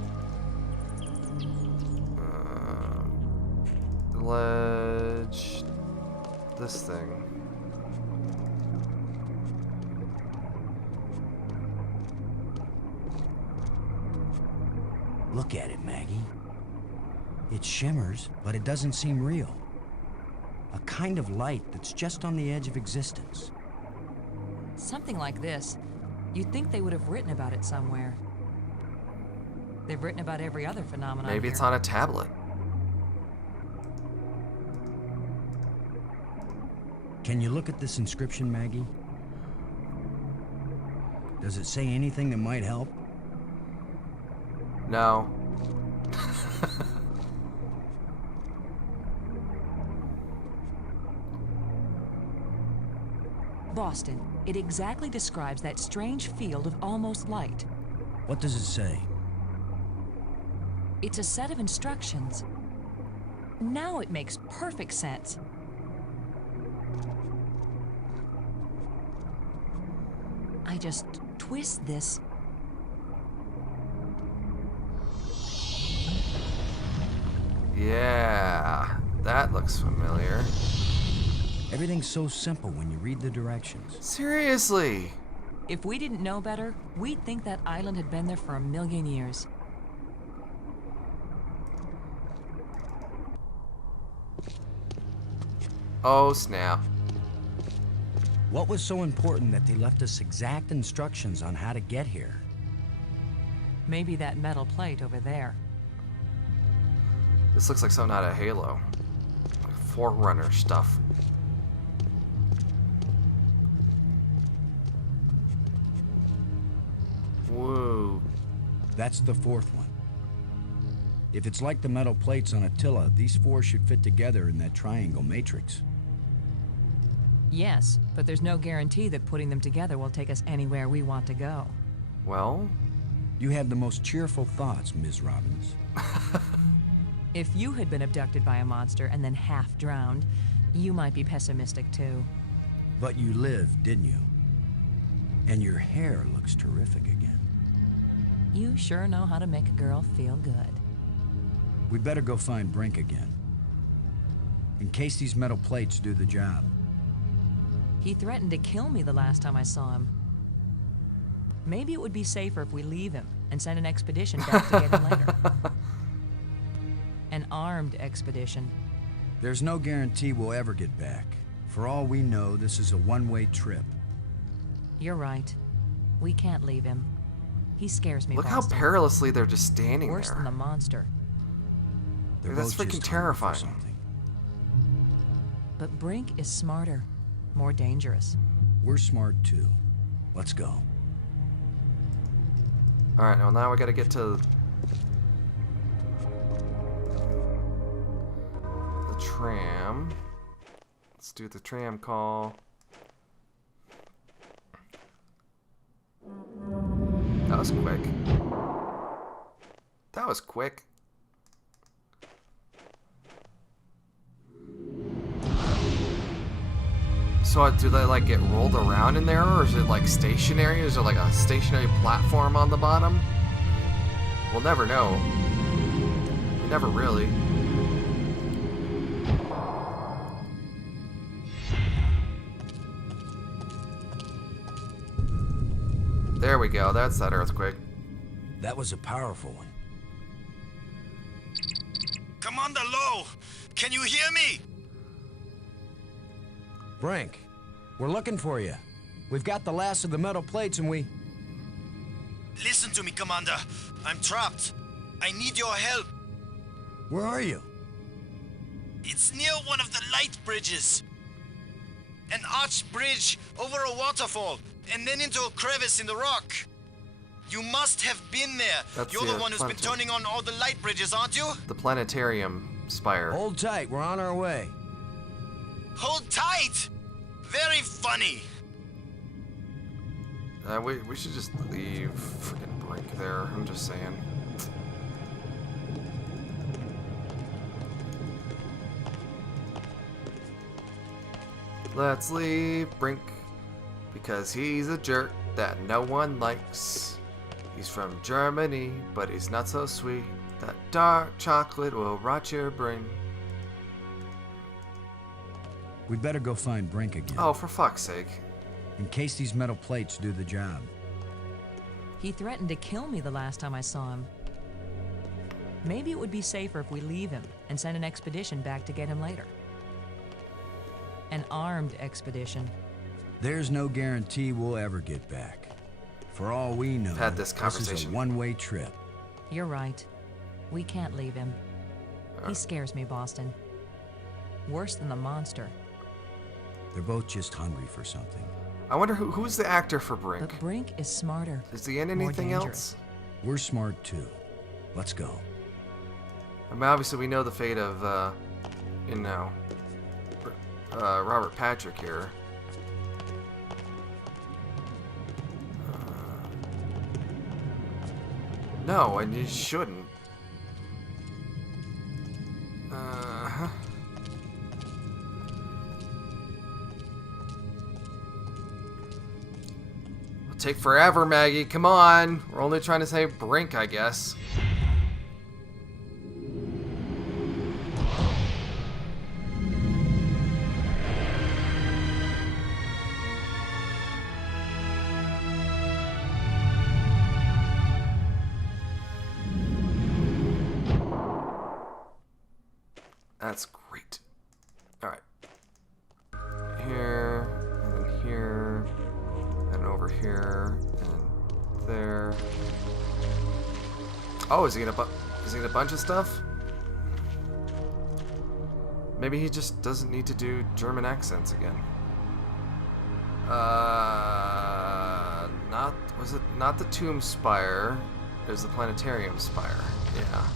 Ledge. This thing. Look at it, Maggie. It shimmers, but it doesn't seem real. A kind of light that's just on the edge of existence. Something like this. You'd think they would have written about it somewhere. They've written about every other phenomenon. Maybe here. it's on a tablet. Can you look at this inscription, Maggie? Does it say anything that might help? No. Boston. It exactly describes that strange field of almost light. What does it say? It's a set of instructions. Now it makes perfect sense. I just twist this. Yeah, that looks familiar. Everything's so simple when you read the directions. Seriously. If we didn't know better, we'd think that island had been there for 1,000,000 years. Oh, snap. What was so important that they left us exact instructions on how to get here? Maybe that metal plate over there. This looks like something out of Halo. Like Forerunner stuff. Whoa. That's the fourth one. If it's like the metal plates on Attila, these four should fit together in that triangle matrix. Yes, but there's no guarantee that putting them together will take us anywhere we want to go. Well? You have the most cheerful thoughts, Ms. Robbins. If you had been abducted by a monster and then half drowned, you might be pessimistic too. But you lived, didn't you? And your hair looks terrific again. You sure know how to make a girl feel good. We'd better go find Brink again. In case these metal plates do the job. He threatened to kill me the last time I saw him. Maybe it would be safer if we leave him and send an expedition back to get him later. An armed expedition. There's no guarantee we'll ever get back. For all we know, this is a one-way trip. You're right. We can't leave him. He scares me, Look Boston. how perilously they're just standing Worse there. than the monster. They're That's both freaking just hungry for terrifying. something. But Brink is smarter, more dangerous. We're smart too. Let's go. Alright, well now we gotta get to the tram. Let's do the tram call. That was quick. That was quick. So do they like get rolled around in there, or is it like stationary? Is there like a stationary platform on the bottom? We'll never know. We never really. There we go. That's that earthquake. That was a powerful one. Commander Lowe, can you hear me? Brink, we're looking for you. We've got the last of the metal plates and we... Listen to me, Commander. I'm trapped. I need your help. Where are you? It's near one of the light bridges. An arched bridge over a waterfall, and then into a crevice in the rock. You must have been there. That's You're the the one who's been turning on all the light bridges, aren't you? The planetarium spire. Hold tight, we're on our way. Hold tight! Very funny. We should just leave freaking Brink there. I'm just saying. Let's leave Brink because he's a jerk that no one likes. He's from Germany, but he's not so sweet. That dark chocolate will rot your brain. We'd better go find Brink again. Oh, for fuck's sake. In case these metal plates do the job. He threatened to kill me the last time I saw him. Maybe it would be safer if we leave him and send an expedition back to get him later. An armed expedition. There's no guarantee we'll ever get back. For all we know, Had this conversation. This is a one-way trip. You're right. We can't leave him. He scares me, Boston. Worse than the monster. They're both just hungry for something. I wonder who's the actor for Brink. But Brink is smarter. Is he in anything else? We're smart too. Let's go. I mean, obviously we know the fate of, Robert Patrick here. No, and you shouldn't. It'll take forever, Maggie. Come on. We're only trying to save Brink, I guess. That's great. Alright. Here, and then here, and over here, and there. Oh, is he gonna bunch of stuff? Maybe he just doesn't need to do German accents again. Was it not the Tomb Spire? It was the Planetarium Spire. Yeah.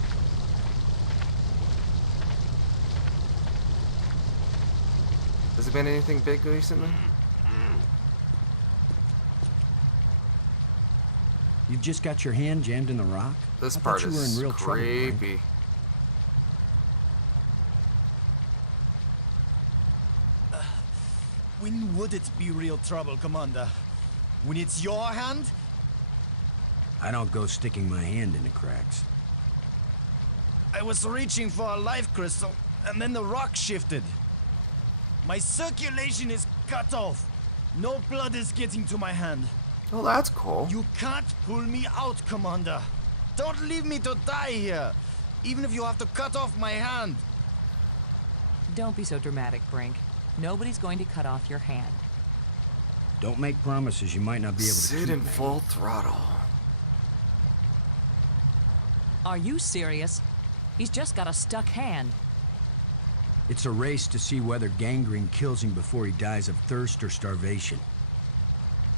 Has there been anything big recently? You've just got your hand jammed in the rock? This I part thought you were in is real creepy. trouble, When would it be real trouble, Commander? When it's your hand? I don't go sticking my hand in the cracks. I was reaching for a life crystal, and then the rock shifted. My circulation is cut off. No blood is getting to my hand. Oh, that's cool. You can't pull me out, Commander. Don't leave me to die here, even if you have to cut off my hand. Don't be so dramatic, Brink. Nobody's going to cut off your hand. Don't make promises you might not be able to keep. Sit in full throttle. Are you serious? He's just got a stuck hand. It's a race to see whether gangrene kills him before he dies of thirst or starvation.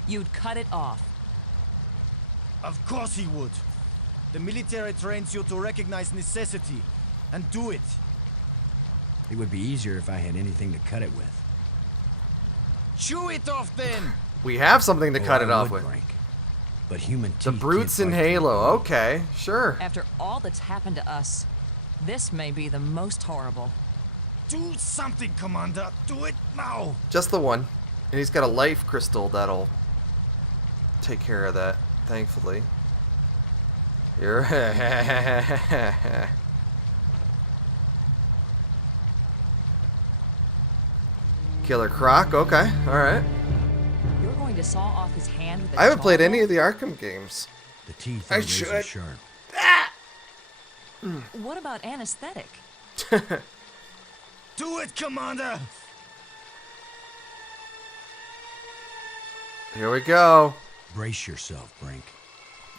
You'd cut it off. Of course he would. The military trains you to recognize necessity and do it. It would be easier if I had anything to cut it with. Chew it off then! We have something to cut it off with. Break. But human teeth The brutes in can't fight Halo. Okay, sure. After all that's happened to us, this may be the most horrible. Do something, Commander. Do it now. Just the one. And he's got a life crystal that'll take care of that, thankfully. You're Killer Croc, okay, alright. You're going to saw off his hand with a I haven't played jawbone? any of the Arkham games. The teeth I are razor should. sharp. What about anesthetic? Do it, Commander. Here we go. Brace yourself, Brink.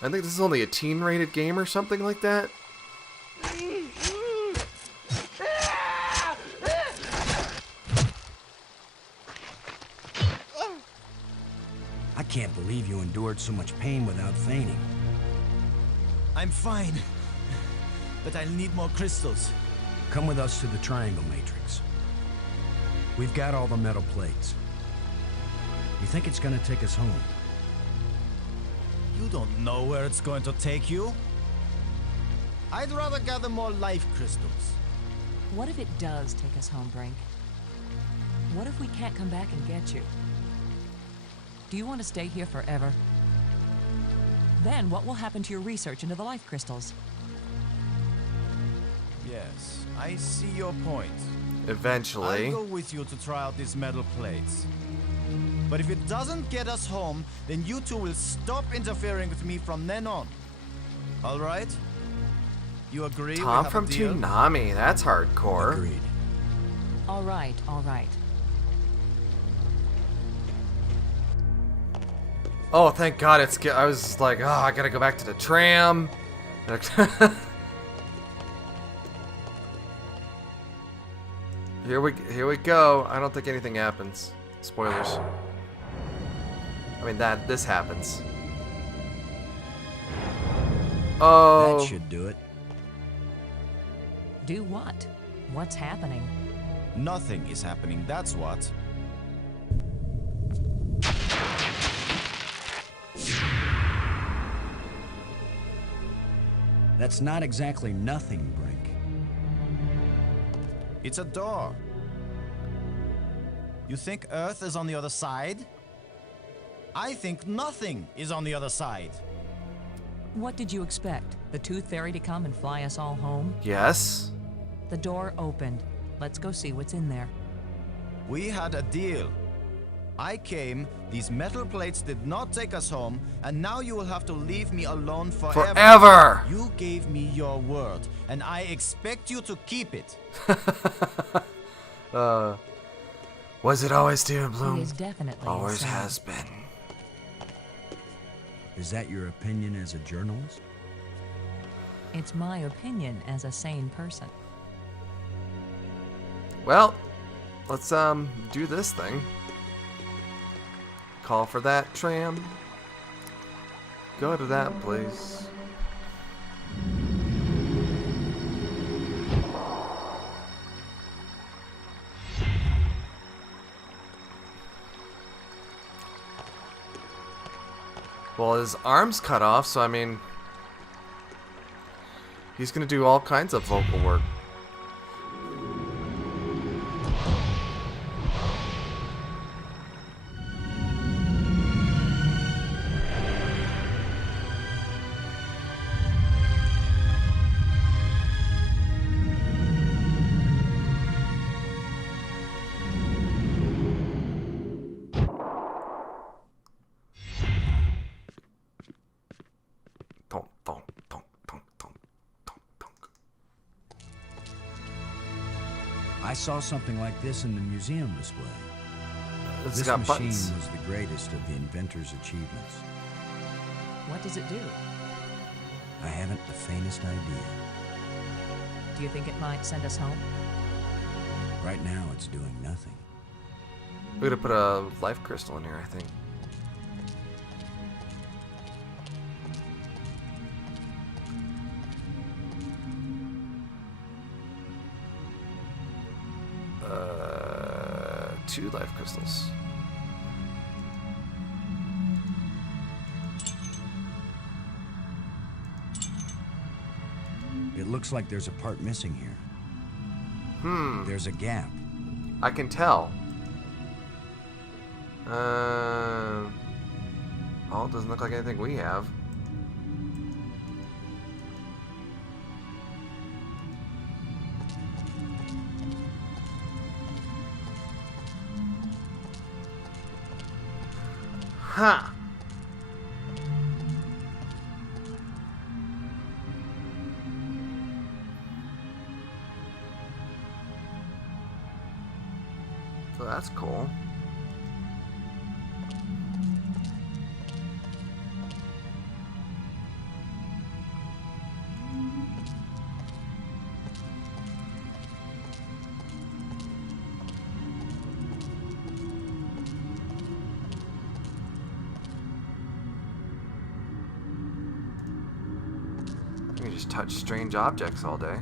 I think this is only a teen-rated game or something like that. I can't believe you endured so much pain without fainting. I'm fine. But I'll need more crystals. Come with us to the Triangle Matrix. We've got all the metal plates. You think it's gonna take us home? You don't know where it's going to take you. I'd rather gather more life crystals. What if it does take us home, Brink? What if we can't come back and get you? Do you want to stay here forever? Then what will happen to your research into the life crystals? Yes, I see your point. Eventually. I'll go with you to try out these metal plates. But if it doesn't get us home, then you two will stop interfering with me from then on. All right? You agree? Tom from Toonami. That's hardcore. Agreed. All right, all right. Oh, thank God it's. I was like, oh, I gotta go back to the tram. Here we go. I don't think anything happens. Spoilers. I mean this happens. Oh. That should do it. Do what? What's happening? Nothing is happening, that's what. That's not exactly nothing, Brink. It's a door. You think Earth is on the other side? I think nothing is on the other side. What did you expect? The Tooth Fairy to come and fly us all home? Yes. The door opened. Let's go see what's in there. We had a deal. I came, these metal plates did not take us home, and now you will have to leave me alone forever. Forever! You gave me your word, and I expect you to keep it. Was it always Stephen Bloom? He is definitely always insane. has been. Is that your opinion as a journalist? It's my opinion as a sane person. Well, let's do this thing. Call for that tram. Go to that place. Well, his arm's cut off, so I mean, he's gonna do all kinds of vocal work. I saw something like this in the museum display. It's This got machine buttons. was the greatest of the inventor's achievements. What does it do? I haven't the faintest idea. Do you think it might send us home? Right now, it's doing nothing. We're gonna put a life crystal in here, I think. Two life crystals. It looks like there's a part missing here. There's a gap. I can tell. Oh, it doesn't look like anything we have. Huh. So that's cool. You can just touch strange objects all day.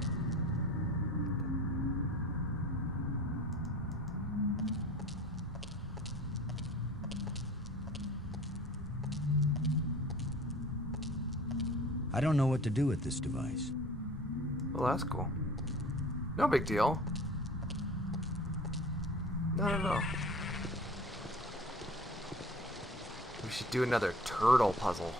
I don't know what to do with this device. Well, that's cool. No big deal. No. We should do another turtle puzzle.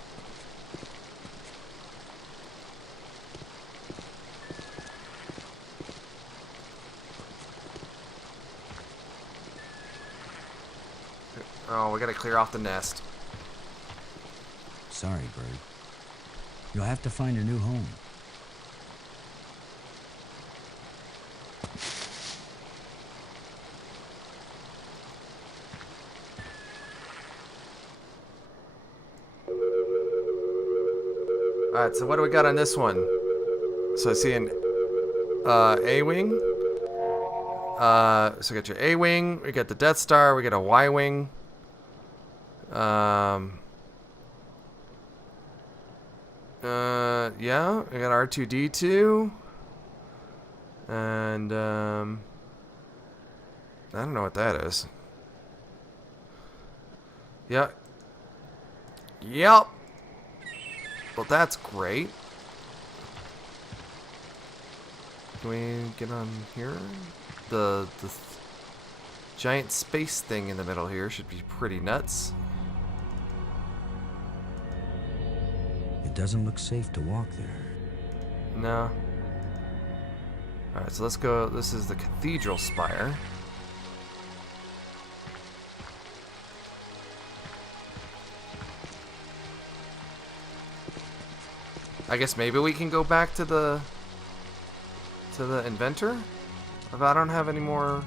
Oh, we gotta clear off the nest. Sorry, Bird. You'll have to find a new home. Alright, so what do we got on this one? So I see an A-wing. So we got your A-wing, we got the Death Star, we got a Y-wing. Yeah, we got R2-D2. And, I don't know what that is. Yep. Yep. Well, that's great. Can we get on here? The giant space thing in the middle here should be pretty nuts. It doesn't look safe to walk there. No. Alright, so let's go. This is the cathedral spire. I guess maybe we can go back to the inventor? If I don't have any more,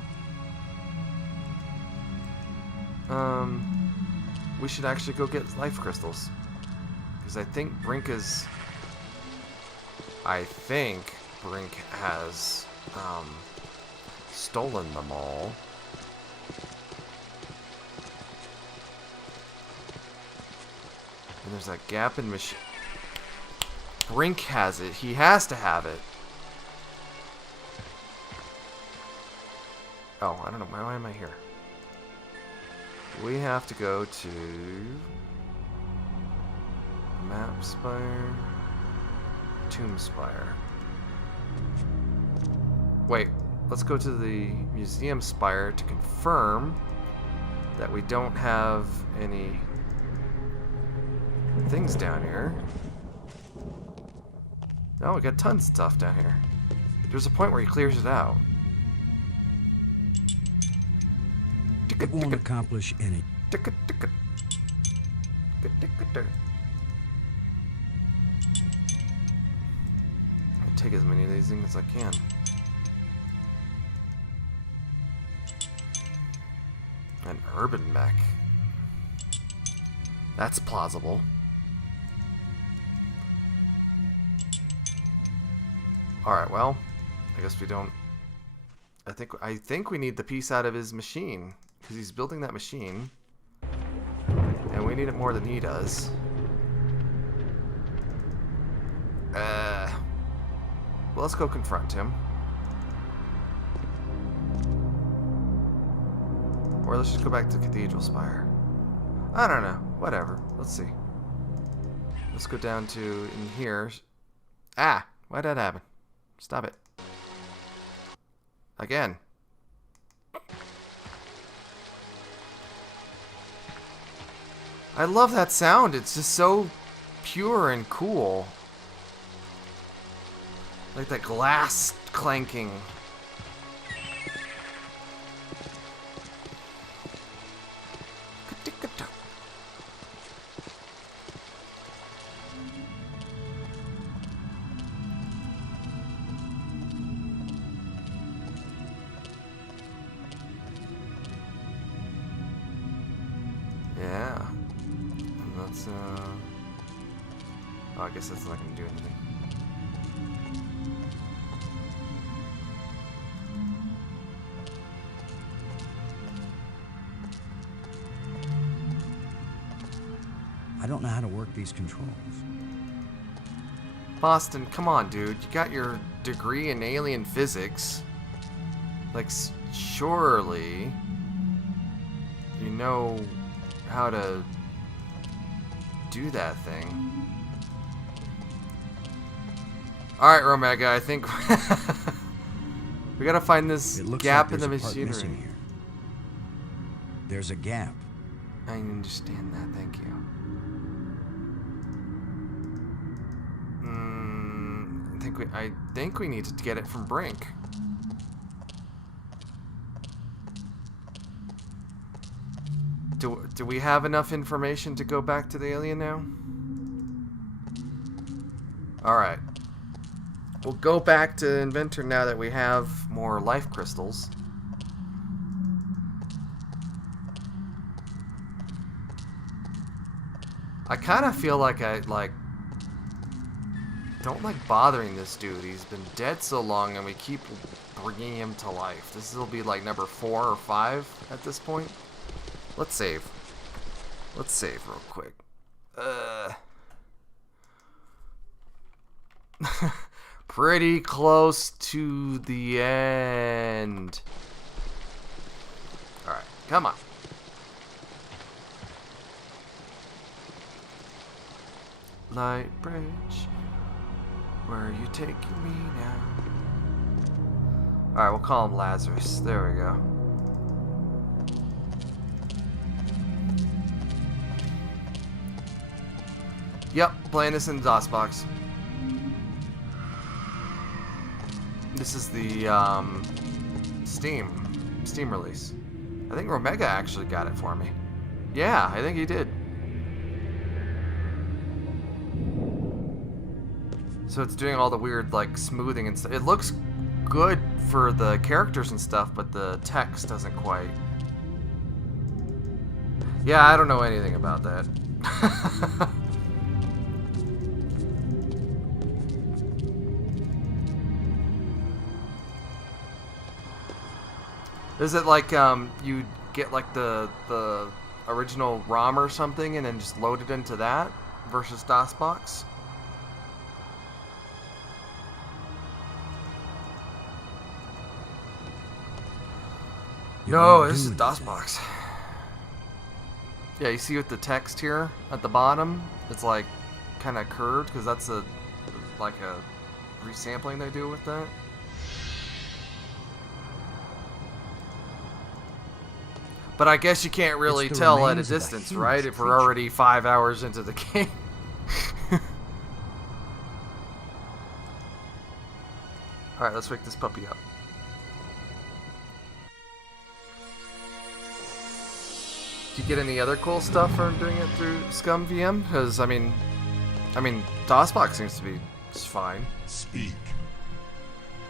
we should actually go get life crystals. Because I think Brink has stolen them all. And there's that gap in machine. Brink has it. He has to have it. Oh, I don't know. Why am I here? We have to go to Map Spire, Tomb Spire. Wait, let's go to the Museum Spire to confirm that we don't have any things down here. No, we got tons of stuff down here. There's a point where he clears it out. It won't accomplish any. I'll take as many of these things as I can. An urban mech. That's plausible. Alright, well, I guess we don't. I think we need the piece out of his machine. Because he's building that machine. And we need it more than he does. Well, let's go confront him. Or let's just go back to Cathedral Spire. I don't know. Whatever. Let's see. Let's go down to in here. Ah! Why'd that happen? Stop it. Again. I love that sound. It's just so pure and cool. Like that glass clanking. Yeah. And that's, oh, I guess that's not going to do anything. I don't know how to work these controls. Boston, come on, dude. You got your degree in alien physics. Like, surely you know how to do that thing. Alright, Romega, I think we gotta find this gap in the machinery. Here. There's a gap. I understand that, thank you. I think we need to get it from Brink. Do we have enough information to go back to the alien now? Alright. We'll go back to Inventor now that we have more life crystals. I kind of feel like I don't like bothering this dude. He's been dead so long and we keep bringing him to life. This will be like number 4 or 5 at this point. Let's save. Let's save real quick. Pretty close to the end. Alright, come on. Light bridge, where are you taking me now? Alright, we'll call him Lazarus. There we go. Yep, playing this in the DOS box. This is the Steam release. I think Romega actually got it for me. Yeah, I think he did. So it's doing all the weird like smoothing and stuff. It looks good for the characters and stuff, but the text doesn't quite. Yeah, I don't know anything about that. Is it like you get like the original ROM or something and then just load it into that versus DOSBox? No, this is DOSBox. Yeah, you see with the text here at the bottom, it's like kind of curved because that's like a resampling they do with that. But I guess you can't really tell at a distance, right? If we're already 5 hours into the game. Alright, let's wake this puppy up. Did you get any other cool stuff from doing it through Scum VM? Because, I mean, DOSBox seems to be just fine. Speak.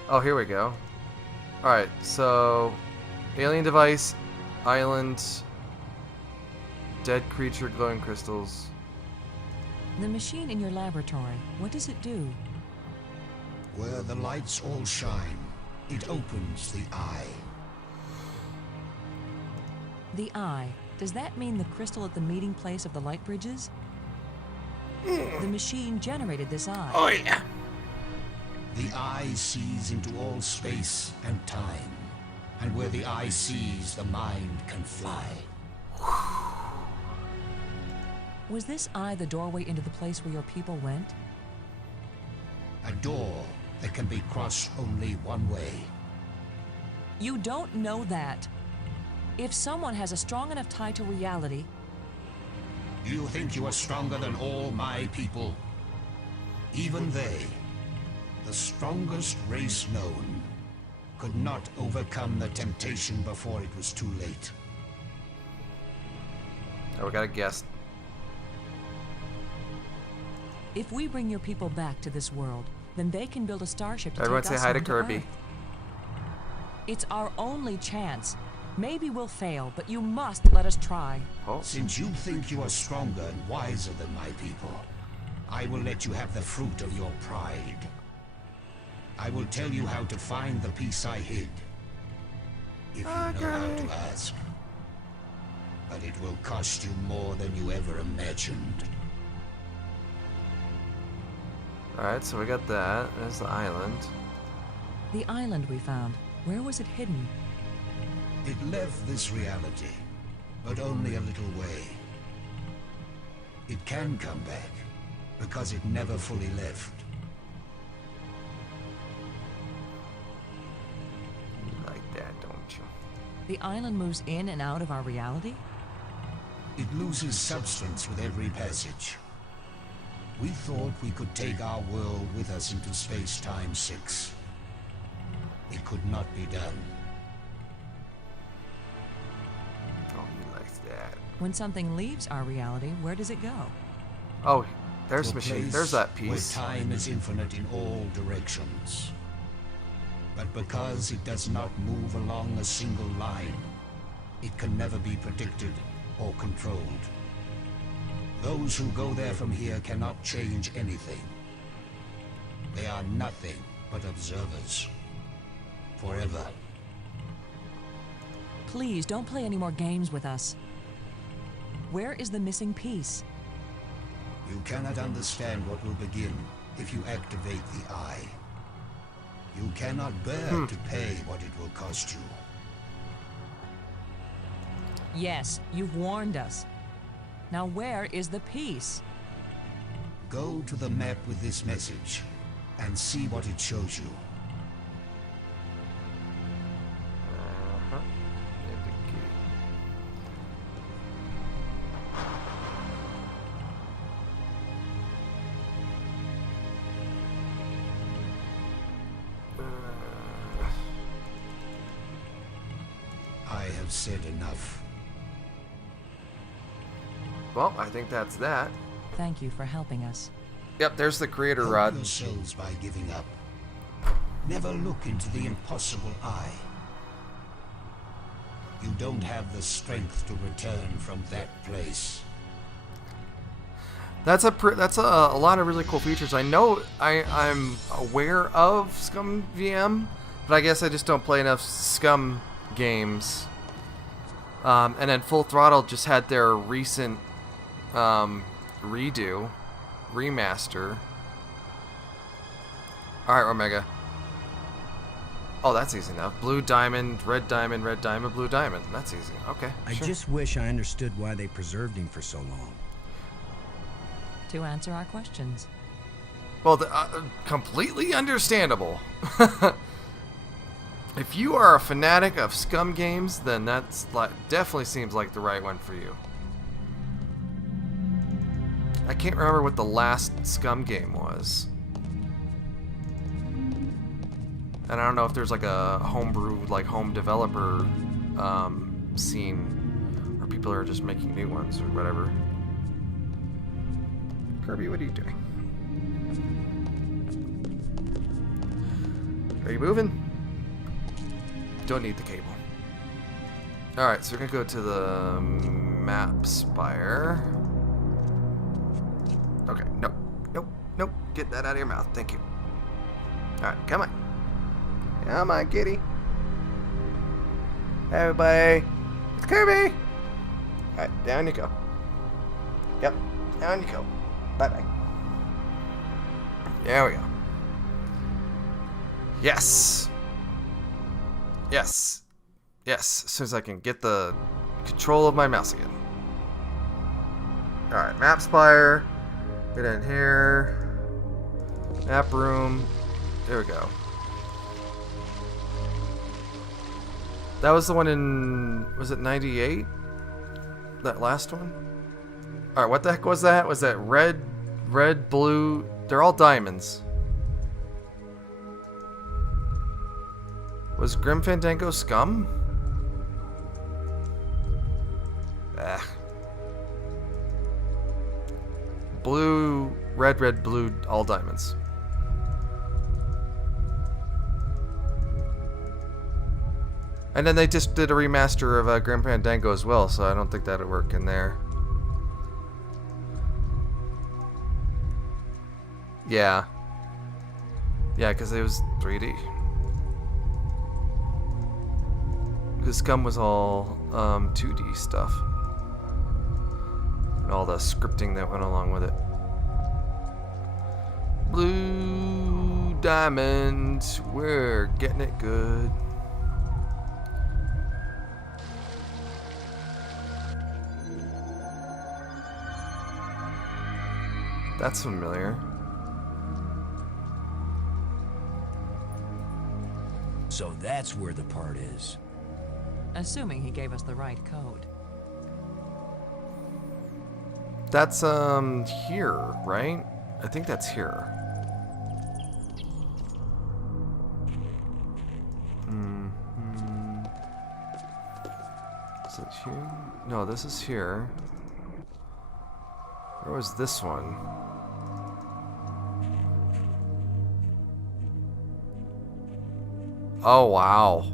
Oh, here we go. Alright, so... Alien device... Island, dead creature, glowing crystals. The machine in your laboratory, what does it do? Where the lights all shine, it opens the eye. The eye. Does that mean the crystal at the meeting place of the light bridges? The machine generated this eye. Oh, yeah. The eye sees into all space and time. And where the eye sees, the mind can fly. Was this eye the doorway into the place where your people went? A door that can be crossed only one way. You don't know that. If someone has a strong enough tie to reality... You think you are stronger than all my people? Even they, the strongest race known, could not overcome the temptation before it was too late. Oh, we got a guest. If we bring your people back to this world, then they can build a starship to Everyone take say us hi to onto Kirby. Earth. It's our only chance. Maybe we'll fail, but you must let us try. Oh. Since you think you are stronger and wiser than my people, I will let you have the fruit of your pride. I will tell you how to find the piece I hid. If you know how to ask. But it will cost you more than you ever imagined. Alright, so we got that. There's the island. The island we found. Where was it hidden? It left this reality, but only a little way. It can come back, because it never fully left. You like that, don't you? The island moves in and out of our reality? It loses substance with every passage. We thought we could take our world with us into space-time 6. It could not be done. Oh, you like that. When something leaves our reality, where does it go? Oh, there's To a machine. place There's that piece. Where time is infinite in all directions. But because it does not move along a single line, it can never be predicted or controlled. Those who go there from here cannot change anything. They are nothing but observers. Forever. Please, don't play any more games with us. Where is the missing piece? You cannot understand what will begin if you activate the eye. You cannot bear to pay what it will cost you. Yes, you've warned us. Now where is the piece? Go to the map with this message and see what it shows you. I have said enough. Well, I think that's that. Thank you for helping us. Yep, there's the creator Help rod. yourselves by giving up. Never look into the impossible eye. You don't have the strength to return from that place. That's a lot of really cool features. I know I'm aware of SCUMM VM, but I guess I just don't play enough SCUMM games. And then Full Throttle just had their recent remaster. Alright, Omega. Oh, that's easy enough. Blue diamond, red diamond, blue diamond. That's easy. Okay, I sure. just wish I understood why they preserved him for so long. To answer our questions. Well, completely understandable. If you are a fanatic of SCUMM games, then that's definitely seems like the right one for you. I can't remember what the last SCUMM game was. And I don't know if there's like a homebrew, like home developer scene where people are just making new ones or whatever. Kirby, what are you doing? Are you moving? Don't need the cable. Alright, so we're gonna go to the map spire. Okay, nope, nope, nope. Get that out of your mouth. Thank you. Alright, come on. Come on, kitty. Hey, everybody. It's Kirby. Alright, down you go. Yep, down you go. Bye-bye. There we go. Yes. Yes. Yes. As soon as I can get the control of my mouse again. Alright, map spire. Get in here. Map room. There we go. That was the one in... Was it 98? That last one? Alright, what the heck was that? Was that red, blue? They're all diamonds. Was Grim Fandango SCUMM? Blue, red, blue, all diamonds. And then they just did a remaster of Grim Fandango as well, so I don't think that'd work in there. Yeah. Yeah, because it was 3D. Because SCUMM was all 2D stuff. And all the scripting that went along with it. Blue diamond. We're getting it good. That's familiar. So that's where the part is. Assuming he gave us the right code. That's here, right? I think that's here. Is it here? No, this is here. Where was this one? Oh, wow.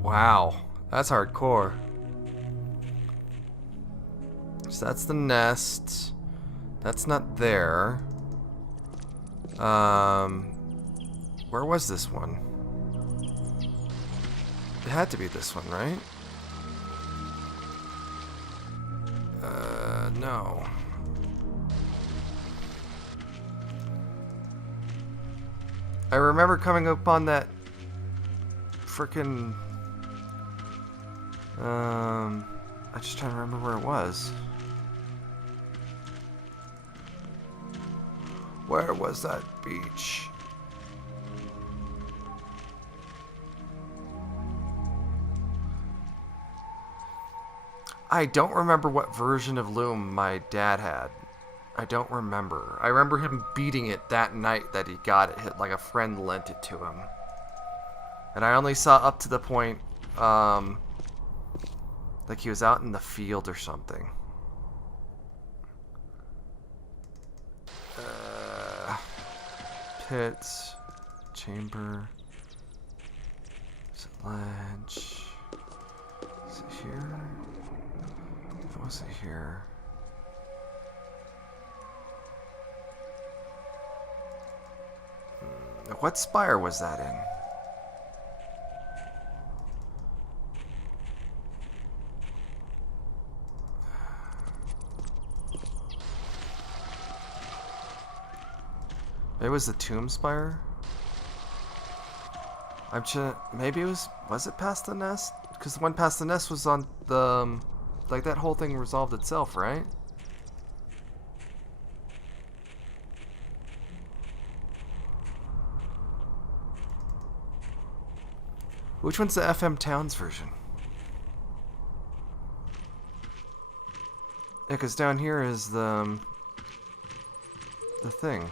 Wow. That's hardcore. So that's the nest. That's not there. Where was this one? It had to be this one, right? No. I remember coming up on that frickin' I'm just trying to remember where it was. Where was that beach? I don't remember what version of Loom my dad had. I don't remember. I remember him beating it that night that he got it. Like a friend lent it to him. And I only saw up to the point, like he was out in the field or something. Pits, chamber, is it ledge? Is it here? It wasn't here. What spire was that in? It was the tomb spire? Maybe it was it past the nest? Because the one past the nest was on the, like that whole thing resolved itself, right? Which one's the FM Towns version? Yeah, because down here is the thing.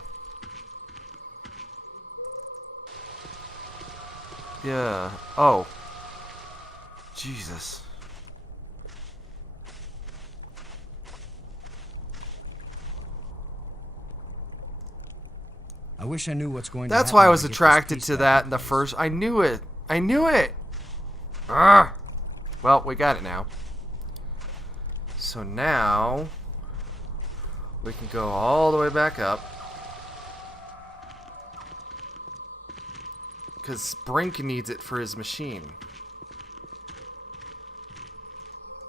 Yeah. Oh. Jesus. I wish I knew what's going to That's happen why I when was get this attracted piece to back that in in the place. first. I knew it. I knew it. Ugh. Well, we got it now. So now we can go all the way back up. Because Brink needs it for his machine.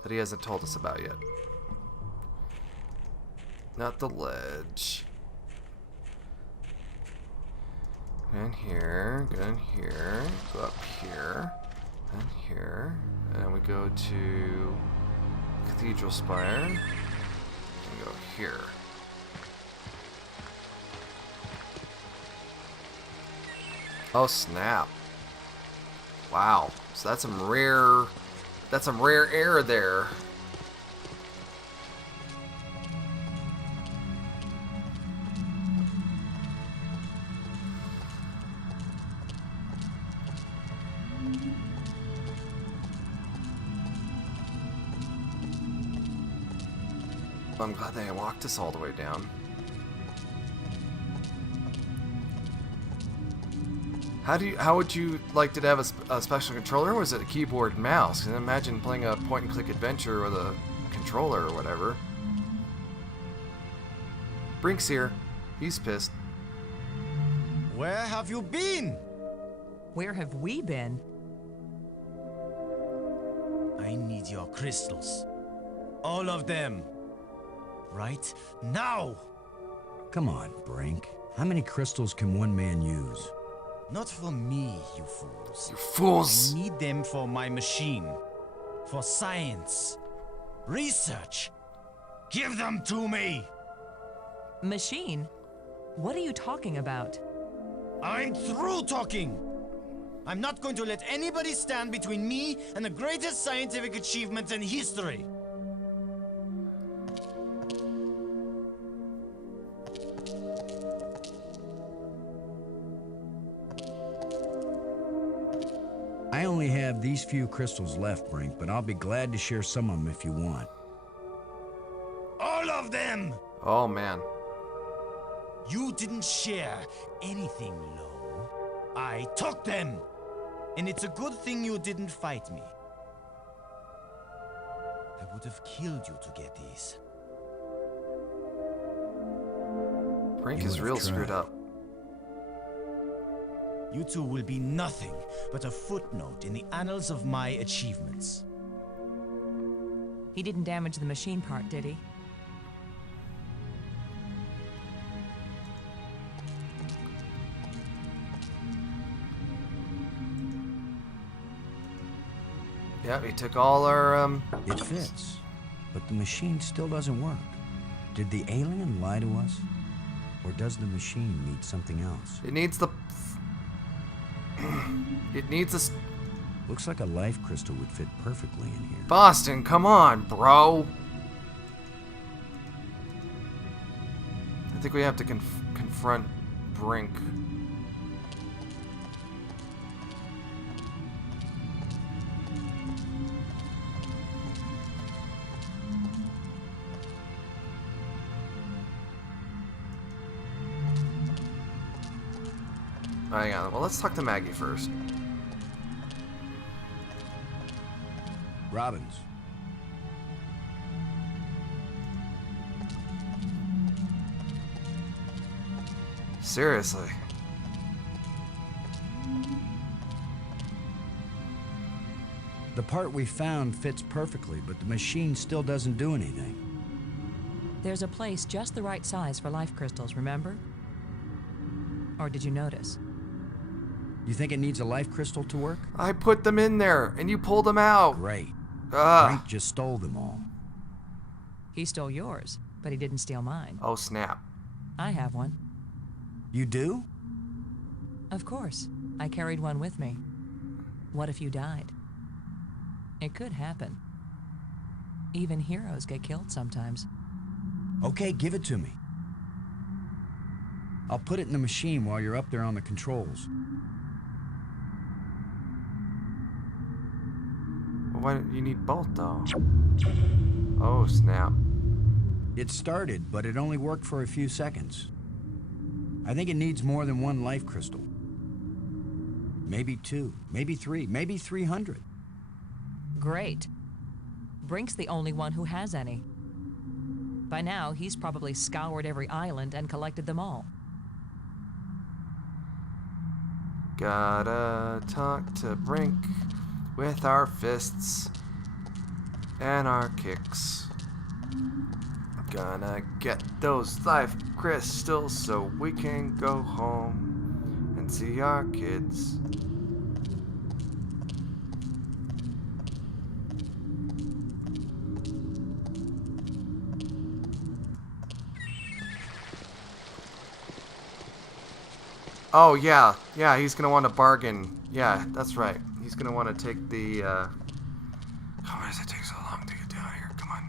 That he hasn't told us about yet. Not the ledge. Go in here, go in here, go up here, and here, and then we go to Cathedral Spire, and go here. Oh snap! Wow, so that's some rare air there. I'm glad they walked us all the way down. How would you like to have a special controller, or was it a keyboard and mouse? Because imagine playing a point and click adventure with a controller or whatever. Brink's here. He's pissed. Where have you been? Where have we been? I need your crystals. All of them. Right now! Come on, Brink. How many crystals can one man use? Not for me, you fools. You fools! I need them for my machine. For science. Research. Give them to me! Machine? What are you talking about? I'm through talking! I'm not going to let anybody stand between me and the greatest scientific achievement in history. I only have these few crystals left, Brink, but I'll be glad to share some of them if you want. All of them! Oh, man. You didn't share anything, Lo. I took them! And it's a good thing you didn't fight me. I would have killed you to get these. Brink You is would've real tried. screwed up. You two will be nothing but a footnote in the annals of my achievements. He didn't damage the machine part, did he? Yeah, he took all our, It fits, but the machine still doesn't work. Did the alien lie to us? Or does the machine need something else? It needs the... It needs a... Looks like a life crystal would fit perfectly in here. Boston, come on, bro! I think we have to confront Brink. Hang on, well, let's talk to Maggie first. Robbins. Seriously. The part we found fits perfectly, but the machine still doesn't do anything. There's a place just the right size for life crystals, remember? Or did you notice? You think it needs a life crystal to work? I put them in there, and you pulled them out. Great. Ah. Brink just stole them all. He stole yours, but he didn't steal mine. Oh, snap. I have one. You do? Of course. I carried one with me. What if you died? It could happen. Even heroes get killed sometimes. Okay, give it to me. I'll put it in the machine while you're up there on the controls. Well, why don't you need both, though? Oh, snap. It started, but it only worked for a few seconds. I think it needs more than one life crystal. Maybe 2, maybe 3, maybe 300. Great. Brink's the only one who has any. By now, he's probably scoured every island and collected them all. Gotta talk to Brink with our fists and our kicks. Gonna get those life crystals so we can go home and see our kids. Oh, yeah. Yeah, he's gonna want to bargain. Yeah, that's right. He's gonna want to take the, Oh, why does it take so long to get down here? Come on.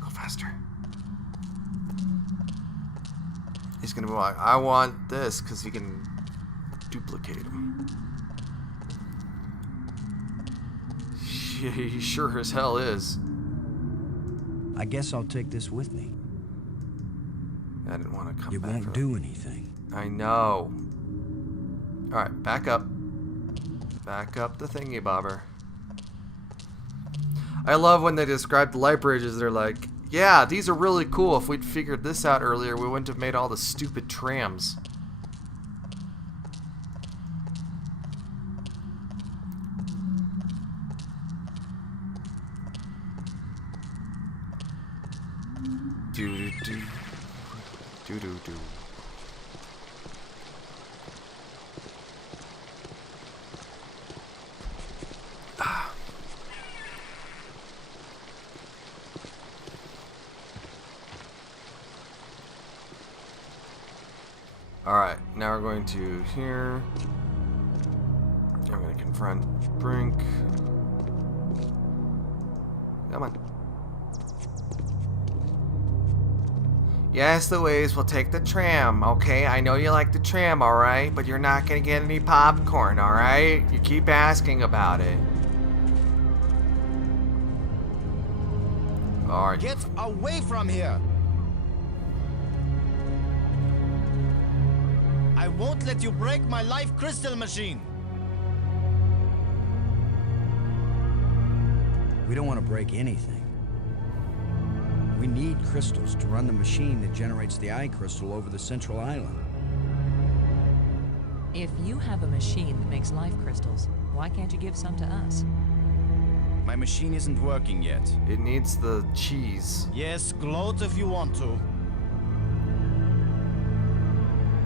Go faster. He's gonna be like, I want this, because he can duplicate him. He sure as hell is. I guess I'll take this with me. I didn't want to come It back. won't do anything. I know. Alright, back up. Back up the thingy bobber. I love when they describe the light bridges, they're like, yeah, these are really cool. If we'd figured this out earlier, we wouldn't have made all the stupid trams. Do-do-do. Do-do-do. Alright, now we're going to here. I'm going to confront Brink. Come on. Yes, Louise, we'll take the tram, okay? I know you like the tram, alright? But you're not gonna get any popcorn, alright? You keep asking about it. Alright. Get away from here! I won't let you break my life crystal machine! We don't want to break anything. We need crystals to run the machine that generates the eye crystal over the central island. If you have a machine that makes life crystals, why can't you give some to us? My machine isn't working yet. It needs the cheese. Yes, gloat if you want to.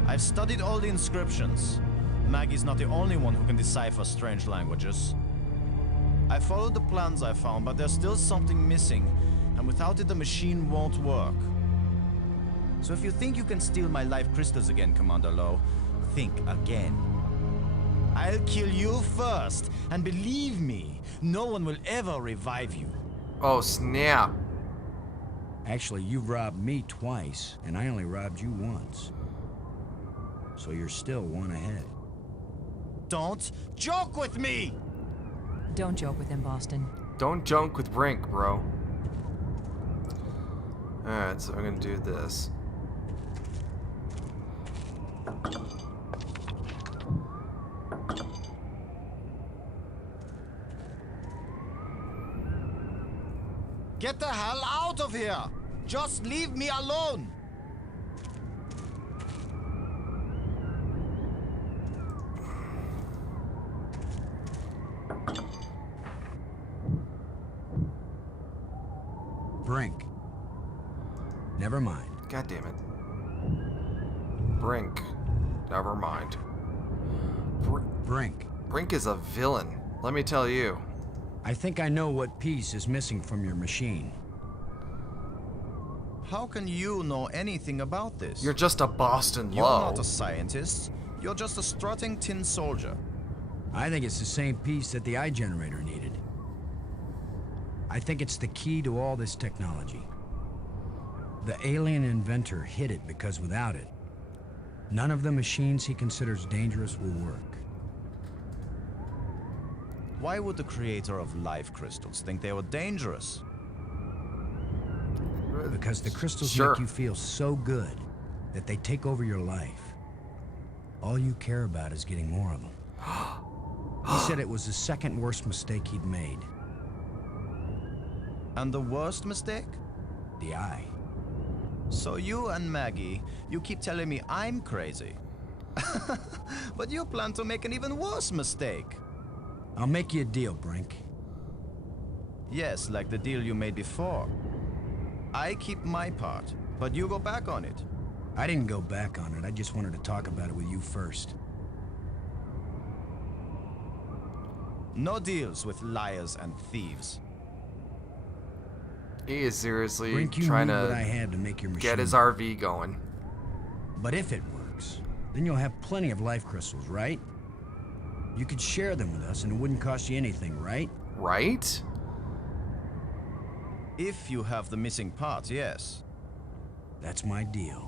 I've studied all the inscriptions. Maggie's not the only one who can decipher strange languages. I followed the plans I found, but there's still something missing, and without it the machine won't work. So if you think you can steal my life crystals again, Commander Lowe, think again. I'll kill you first, and believe me, no one will ever revive you. Oh, snap. Actually, you've robbed me twice, and I only robbed you once. So you're still one ahead. Don't joke with me! Don't joke with him, Boston. Don't junk with Brink, bro. Alright, so I'm gonna do this. Get the hell out of here! Just leave me alone! Brink. Never mind. God damn it. Brink. Never mind. Brink. Brink is a villain, let me tell you. I think I know what piece is missing from your machine. How can you know anything about this? You're just a Boston You're Lowe. not a scientist. You're just a strutting tin soldier. I think it's the same piece that the eye generator needed. I think it's the key to all this technology. The alien inventor hid it because without it, none of the machines he considers dangerous will work. Why would the creator of life crystals think they were dangerous? Because the crystals Sure. make you feel so good that they take over your life. All you care about is getting more of them. He said it was the second worst mistake he'd made. And the worst mistake? The eye. So you and Maggie, you keep telling me I'm crazy. But you plan to make an even worse mistake. I'll make you a deal, Brink. Yes, like the deal you made before. I keep my part, but you go back on it. I didn't go back on it. I just wanted to talk about it with you first. No deals with liars and thieves. He is seriously Brink, you trying knew what I to had to make your machine. get his RV going. But if it works, then you'll have plenty of life crystals, right? You could share them with us and it wouldn't cost you anything, right? Right? If you have the missing part, yes. That's my deal.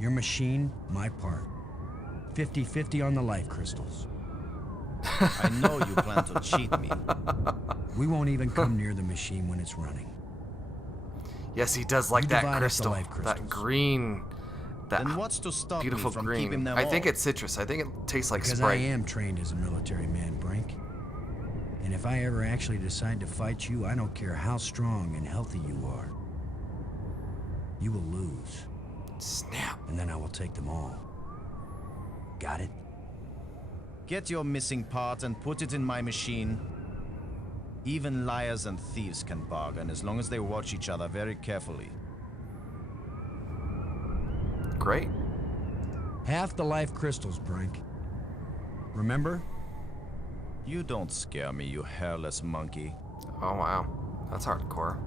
Your machine, my part. 50-50 on the life crystals. I know you plan to cheat me. We won't even come near the machine when it's running. Yes, he does like You that divide up the crystal. life That crystals. green. That Then what's to stop beautiful me from green. keeping them I think all? it's citrus. I think it tastes like Because Sprite. I am trained as a military man, Brink. And if I ever actually decide to fight you, I don't care how strong and healthy you are. You will lose. Snap. And then I will take them all. Got it? Get your missing part and put it in my machine. Even liars and thieves can bargain as long as they watch each other very carefully. Great. Half the life crystals, Brink. Remember? You don't scare me, you hairless monkey. Oh, wow. That's hardcore.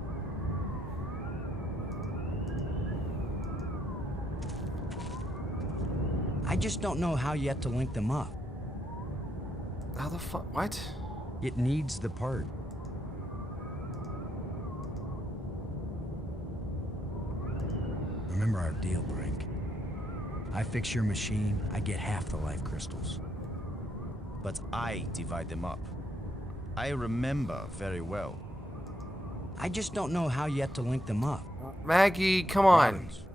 I just don't know how yet to link them up. How the fuck? What? It needs the part. Remember our deal, Brink. I fix your machine, I get half the life crystals. But I divide them up. I remember very well. I just don't know how yet to link them up. Maggie, come on. Robbins.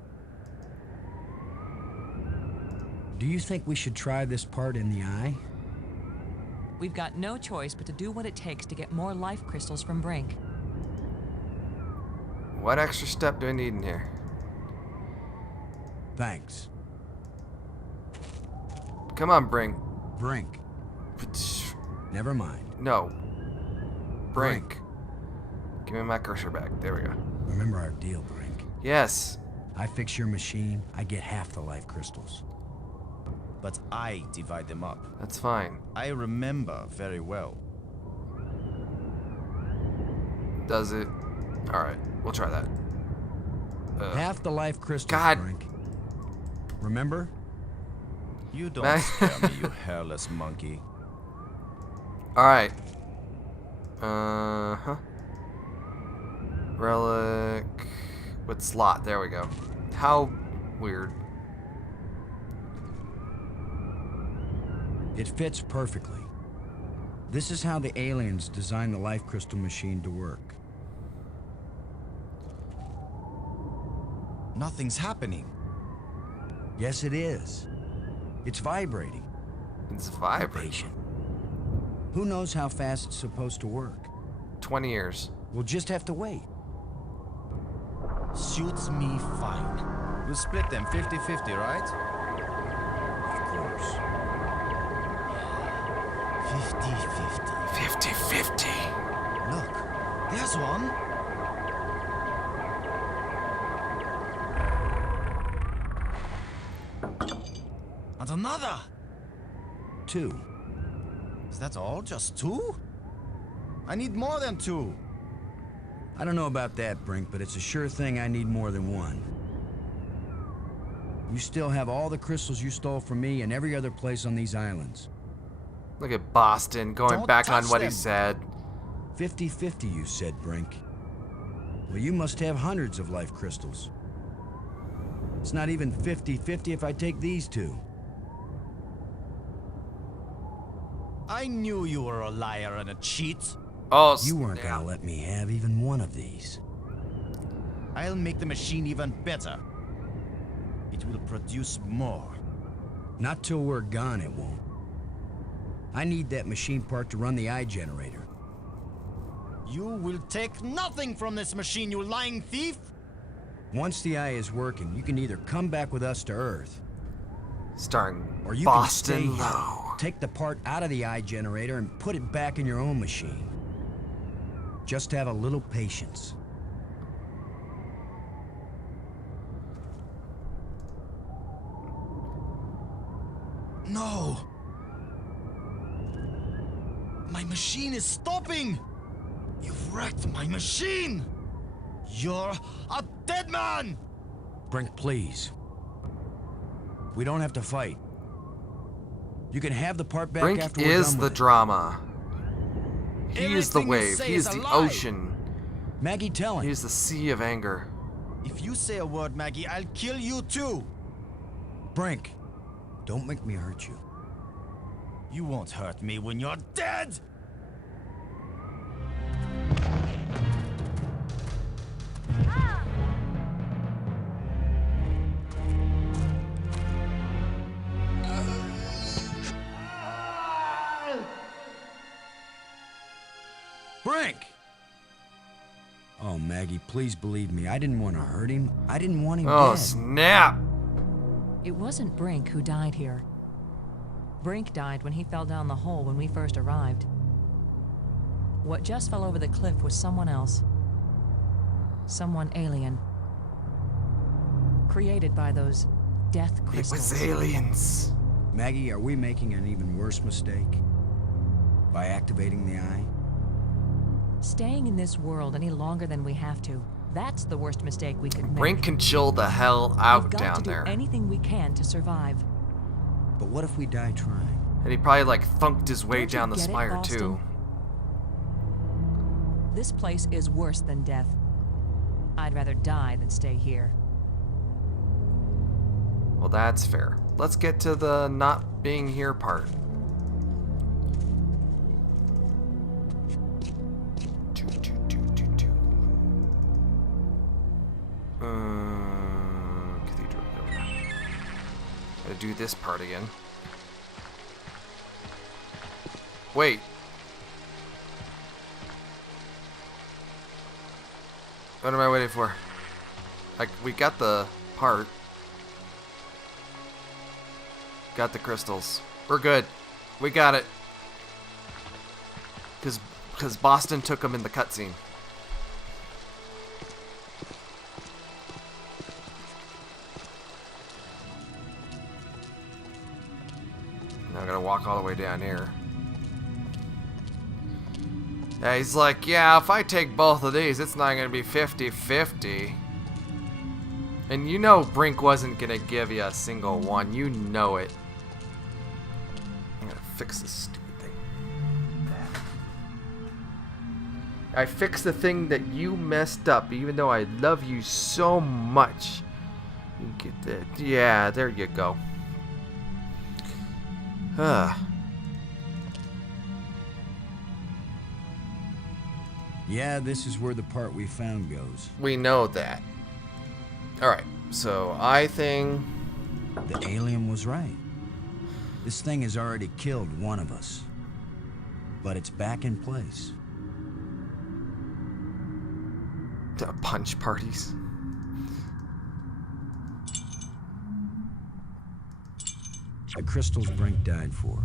Do you think we should try this part in the eye? We've got no choice but to do what it takes to get more life crystals from Brink. What extra step do I need in here? Thanks. Come on, Brink. Brink. Never mind. No. Brink. Give me my cursor back. There we go. Remember our deal, Brink. Yes. I fix your machine, I get half the life crystals. But I divide them up. That's fine. I remember very well. Does it? Alright, we'll try that. Half the life crystals, God. Brink. Remember? You don't scare me, you hairless monkey. Alright. Uh-huh. Relic with slot. There we go. How weird. It fits perfectly. This is how the aliens designed the life crystal machine to work. Nothing's happening. Yes, it is. It's vibrating. It's vibrating. Patient. Who knows how fast it's supposed to work? 20 years. We'll just have to wait. Suits me fine. We'll split them 50-50, right? Of course. 50-50. 50-50. Look, there's one. And another. 2. Is that all? Just 2? I need more than 2. I don't know about that, Brink, but it's a sure thing I need more than 1. You still have all the crystals you stole from me and every other place on these islands. Look at Boston going Don't back on touch what he them. said. 50-50, you said, Brink. Well, you must have hundreds of life crystals. It's not even 50-50 if I take these 2. I knew you were a liar and a cheat. Oh, You weren't snap. gonna let me have even one of these. I'll make the machine even better. It will produce more. Not till we're gone, it won't. I need that machine part to run the eye generator. You will take nothing from this machine, you lying thief! Once the eye is working, you can either come back with us to Earth, Starring or you Boston can stay here, Low. take the part out of the eye generator and put it back in your own machine. Just have a little patience. No! My machine is stopping! You've wrecked my machine! You're a dead man! Brink, please. We don't have to fight. You can have the part back Brink after we're is done the with it. drama. He is the Everything you wave. say He is is a the lie. ocean. Maggie, tell He him. is the sea of anger. If you say a word, Maggie, I'll kill you too! Brink, don't make me hurt you. You won't hurt me when you're dead! Brink! Oh, Maggie, please believe me. I didn't want to hurt him. I didn't want him Oh, dead. snap! It wasn't Brink who died here. Brink died when he fell down the hole when we first arrived. What just fell over the cliff was someone else. Someone alien. Created by those death It crystals. was aliens. Maggie, are we making an even worse mistake? By activating the eye? Staying in this world any longer than we have to. That's the worst mistake we could make. Brink can chill the hell We've out got down to do there. anything we can to survive. But what if we die trying? And he probably like thunked his way Don't you down the get it, spire Boston? too. This place is worse than death. I'd rather die than stay here. Well, that's fair. Let's get to the not being here part. Cathedral. Gotta do this part again. Wait. What am I waiting for? Like, we got the part. Got the crystals. We're good. We got it. Because Boston took them in the cutscene. Now I gotta walk all the way down here. Yeah, he's like, yeah, if I take both of these, it's not gonna be 50-50. And you know Brink wasn't gonna give you a single one. You know it. I'm gonna fix this stupid thing. I fixed the thing that you messed up, even though I love you so much. You get that? Yeah, there you go. Yeah, this is where the part we found goes. We know that. Alright, so I think... The alien was right. This thing has already killed one of us. But it's back in place. Punch parties. The crystals Brink died for.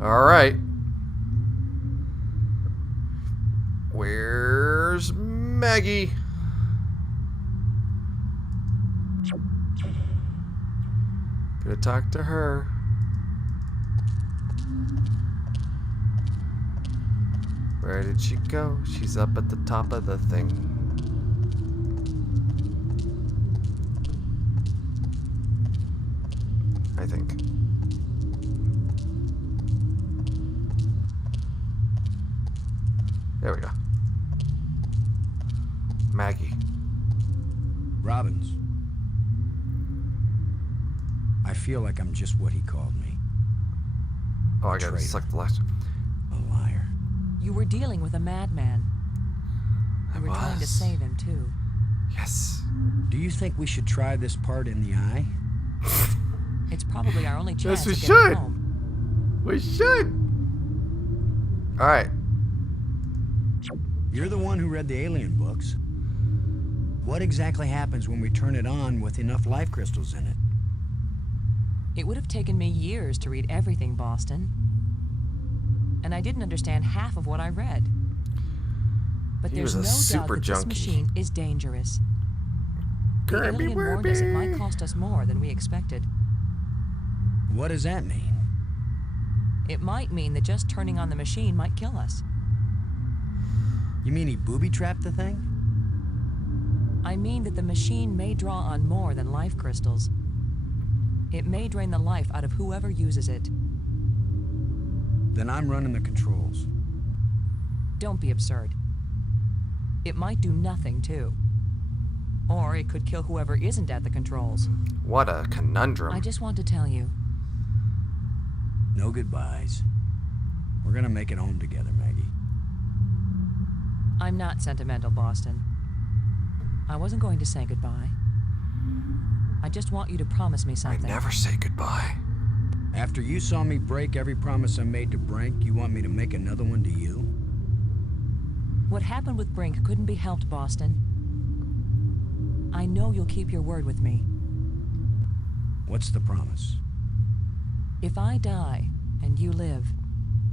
Alright. Where's Maggie? Gonna talk to her. Where did she go? She's up at the top of the thing. I think. There we go. Maggie. Robbins. I feel like I'm just what he called me. Oh, I gotta suck the last one. A liar. You were dealing with a madman. You were trying to save him, too. Yes. Do you think we should try this part in the eye? It's probably our only chance Yes, we of getting should. home. We should. Alright. You're the one who read the alien books. What exactly happens when we turn it on with enough life crystals in it? It would have taken me years to read everything, Boston. And I didn't understand half of what I read. But there's no doubt that this machine is dangerous. The alien warned us it might cost us more than we expected. What does that mean? It might mean that just turning on the machine might kill us. You mean he booby-trapped the thing? I mean that the machine may draw on more than life crystals. It may drain the life out of whoever uses it. Then I'm running the controls. Don't be absurd. It might do nothing, too. Or it could kill whoever isn't at the controls. What a conundrum. I just want to tell you. No goodbyes. We're gonna make it home together, Maggie. I'm not sentimental, Boston. I wasn't going to say goodbye. I just want you to promise me something. I never say goodbye. After you saw me break every promise I made to Brink, you want me to make another one to you? What happened with Brink couldn't be helped, Boston. I know you'll keep your word with me. What's the promise? If I die and you live,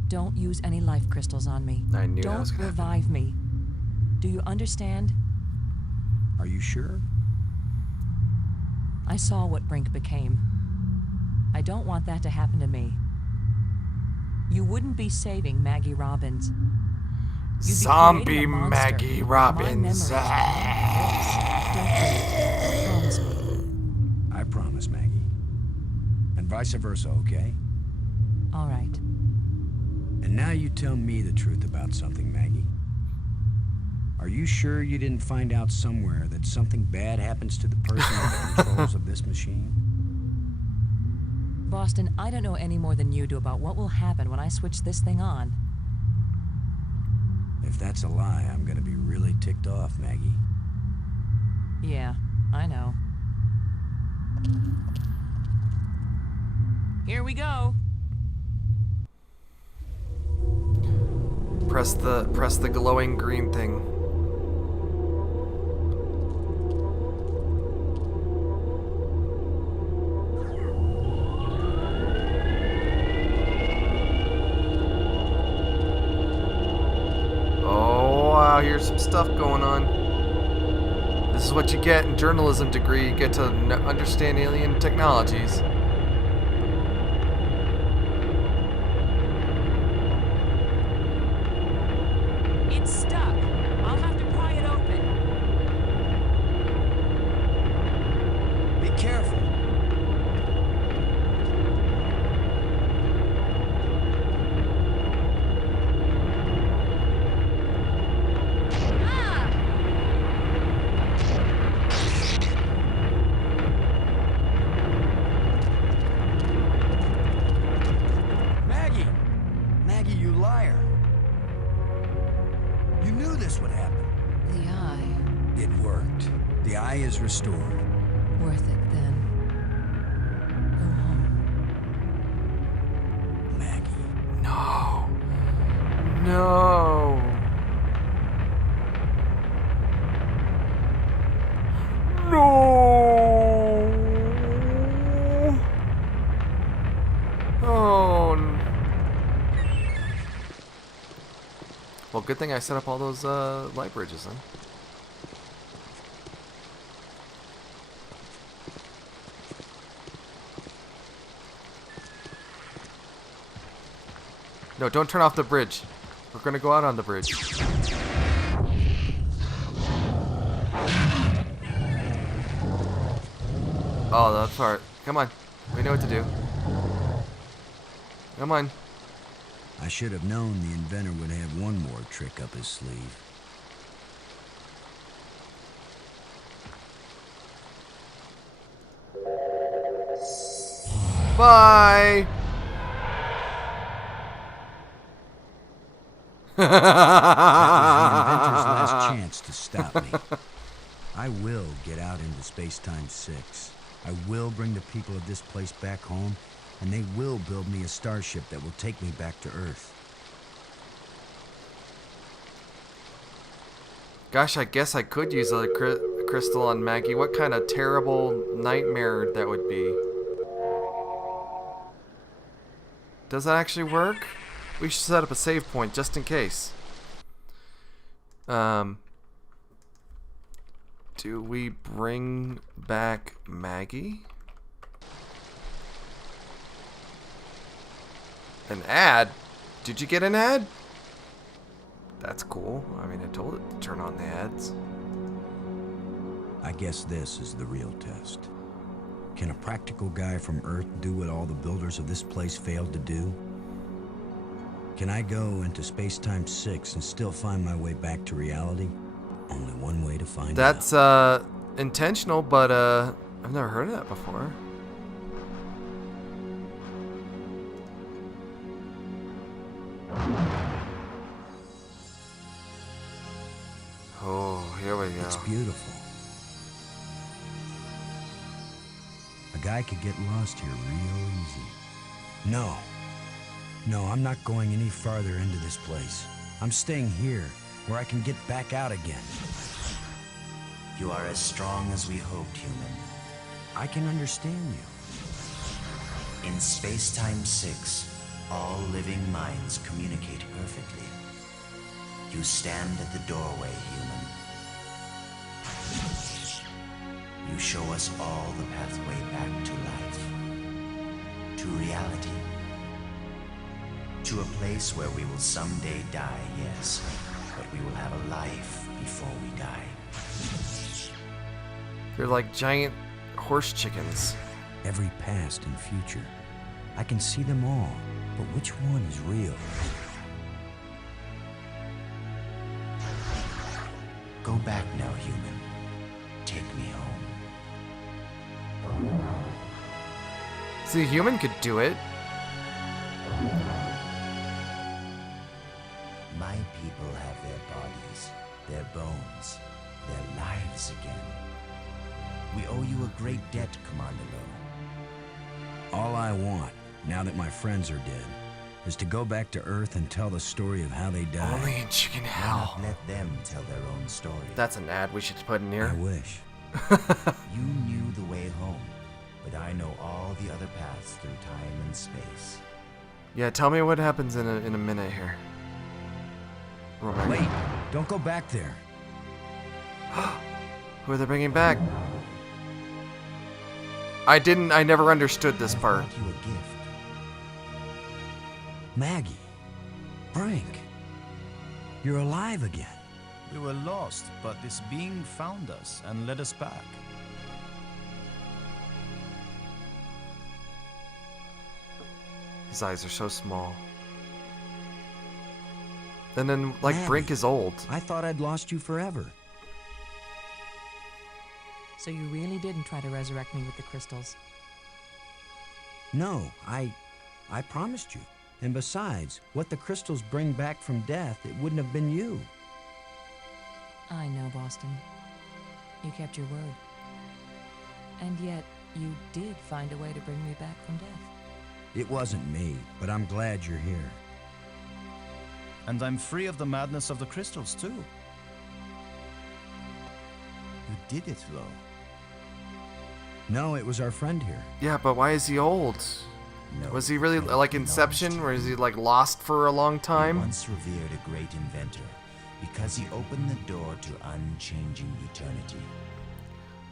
don't use any life crystals on me. I knew that was Don't gonna revive me. Do you understand? Are you sure? I saw what Brink became. I don't want that to happen to me. You wouldn't be saving Maggie Robbins. You'd be Zombie creating a monster Maggie with my Robbins. memories. Promise me. I promise, Maggie. And vice versa, okay? All right. And now you tell me the truth about something, Maggie. Are you sure you didn't find out somewhere that something bad happens to the person with the controls of this machine? Boston, I don't know any more than you do about what will happen when I switch this thing on. If that's a lie, I'm gonna be really ticked off, Maggie. Yeah, I know. Here we go. Press the glowing green thing. Oh wow, here's some stuff going on. This is what you get in journalism degree. You get to understand alien technologies. It's stuck. I'll have to pry it open. Be careful. Maggie! Maggie, you liar. You knew this would happen. The eye. It worked. The eye is restored. Worth it then. Go home. Maggie. No. No. No. Oh. Well, good thing I set up all those light bridges then. No, don't turn off the bridge. We're gonna go out on the bridge. Oh, that part. Come on. We know what to do. Come on. I should have known the inventor would have one more trick up his sleeve. Bye. That was the inventor's last chance to stop me. I will get out into Space-Time 6. I will bring the people of this place back home, and they will build me a starship that will take me back to Earth. Gosh, I guess I could use a crystal on Maggie. What kind of terrible nightmare that would be. Does that actually work? We should set up a save point just in case. Do we bring back Maggie? An ad? Did you get an ad? That's cool. I mean, I told it to turn on the ads. I guess this is the real test. Can a practical guy from Earth do what all the builders of this place failed to do? Can I go into Space-Time 6 and still find my way back to reality? Only one way to find out. That's intentional, but I've never heard of that before. Oh, here we go. It's beautiful. A guy could get lost here real easy. No. No, I'm not going any farther into this place. I'm staying here, where I can get back out again. You are as strong as we hoped, human. I can understand you. In Space-Time 6, all living minds communicate perfectly. You stand at the doorway, human. You show us all the pathway back to life. To reality. To a place where we will someday die, yes, but we will have a life before we die. They're like giant horse chickens. Every past and future. I can see them all, but which one is real? Go back now, human. Take me home. See, a human could do it. My people have their bodies, their bones, their lives again. We owe you a great debt, Commander Lowe. All I want, now that my friends are dead, is to go back to Earth and tell the story of how they died. Only in chicken Why hell. not let them tell their own story? That's an ad we should put in here. I wish. You knew the way home, but I know all the other paths through time and space. Yeah, tell me what happens in a minute here. Roman. Wait, don't go back there. Who are they bringing back? I never understood this part. I brought you a gift. Maggie. Brink. You're alive again. We were lost, but this being found us and led us back. His eyes are so small. And then, like, Maggie, Brink is old. I thought I'd lost you forever. So you really didn't try to resurrect me with the crystals? No, I promised you. And besides, what the crystals bring back from death, it wouldn't have been you. I know, Boston. You kept your word. And yet, you did find a way to bring me back from death. It wasn't me, but I'm glad you're here. And I'm free of the madness of the crystals, too. You did it, Lo. No, it was our friend here. Yeah, but why is he old? No, Was he really like Inception, or is he like lost for a long He time? once revered a great inventor because he opened the door to unchanging eternity.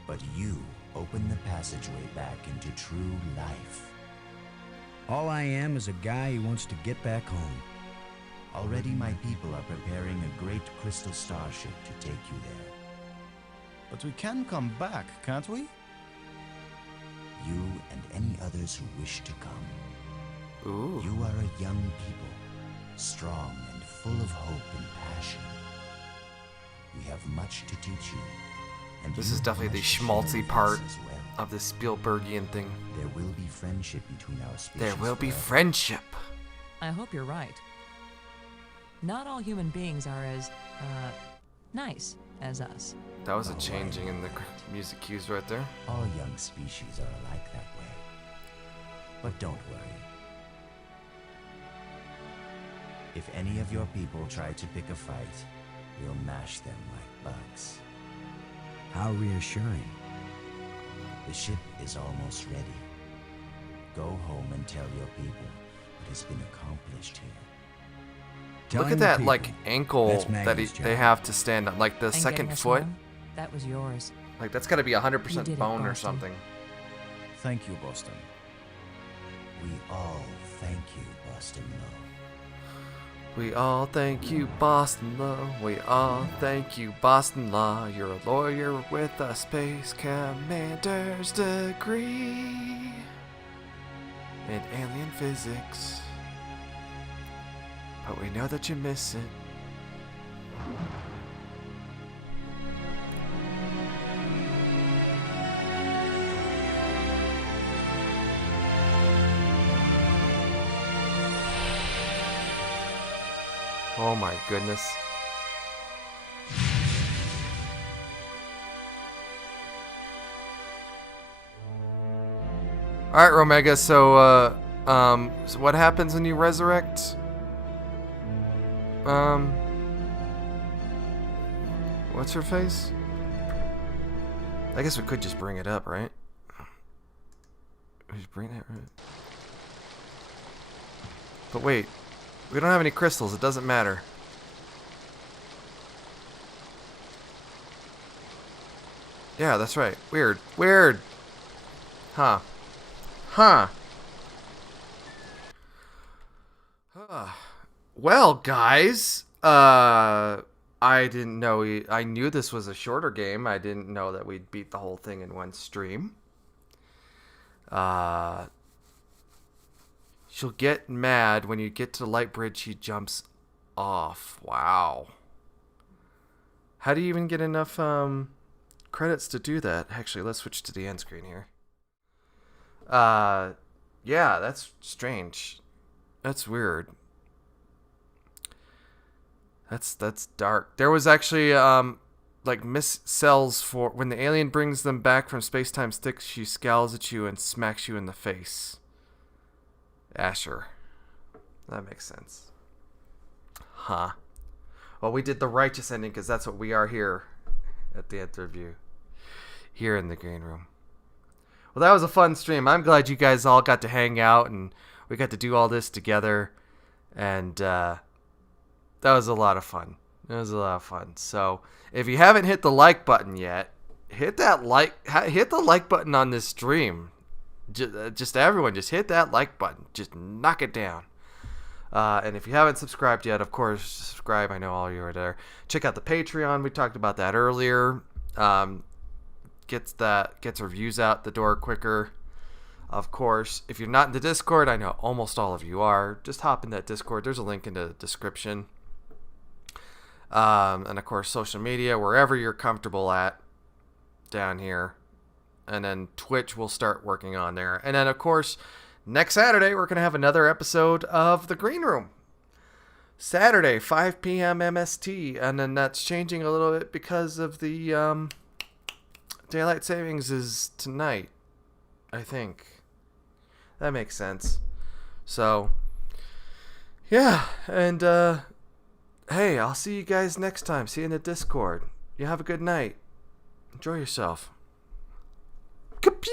But you opened the passageway back into true life. All I am is a guy who wants to get back home. Already my people are preparing a great crystal starship to take you there. But we can come back, can't we? You and any others who wish to come. Ooh. You are a young people, strong and full of hope and passion. We have much to teach you. And This you is have definitely the much to share schmaltzy with part us as well. of this Spielbergian thing. There will be friendship between our species. There will be forever. friendship. I hope you're right. Not all human beings are as, nice as us. That was a changing in the music cues right there. All young species are alike that way. But don't worry. If any of your people try to pick a fight, we'll mash them like bugs. How reassuring. The ship is almost ready. Go home and tell your people what has been accomplished here. Look Telling at the that people, like ankle that's that Maggie's they job. have to stand on, like the And second getting us foot. home, that was yours. Like that's got to be You 100% did it, bone or Boston. something. Thank you, Boston. We all thank you, Boston Lowe. We all thank you, Boston Law. We all thank you, Boston Law. You're a lawyer with a space commander's degree in alien physics. But we know that you miss it. Oh my goodness. Alright, Romega, so what happens when you resurrect? What's her face? I guess we could just bring it up, right? We just bring that right. But wait, we don't have any crystals, it doesn't matter. Yeah, that's right. Weird. Weird. Huh. Huh. Well, guys, I didn't know I knew this was a shorter game. I didn't know that we'd beat the whole thing in one stream. She'll get mad when you get to the light bridge. She jumps off. Wow. How do you even get enough credits to do that? Actually, let's switch to the end screen here. Yeah, that's strange. That's weird. That's dark. There was actually like missed cells for when the alien brings them back from space-time sticks. She scowls at you and smacks you in the face. Asher. That makes sense. Huh. Well, we did the righteous ending because that's what we are here at the interview. Here in the green room. Well, that was a fun stream. I'm glad you guys all got to hang out and we got to do all this together. And that was a lot of fun. It was a lot of fun. So if you haven't hit the like button yet, hit the like button on this stream. Just everyone, just hit that like button. Just knock it down. And if you haven't subscribed yet, of course, subscribe. I know all you are there. Check out the Patreon. We talked about that earlier. Gets reviews out the door quicker. Of course, if you're not in the Discord, I know almost all of you are. Just hop in that Discord. There's a link in the description. And of course, social media, wherever you're comfortable at down here. And then Twitch we'll start working on there. And then, of course, next Saturday, we're going to have another episode of The Green Room. Saturday, 5 p.m. MST. And then that's changing a little bit because of the daylight savings is tonight, I think. That makes sense. So, yeah. And, hey, I'll see you guys next time. See you in the Discord. You have a good night. Enjoy yourself. Kapew!